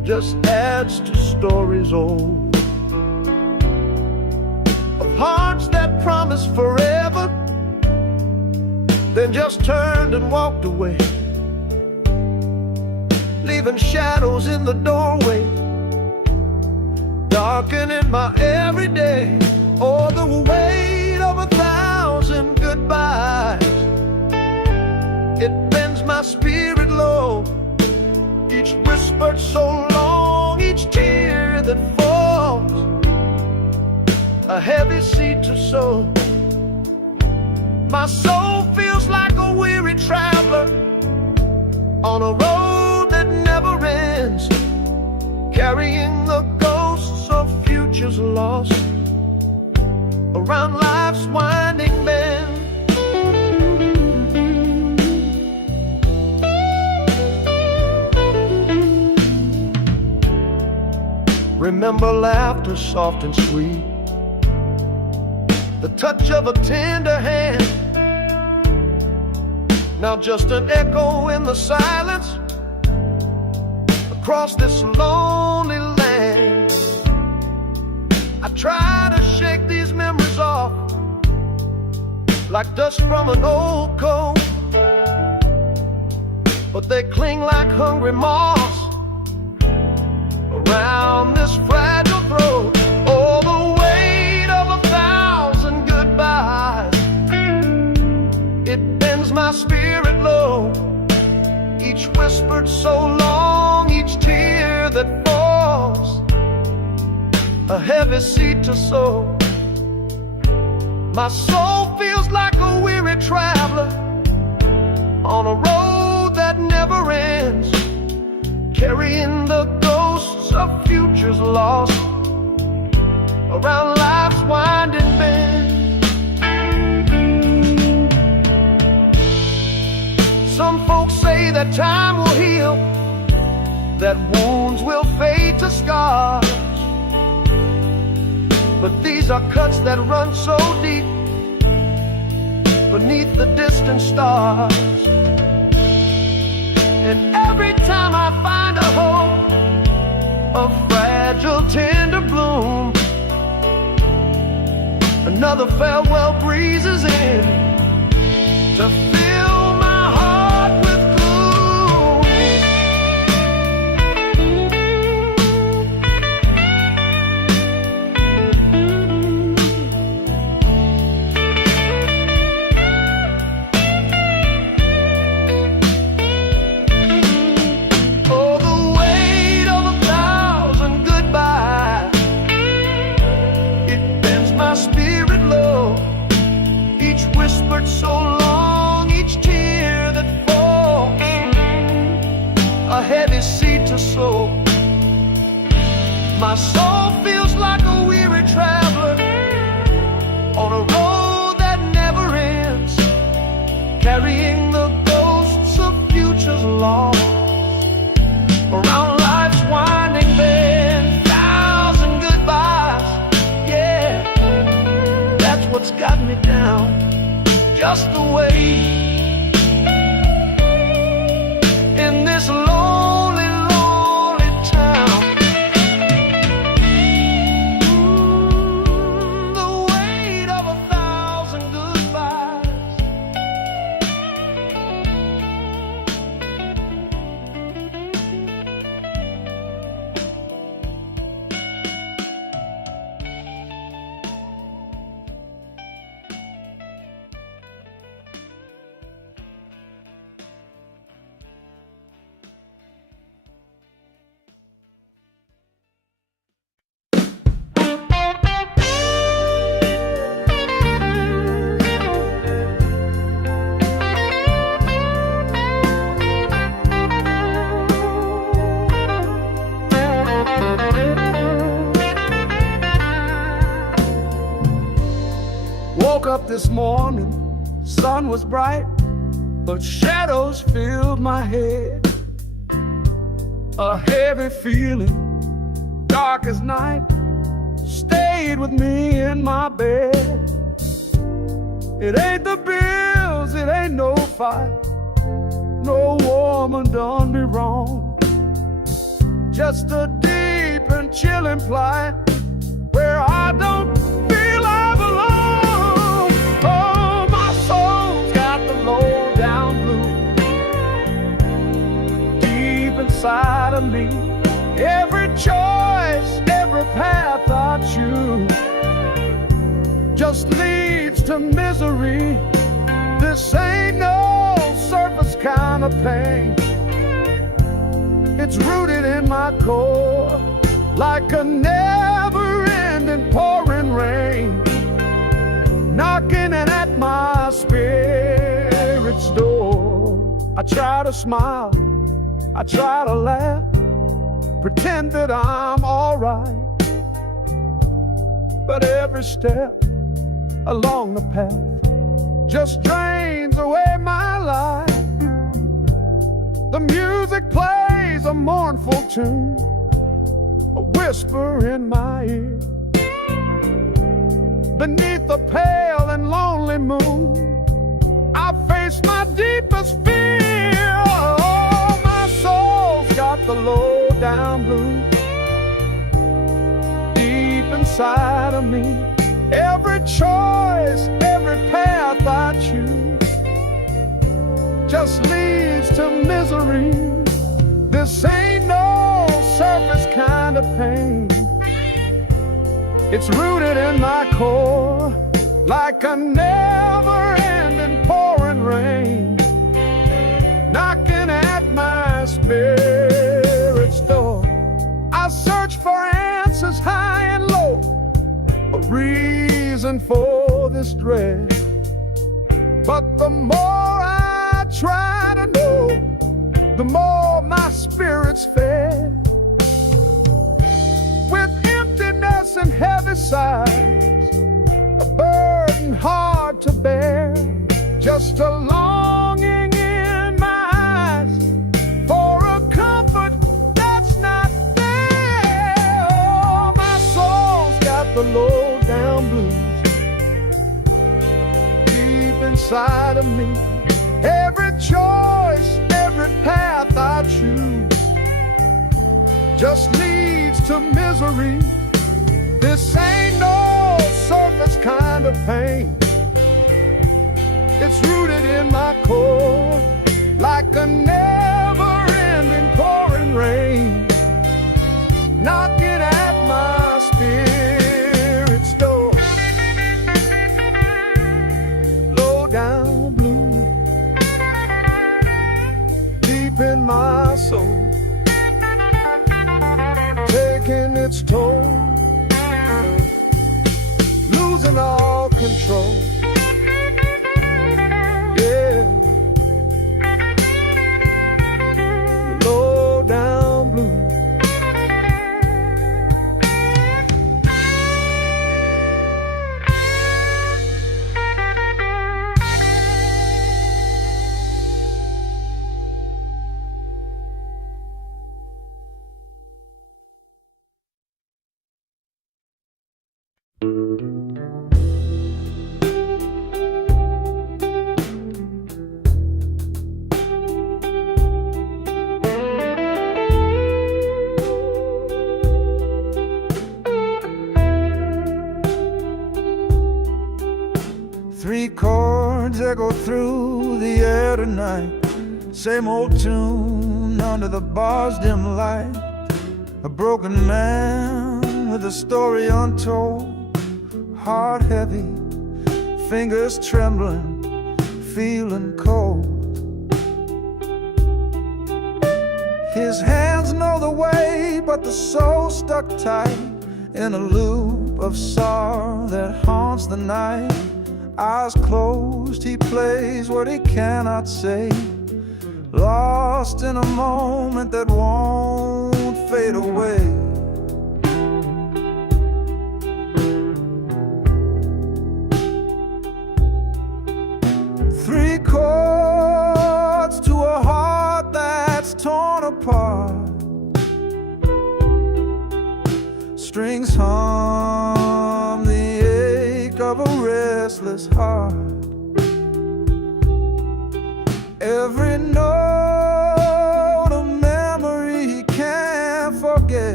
just adds to stories old of hearts that promised forever, then just turned and walked away, leaving shadows in the doorway, darkening my everyday. Oh, the weight of 1,000 goodbyes, it bends my spirit low. Each whispered so long, each tear that falls, a heavy seed to sow. My soul feels like a weary traveler on a road that never ends, carrying the ghosts of futures lost around life's winding bend. Remember laughter soft and sweet, the touch of a tender hand. Now just an echo in the silence across this lonely land. I try to shake these memories off like dust from an old coat, but they cling like hungry moths around this fragile throat. Oh, the weight of 1,000 goodbyes, it bends my spirit low. Each whispered so long, each tear that falls, a heavy seed to sow. My soul feels like a weary traveler on a road that never ends, carrying the ghosts of futures lost around life's winding bend. Some folks say that time will heal, that wounds will fade to scars, but these are cuts that run so deep beneath the distant stars. And every time I find a hope, a fragile tender bloom, another farewell breezes in to fill my heart with gloom. Oh, the weight of 1,000 goodbyes, it bends my spirit low. Each whispered so long, each tear that falls, a heavy seed to sow. My soul feels like a weary traveler on a road that never ends, carrying the ghosts of futures lost around life's winding bend. 1,000 goodbyes, yeah, that's what's got me down, just the way in this lonely, lonely town. The weight of 1,000 goodbyes. Woke up this morning, sun was bright, but shadows filled my head. A heavy feeling, dark as night, stayed with me in my bed. It ain't the bills, it ain't no fight, no woman done me wrong. just a deep and chilling plight where I don't feel I belong. Oh, my soul's got the low down blues deep inside of me. Every choice, every path I choose just leads to misery. This ain't no surface kind of pain. It's rooted in my core like a never-ending pouring rain, knocking at my spirit's door. I try to smile, I try to laugh, pretend that I'm alright, but every step along the path just drains away my life. The music plays a mournful tune, a whisper in my ear. Beneath the pale and lonely moon, I face my deepest fear. Oh, my soul's got the low down blues deep inside of me. Every choice, every path I choose just leads to misery. This ain't no surface kind of pain. It's rooted in my core like a never-ending pouring rain, knocking at my spirit's door. I search for answers high and low, a reason for this dread, but the more I try to know, the more my spirit's fed. With emptiness and heavy sighs, a burden hard to bear, just a longing in my eyes for a comfort that's not there. Oh, my soul's got the low down blues deep inside of me. Every choice, every path I choose just leads to misery. This ain't no surface kind of pain. It's rooted in my core like a never-ending pouring rain, knocking at my spirit's door. Low down blue deep in my soul, taking its toll, losing all control. Yeah, low down blue. Three chords echo through the air tonight, same old tune under the bar's dim light. A broken man with a story untold, heart heavy, fingers trembling, feeling cold. His hands know the way, but the soul stuck tight in a loop of sorrow that haunts the night. Eyes closed, he plays what he cannot say, lost in a moment that won't fade away. Three chords to a heart that's torn apart, strings hum the ache of a restless heart. Every note a memory he can't forget.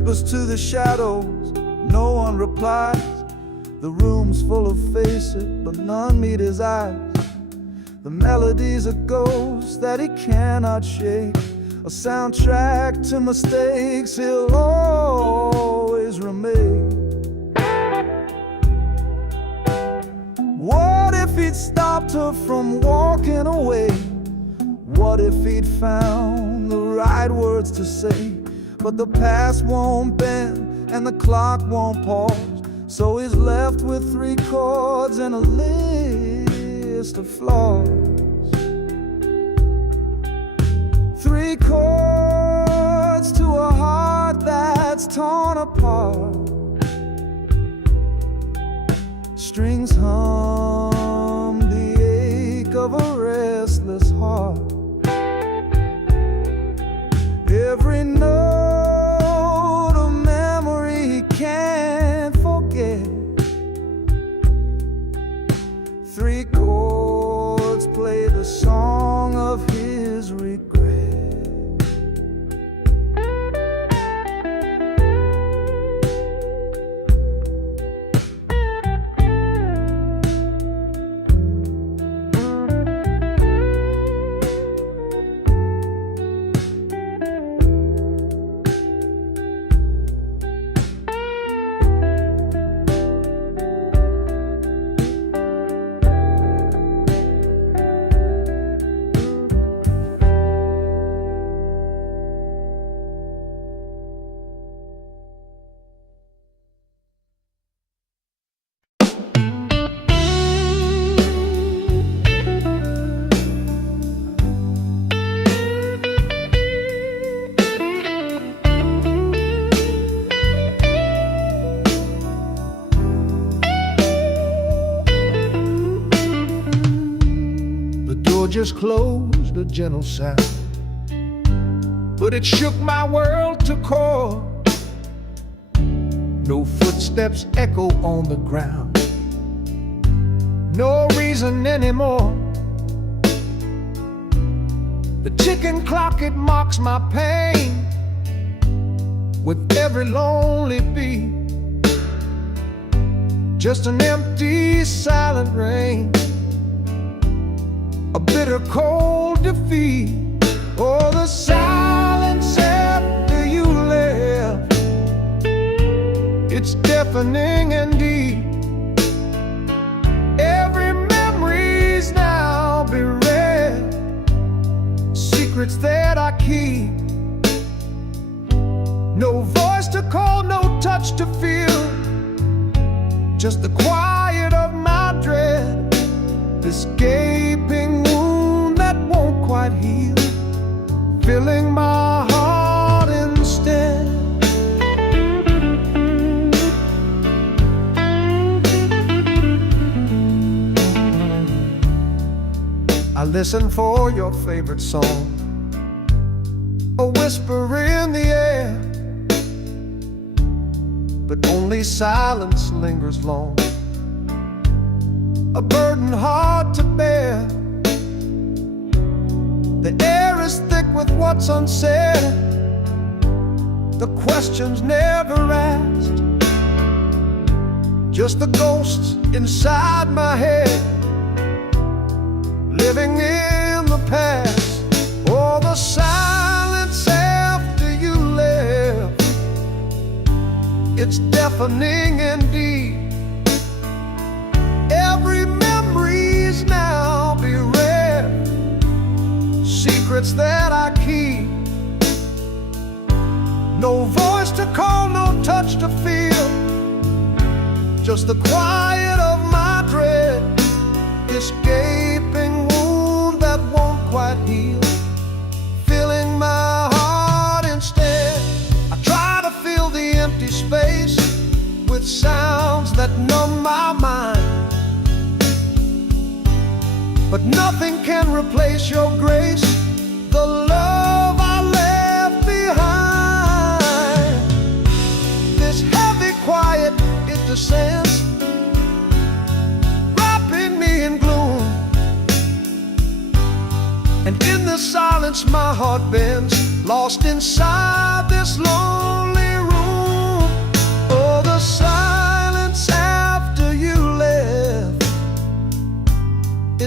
whispers to the shadows, no one replies. The room's full of faces, but none meet his eyes. The melody's a ghost that he cannot shake, a soundtrack to mistakes he'll always remain. What if he'd stopped her from walking away? What if he'd found the right words to say? But the past won't bend and the clock won't pause, so he's left with 3 chords and a list of flaws. 3 chords to a heart that's torn apart. Strings hum the ache of a restless heart. Every note a memory he can't forget. 3 chords play the song of his regret. Just closed, a gentle sound, but it shook my world to core. No footsteps echo on the ground, no reason anymore. The ticking clock, it mocks my pain with every lonely beat. Just an empty, silent rain, a bitter cold defeat. Oh, the silence after you left, it's deafening indeed. Every memory's now buried, secrets that I keep. No voice to call, no touch to feel, just the quiet of my dread. This gaping wound that won't quite heal, filling my heart instead. I listen for your favorite song, a whisper in the air, but only silence lingers long, a burden hard to bear. The air is thick with what's unsaid, the questions never asked, just the ghosts inside my head, living in the past. Oh, the silence after you left, it's deafening indeed. Every memory's now bereft, secrets that I keep. No voice to call, no touch to feel, just the quiet of my dread. This gaping wound that won't quite heal, filling my heart instead. I try to fill the empty space with sounds that numb my mind, but nothing can replace your grace, the love I left behind. This heavy quiet, it descends, wrapping me in gloom, and in the silence my heart bends, lost inside this lonely room.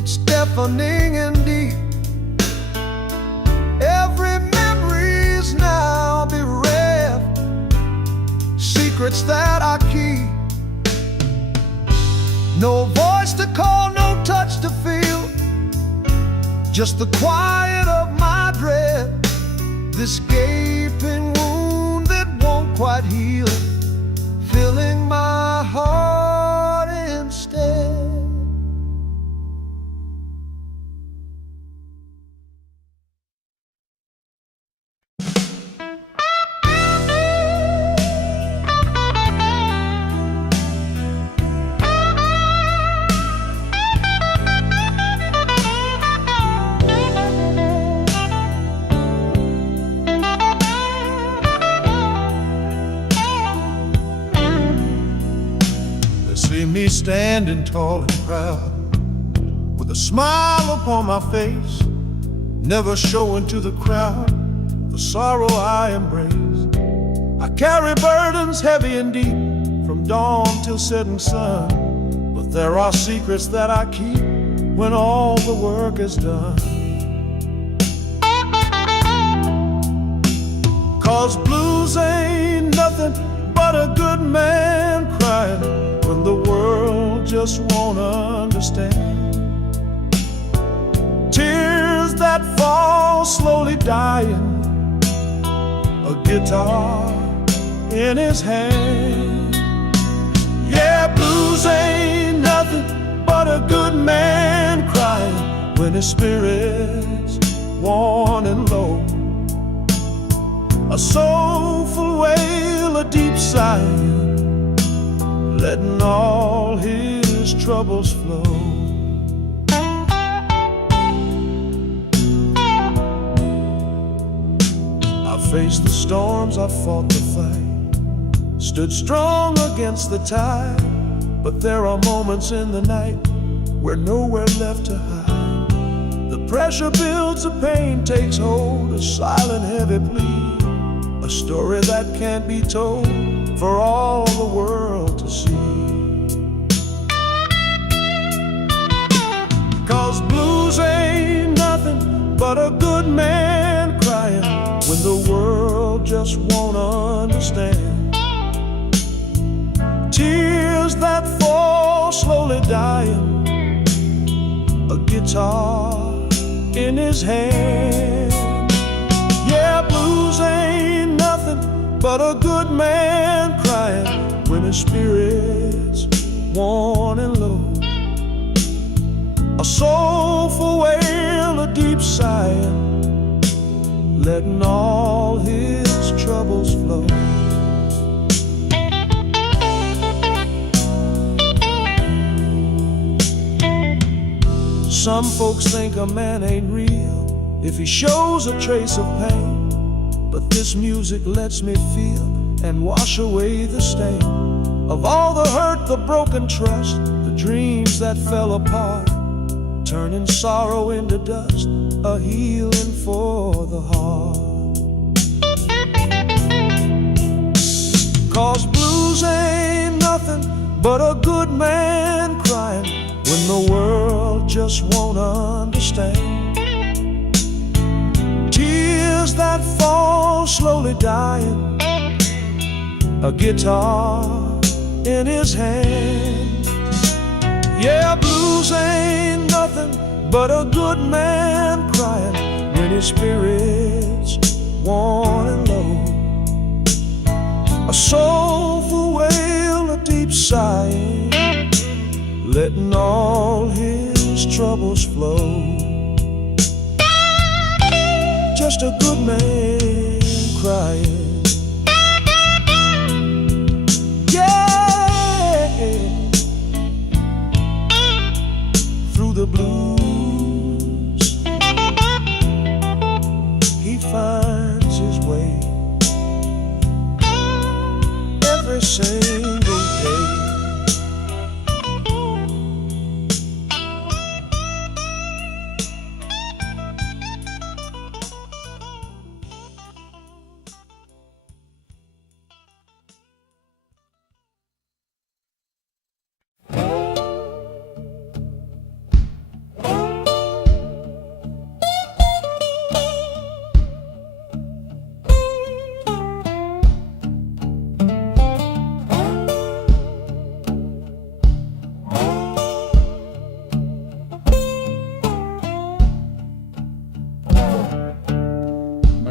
It's deafening and deep. Every memory's now bereft, secrets that I keep. No voice to call, no touch to feel, just the quiet of my dread. This gaping wound that won't quite heal, filling my heart instead. See me standing tall and proud, with a smile upon my face, never showing to the crowd the sorrow I embrace. I carry burdens heavy and deep, from dawn till setting sun, but there are secrets that I keep when all the work is done. 'Cause blues ain't nothing but a good man crying when the world just won't understand. Tears that fall slowly dying, a guitar in his hand. Yeah, blues ain't nothing but a good man crying when his spirit's worn and low. A soulful wail, a deep sigh, letting all his troubles flow. I faced the storms, I fought the fight, stood strong against the tide, but there are moments in the night where nowhere left to hide. The pressure builds, the pain takes hold, a silent heavy plea, a story that can't be told for all the world to see. 'Cause blues ain't nothing but a good man crying when the world just won't understand. Tears that fall slowly dying, a guitar in his hand. Yeah, blues ain't nothing but a good man crying when his spirit's worn and low. A soulful wail, a deep sigh, letting all his troubles flow. Some folks think a man ain't real if he shows a trace of pain, but this music lets me feel and wash away the stain of all the hurt, the broken trust, the dreams that fell apart, turning sorrow into dust, a healing for the heart. 'Cause blues ain't nothing but a good man crying when the world just won't understand. Tears that fall slowly dying, a guitar in his hand. Yeah, blues ain't nothing but a good man crying when his spirit's worn and low. A soulful wail, a deep sigh, letting all his troubles flow. Just a good man crying. Yeah, through the blues he finds his way every single day.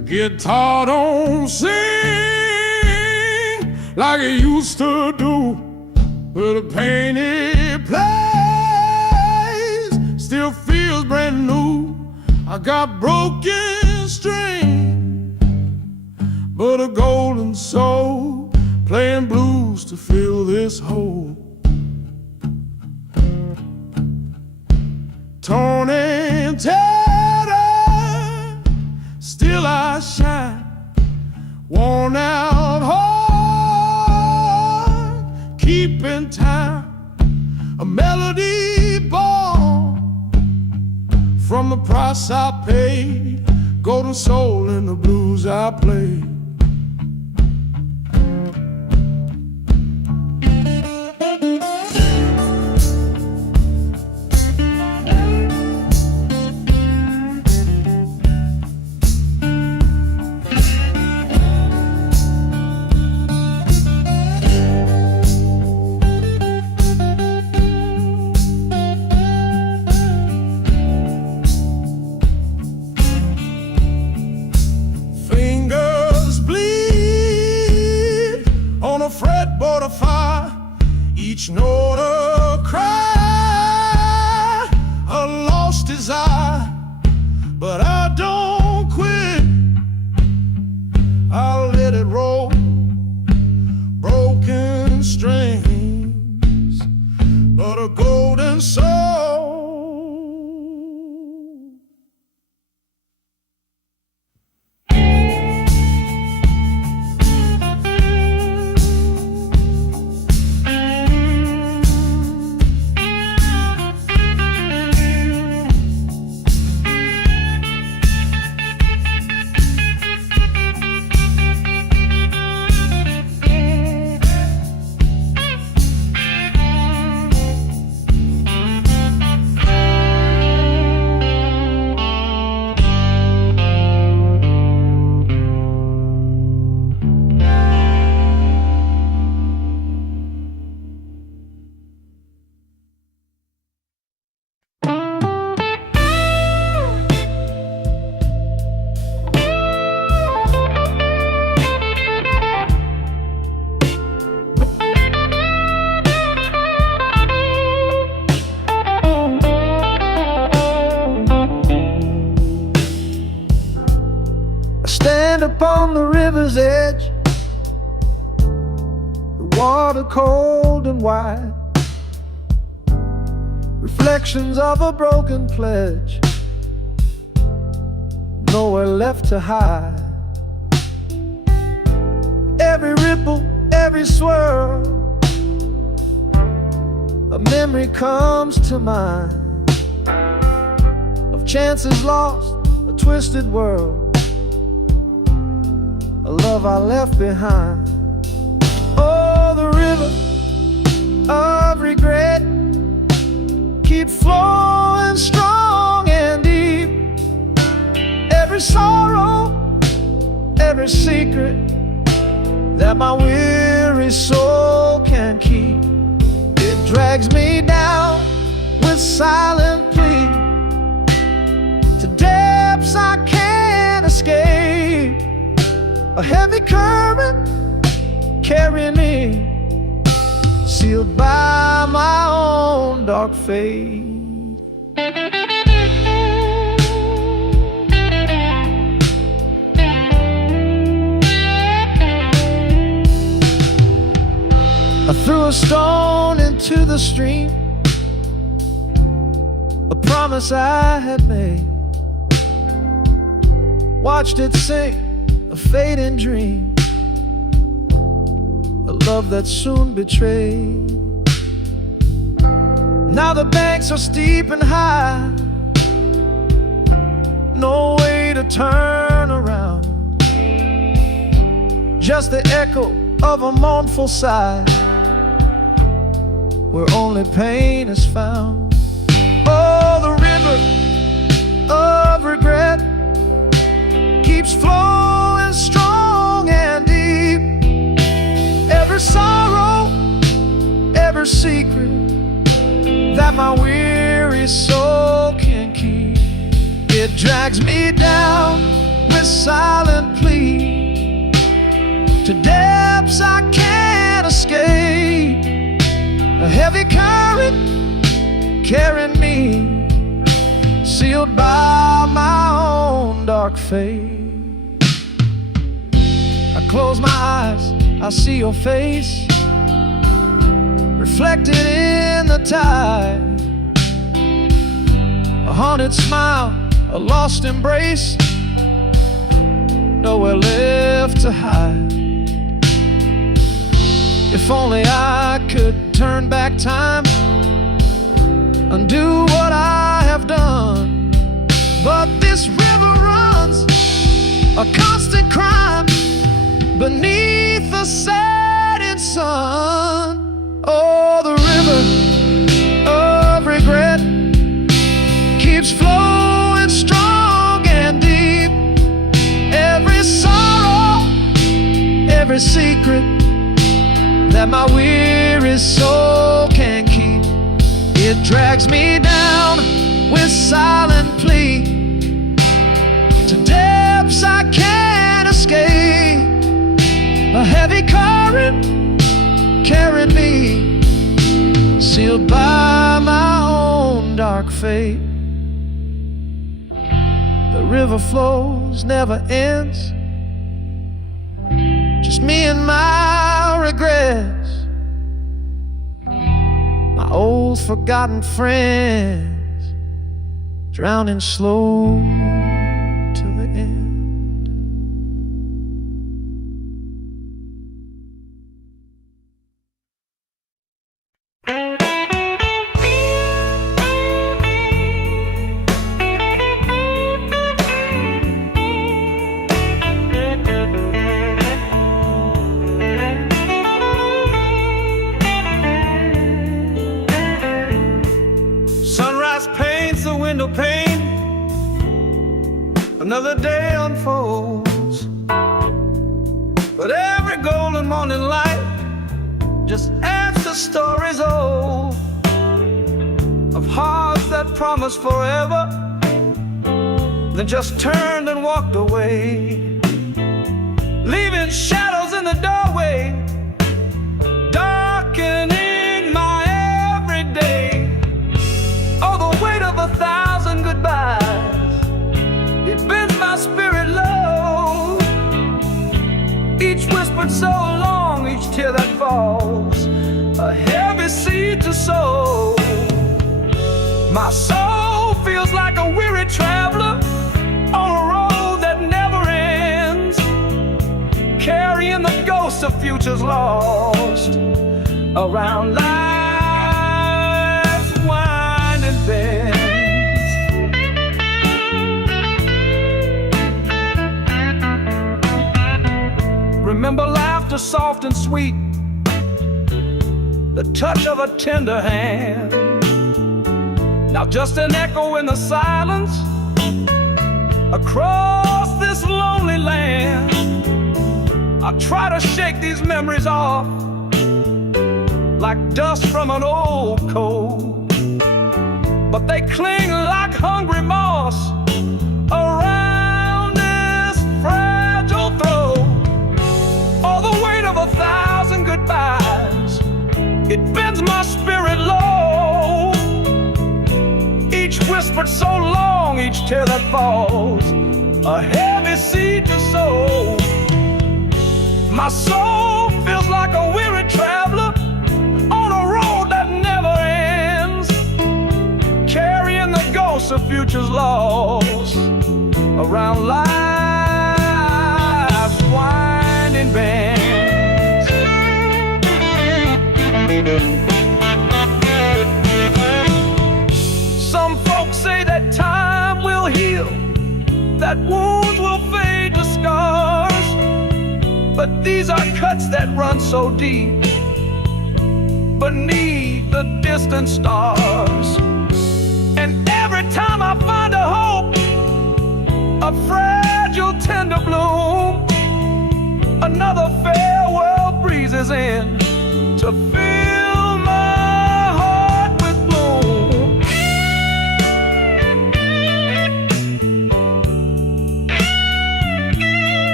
guitar don't sing like it used to do, but the pain it plays still feels brand new. I got broken strings, but a golden soul playing blues to fill this hole. Torn and tattered, still I shine. Worn out heart, keeping time. A melody born from the price I paid. Golden soul in the blues I play. Fretboard of fire, each note a cry, a lost desire. But I don't quit, I'll let it roll. Broken strings, but a golden soul. Stand upon the river's edge, the water cold and wide, reflections of a broken pledge, nowhere left to hide. Every ripple, every swirl, a memory comes to mind of chances lost, a twisted world, a love I left behind. Oh, the river of regret keeps flowing strong and deep. Every sorrow, every secret that my weary soul can keep, it drags me down with silent plea to depths I can't escape. A heavy current carrying me, sealed by my own dark fate. I threw a stone into the stream, a promise I had made, watched it sink, a fading dream, a love that soon betrayed. Now the banks are steep and high, no way to turn around, just the echo of a mournful sigh, where only pain is found. Oh, the river of regret keeps flowing strong and deep. Every sorrow, every secret that my weary soul can keep, it drags me down with with silent plea to depths I can't escape. A heavy current carrying me, sealed by my own dark fate. I close my eyes, I see your face reflected in the tide. A haunted smile, a lost embrace, nowhere left to hide. If only I could turn back time, undo what I have done. But this river runs a constant crime beneath the setting sun. Oh, the river of regret keeps flowing strong and deep. Every sorrow, every secret that my weary soul can keep, it drags me down with silent plea to depths I can't escape. A heavy current carrying me, sealed by my own dark fate. The river flows, never ends, just me and my regrets, my old forgotten friends, drowning slow till the end. Pain, another day unfolds, but every golden morning light just adds to stories old of hearts that promised forever, then just turned and walked away, leaving shadows in the doorway, darkening my everyday. Oh, the weight of 1,000 goodbyes, it bends my spirit low. Each whispered so long, each tear that falls, a heavy seed to sow. My soul feels like a weary traveler on a road that never ends, carrying the ghosts of futures lost around life's winding bends. Remember laughter soft and sweet, the touch of a tender hand. Now just an echo in the silence across this lonely land. I try to shake these memories off like dust from an old coat, but they cling like hungry moss around this fragile throat. All the weight of 1,000 goodbyes, it bends my spirit low. Each whispered so long, each tear that falls, a heavy seed to sow. My soul feels like a weary traveler on a road that never ends, carrying the ghosts of futures lost around life's winding bends. Some folks say that time will heal, that wounds will fade to scars, but these are cuts that run so deep beneath the distant stars. And every time I find a hope, a fragile tender bloom, another farewell breezes in to fill my heart with gloom.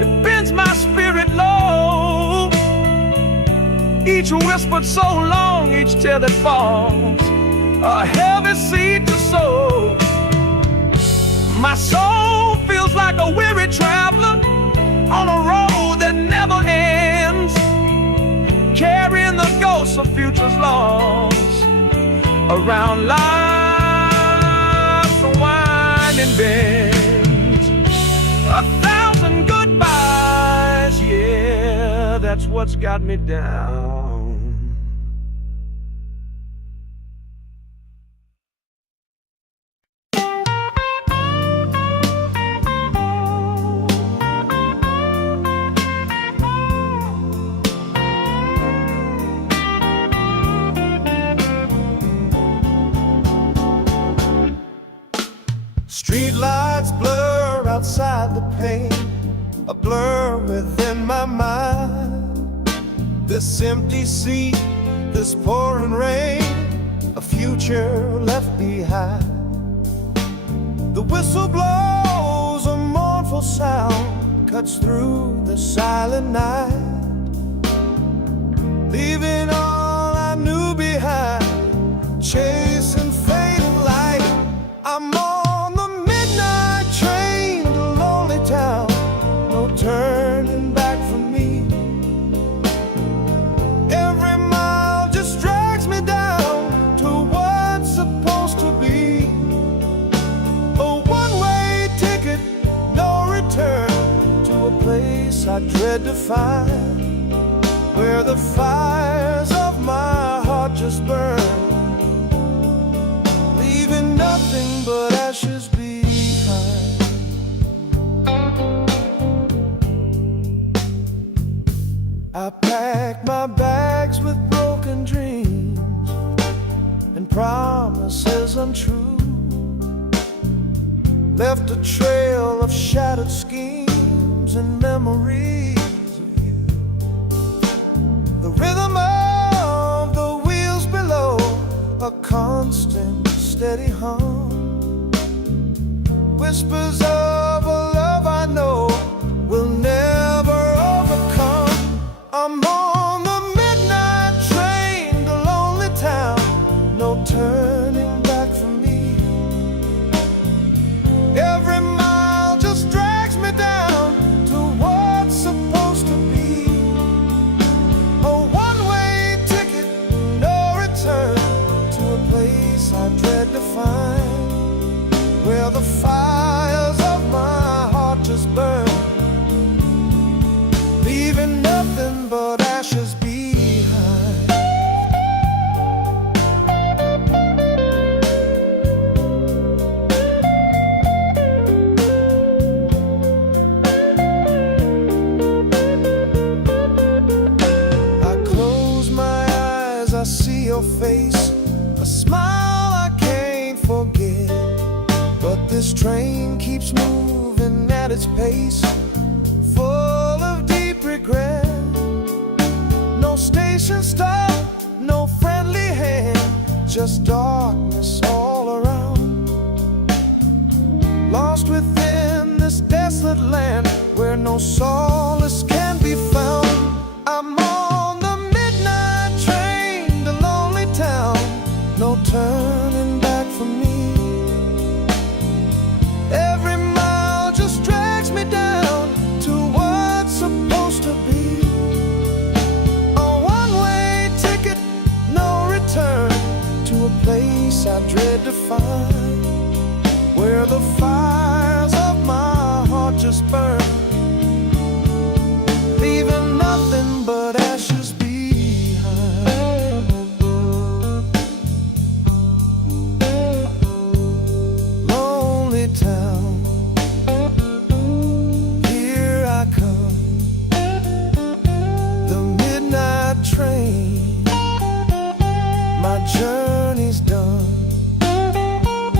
it bends my spirit low. Each whispered so long, each tear that falls, a heavy seed to sow. My soul feels like a weary traveler on a road that never ends, carrying the ghosts of futures lost around life's winding bends. 1,000 goodbyes, yeah, that's what's got me down. Street lights blur outside the pane, a blur within my mind. This empty seat, this pouring rain, a future left behind. The whistle blows, a mournful sound cuts through the silent night, leaving all I knew behind, chasing fading light. I'm on the midnight train to lonely town, no turning back for me. Every mile just drags me down to what's supposed to be. A one-way ticket, no return, to a place I dread to find, where the fires of my heart just burn, leaving nothing but ashes behind. I packed my bags with broken dreams and promises untrue, left a trail of shattered schemes and memories of you. The rhythm of the wheels below, a constant steady hum, whispers of a love I know will never overcome. I'm on the midnight train to lonely town, no turning back for me. Every mile just drags me down to what's supposed to be. A one-way ticket, no return, to a place I dread to find, where the fires of my heart just burn, leaving nothing but ashes behind. I close my eyes, I see your face, a smile I can't forget. But this train keeps moving at its pace, full of deep regret. No station stop, no friendly hand, just darkness all around. Lost within this desolate land where no solace can be found. I'm on the midnight train to lonely town, no turning back for me. Every mile just drags me down to what's supposed to be. A one-way ticket, no return, to a place I dread to find, where the fires of my heart just burn, leaving nothing but ashes behind. Lonely town, here I come, the midnight train, my journey's done.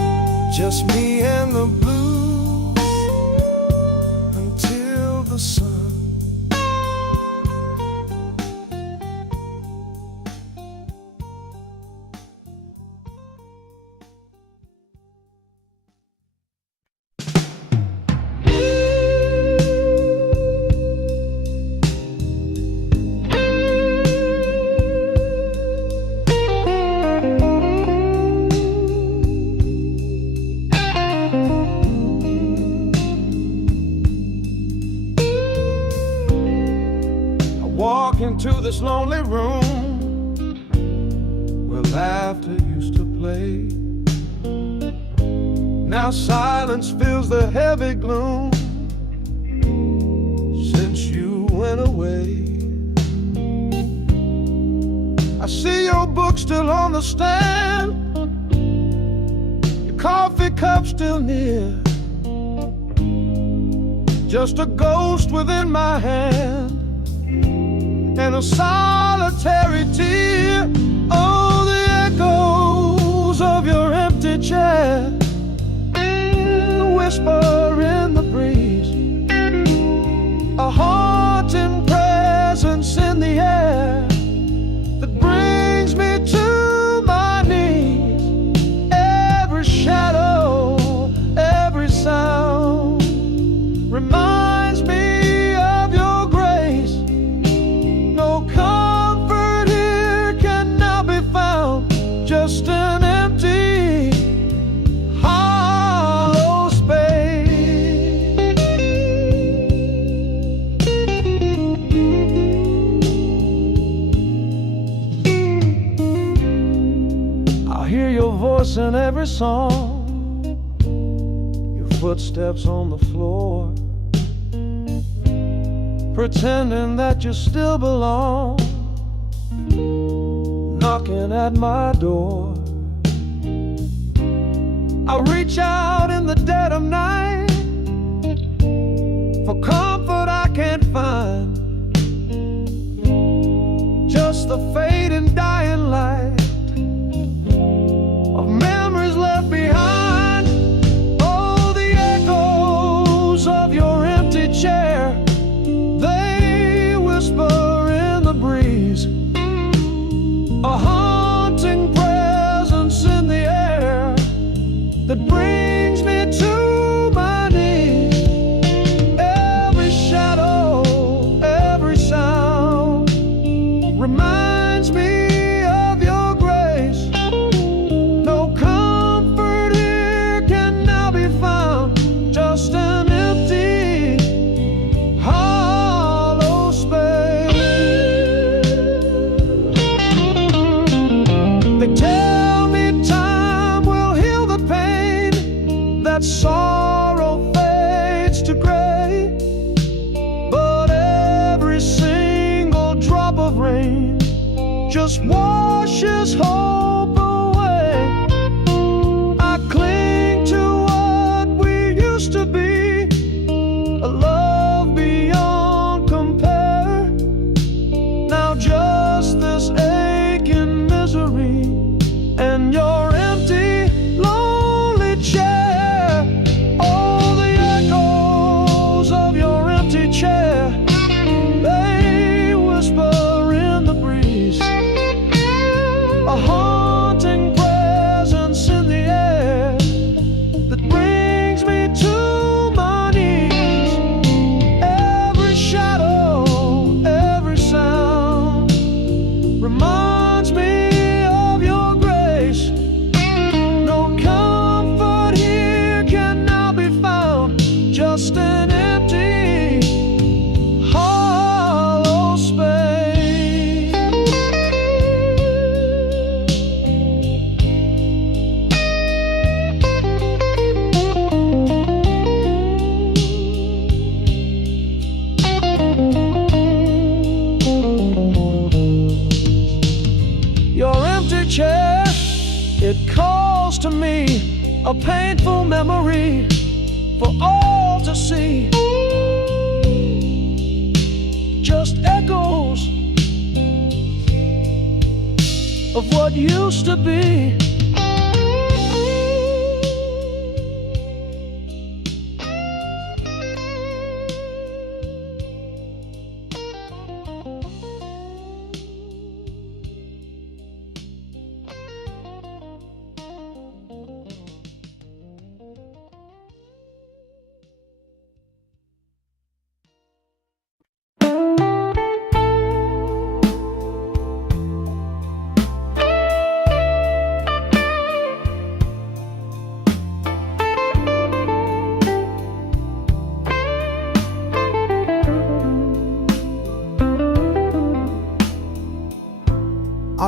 into this lonely room where laughter used to play. Now silence fills the heavy gloom since you went away. I see your book still on the stand, your coffee cup still near, just a ghost within my hand and a solitary tear. Oh, the echoes of your empty chair, the whisper in the breeze, a haunting presence in the air that brings me to my knees. Every shadow, every sound reminds me of your grace. No comfort here can now be found, just an empty, hollow space. I hear your voice in every song, your footsteps on the floor, pretending that you still belong, knocking at my door. I reach out in the dead of night for comfort I can't find, just the fading dying light of memories left behind. Oh, the echoes of your empty chair, they whisper in the breeze, a haunting presence in the air that brings me to my knees. Every shadow, every sound reminds me of your grace. No comfort here can now be found, just an empty, hollow space. They tell me time will heal the pain, that sorrow fades to gray, but every single drop of rain just washes hope away. I cling to what we used to be, a love beyond compare. Now just this aching misery and your empty, lonely chair. Oh, the echoes of your empty chair, they whisper in the breeze, a haunting presence in the air that brings me to my knees. Every shadow, every sound reminds me of your grace. No comfort here can now be found, just an empty, hollow space. Your empty chair, it calls to me, a painful memory for all to see. Just echoes of what used to be.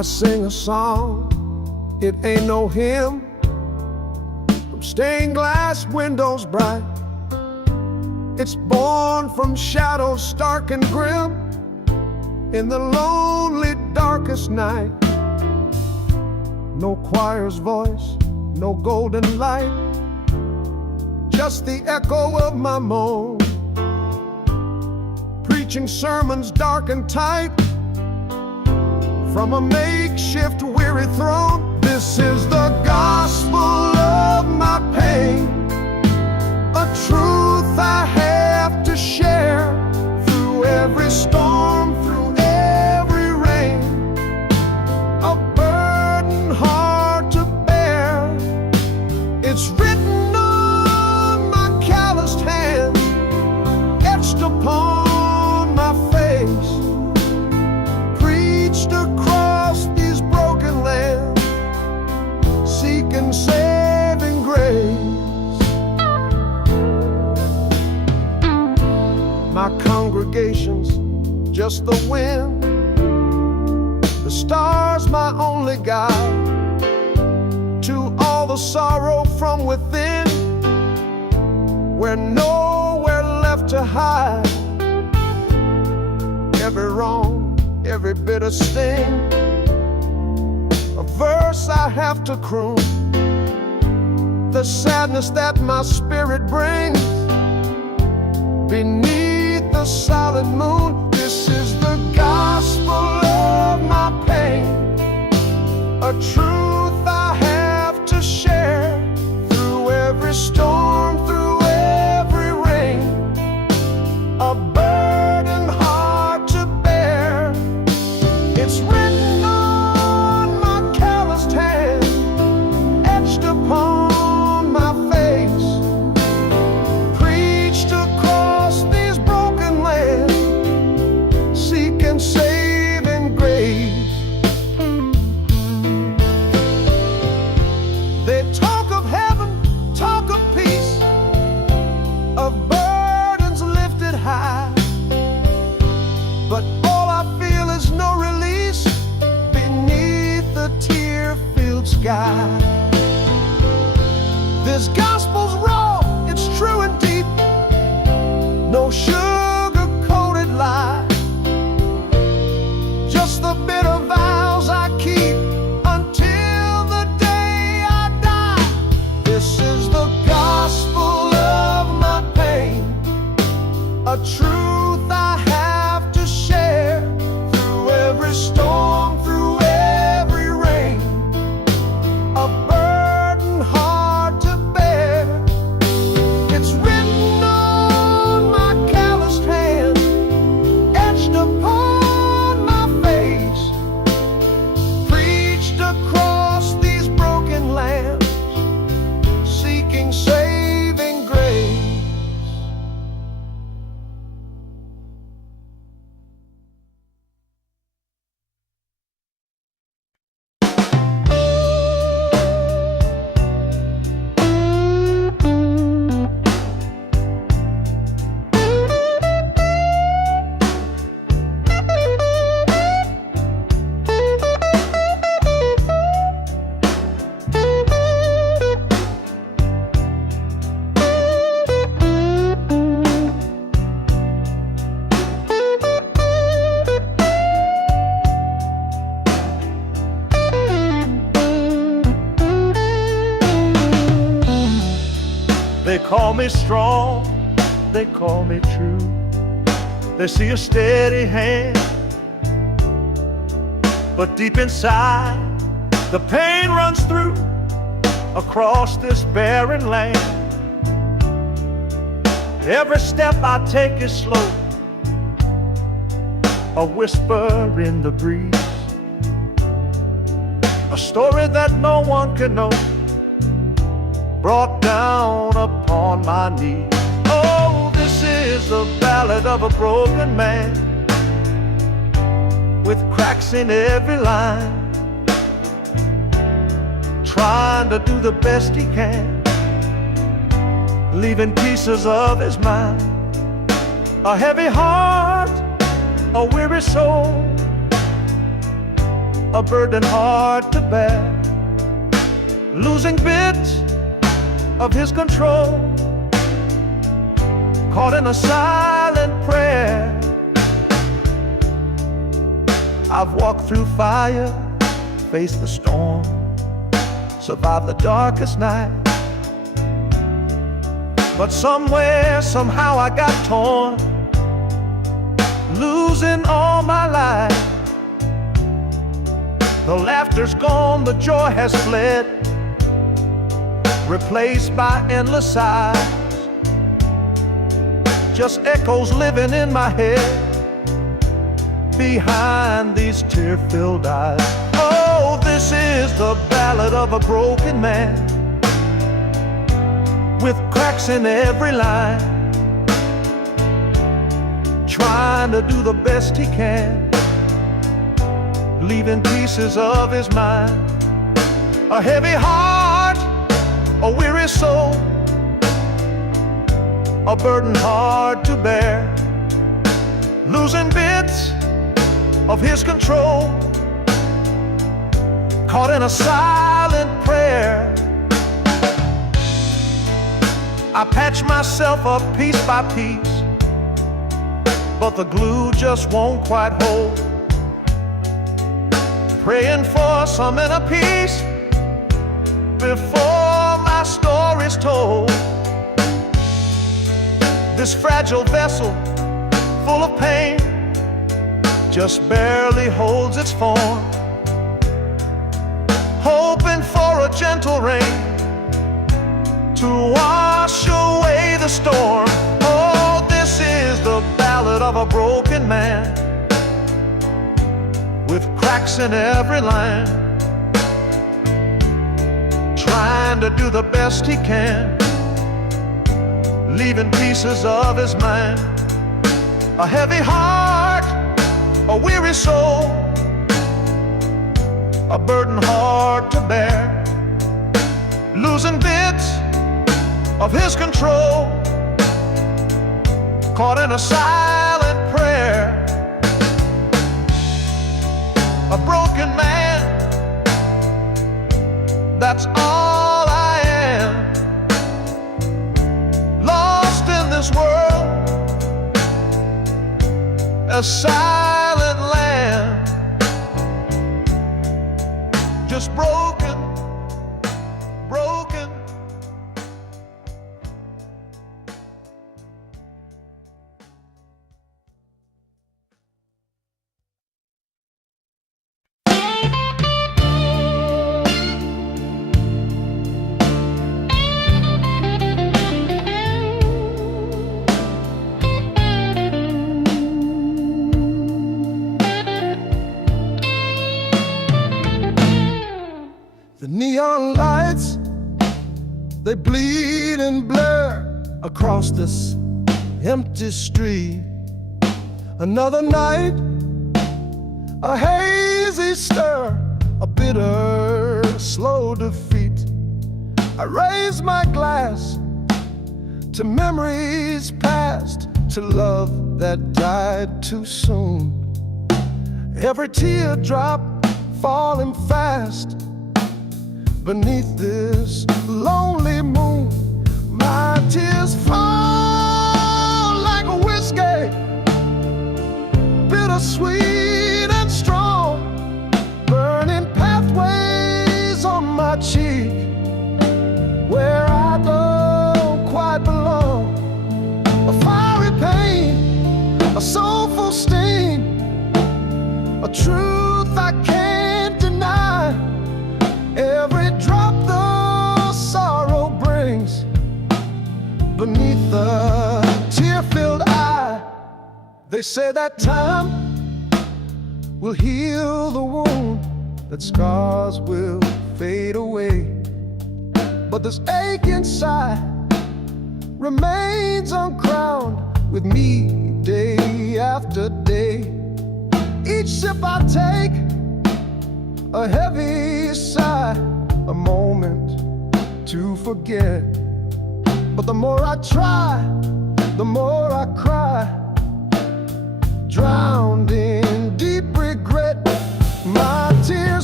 sing a song, it ain't no hymn, from stained glass windows bright. It's born from shadows stark and grim, in the lonely darkest night. No choir's voice, no golden light, just the echo of my moan, preaching sermons dark and tight from a makeshift weary throne. This is the gospel of my pain, a truth I have to share through every storm, through every rain, a burden hard to bear. It's written on my calloused hand, etched upon my face, preached across these broken lands, seeking saving grace. My congregation's just the wind, the stars my only guide to all the sorrow from within, we're nowhere left to hide. Every wrong, every bitter sting, a verse I have to croon, the sadness that my spirit brings beneath the solid moon. This is the gospel of my pain, a truth I have to share through every storm, through every rain, a burden hard to bear. It's written on my calloused hand, etched upon my face, preached across these broken lands, seeking saving grace. They talk of heaven, talk of peace, of burdens lifted high, but all I feel is no release beneath the tear-filled sky. This gospel's raw, it's true and deep, no sugar-coated lie, just the bitter vows I keep until the day I die. This is the gospel of my pain, a truth I have to share through every storm, through every rain, a burden hard to bear. It's written on my calloused hand, etched upon my face, preached across these broken lands, seeking saving grace. They call me strong, they call me true. They see a steady hand, but deep inside the pain runs through across this barren land. Every step I take is slow, a whisper in the breeze, a story that no one can know, brought down upon my knees. Oh, this is the ballad of a broken man, with cracks in every line, trying to do the best he can, leaving pieces of his mind, a heavy heart, a weary soul, a burden hard to bear, losing bits of his control, caught in a silent prayer. I've walked through fire, faced the storm, survived the darkest night. But somewhere, somehow I got torn, losing all my life. The laughter's gone, the joy has fled, replaced by endless sighs. Just echoes living in my head behind these tear-filled eyes. Oh, this is the ballad of a broken man, with cracks in every line, trying to do the best he can, leaving pieces of his mind. A heavy heart, a weary soul, a burden hard to bear, losing bits of his control, caught in a silent prayer. I patch myself up piece by piece, but the glue just won't quite hold. Praying for some inner peace before my story's told. This fragile vessel, full of pain, just barely holds its form, hoping for a gentle rain to wash away the storm. Oh, this is the ballad of a broken man, with cracks in every line, trying to do the best he can, leaving pieces of his mind. A heavy heart, a weary soul, a burden hard to bear, losing bits of his control, caught in a silent prayer. A broken man, that's all I am, lost in this world, a silent land, just broken, broken. The neon lights, they bleed and blur across this empty street. Another night, a hazy stir, a bitter, slow defeat. I raise my glass to memories past, to love that died too soon. Every teardrop falling fast beneath this lonely moon. My tears fall like a whiskey, bittersweet and strong, burning pathways on my cheek, where I don't quite belong. A fiery pain, a soulful sting, a truth I can't deny. Every drop the sorrow brings beneath the tear-filled eye. They say that time will heal the wound, that scars will fade away, but this ache inside remains uncrowned with me day after day. Each sip I take, a heavy sigh, a moment to forget. But the more I try, the more I cry, drowned in deep regret. My tears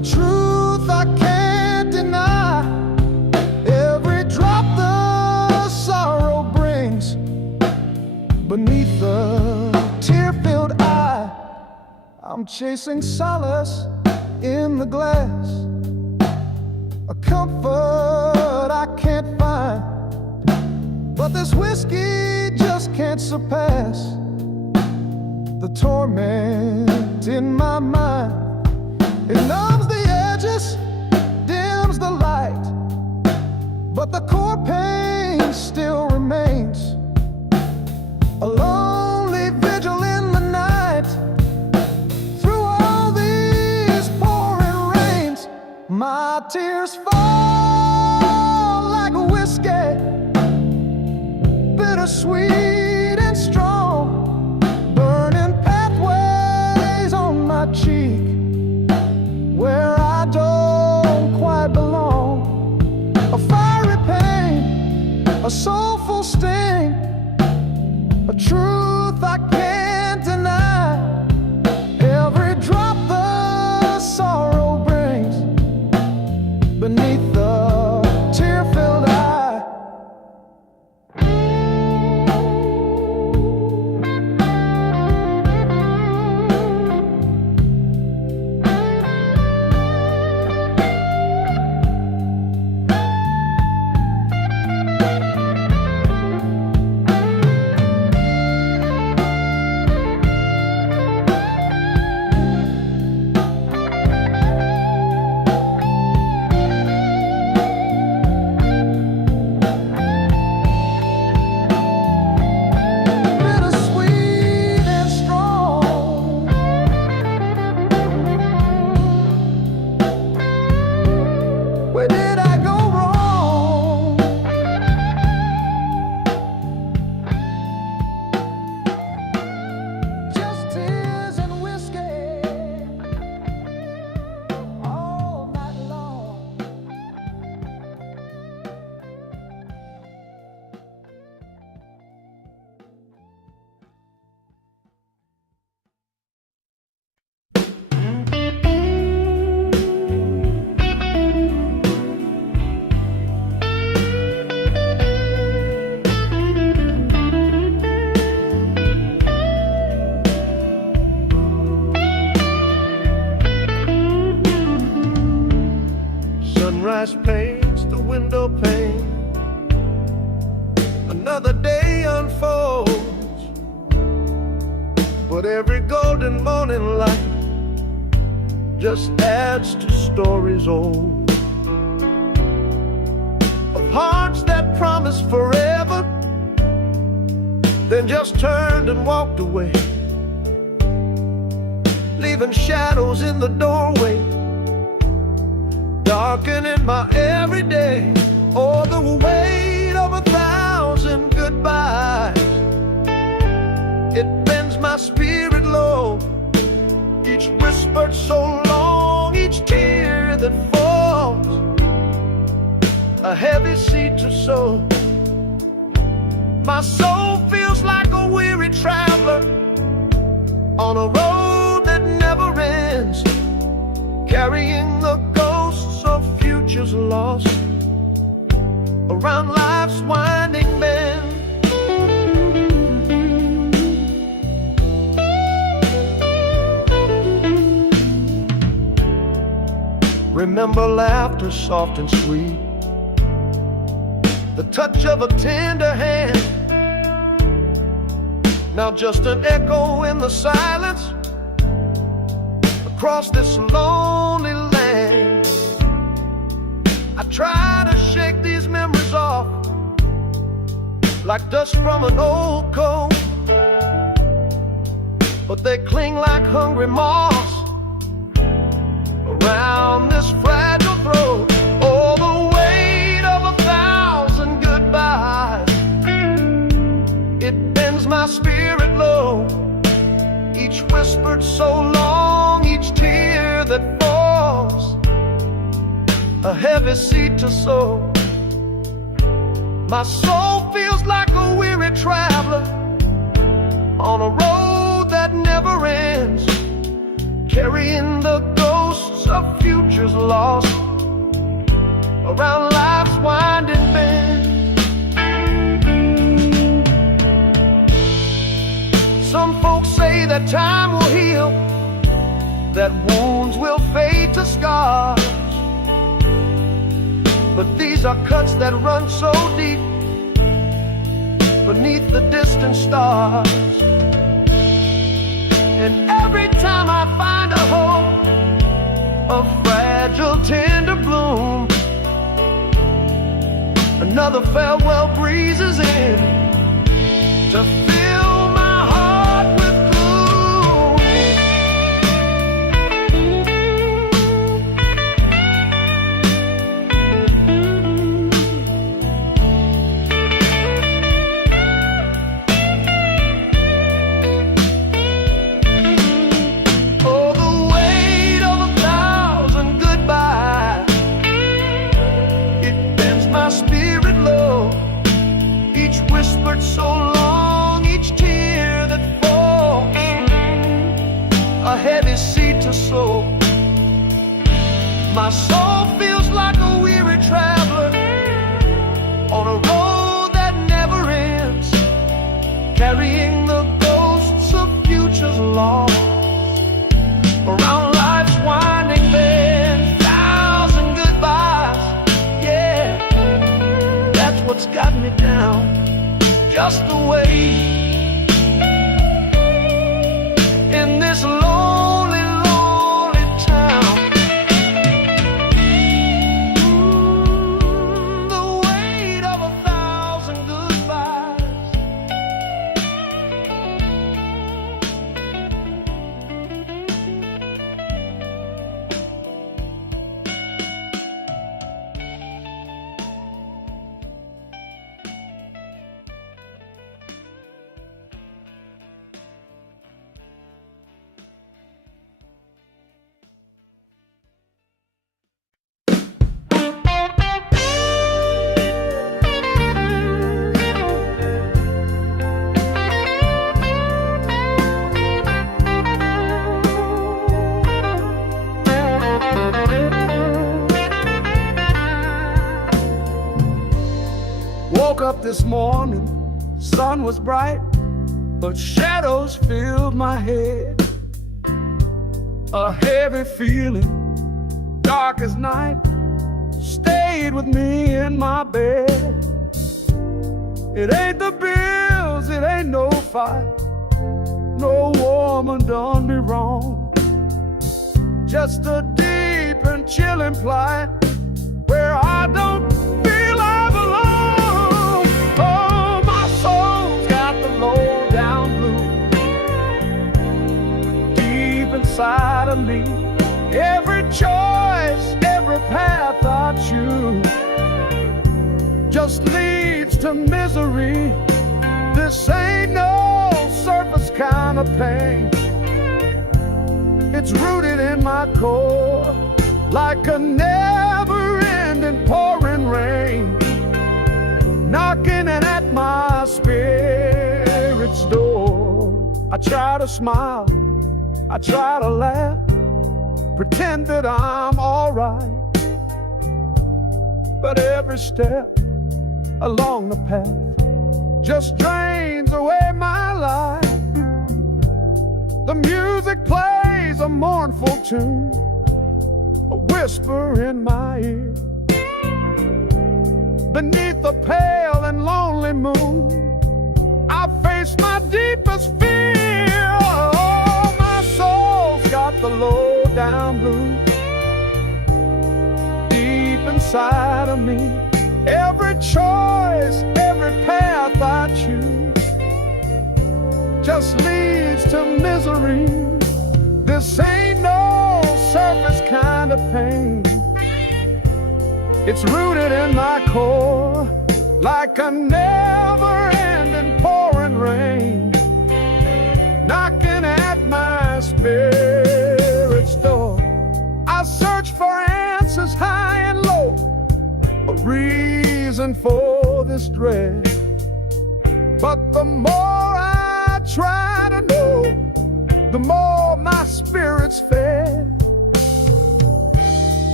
a truth I can't deny. Every drop the sorrow brings beneath the tear-filled eye. I'm chasing solace in the glass, a comfort I can't find, but this whiskey just can't surpass the torment in my mind. It numbs the edges, dims the light, but the core pain still remains. A lonely vigil in the night. Through all these pouring rains, my tears fall like a whiskey, bittersweet and strong, burning pathways on my cheek where I don't quite belong. A fiery pain, a soulful sting, a truth I can't deny. Every drop the sorrow brings beneath the tear-filled eye. Where did I go wrong? Just tears and whiskey all night long. Sunrise paints the window pane. Another day unfolds, but every golden morning light just adds to stories old of hearts that promised forever, then just turned and walked away, leaving shadows in the doorway, darkening my everyday. Oh, the weight of 1,000 goodbyes, it bends my spirit low. Each whispered so long, each tear that falls, a heavy seed to sow. My soul feels like a weary traveler on a road that never ends, carrying the ghosts of futures lost around life's winding bend. Remember laughter soft and sweet, the touch of a tender hand, now just an echo in the silence across this lonely land. I try to shake these memories off like dust from an old coat, but they cling like hungry moths around this fragile throat. Oh, the weight of 1,000 goodbyes, it bends my spirit low. Each whispered so long, each tear that falls, a heavy seed to sow. My soul feels like a weary traveler on a road that never ends, carrying the ghost ghosts of futures lost around life's winding bend. Some folks say that time will heal, that wounds will fade to scars, but these are cuts that run so deep beneath the distant stars. And every time I find a hope, a fragile tender bloom, another farewell breezes in to fill my heart with gloom. Oh, the weight of 1,000 goodbyes, it bends my spirit low. Each whispered so long, each tear that falls, a heavy seed to sow. My soul feels like a weary traveler on a road that never ends, carrying the ghosts of futures lost around life's winding bend. 1,000 goodbyes, yeah, that's what's got me down, just the way in this lonely, lonely town. The weight of 1,000 goodbyes. Woke up this morning, sun was bright, but shadows filled my head. A heavy feeling, dark as night, stayed with me in my bed. It ain't the bills, it ain't no fight, no woman done me wrong. Just a deep and chilling plight where I don't feel I belong. Oh, my soul's got the low down blues deep inside of me. Every choice, every path I choose just leads to misery. This ain't no surface kind of pain. It's rooted in my core like a never-ending pouring rain, knocking at my spirit's door. I try to smile, I try to laugh, pretend that I'm alright, but every step along the path just drains away my life. The music plays a mournful tune, a whisper in my ear. Beneath the pale and lonely moon, I face my deepest fear. Oh, my soul's got the low down blues deep inside of me. Every choice, every path I choose just leads to misery. This ain't no surface kind of pain. It's rooted in my core like a never-ending pouring rain, knocking at my spirit's door. I search for answers high and low, a reason for this dread, but the more I try to know, the more my spirit's fed.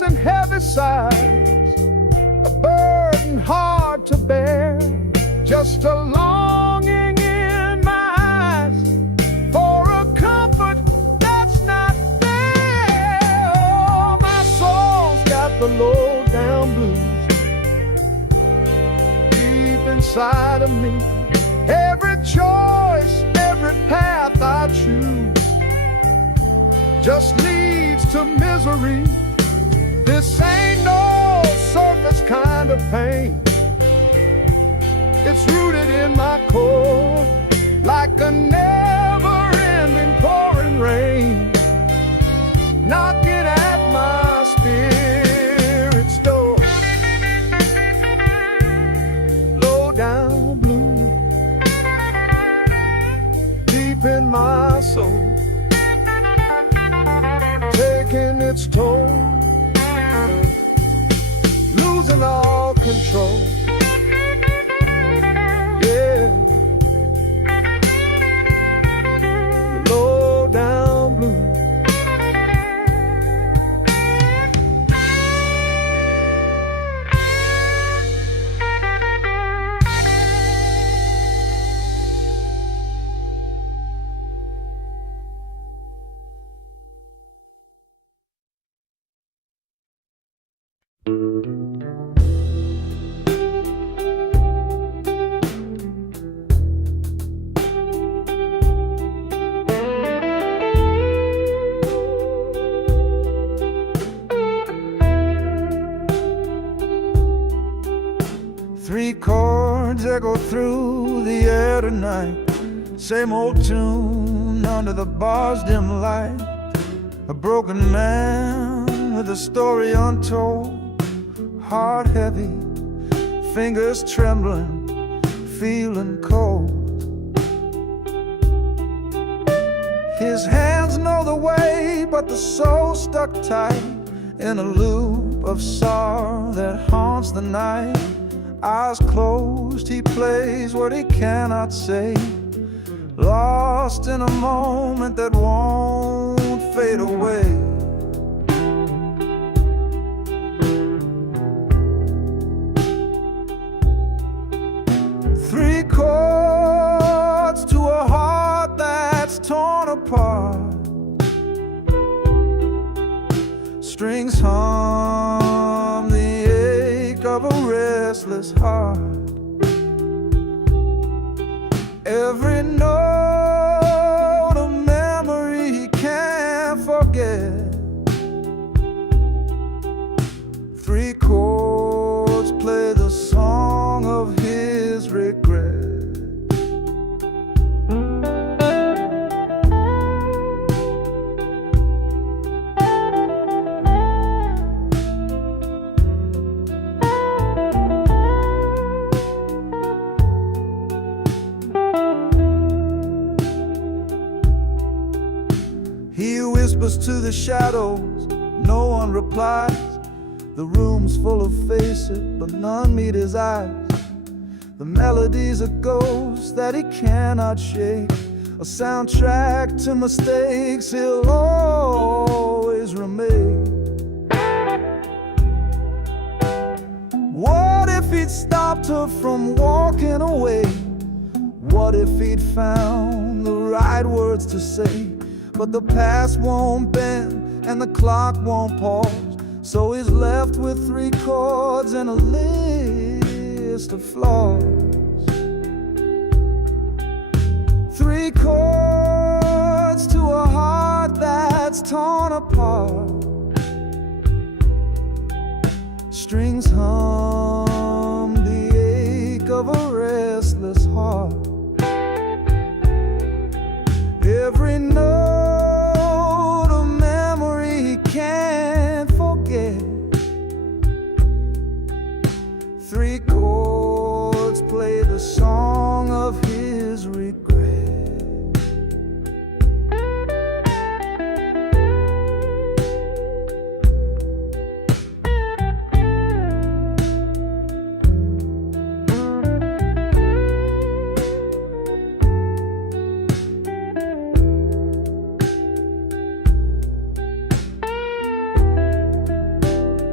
and heavy sighs, a burden hard to bear, just a longing in my eyes for a comfort that's not there. Oh, my soul's got the low down blues deep inside of me. Every choice, every path I choose just leads to misery. This ain't no surface kind of pain. It's rooted in my core, like a never-ending pouring rain, knocking at my spirit's door. Low down blue, deep in my soul, taking its toll, losing all control. Yeah, low down blue. Three chords echo through the air tonight, same old tune under the bar's dim light. A broken man with a story untold, heart heavy, fingers trembling, feeling cold. His hands know the way, but the soul stuck tight in a loop of sorrow that haunts the night. Eyes closed, he plays what he cannot say, lost in a moment that won't fade away. Three chords to a heart that's torn apart, strings hum the ache of a restless heart. Every note a memory he can't forget. Three chords play the song of his regret. He whispers to the shadows, no one replies. The room's full of faces, but none meet his eyes. The melody's a ghost that he cannot shake, a soundtrack to mistakes he'll always remake. What if he'd stopped her from walking away? What if he'd found the right words to say? But the past won't bend and the clock won't pause, so he's left with three chords and a list of flaws. Three chords to a heart that's torn apart, strings hum the ache of a restless heart. Every note a memory he can't forget. Three chords play the song of his regret.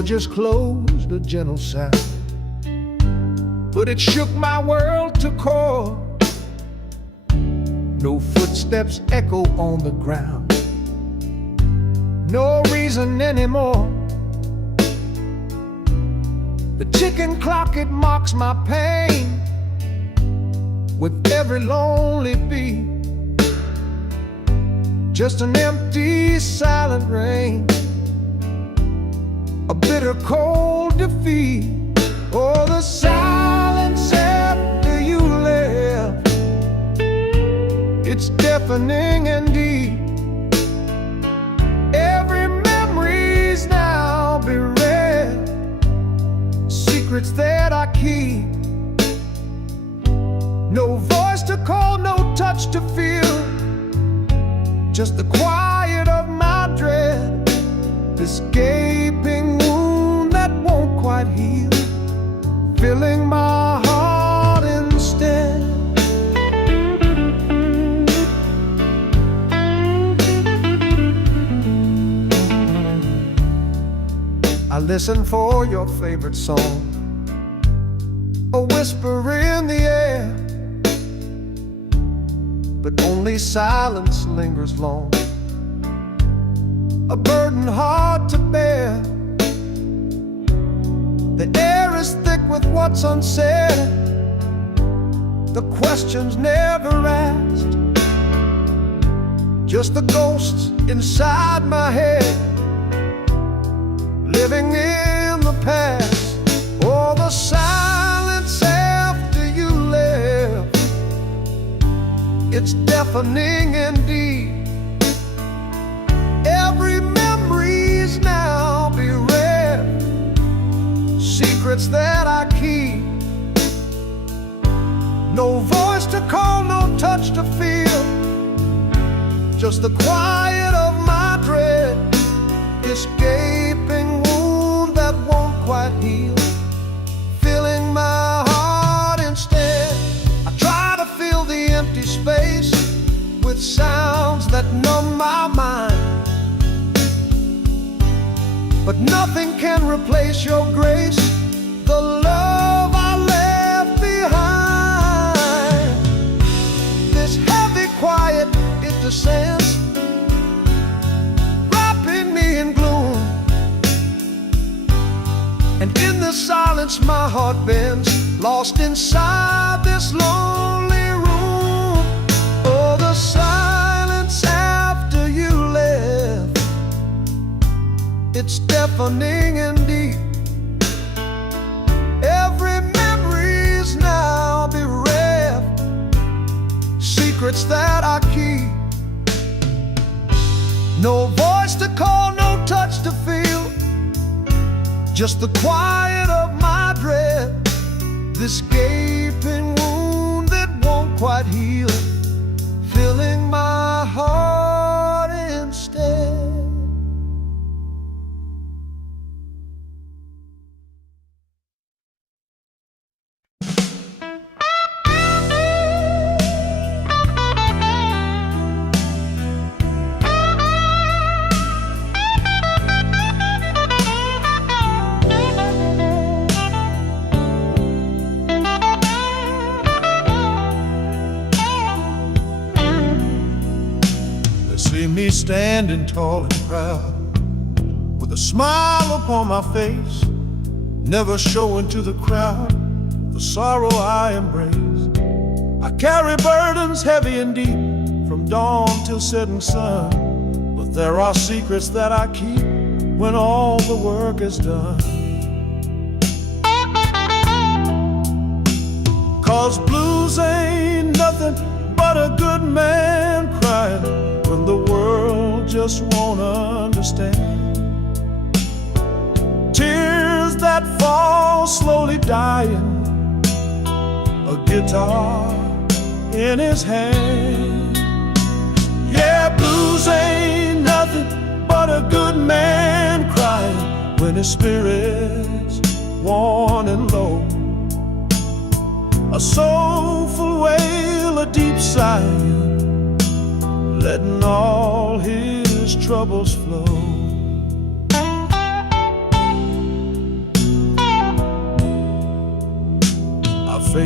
door just closed, a gentle sound, but it shook my world to core. No footsteps echo on the ground, no reason anymore. The ticking clock, it mocks my pain with every lonely beat. Just an empty, silent rain, a bitter, cold defeat. Oh, the silence after you left, it's deafening and deep. Every memory's now bereft, secrets that I keep. No voice to call, no touch to feel, just the quiet of my dread, this gaping wound that won't quite heal, filling my heart instead. I listen for your favorite song, a whisper in the air, but only silence lingers long, a burden hard to bear. The air is thick with what's unsaid, the questions never asked, just the ghosts inside my head, living in the past. Oh, the silence after you left, it's deafening and deep. Every memory's now bereft, secrets that I keep. No voice to call, no touch to feel, just the quiet of my dread, this gaping wound that won't quite heal, filling my heart instead. I try to fill the empty space with sounds that numb my mind, but nothing can replace your grace, the love I left behind. This heavy quiet, it descends, wrapping me in gloom, and in the silence my heart bends, lost inside this lonely room. Oh, the silence after you left, it's deafening and deep. Every memory's now bereft, secrets that I keep. No voice to call, no touch to feel, just the quiet of my dread, this gaping wound that won't quite heal, filling my heart instead. See me standing tall and proud, with a smile upon my face, never showing to the crowd the sorrow I embrace. I carry burdens heavy and deep, from dawn till setting sun, but there are secrets that I keep when all the work is done. 'Cause blues ain't nothing but a good man crying when the world just won't understand. Tears that fall slowly dying, a guitar in his hand. Yeah, blues ain't nothing but a good man crying when his spirit's worn and low. A soulful wail, a deep sigh, letting all his troubles flow.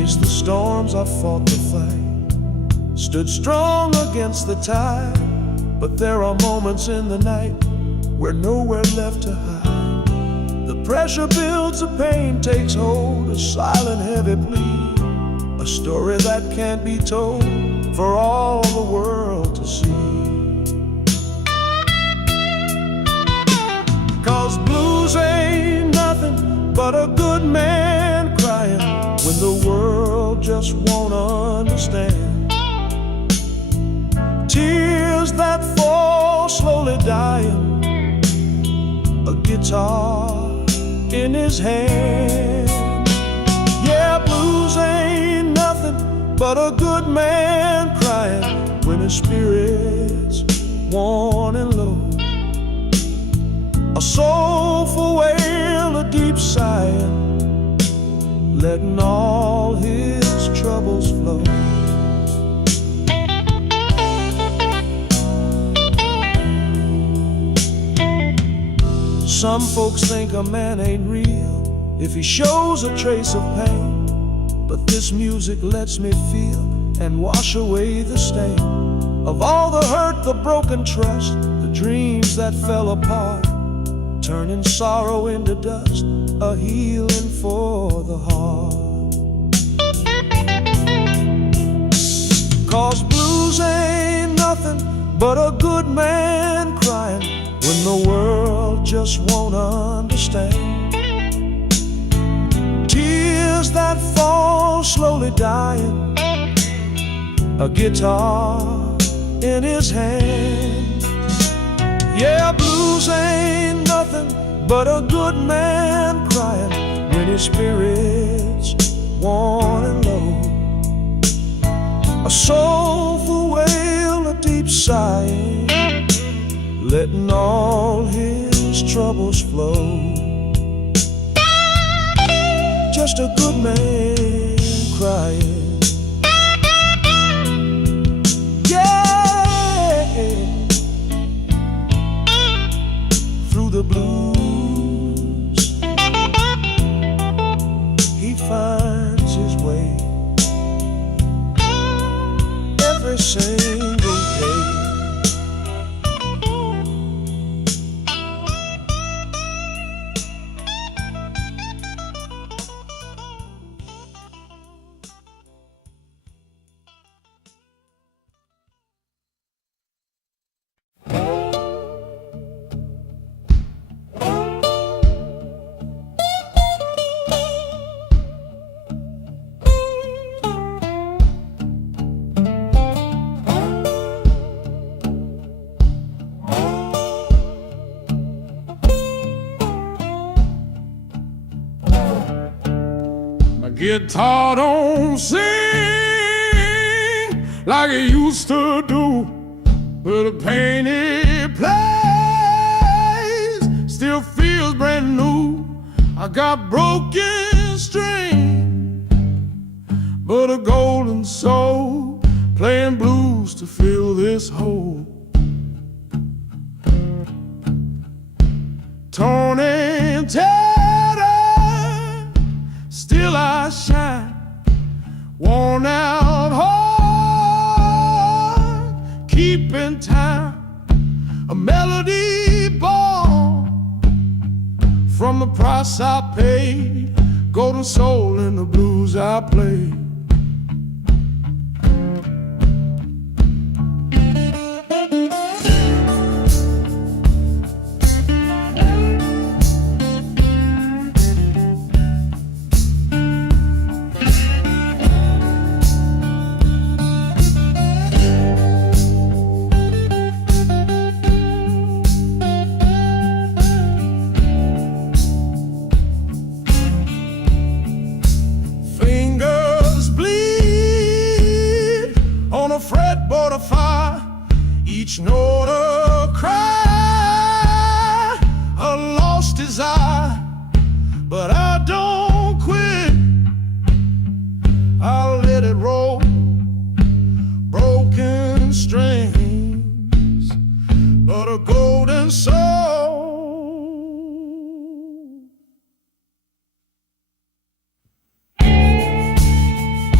faced the storms, I fought the fight, stood strong against the tide. But there are moments in the night where nowhere left to hide. The pressure builds, the pain takes hold, a silent heavy plea, a story that can't be told for all the world to see. 'Cause blues ain't nothing but a good man crying when the world just won't understand. Tears that fall slowly dying, a guitar in his hand. Yeah, blues ain't nothing but a good man crying when his spirit's worn and low. A soulful wail, a deep sighing, letting all his troubles flow. Some folks think a man ain't real if he shows a trace of pain, but this music lets me feel and wash away the stain of all the hurt, the broken trust, the dreams that fell apart, turning sorrow into dust, a healing for the heart. 'Cause blues ain't nothing but a good man crying when the world just won't understand. Tears that fall slowly dying, a guitar in his hand. Yeah, blues ain't nothing but a good man crying when his spirit's worn and low. A soulful wail, a deep sighing, letting all his troubles flow. Just a good man crying. Yeah, through the blues he finds his way every single day. Guitar don't sing like it used to do, but the pain it plays still feels brand new. I got broken string, but a golden soul playing blues to fill this hole. Torn and tattered, still I shine, worn out heart, keeping time, a melody born from the price I paid, golden soul in the blues I play. Fretboard of fire, each note a cry, a lost desire, but I don't quit. I'll let it roll, broken strings, but a golden soul.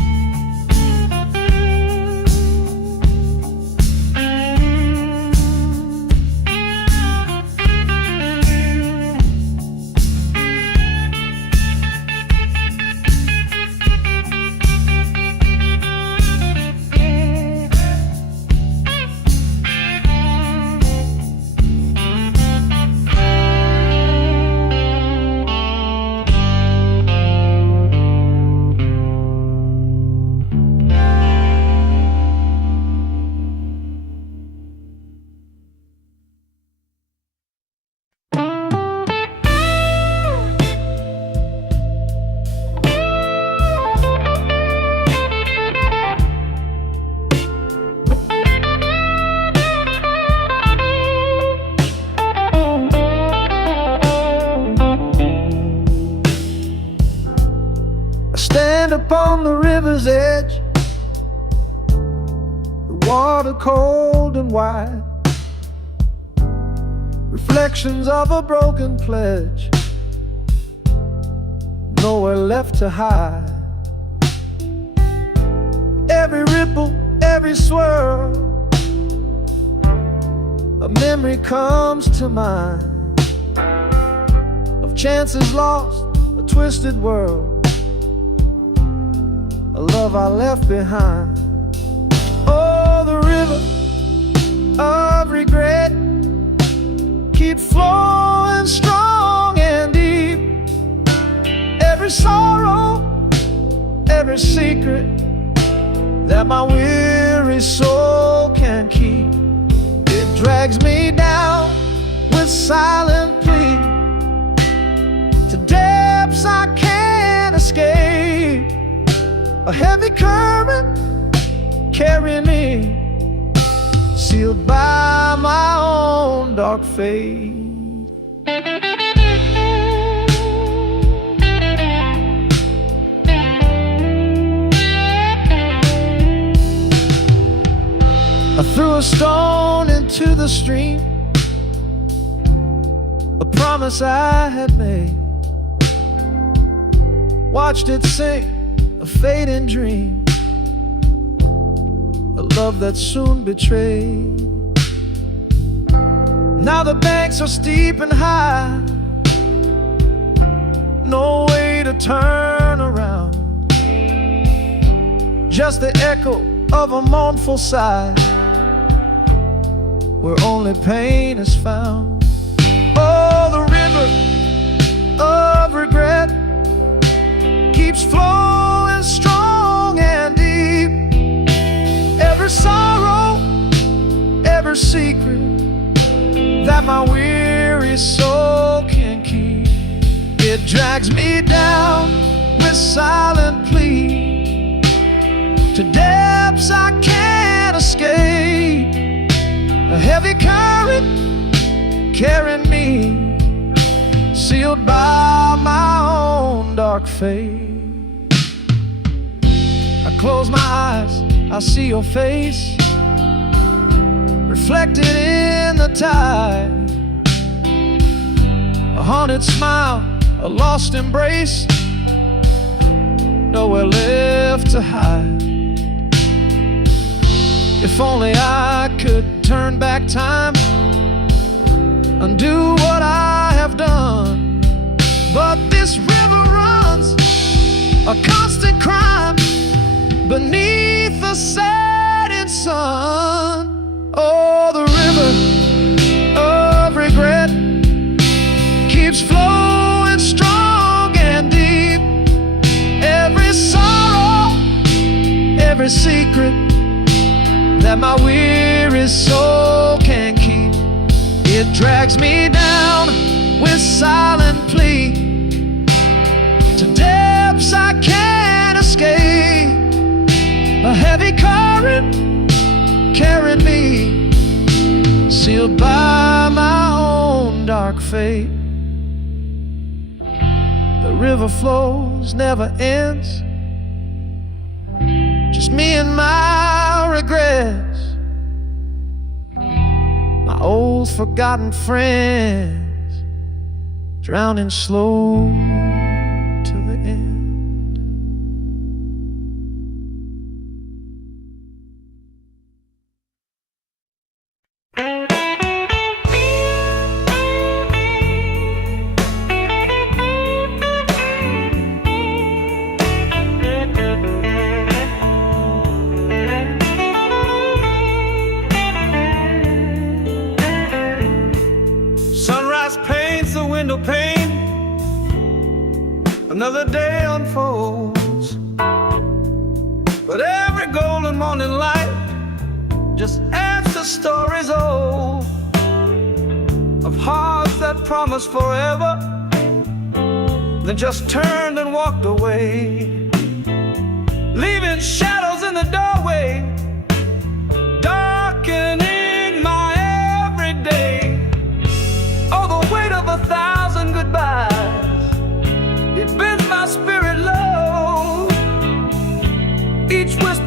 upon the river's edge, the water cold and wide, reflections of a broken pledge, nowhere left to hide. Every ripple, every swirl, a memory comes to mind of chances lost, a twisted world, a love I left behind. Oh, the river of regret keep flowing strong and deep. Every sorrow, every secret that my weary soul can keep, it drags me down with silent plea to depths I can't escape. A heavy current carrying me, sealed by my own dark fate. I threw a stone into the stream, a promise I had made. Watched it sink, a fading dream, a love that soon betrayed. Now the banks are steep and high, no way to turn around, just the echo of a mournful sigh, where only pain is found. Oh, the river of regret keeps flowing strong and deep. Every sorrow, every secret that my weary soul can keep, it drags me down with silent plea to depths I can't escape. A heavy current carrying me, sealed by my own dark fate. I close my eyes, I see your face reflected in the tide, a haunted smile, a lost embrace, nowhere left to hide. If only I could turn back time, undo what I have done, but this river runs a constant crime beneath the setting sun. Oh, the river of regret keeps flowing strong and deep. Every sorrow, every secret that my weary soul can keep, it drags me down with silent plea to depths I can't escape. A heavy current carrying me, sealed by my own dark fate. The river flows, never ends, just me and my regrets, my old forgotten friends, drowning slow to the end. Window pane, another day unfolds, but every golden morning light just adds to stories old of hearts that promised forever, then just turned and walked away, leaving shadows in the doorway, darkening my everyday. Oh, the weight of 1,000 goodbyes, it bends my spirit low.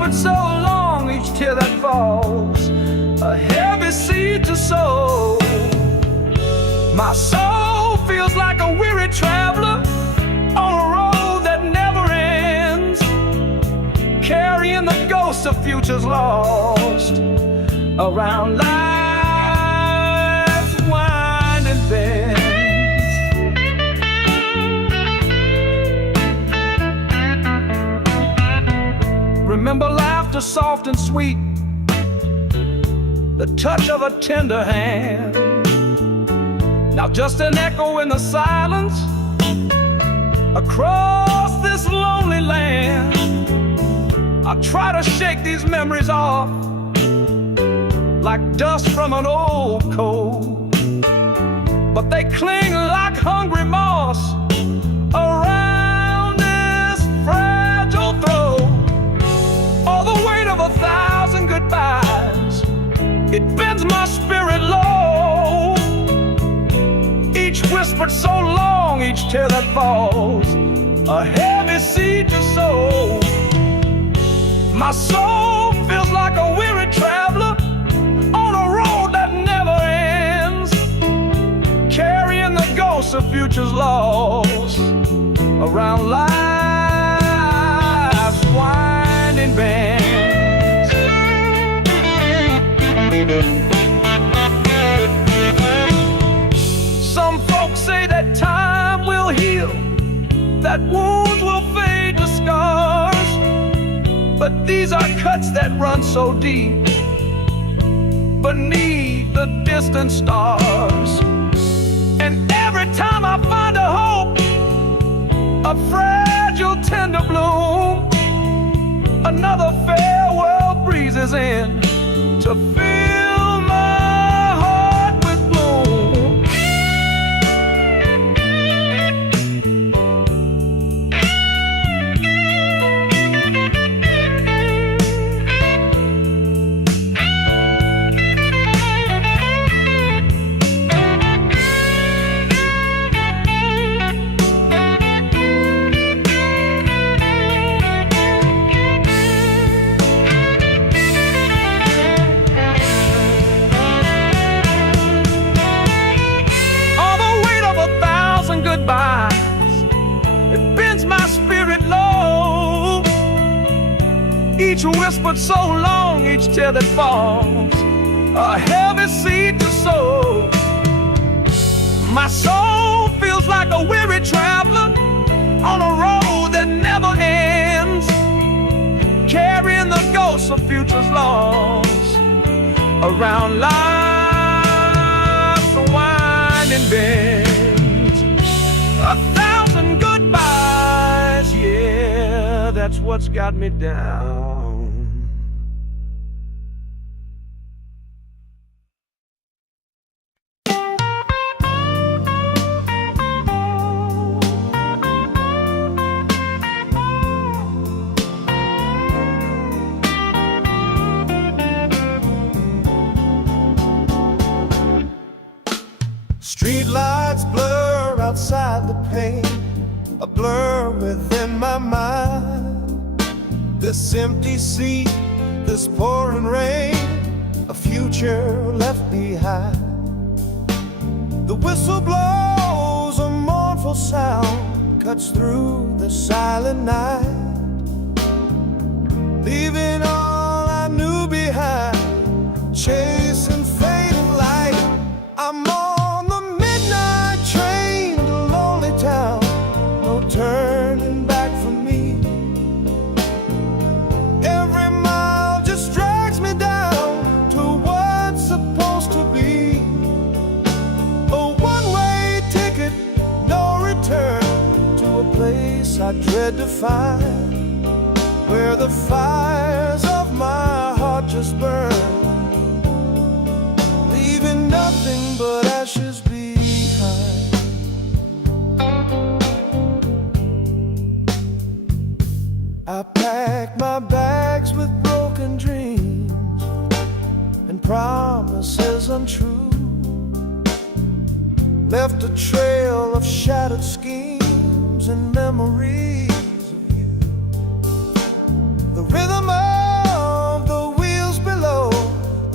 whispered so long, each tear that falls, a heavy seed to sow. My soul feels like a weary traveler on a road that never ends, carrying the ghosts of futures lost around life's winding bends. Remember laughter soft and sweet, the touch of a tender hand. Now just an echo in the silence across this lonely land. I try to shake these memories off like dust from an old coat, but they cling like hungry moss around this fragile throat. All the weight of 1,000 goodbyes, it bends my spirit low. Each whispered so long, each tear that falls, a heavy seed to sow. My soul feels like a weary traveler on a road that never ends, carrying the ghosts of futures lost around life's winding bends. Some folks say that time will heal, that wounds will fade to scars, but these are cuts that run so deep beneath the distant stars. And every time I find a hope, a fragile tender bloom, another farewell breezes in to fill my heart with gloom. It bends my spirit low. Each whispered so long, each tear that falls, a heavy seed to sow. My soul feels like a weary traveler on a road that never ends, carrying the ghosts of futures lost around life's winding bend. 1,000 goodbyes, yeah, that's what's got me down. Street lights blur outside the pane, a blur within my mind. This empty sea, this pouring rain, a future left behind. The whistle blows, a mournful sound cuts through the silent night, leaving all I knew behind, chasing fading light. I'm on the midnight train to lonely town, no turning back for me. Every mile just drags me down to what's supposed to be a one-way ticket, no return, to a place I dread to find, where the fires of my heart just burn, leaving nothing but ashes behind. I packed my bags with broken dreams and promises untrue, left a trail of shattered schemes and memories of you. The rhythm of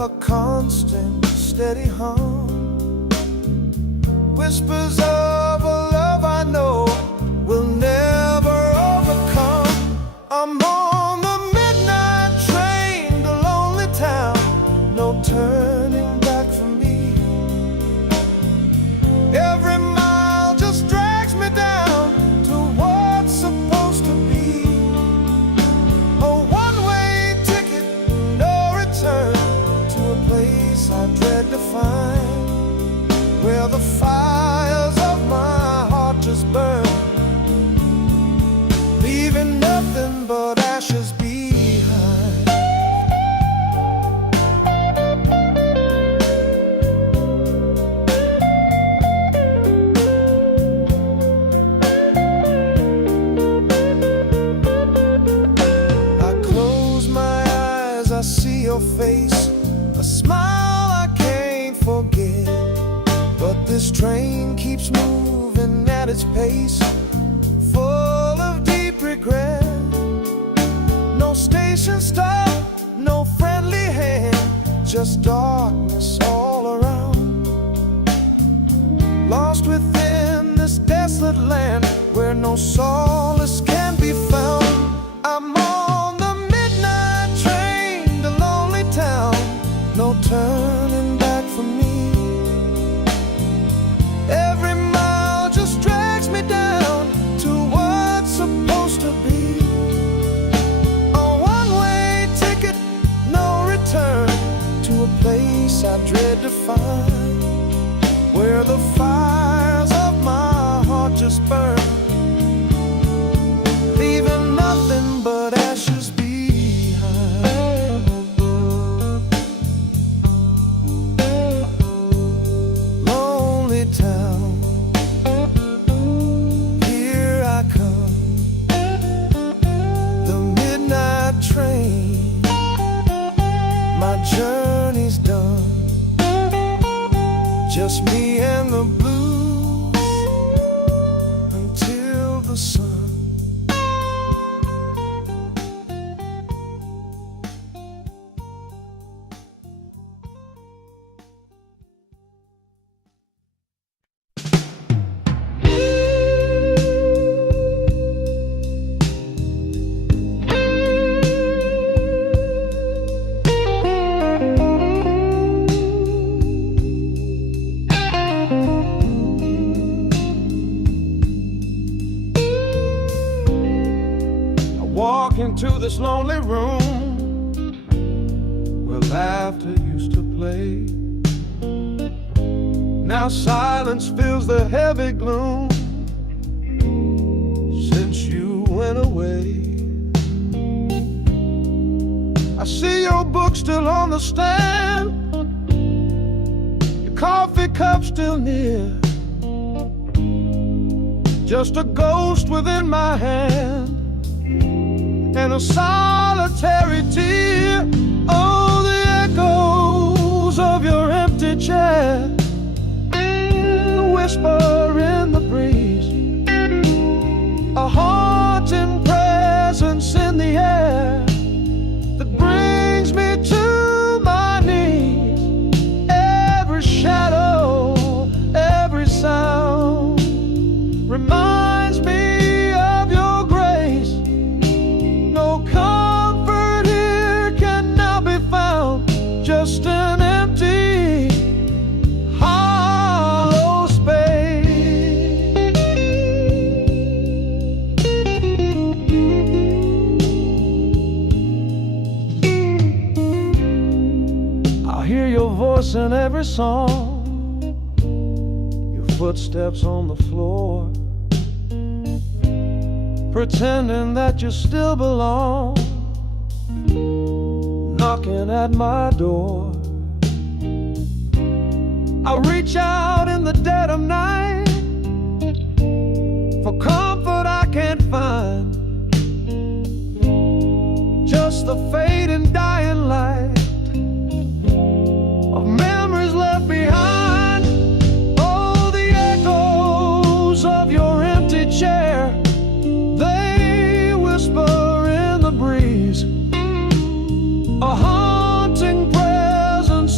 a constant, steady hum. Whispers of a love I know will never overcome. I'm on the midnight train to lonely town, no turning back for me. Every mile just drags me down to what's supposed to be. A one-way ticket, no return, to a place I dread to find, where the fires of my heart just burn, leaving nothing but ashes behind. I close my eyes, I see your face, a smile I can't forget. But this train keeps moving at its pace, full of deep regret. No station stop, no friendly hand, just darkness all around. Lost within this desolate land where no solace can be found. I'm on the midnight train to lonely town, no turning back for me. Every mile just drags me down to what's supposed to be. A one-way ticket, no return, to a place I dread to find, where the fires of my heart just burn, leaving nothing but ashes behind. Lonely town, here I come, the midnight train, my journey's done, just me and the blues until the sun. Walk into this lonely room where laughter used to play. Now silence fills the heavy gloom since you went away. I see your book still on the stand, your coffee cup still near, just a ghost within my hand and a solitary tear. Oh, the echoes of your empty chair, the whisper in the breeze, a haunting presence in the air that brings me to my knees. Every shadow, every sound reminds me of your grace. No comfort here can now be found, just an empty, hollow space. I'll hear your voice in every song, your footsteps on the floor, pretending that you still belong, knocking at my door. I reach out in the dead of night for comfort I can't find, just the fading dying light of memories left behind. Oh, the echoes of your empty chair, they whisper in the breeze, a haunting presence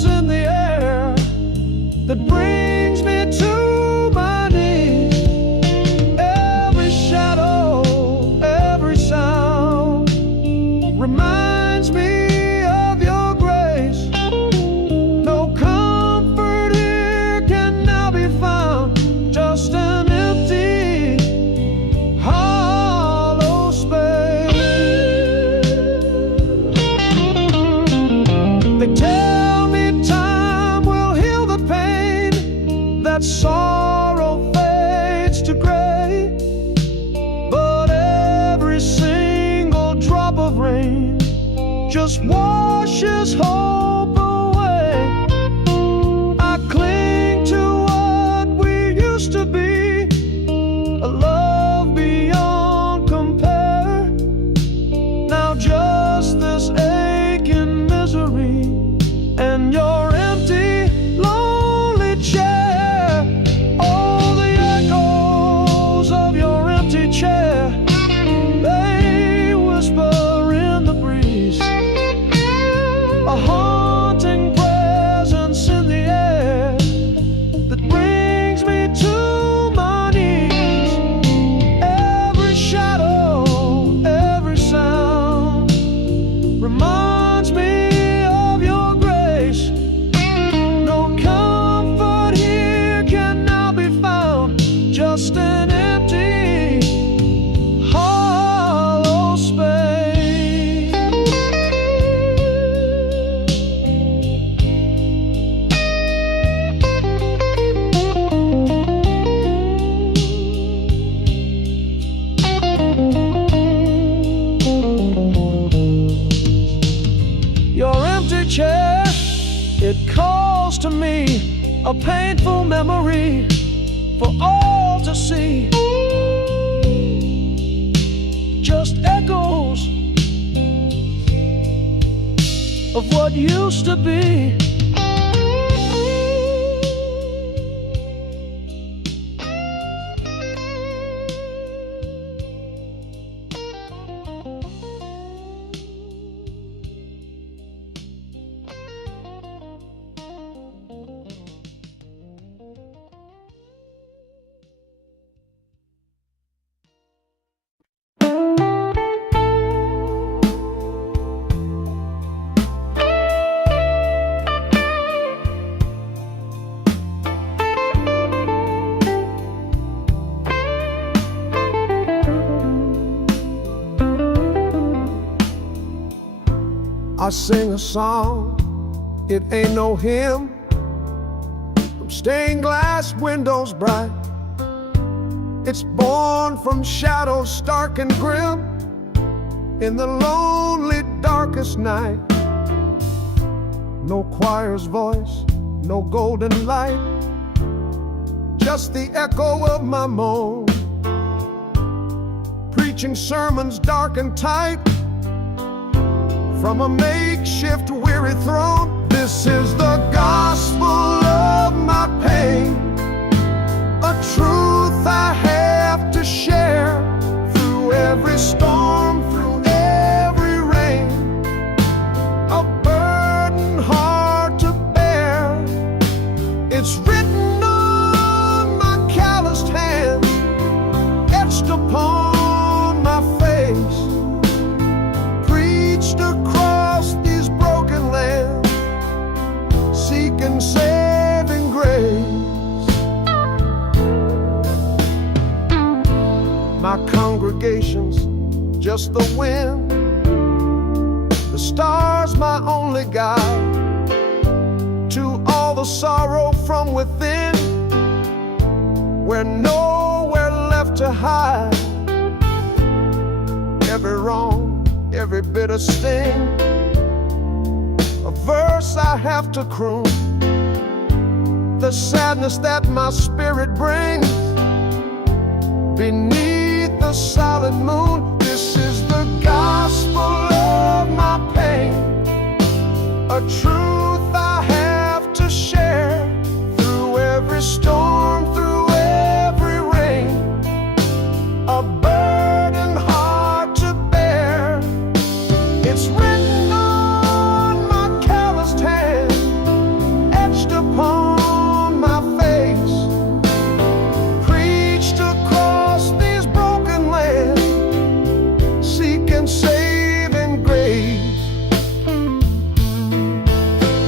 just washes hope away. I cling to what we used to be, a love beyond compare. Now just this aching misery and your empty, lonely chair. Oh, the echoes of your empty chair, they whisper in the breeze, a haunting presence in the air that brings me to my knees. Every shadow, every sound reminds me of your grace. No comfort here can now be found, just an empty, hollow space. Your empty chair, it calls to me, a painful memory for all to see. Just echoes of what used to be. I sing a song, it ain't no hymn, from stained glass windows bright. It's born from shadows stark and grim, in the lonely darkest night. No choir's voice, no golden light, just the echo of my moan, preaching sermons dark and tight from a makeshift weary throne. This is the gospel of my pain, a truth I have to share through every storm, through every rain, a burden hard to bear. It's written on my calloused hands, etched upon my face, preached across these broken lands, seeking saving grace. My congregation's just the wind, the stars my only guide to all the sorrow from within, where nowhere left to hide. Every wrong, every bitter sting, a verse I have to croon, the sadness that my spirit brings beneath the solid moon. This is the gospel of my pain, a truth I have to share through every storm, through every rain, a burden hard to bear. It's written on my calloused hand, etched upon my face, preached across these broken lands, seeking saving grace.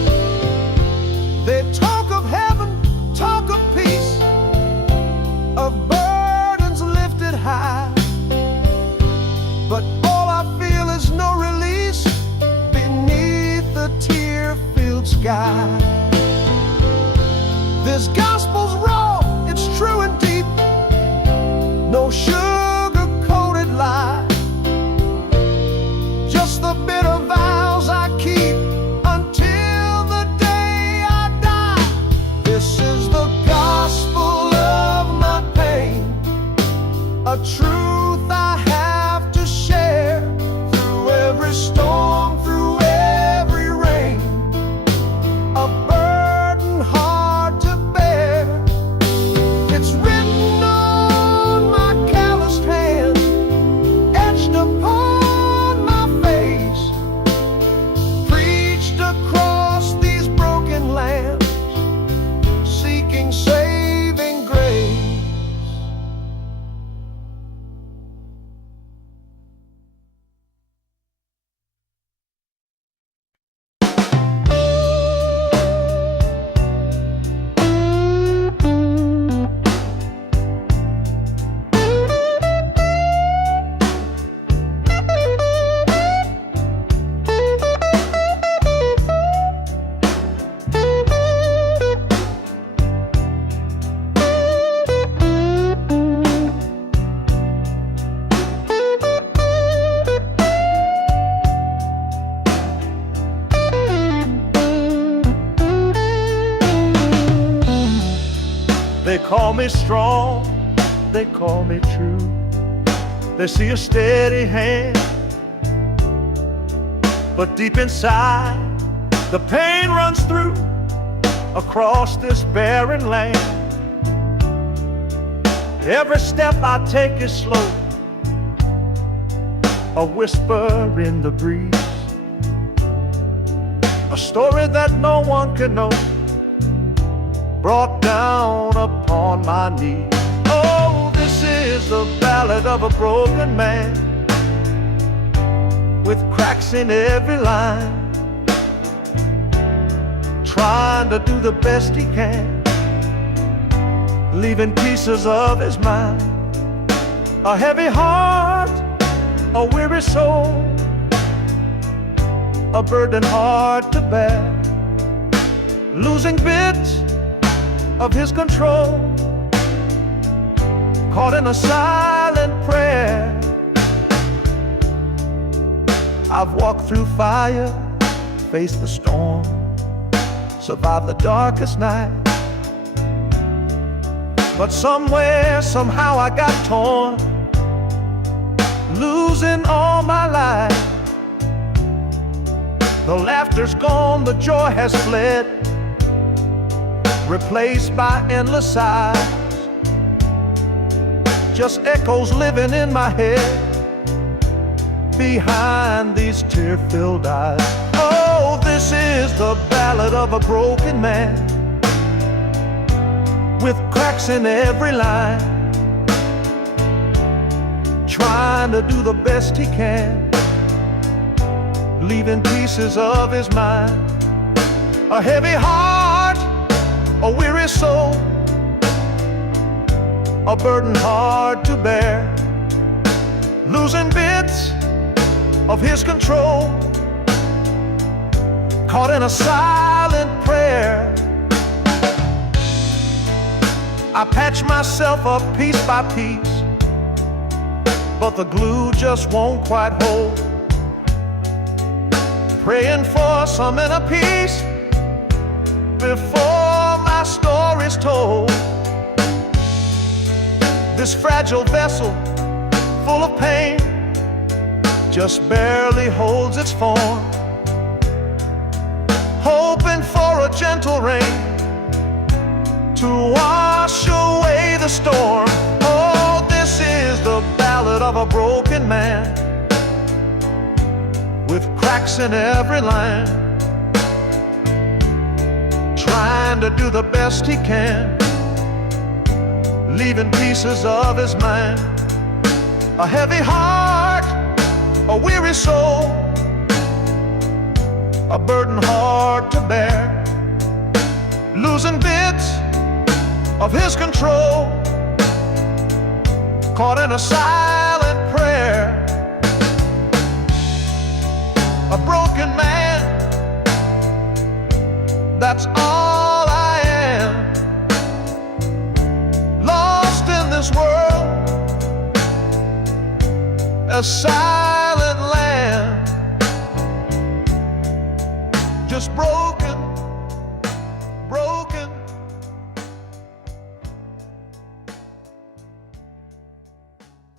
a truth I have to share. Through every storm, through every rain, a burden hard to bear. It's written on my calloused hand, etched upon my face, preached across these broken lands, seeking saving grace. They call me strong, they call me true. They see a steady hand, but deep inside the pain runs through across this barren land. Every step I take is slow, a whisper in the breeze, a story that no one can know, brought down upon my knees. Oh, this is the ballad of a broken man, with cracks in every line, trying to do the best he can, leaving pieces of his mind. A heavy heart, a weary soul, a burden hard to bear, losing bits of his control, caught in a silent prayer. I've walked through fire, faced the storm, survived the darkest night, but somewhere, somehow I got torn, losing all my life. The laughter's gone, the joy has fled, replaced by endless sighs, just echoes living in my head behind these tear-filled eyes. Oh, this is the ballad of a broken man, with cracks in every line, trying to do the best he can, leaving pieces of his mind. A heavy heart, a weary soul, a burden hard to bear, losing bits of his control, caught in a silent prayer. I patch myself up piece by piece, but the glue just won't quite hold, praying for some inner peace before my story's told. This fragile vessel, full of pain, just barely holds its form, hoping for a gentle rain to wash away the storm. Oh, this is the ballad of a broken man, with cracks in every line, trying to do the best he can, leaving pieces of his mind. A heavy heart, a weary soul, a burden hard to bear, losing bits of his control, caught in a silent prayer. A broken man, that's all I am, lost in this world, a silent land, just broken, broken.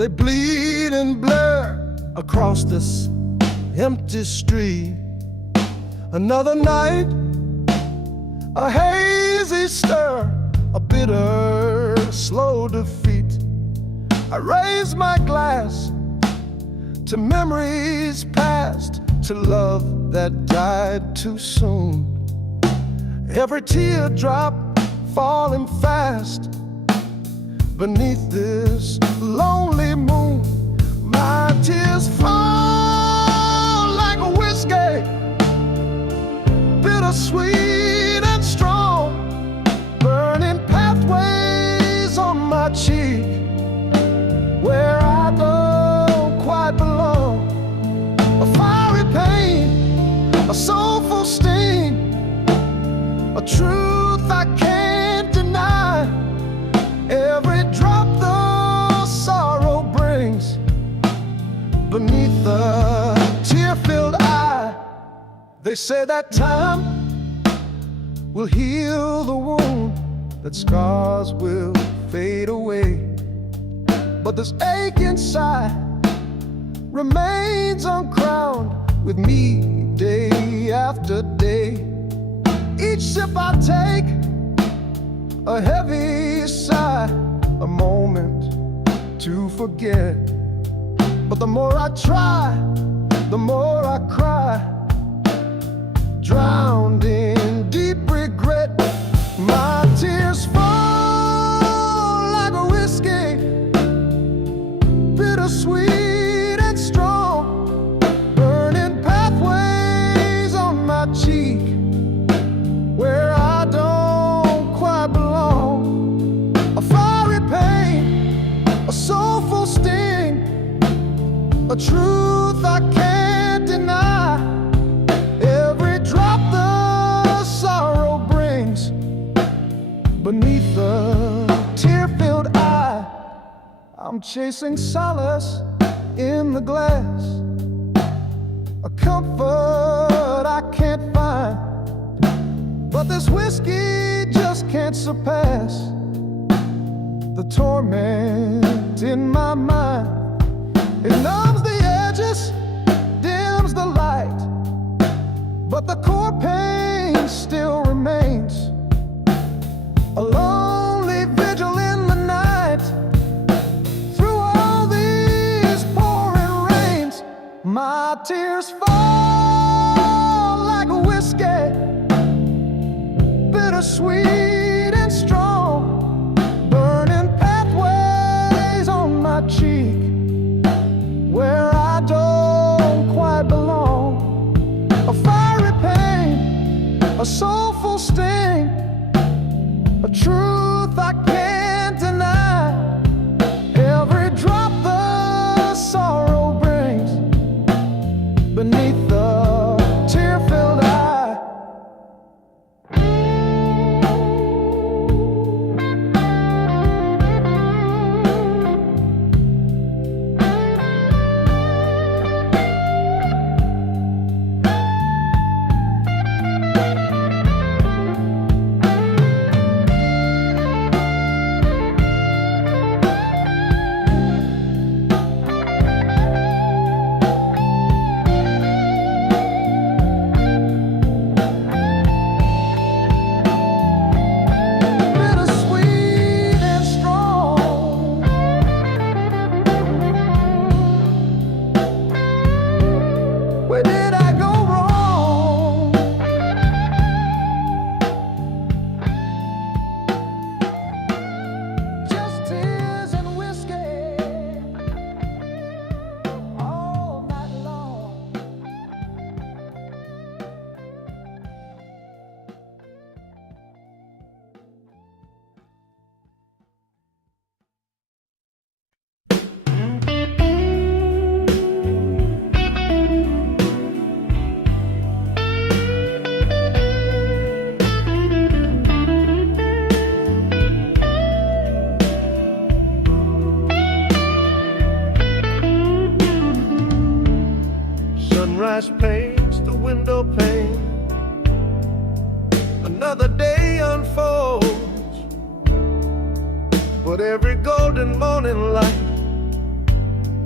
They bleed and blur across this empty street. Another night, a hazy stir, a bitter, slow defeat. I raise my glass to memories past, to love that died too soon. Every teardrop falling fast beneath this lonely moon. My tears fall like a whiskey, bittersweet and strong, burning pathways on my cheek where I don't quite belong. A fiery pain, a soulful sting, a truth I can't deny. Every drop the sorrow brings beneath the tear-filled eye. They say that time will heal the wound, that scars will fade away, but this ache inside remains uncrowned with me day after day. Each sip I take, a heavy sigh, a moment to forget. But the more I try, the more I cry, drowned in deep regret. My tears fall like a whiskey, bittersweet and strong, burning pathways on my cheek where I don't quite belong. A fiery pain, a soulful sting, a truth I can't deny. Every drop the sorrow brings beneath the tear-filled eye. I'm chasing solace in the glass, a comfort I can't find, but this whiskey just can't surpass the torment in my mind. It numbs the edges, dims the light, but the core pain still remains. A lonely vigil in the night, through all these pouring rains. My tears fall like a whiskey, bittersweet and strong, burning pathways on my cheek where I don't quite belong. A fiery pain, a soulful sting, a truth I can't deny. Every drop the sorrow brings beneath the tear-filled eye. Where did I go wrong? Just tears and whiskey all night long. Sunrise paints the window pane, another day unfolds, but every golden morning light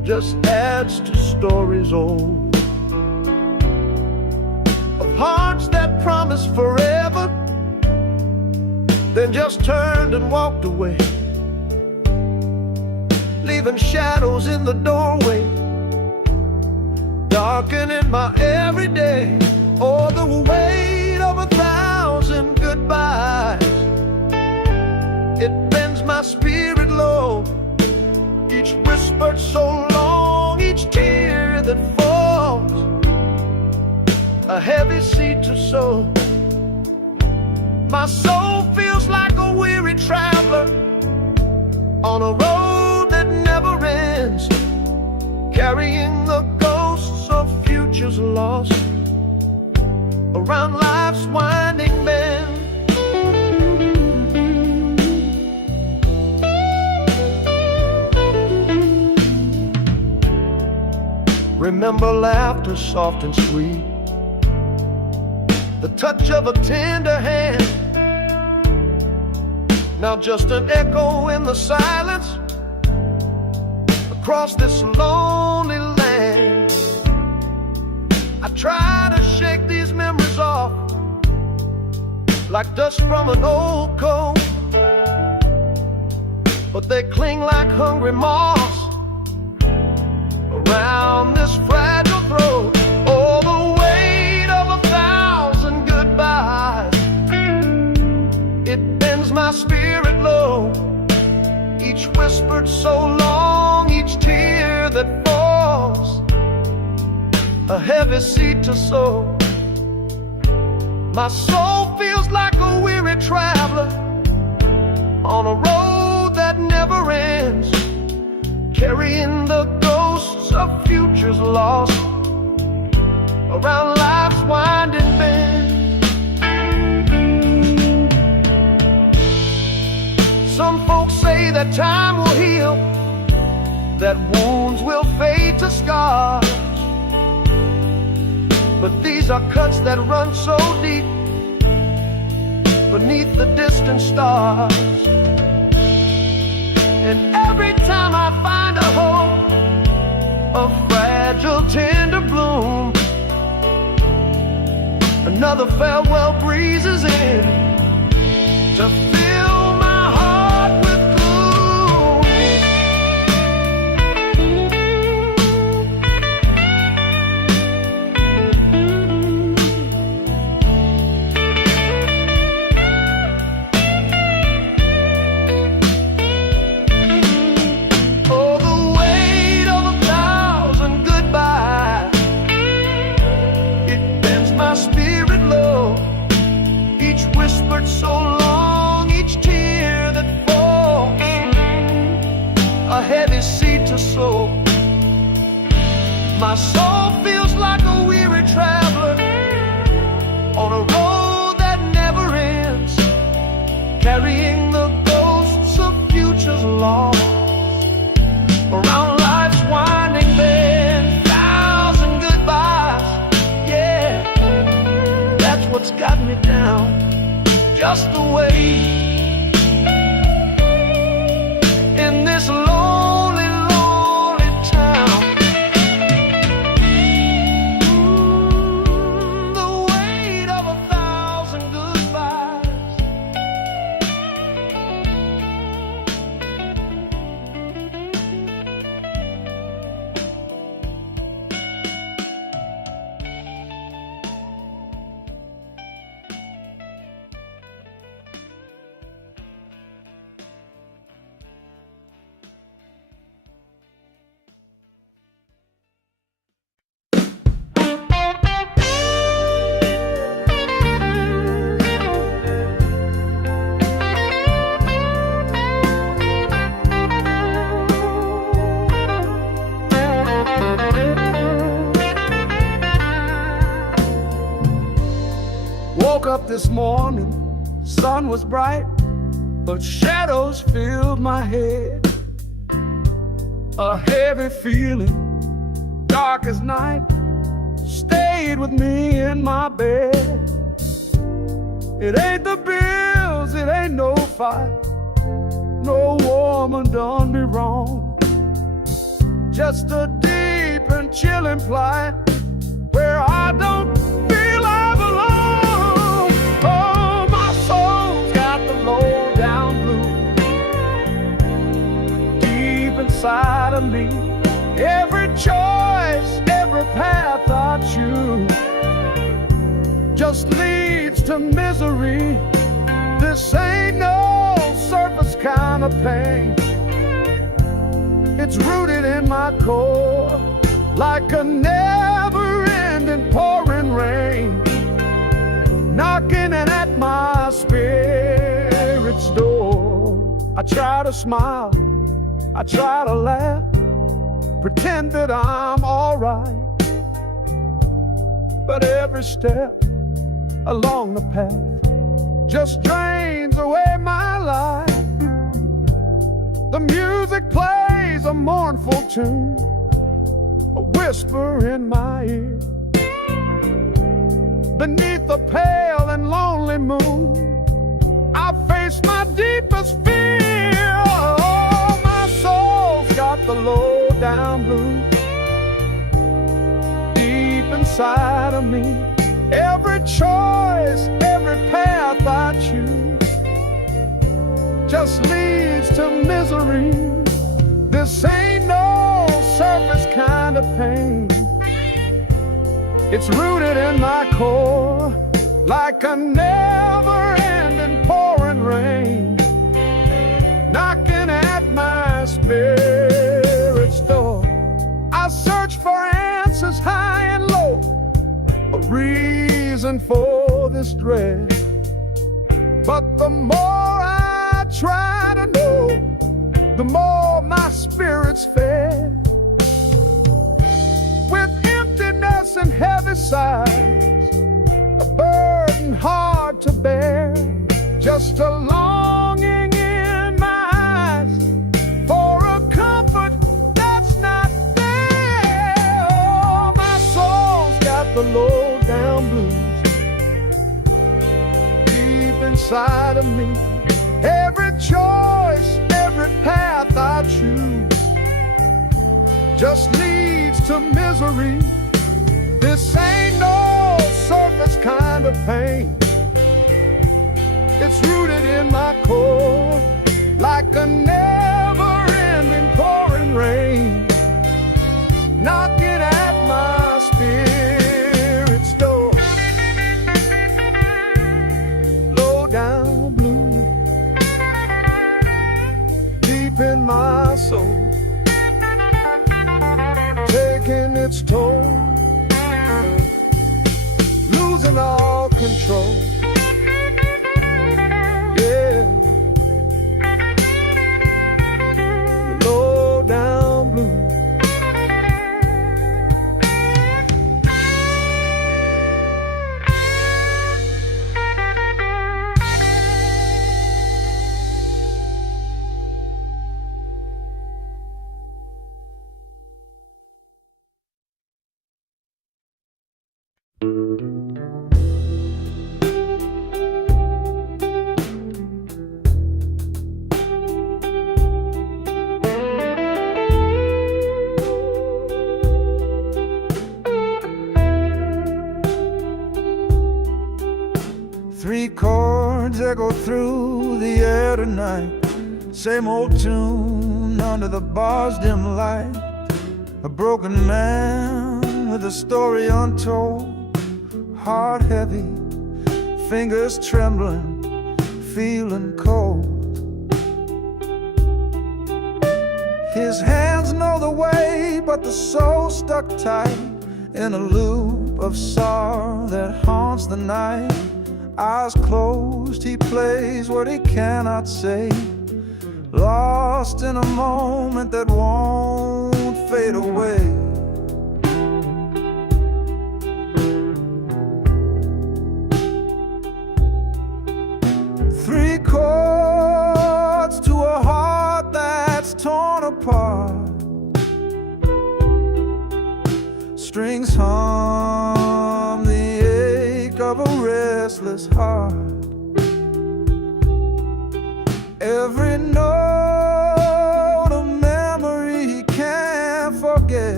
just adds to stories old of hearts that promised forever, then just turned and walked away, leaving shadows in the doorway, darkening my everyday. Oh, the weight of 1,000 goodbyes, it bends my spirit low. Each whispered so long, each tear that falls, a heavy seed to sow. My soul feels like a weary traveler on a road that never ends, carrying the ghosts of futures lost around life's winding bend. Remember laughter soft and sweet, the touch of a tender hand. Now just an echo in the silence across this lonely land. I try to shake these memories off like dust from an old coat, but they cling like hungry moths around this fragile throat. Oh, the weight of 1,000 goodbyes, it bends my spirit low. Each whispered so long, each tear that falls, a heavy seed to sow. My soul feels like a weary traveler on a road that never ends, carrying the ghosts of futures lost around life's winding bend. Some folks say that time will heal, that wounds will fade to scars, but these are cuts that run so deep beneath the distant stars. And every time I find a hope, a fragile tender bloom, another farewell breezes in to fill my heart with gloom. Oh, the weight of 1,000 goodbyes, it bends my spirit low. Each whispered so long, each tear that falls, a heavy seed to sow. My soul feels like a weary traveler on a road that never ends, carrying the ghosts of futures lost around life's winding bend. 1,000 goodbyes, yeah, that's what's got me down, just the way in this lonely, lonely town. The weight of 1,000 goodbyes. Woke up this morning, sun was bright, but shadows filled my head. A heavy feeling, dark as night, stayed with me in my bed. It ain't the bills, it ain't no fight, no woman done me wrong. just a deep and chilling plight where I don't feel I belong. Oh, my soul's got the low down blues deep inside of me. Every choice, every path I choose just leads to misery. This ain't no surface kind of pain. It's rooted in my core like a never-ending pouring rain, knocking at my spirit's door. I try to smile, I try to laugh, pretend that I'm alright, but every step along the path just drains away my life. The music plays a mournful tune, a whisper in my ear. Beneath the pale and lonely moon, I face my deepest fear. Oh, my soul's got the low down blues deep inside of me. Every choice, every path I choose just leads to misery. This ain't no surface kind of pain. It's rooted in my core like a never-ending pouring rain, knocking at my spirit's door. I search for answers high and low, a reason for this dread, but the more I try to know, the more my spirit's fed. With emptiness and heavy sighs, a burden hard to bear, just a longing in my eyes for a comfort that's not there. Oh, my soul's got the low down blues deep inside of me. Every choice, every path I choose just leads to misery. This ain't no surface kind of pain. It's rooted in my core like a never-ending pouring rain, knocking at my spirit's door. Low down blue deep in my soul, taking its toll, losing all control. Yeah, low down blue. Three chords echo through the air tonight, same old tune under the bar's dim light. A broken man with a story untold, heart heavy, fingers trembling, feeling cold. His hands know the way, but the soul stuck tight in a loop of sorrow that haunts the night. Eyes closed, he plays what he cannot say, lost in a moment that won't fade away. Three chords to a heart that's torn apart, strings hum the ache of a restless heart. Every note a memory he can't forget.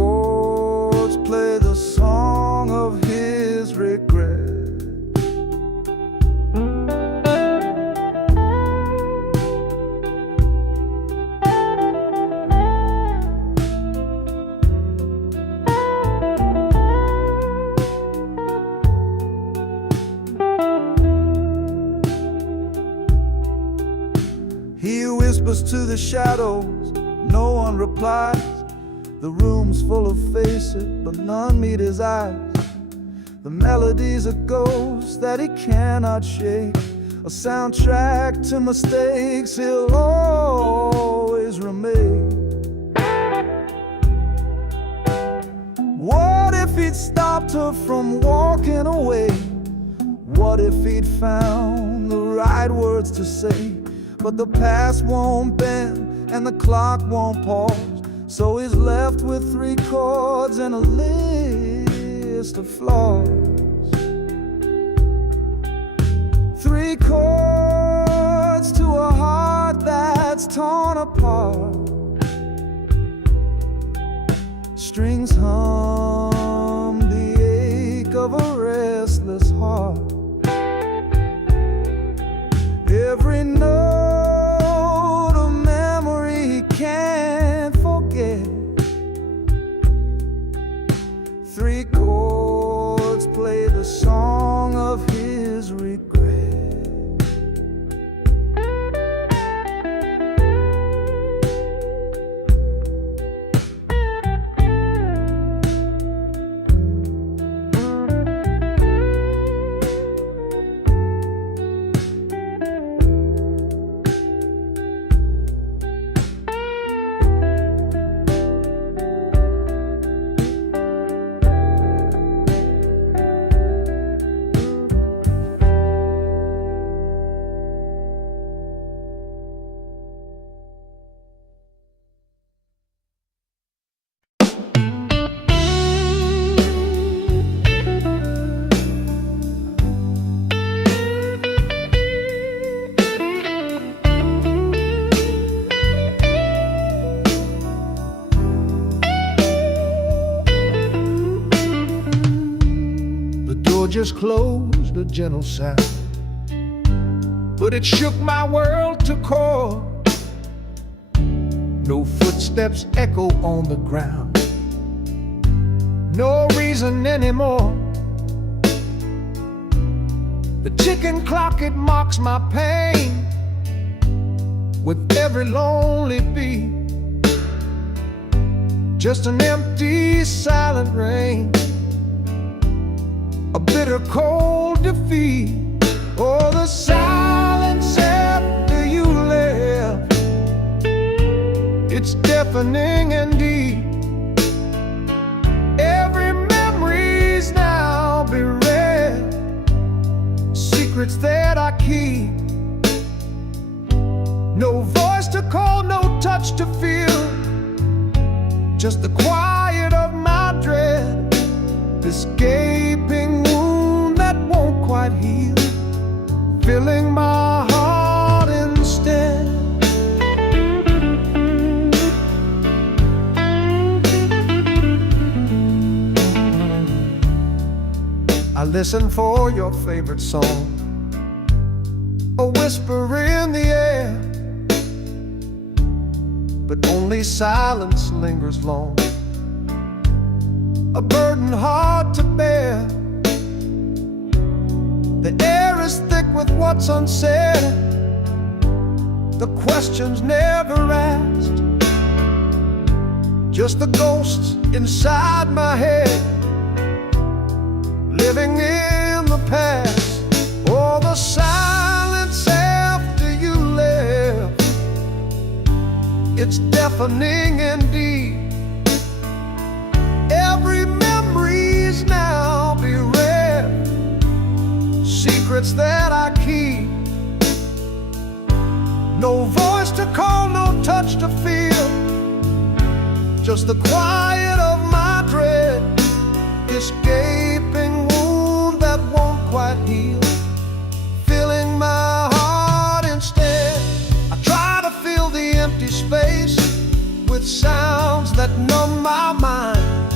chords play the song of his regret. He whispers to the shadows, no one replies. The room's full of faces, but none meet his eyes. The melody's a ghost that he cannot shake, a soundtrack to mistakes he'll always remake. What if he'd stopped her from walking away? What if he'd found the right words to say? But the past won't bend and the clock won't pause, so he's left with 3 chords and a list of flaws. 3 chords to a heart that's torn apart. Strings hum the ache of a restless heart. Every note a memory he can't forget. 3 chords play the song of his regret. Just closed, a gentle sound, but it shook my world to core. No footsteps echo on the ground, no reason anymore. The ticking clock, it mocks my pain with every lonely beat. Just an empty, silent rain, a bitter cold defeat. Oh, the silence after you left, it's deafening indeed. Every memory's now bereft, secrets that I keep. No voice to call, no touch to feel, just the quiet of my dread. This gaping wound that won't quite heal, filling my heart instead. I listen for your favorite song, a whisper in the air, but only silence lingers long, a burden hard to bear. The air is thick with what's unsaid, the questions never asked, just the ghosts inside my head, living in the past. Oh, the silence after you left, it's deafening indeed. Every memory's now bereft, secrets that I keep. No voice to call, no touch to feel, just the quiet of my dread. This gaping wound that won't quite heal, filling my heart instead. I try to fill the empty space with sounds that numb my mind,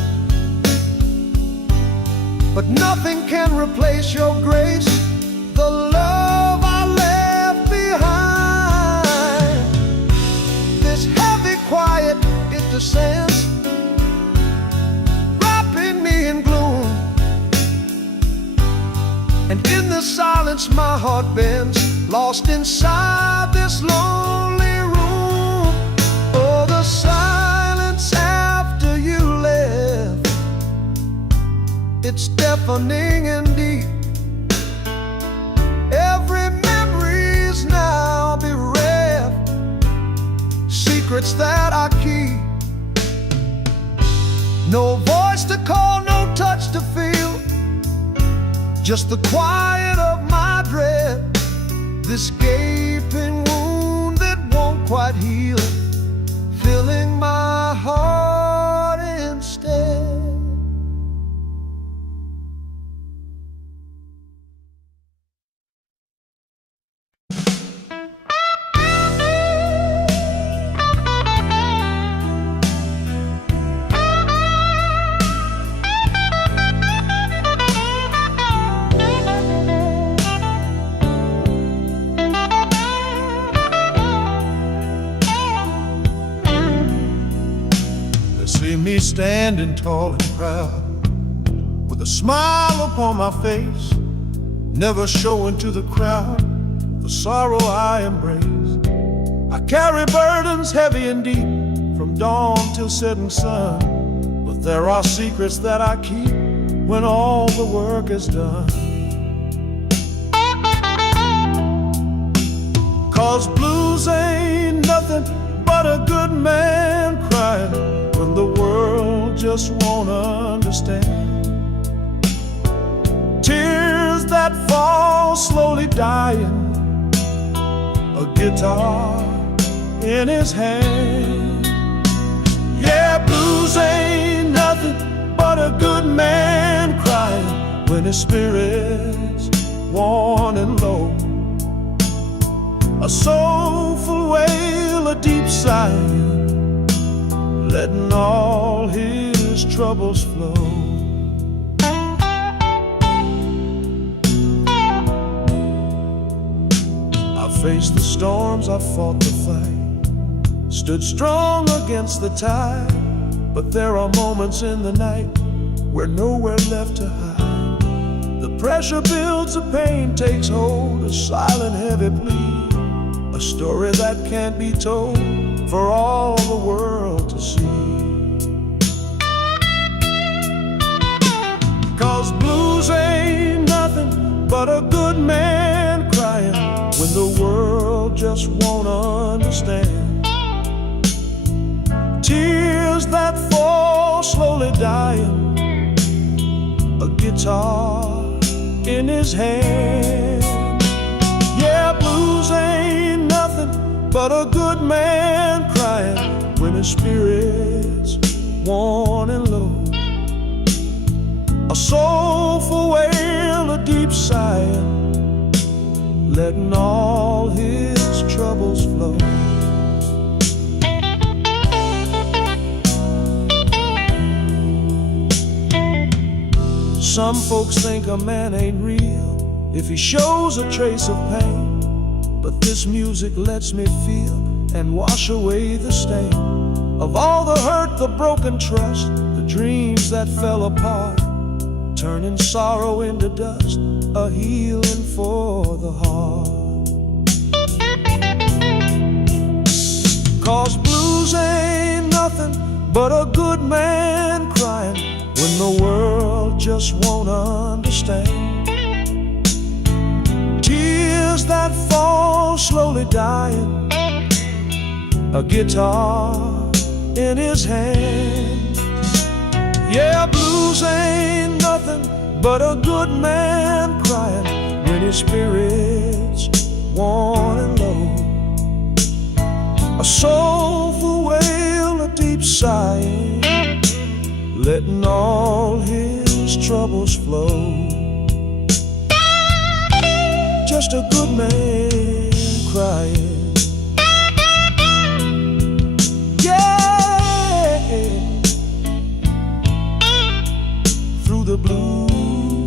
but nothing can replace your grace, the love I left behind. This heavy quiet, it descends, wrapping me in gloom. And in the silence my heart bends, lost inside this lonely room. Oh, the silence after you left, it's deafening and deep. Every memory's now bereft, secrets that I keep. No voice to call, no touch to feel, just the quiet of my dread. This gaping wound that won't quite heal, filling my heart instead. See me standing tall and proud, with a smile upon my face, never showing to the crowd the sorrow I embrace. I carry burdens heavy and deep, from dawn till setting sun, but there are secrets that I keep when all the work is done. 'Cause blues ain't nothing but a good man crying when the world just won't understand. Tears that fall slowly dying, a guitar in his hand. Yeah, blues ain't nothing but a good man crying when his spirit's worn and low. A soulful wail, a deep sigh, letting all his troubles flow. I faced the storms, I fought the fight, stood strong against the tide, but there are moments in the night where nowhere left to hide. The pressure builds, the pain takes hold, a silent heavy plea, a story that can't be told for all the world to see. 'Cause blues ain't nothing but a good man crying when the world just won't understand. Tears that fall slowly dying, a guitar in his hand. Yeah, blues ain't nothing but a good man crying when his spirit's worn and low. A soulful wail, a deep sigh, letting all his troubles flow. Some folks think a man ain't real if he shows a trace of pain, but this music lets me feel and wash away the stain of all the hurt, the broken trust, the dreams that fell apart, turning sorrow into dust, a healing for the heart. 'Cause blues ain't nothing but a good man crying when the world just won't understand. Tears that fall slowly dying, a guitar in his hand. Yeah, blues ain't nothing but a good man crying when his spirit's worn and low. A soulful wail, a deep sigh, letting all his troubles flow. Just a good man crying. Yeah, through the blues.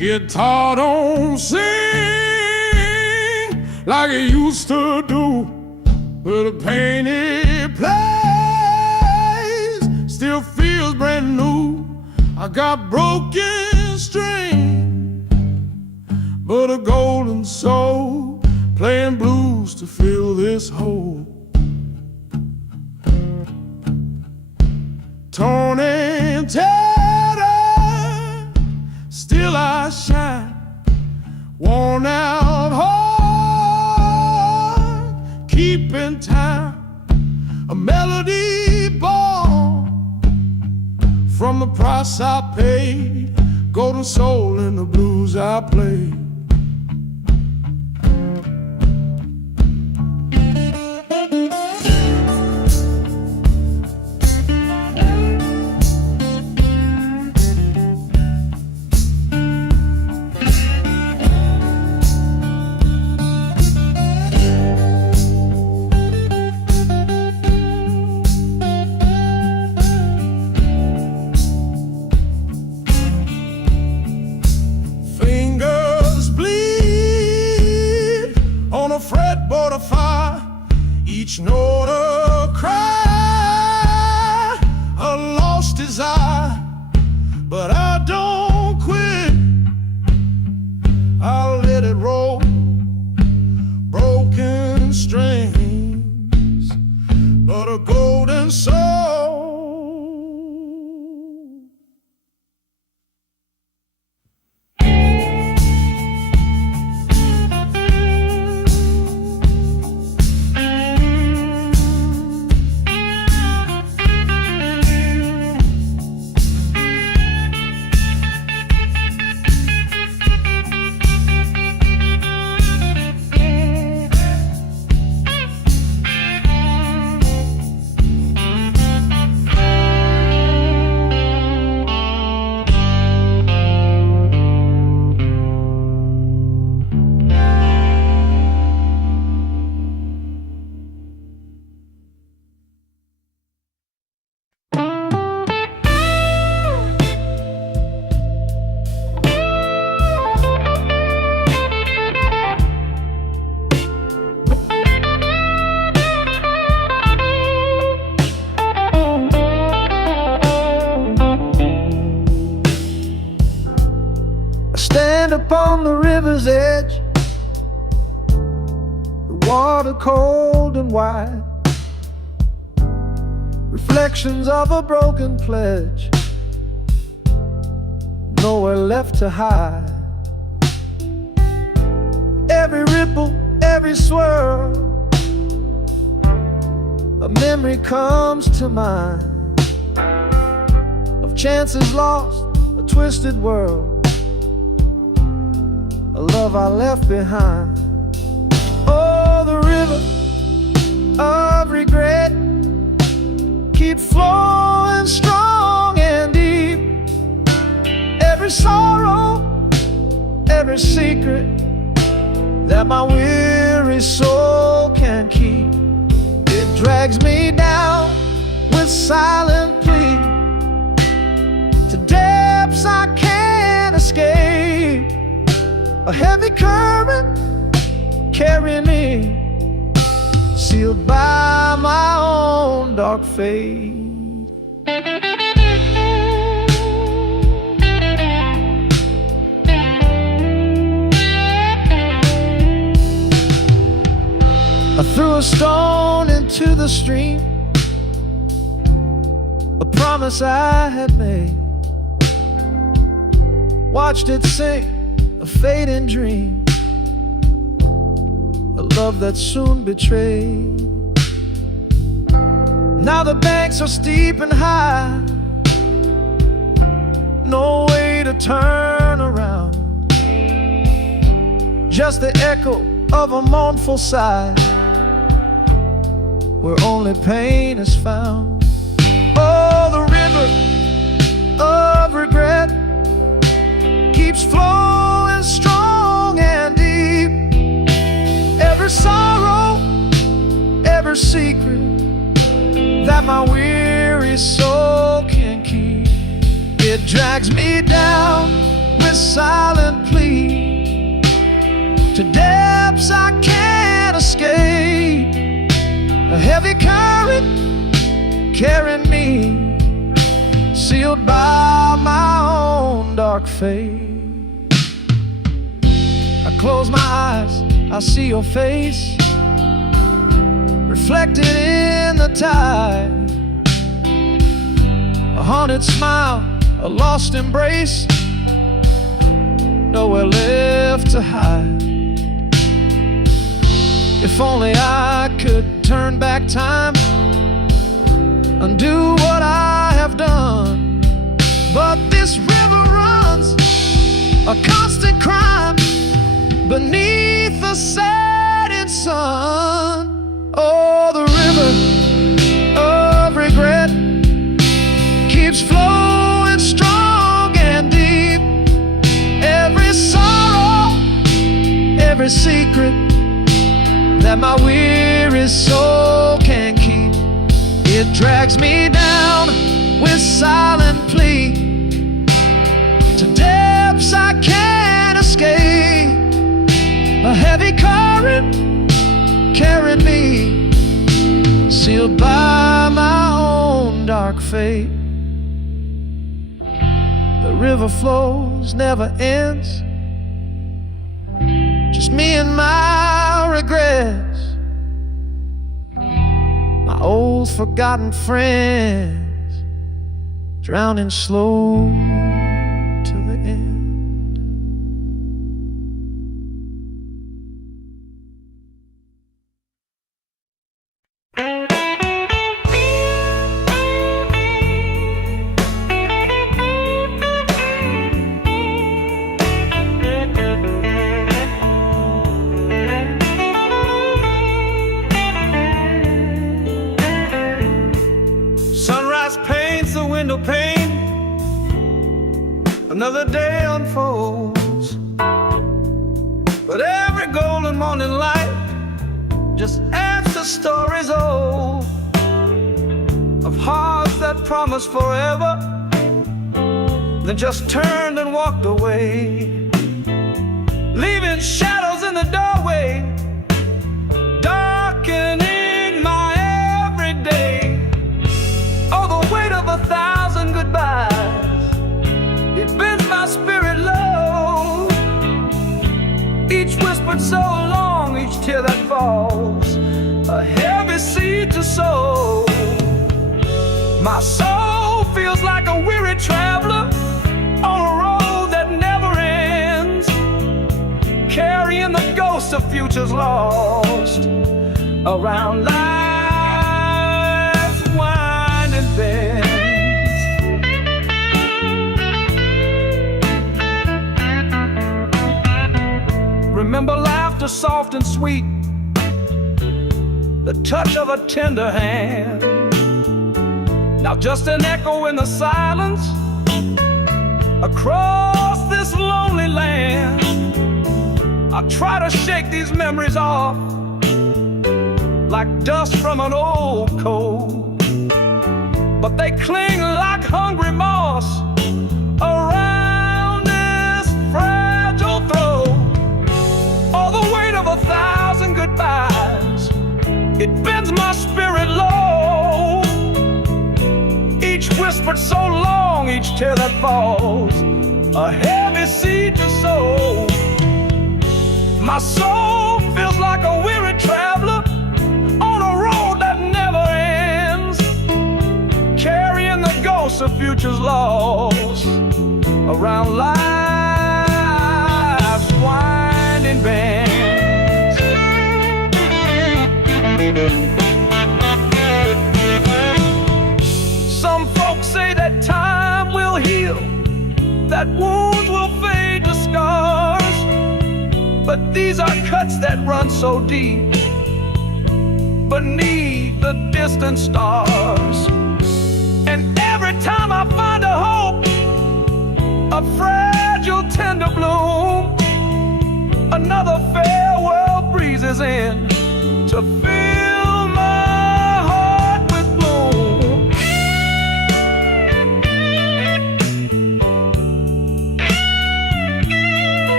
Guitar don't sing like it used to do, but the pain it plays still feels brand new. I got broken strings, but a golden soul playing blues to fill this hole. Torn and tattered, still I shine. Worn out heart, keeping time. A melody born from the price I paid. Golden soul in the blues I play. Fretboard of fire, each note a cry, a lost desire. But I don't quit, I'll let it roll. Broken strings, but a golden soul. Stand upon the river's edge, the water cold and wide, reflections of a broken pledge, nowhere left to hide. Every ripple, every swirl, a memory comes to mind of chances lost, a twisted world, a love I left behind. Oh, the river of regret keeps flowing strong and deep. Every sorrow, every secret that my weary soul can keep, it drags me down with silent plea to depths I can't escape. A heavy current carrying me, sealed by my own dark fate. I threw a stone into the stream, a promise I had made, watched it sink, a fading dream, a love that soon betrayed. Now the banks are steep and high, no way to turn around, just the echo of a mournful sigh, where only pain is found. Oh, the river of regret keeps flowing strong and deep. Every sorrow, every secret that my weary soul can keep, it drags me down with with silent plea to depths I can't escape. A heavy current carrying me, sealed by my own dark fate. I close my eyes, I see your face reflected in the tide. A haunted smile, a lost embrace, nowhere left to hide. If only I could turn back time, undo what I have done. But this river runs a constant crime beneath the setting sun. Oh, the river of regret keeps flowing strong and deep. Every sorrow, every secret that my weary soul can keep, it drags me down with silent plea to depths I can't escape. A heavy current carrying me, sealed by my own dark fate. The river flows, never ends, just me and my regrets, my old forgotten friends, drowning slow till the end. Pain, another day unfolds, but every golden morning light just adds to stories old of hearts that promised forever, then just turned and walked away, leaving shadows in the doorway, darkening my everyday. Oh, the weight of 1,000 goodbyes, it bends my spirit low. Each whispered so long, each tear that falls, a heavy seed to sow. My soul feels like a weary traveler on a road that never ends, carrying the ghosts of futures lost around life's winding bends. Remember laughter soft and sweet, the touch of a tender hand. Now just an echo in the silence across this lonely land. I try to shake these memories off like dust from an old coat, but they cling like hungry moss around this fragile throat. All the weight of 1,000 goodbyes, it bends my spirit low. Each whispered so long, each tear that falls, a heavy seed to sow. My soul feels like a weary traveler on a road that never ends, carrying the ghosts of futures lost around life's winding bends. Some folks say that time will heal, that wounds will fade to scars, but these are cuts that run so deep beneath the distant stars. And every time I find a hope, a fragile tender bloom, another farewell breezes in to fill my heart with gloom.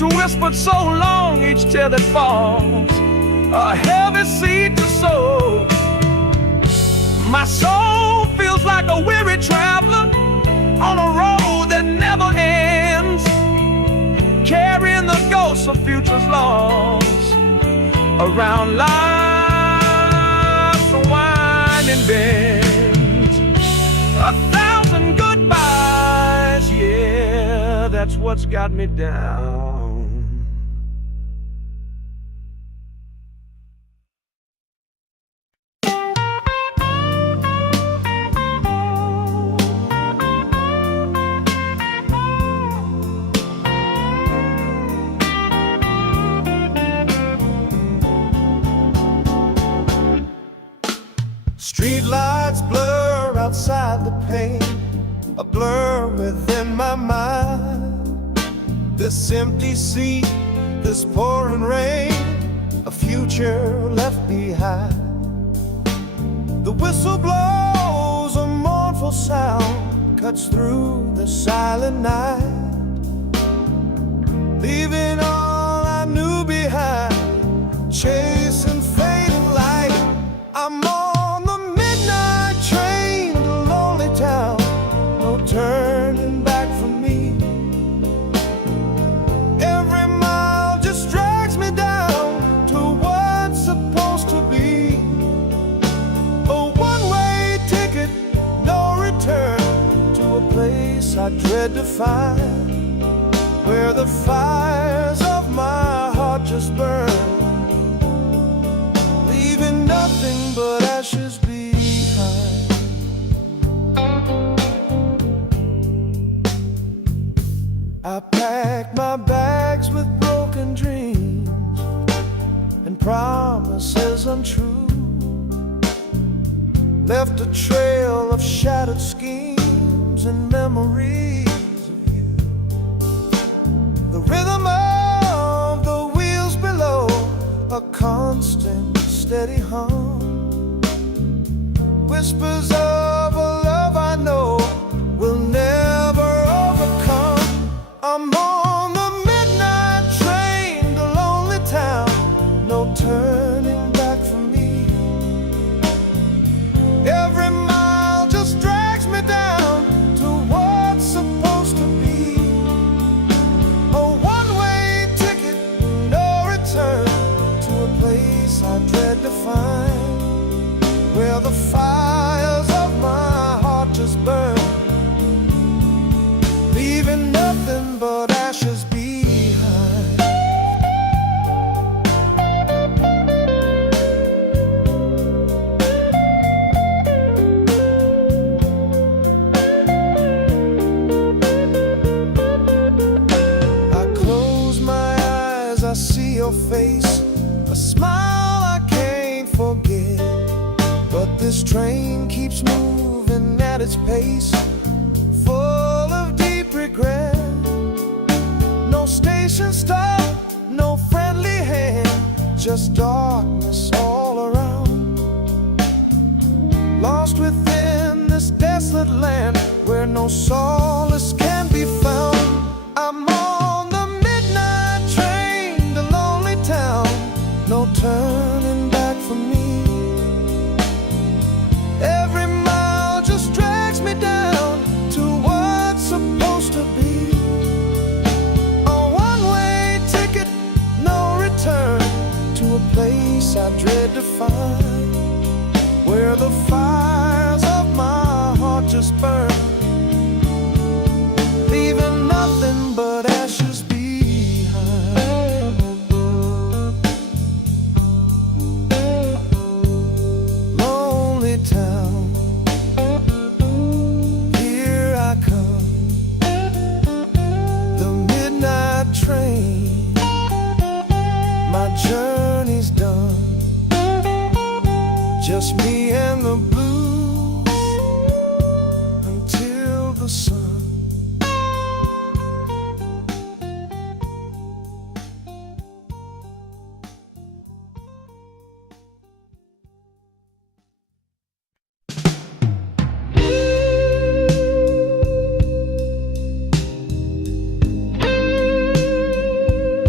you whispered so long, each tear that falls, a heavy seed to sow. My soul feels like a weary traveler on a road that never ends, carrying the ghosts of futures lost around life's winding bends. 1,000 goodbyes, yeah, that's what's got me down. Street lights blur outside the pane, a blur within my mind. This empty sea, this pouring rain, a future left behind. The whistle blows, a mournful sound cuts through the silent night, leaving all I knew behind, chasing fading light. I'm on the midnight train to lonely town, no turning back for me. Every mile just drags me down to what's supposed to be. A one-way ticket, no return, to a place I dread to find, where the fires of my heart just burn, leaving nothing but ashes behind. I packed my bags with broken dreams and promises untrue, left a trail of shattered schemes and memories of you. The rhythm of the wheels below, a constant steady hum, whispers of a love I know will never overcome. I'm on the midnight train to lonely town, no turning back for me. Every mile just drags me down to what's supposed to be. A one-way ticket, no return, to a place I dread to find, where the fires of my heart just burn, leaving nothing but ashes behind. I close my eyes, I see your face, a smile I can't forget. But this train keeps moving at its pace, full of deep regret. No station stop, no friendly hand, just darkness all around. Lost within this desolate land where no solace can be found. I'm on the midnight train to lonely town, no turning back for me. Every mile just drags me down to what's supposed to be. A one-way ticket, no return, to a place I dread to find, where the fires of my heart just burn, leaving nothing but ashes behind. Lonely town, here I come, the midnight train, my journey's done, just me and the blues until the sun.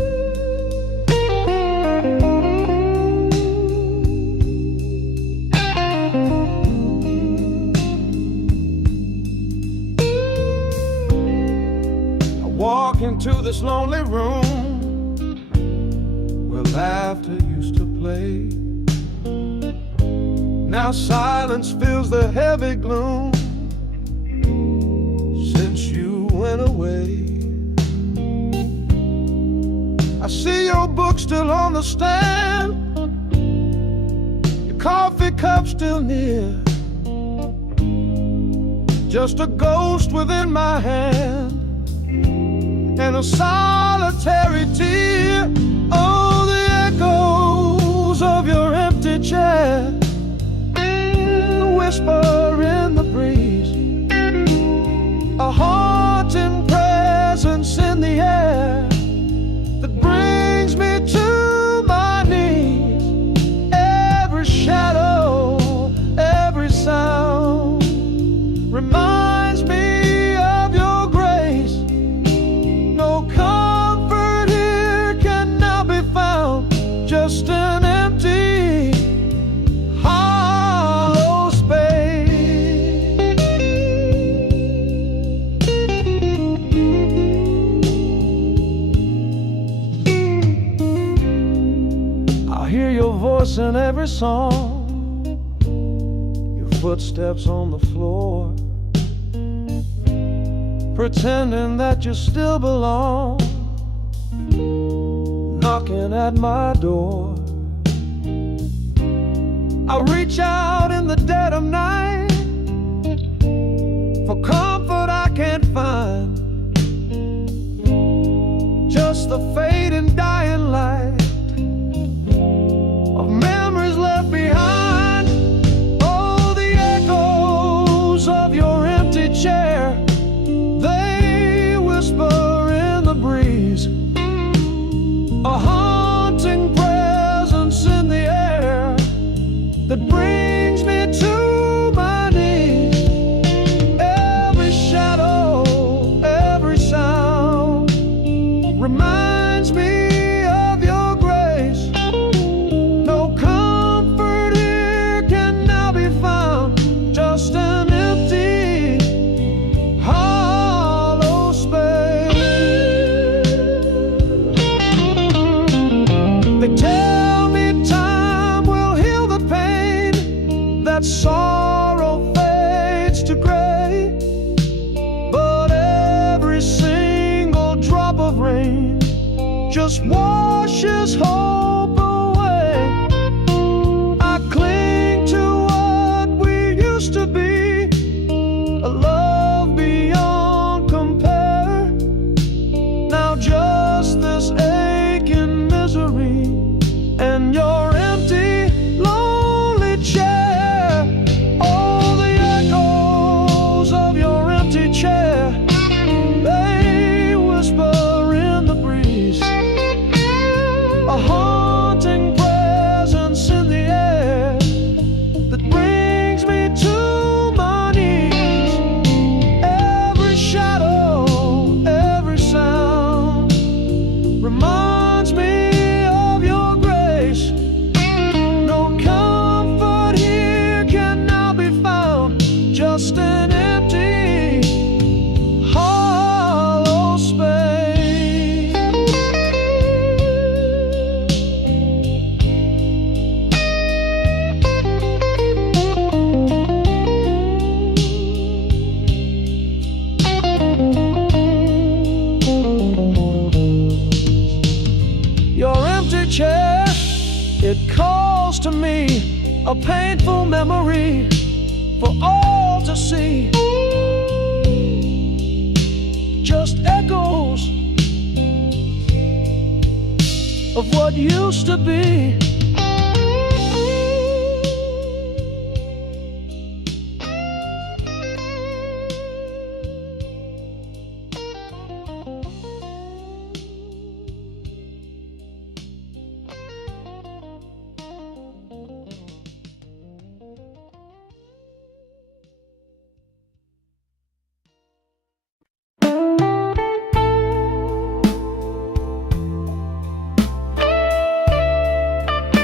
to this lonely room where laughter used to play. Now silence fills the heavy gloom since you went away. I see your book still on the stand, your coffee cup still near, just a ghost within my hand and a solitary tear. Oh, the echoes of your empty chair, the whisper in the breeze, a haunting presence in the air that brings me to my knees. Every shadow, every sound reminds me of your grace. No comfort here can now be found, just an empty, hollow space. I hear your voice in every song, your footsteps on the floor, pretending that you still belong, knocking at my door. I reach out in the dead of night for comfort I can't find, just the fading dying light of memories left behind. Oh, the echoes of your empty chair, they whisper in the breeze, a haunting presence in the air that brings me to my knees. Every shadow, every sound reminds me of your grace. No comfort here can now be found, just an empty, hollow space. They tell me time will heal the pain, that sorrow fades to gray, but every single drop of rain just washes hope away. I cling to what we used to be, a love beyond compare. Now just this aching misery and your empty, lonely chair. Oh, the echoes of your empty chair, they whisper in the breeze, a haunting presence in the air that brings me to my knees. Every shadow, every sound reminds me of your grace. No comfort here can now be found, just an empty, hollow space. Your empty chair, it calls to me, a painful memory for all to see. Just echoes of what used to be.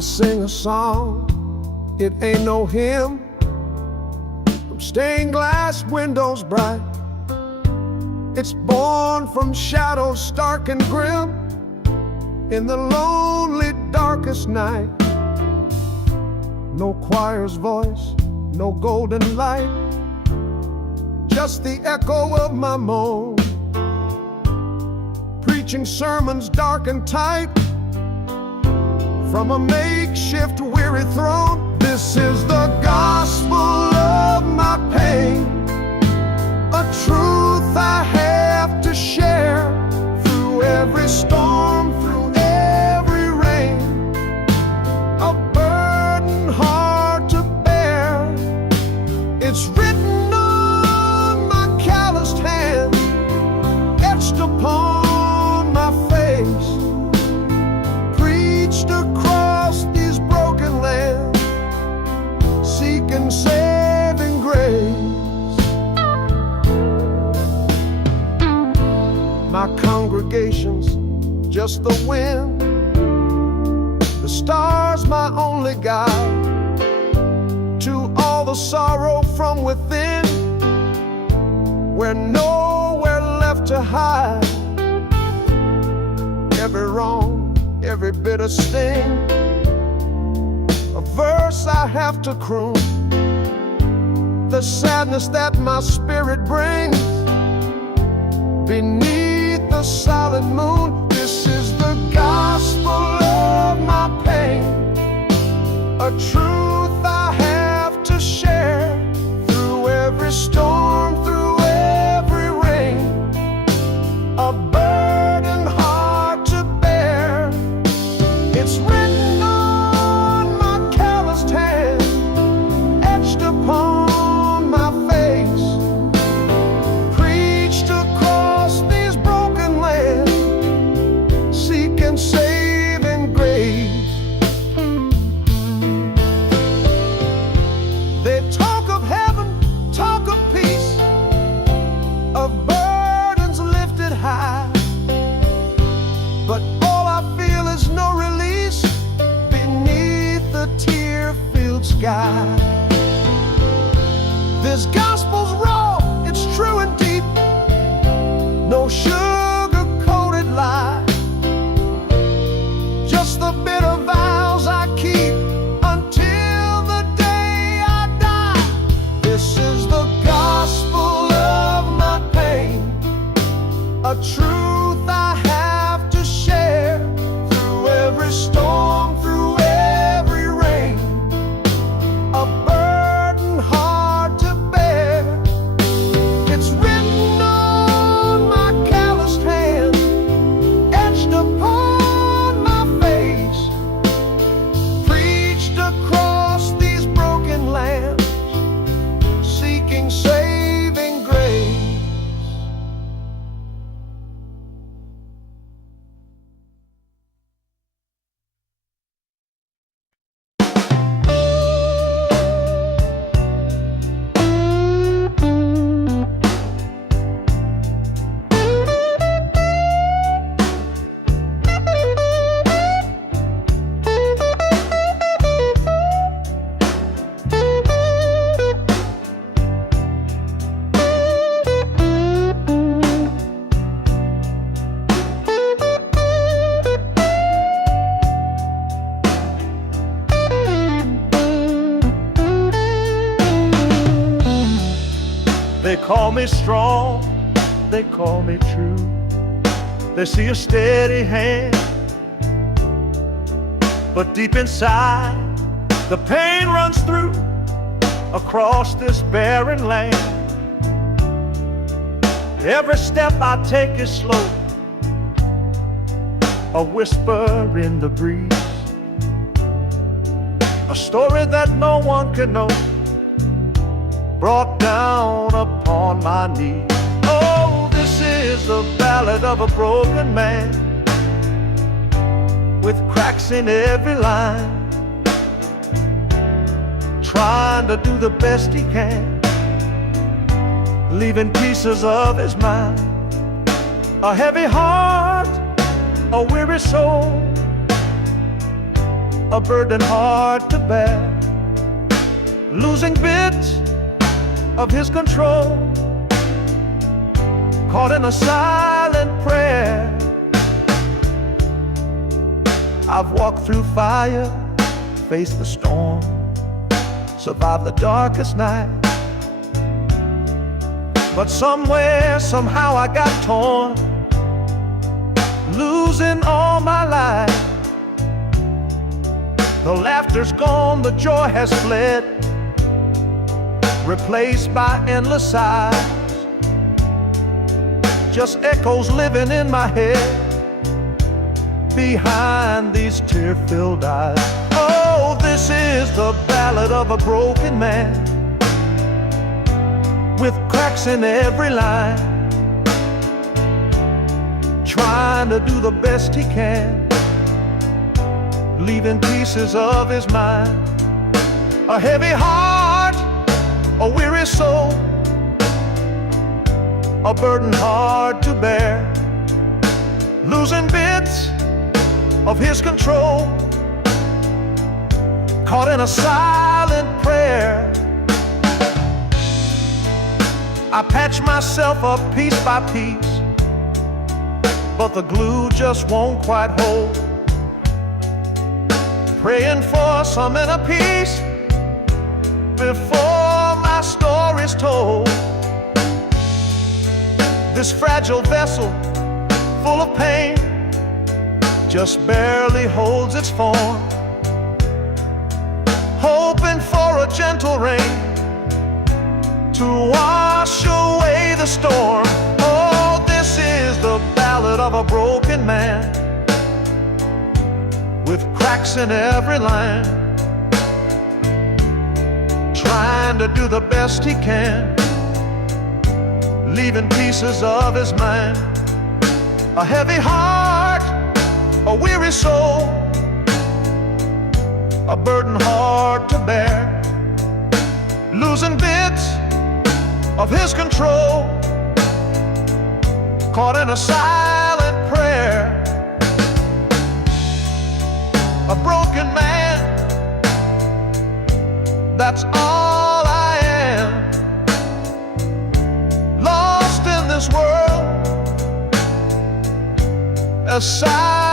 sing a song, it ain't no hymn, from stained glass windows bright. It's born from shadows stark and grim, in the lonely darkest night. No choir's voice, no golden light, just the echo of my moan, preaching sermons dark and tight from a makeshift weary throne. This is the gospel of my pain, a truth I have to share through every storm, through every rain, a burden hard to bear. It's written on my calloused hand, etched upon my face, preached across these broken lands, seeking saving grace. My congregation's just the wind, the stars my only guide to all the sorrow from within, where nowhere left to hide. Every wrong, every bitter sting, a verse I have to croon, the sadness that my spirit brings beneath the silent moon. This is the gospel of my pain, a truth I have to share through every storm, through every rain, a burden hard to bear. It's written on my calloused hand, etched upon my face, preached across these broken lands, seeking saving grace. They talk of heaven, talk of peace, of burdens lifted high, but all I feel is no release beneath the tear-filled sky. This gospel's raw, it's true and deep, no sugar-coated lie, just the bitter vows I keep until the day I die. This is the gospel of my pain, a truth I have to share through every storm, through every rain, a burden hard to bear. It's written on my calloused hand, etched upon my face, preached across these broken lands, seeking saving grace. They call me strong, they call me true. They see a steady hand, but deep inside the pain runs through across this barren land. Every step I take is slow, a whisper in the breeze, a story that no one can know, brought down upon my knees. Oh, this is the ballad of a broken man, with cracks in every line, trying to do the best he can, leaving pieces of his mind, a heavy heart, a weary soul, a burden hard to bear, losing bits of his control, caught in a silent prayer. I've walked through fire, faced the storm, survived the darkest night. But somewhere, somehow I got torn, losing all my life. The laughter's gone, the joy has fled, replaced by endless sighs. Just echoes living in my head behind these tear-filled eyes. Oh, this is the ballad of a broken man, with cracks in every line, trying to do the best he can, leaving pieces of his mind. A heavy heart, a weary soul, a burden hard to bear, losing bits of his control, caught in a silent prayer. I patch myself up piece by piece, but the glue just won't quite hold. Praying for some inner peace before my story's told. This fragile vessel, full of pain, just barely holds its form, hoping for a gentle rain to wash away the storm. Oh, this is the ballad of a broken man, with cracks in every line, trying to do the best he can, leaving pieces of his mind. A heavy heart, a weary soul, a burden hard to bear, losing bits of his control, caught in a silent prayer. A broken man, that's all I am, lost in this world, aside